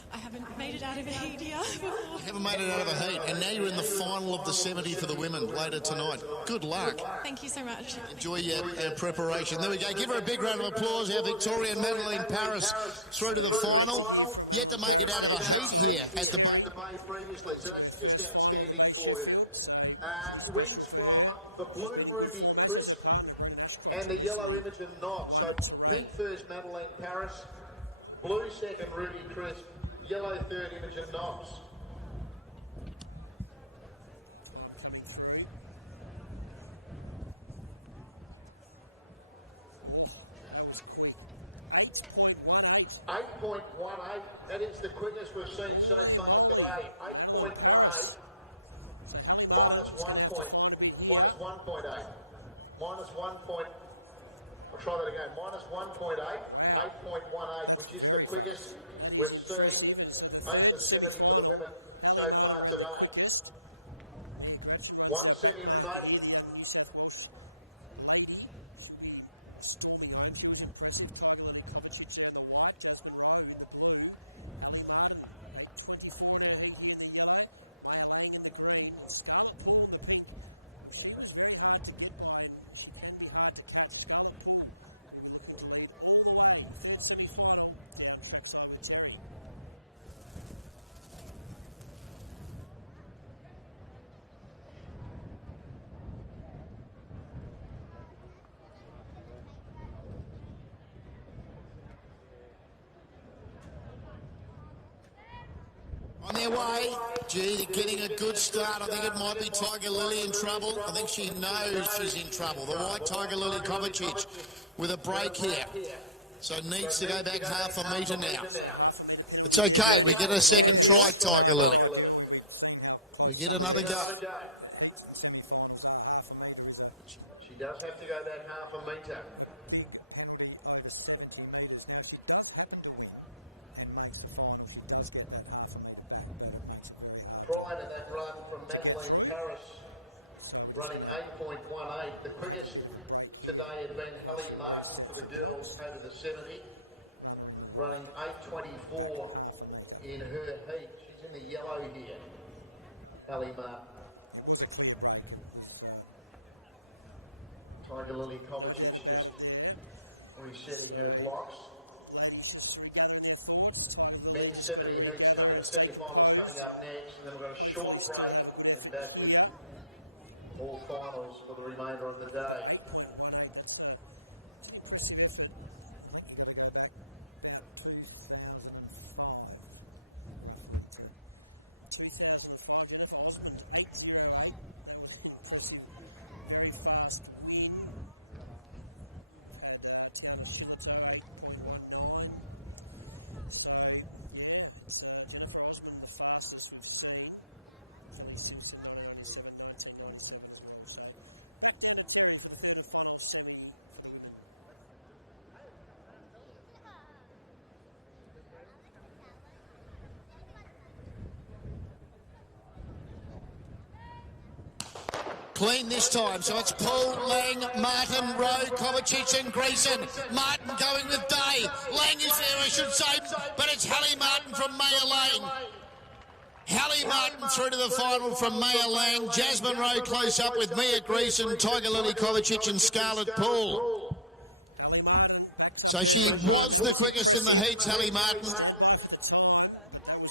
I haven't made it out of a heat here before. You haven't made it out of a heat, and now you're in the final of the 70 for the women later tonight. Good luck. Thank you so much. Enjoy your preparation. There we go. Give her a big round of applause. Our Victorian Madeleine Paris through to the final. Yet to make it out of a heat here at the Bay previously, so that's just outstanding for her. Wins from the blue Ruby Crisp and the yellow Imogen Nobbs. So pink first, Madeleine Paris. Blue second, Ruby Crisp. Yellow third, Imogen Nobbs. .18. That is the quickest we've seen so far today. 8.18 minus 1 point. Minus 1.8. Minus 1 point. I'll try that again. Minus 1.8. 8.18, which is the quickest we've seen over the 70 for the women so far today. One semi remaining. On their way, gee, they're getting a good start. I think it might be Tiger Lily in trouble. I think she knows she's in trouble. The white Tiger Lily Kovacic with a break here. So needs to go back half a metre now. It's okay, we get a second try, Tiger Lily. We get another go. She does have to go back half a metre. Prior to that run from Madeleine Paris, running 8.18. The quickest today had been Hallie Martin for the girls over the 70, running 8.24 in her heat. She's in the yellow here, Hallie Martin. Tiger Lily Kovacic just resetting her blocks. Men's 70 heats coming, semi-finals coming up next, and then we've got a short break and back with all finals for the remainder of the day. Clean this time, so it's Paul, Lang, Martin, Rowe, Kovacic and Greason. Martin going with Day. Lang is there, I should say, but it's Hallie Martin from Maya Lang. Hallie Martin through to the final from Maya Lang. Jasmine Rowe close up with Mia Greason, Tiger Lily Kovacic and Scarlett Paul. So she was the quickest in the heats, Hallie Martin.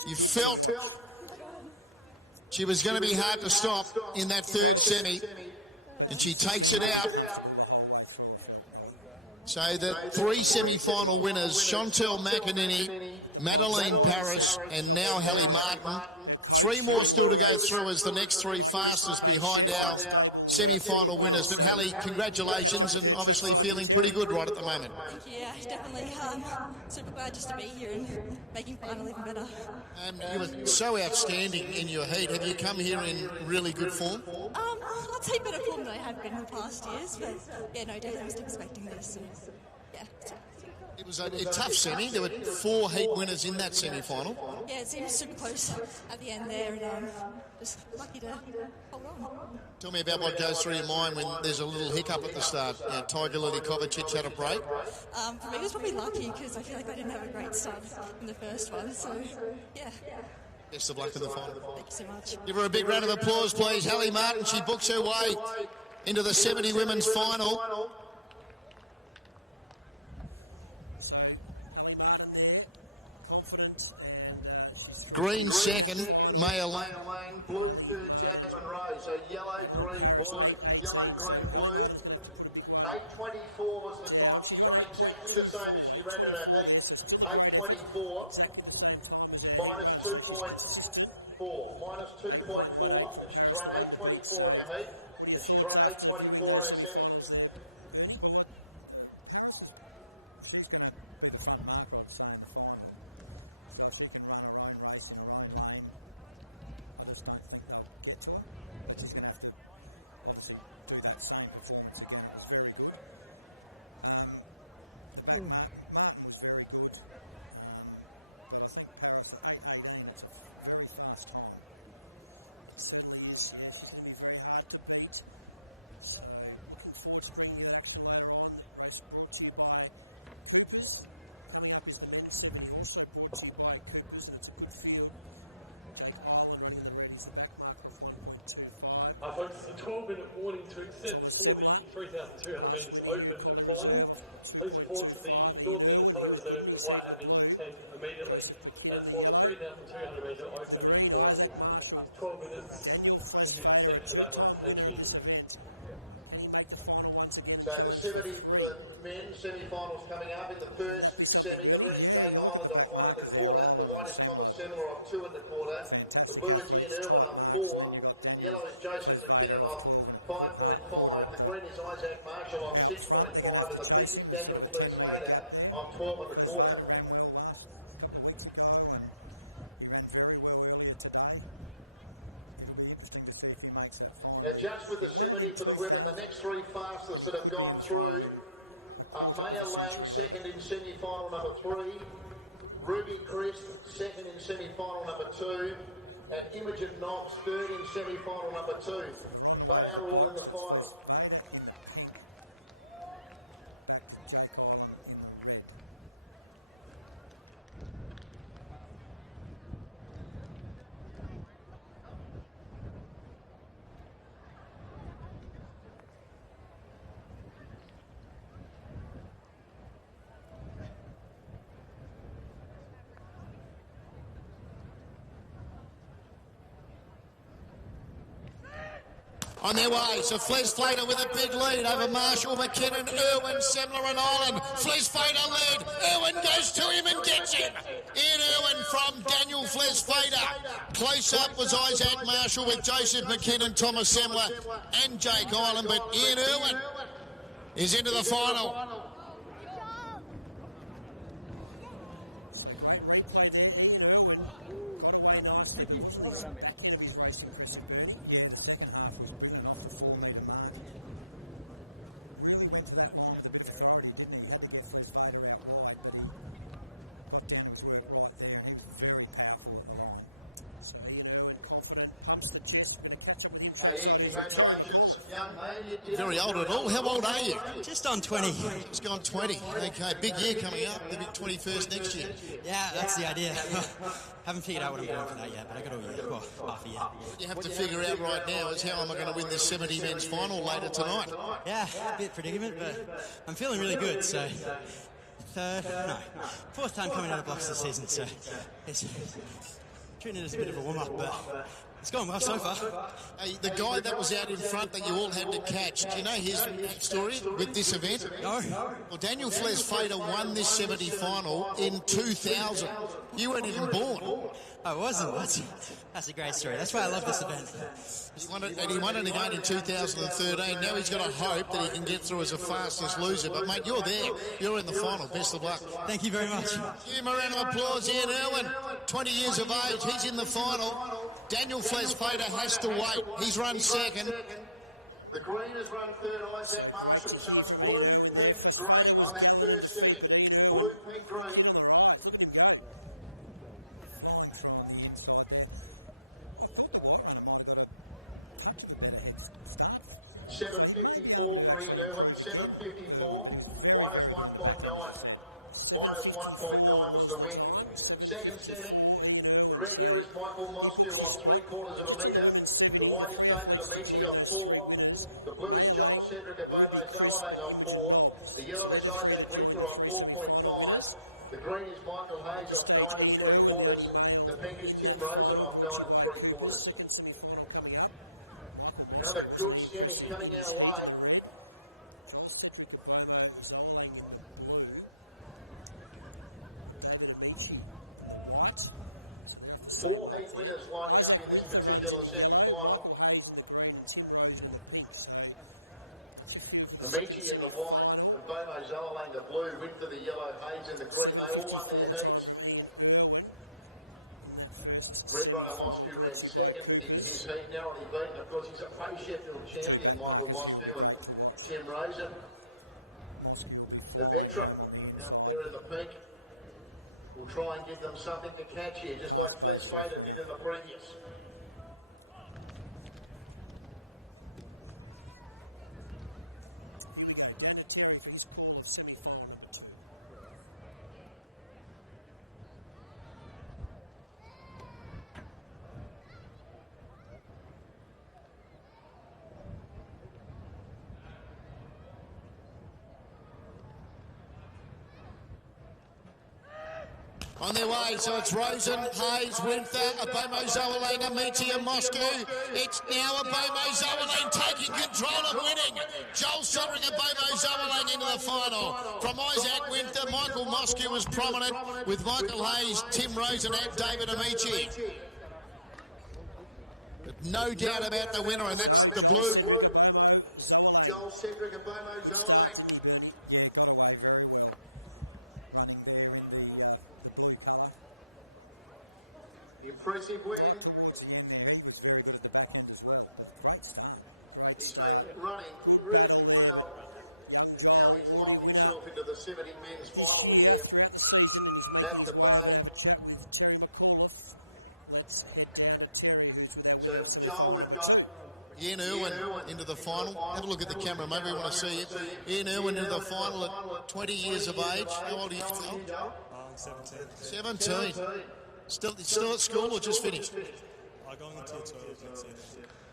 You felt she was going to be hard to stop in that third semi, and she takes it out. So the three semi-final winners, Chantel McEnany, Madeleine Paris, and now Hallie Martin. Three more still to go through as the next three fastest behind our semi-final winners. But Hallie, congratulations, and obviously feeling pretty good right at the moment. Yeah, definitely. Super glad just to be here and making final even better. You were so outstanding in your heat. Have you come here in really good form? I'd say better form than I had been in the past years, but yeah, no, definitely wasn't expecting this. And, yeah. It was a tough semi. There were 4 heat winners in that semi-final. Yeah, it seemed super close at the end there, and just lucky to hold on. Tell me about what goes through your mind when there's a little hiccup at the start. Tiger Lily Kovacic had a break. For me, it was probably lucky because I feel like I didn't have a great start in the first one, so yeah. Best of luck in the final. Thank you so much. Give her a big round of applause, please. Hallie Martin, she books her way into the 70 women's final. Green second, Maya Lang. Blue third, Jasmine Rowe. So yellow, green, blue. Yellow, green, blue. 8.24 was the time. She's run exactly the same as she ran in her heat. 8.24 minus 2.4. Minus 2.4, and she's run 8.24 in her heat, and she's run 8.24 in her semi. Folks, it's a 12-minute warning to accept for the 3,200 metres open final. Please report to the North End of Colour Reserve white admin tent immediately. That's for the 3,200 metre open final. 12 minutes to accept for that one. Thank you. So the 70 for the men's semi-finals coming up. In the first semi, the red is Jake Island on 1 1/4. The white is Thomas Semler on 2 1/4. The blue is Ian Irwin on 4. The yellow is Joseph McKinnon off 5.5. The green is Isaac Marshall on 6.5, and the pink is Daniel Fleetmaker on 12.25. Now, just with the 70 for the women, the next three fastest that have gone through are Maya Lang, second in semi-final number 3, Ruby Crisp, second in semi-final number 2, and Imogen Knox, third in semi-final number 2. They are all in the final. On their way, so Fles Fader with a big lead over Marshall, McKinnon, Irwin, Semler and Island. Fles Fader lead. Irwin goes to him and gets him. Ian Irwin from Daniel Fles Fader. Close up was Isaac Marshall with Joseph McKinnon, Thomas Semler and Jake Island, but Ian Irwin is into the final. Congratulations, young man. Very old at all. How old are you? Just on 20. Just gone 20. Okay, big year coming up. The big 21st next year. Yeah, that's the idea. Haven't figured out what I'm doing for that yet, but I got a year. Well, half a year. What you have to figure out right now is how am I going to win this 70 men's final later tonight? Yeah, a bit predicament, but I'm feeling really good. So, fourth time coming out of blocks this season. So, it's treating it as a bit of a warm up, but it's going well so far. Hey, the guy that was out in front that you all had to catch, do you know his story with this event? No. Well, Daniel Fles Fader won this 70 final in 2000. You weren't even born. I wasn't. That's a great story. That's why I love this event. He won it again in 2013. Now he's got to hope that he can get through as a fastest loser. But, mate, you're there. You're in the final. Best of luck. Thank you very much. Give him a round of applause, Ian Irwin. 20 years of age. He's in the final. Daniel Fles Fader has to wait. He's run second. The green has run third, Isaac Marshall. So it's blue, pink, green on that first setting. Blue, pink, green. $7.54 for Ian Irwin, $7.54, minus 1.9. Minus 1.9 was the win. Second setting, the red here is Michael Moscow on 3/4 of a metre. The white is David Amici on 4. The blue is Joel Cedric Abomo Zowalang on 4. The yellow is Isaac Winter on 4.5. The green is Michael Hayes on 9 3/4. The pink is Tim Rosen off 9 3/4. Another good semi coming our way. Four heat winners lining up in this particular semi-final. Amici in the white, and Bomo Zowalang the blue, Winter the yellow, Hayes in the green. They all won their heats. Red Runner Moscow ran second in his heat, narrowly beaten. Of course, he's a Sheffield champion, Michael Moscow, and Tim Rosen. The veteran out there in the pink will try and give them something to catch here, just like Fles Fader did in the previous. On their way, so it's Rosen, Hayes, Winter, Abomo Zowalang, Amici and Moscow. It's now Abomo Zowalang taking control and winning. Joel Cedric Abomo Zowalang into the final. From Isaac Winter, Michael Moscow was prominent with Michael Hayes, Tim Rosen and David Amici. But no doubt about the winner, and that's the blue. Joel Cedric and Bomo Zoelak. Impressive win. He's been running really well, and now he's locked himself into the 70 men's final here at the Bay. So, Joel, we've got Ian Irwin into the final. Have a look at the camera, maybe we want to see it. Ian Irwin into the final at 20 years of age. How old are you, Phil? 17. 17. Still at school or just finished? I'm going into 12 next year.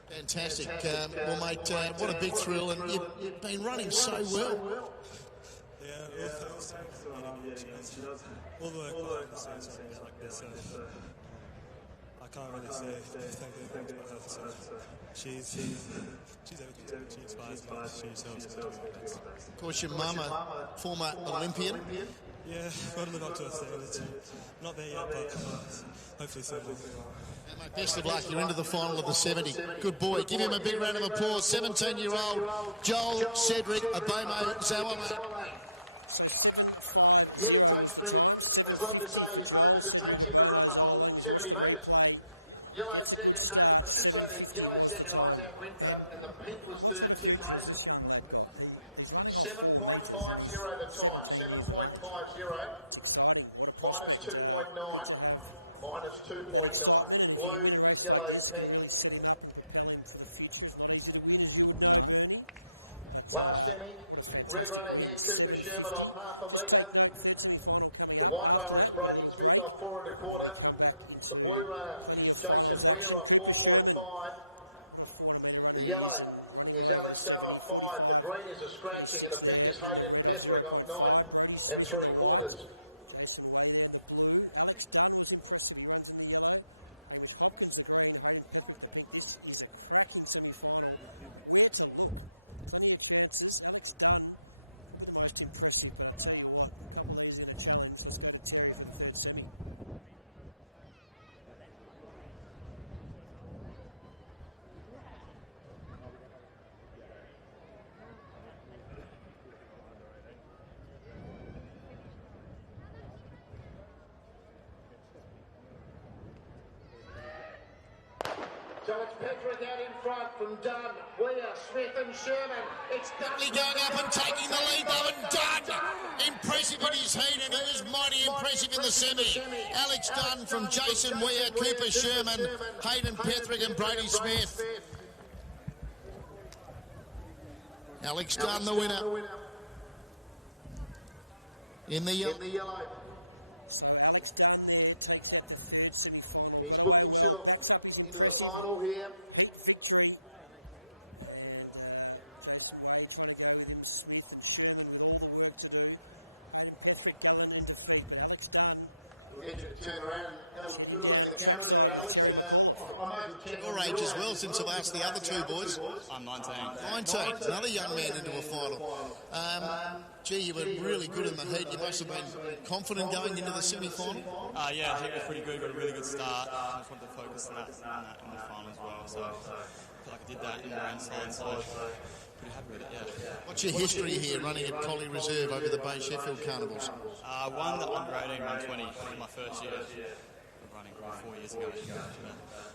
Fantastic. Well, mate, what a big thrill, and you've been running so well. Yeah, all the work behind the scenes like this. I can't really say thank you to her. She's everything to me. She inspires me. She helps me. Of course, your mum, a former Olympian. Yeah, got to live up to her standards. Not there yet, but hopefully soon. And mate, best of luck. You're into the final of the 70. Good boy. Give him a big round of applause. 17-year-old Joel Cedric Abomo Zawala. Nearly takes me as long to say his name as it takes him to run the whole 70 metres. Yellow second, I should say the yellow second Isaac Winter, and the pink was third, Tim Racing. 7.50 the time, 7.50, minus 2.9, minus 2.9. Blue, yellow, pink. Last semi, red runner here, Cooper Sherman off half a metre. The white runner is Brady Smith off 4 1/4. The blue runner is Jason Weir off 4.5. The yellow is Alex Dunn off 5. The green is a scratching, and the pink is Hayden Petherick off 9 3/4. So it's Petherick out in front from Dunn, Weir, Smith and Sherman. It's Dunn Going up and taking the lead though, and Dunn, impressive in his heat, and it was mighty impressive in the semi. Alex Dunn from Jason Weir, Cooper Sherman, Hayden Petherick and Brady Smith. Alex Dunn the winner. In the yellow. He's booked himself into the final here. Turn around and have a good look at the camera there, Alex. Your age as well, since I've asked the other two boys. I'm 19. 19, another young man into a final. Gee, you were really good in the heat. You must have been confident going into the semi-final. Yeah, I think it was pretty good. Got a really good start. I just wanted to focus on that in the final as well. So I feel like I did that in the grand side. So pretty happy with it, yeah. What's your history here running at Collie Reserve over the Bay Sheffield Carnivals? Won the under 18 120 in my first year of running 4 years ago.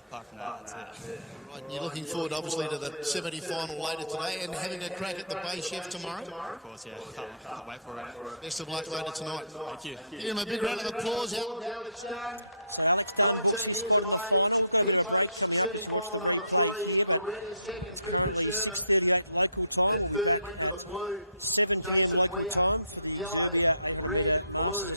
Apart from that, that's it. Right, and you're looking forward, obviously, to the 70 final later today and having a crack at the Bay Chef tomorrow? Of course, yeah. Can't wait for it. Best of luck later tonight. Thank you. Give him a big round of applause. Alex Dunn, 19 years of age. He takes semi-final number 3. The red is second, Cooper Sherman. And third went to the blue, Jason Weir. Yellow, red, blue.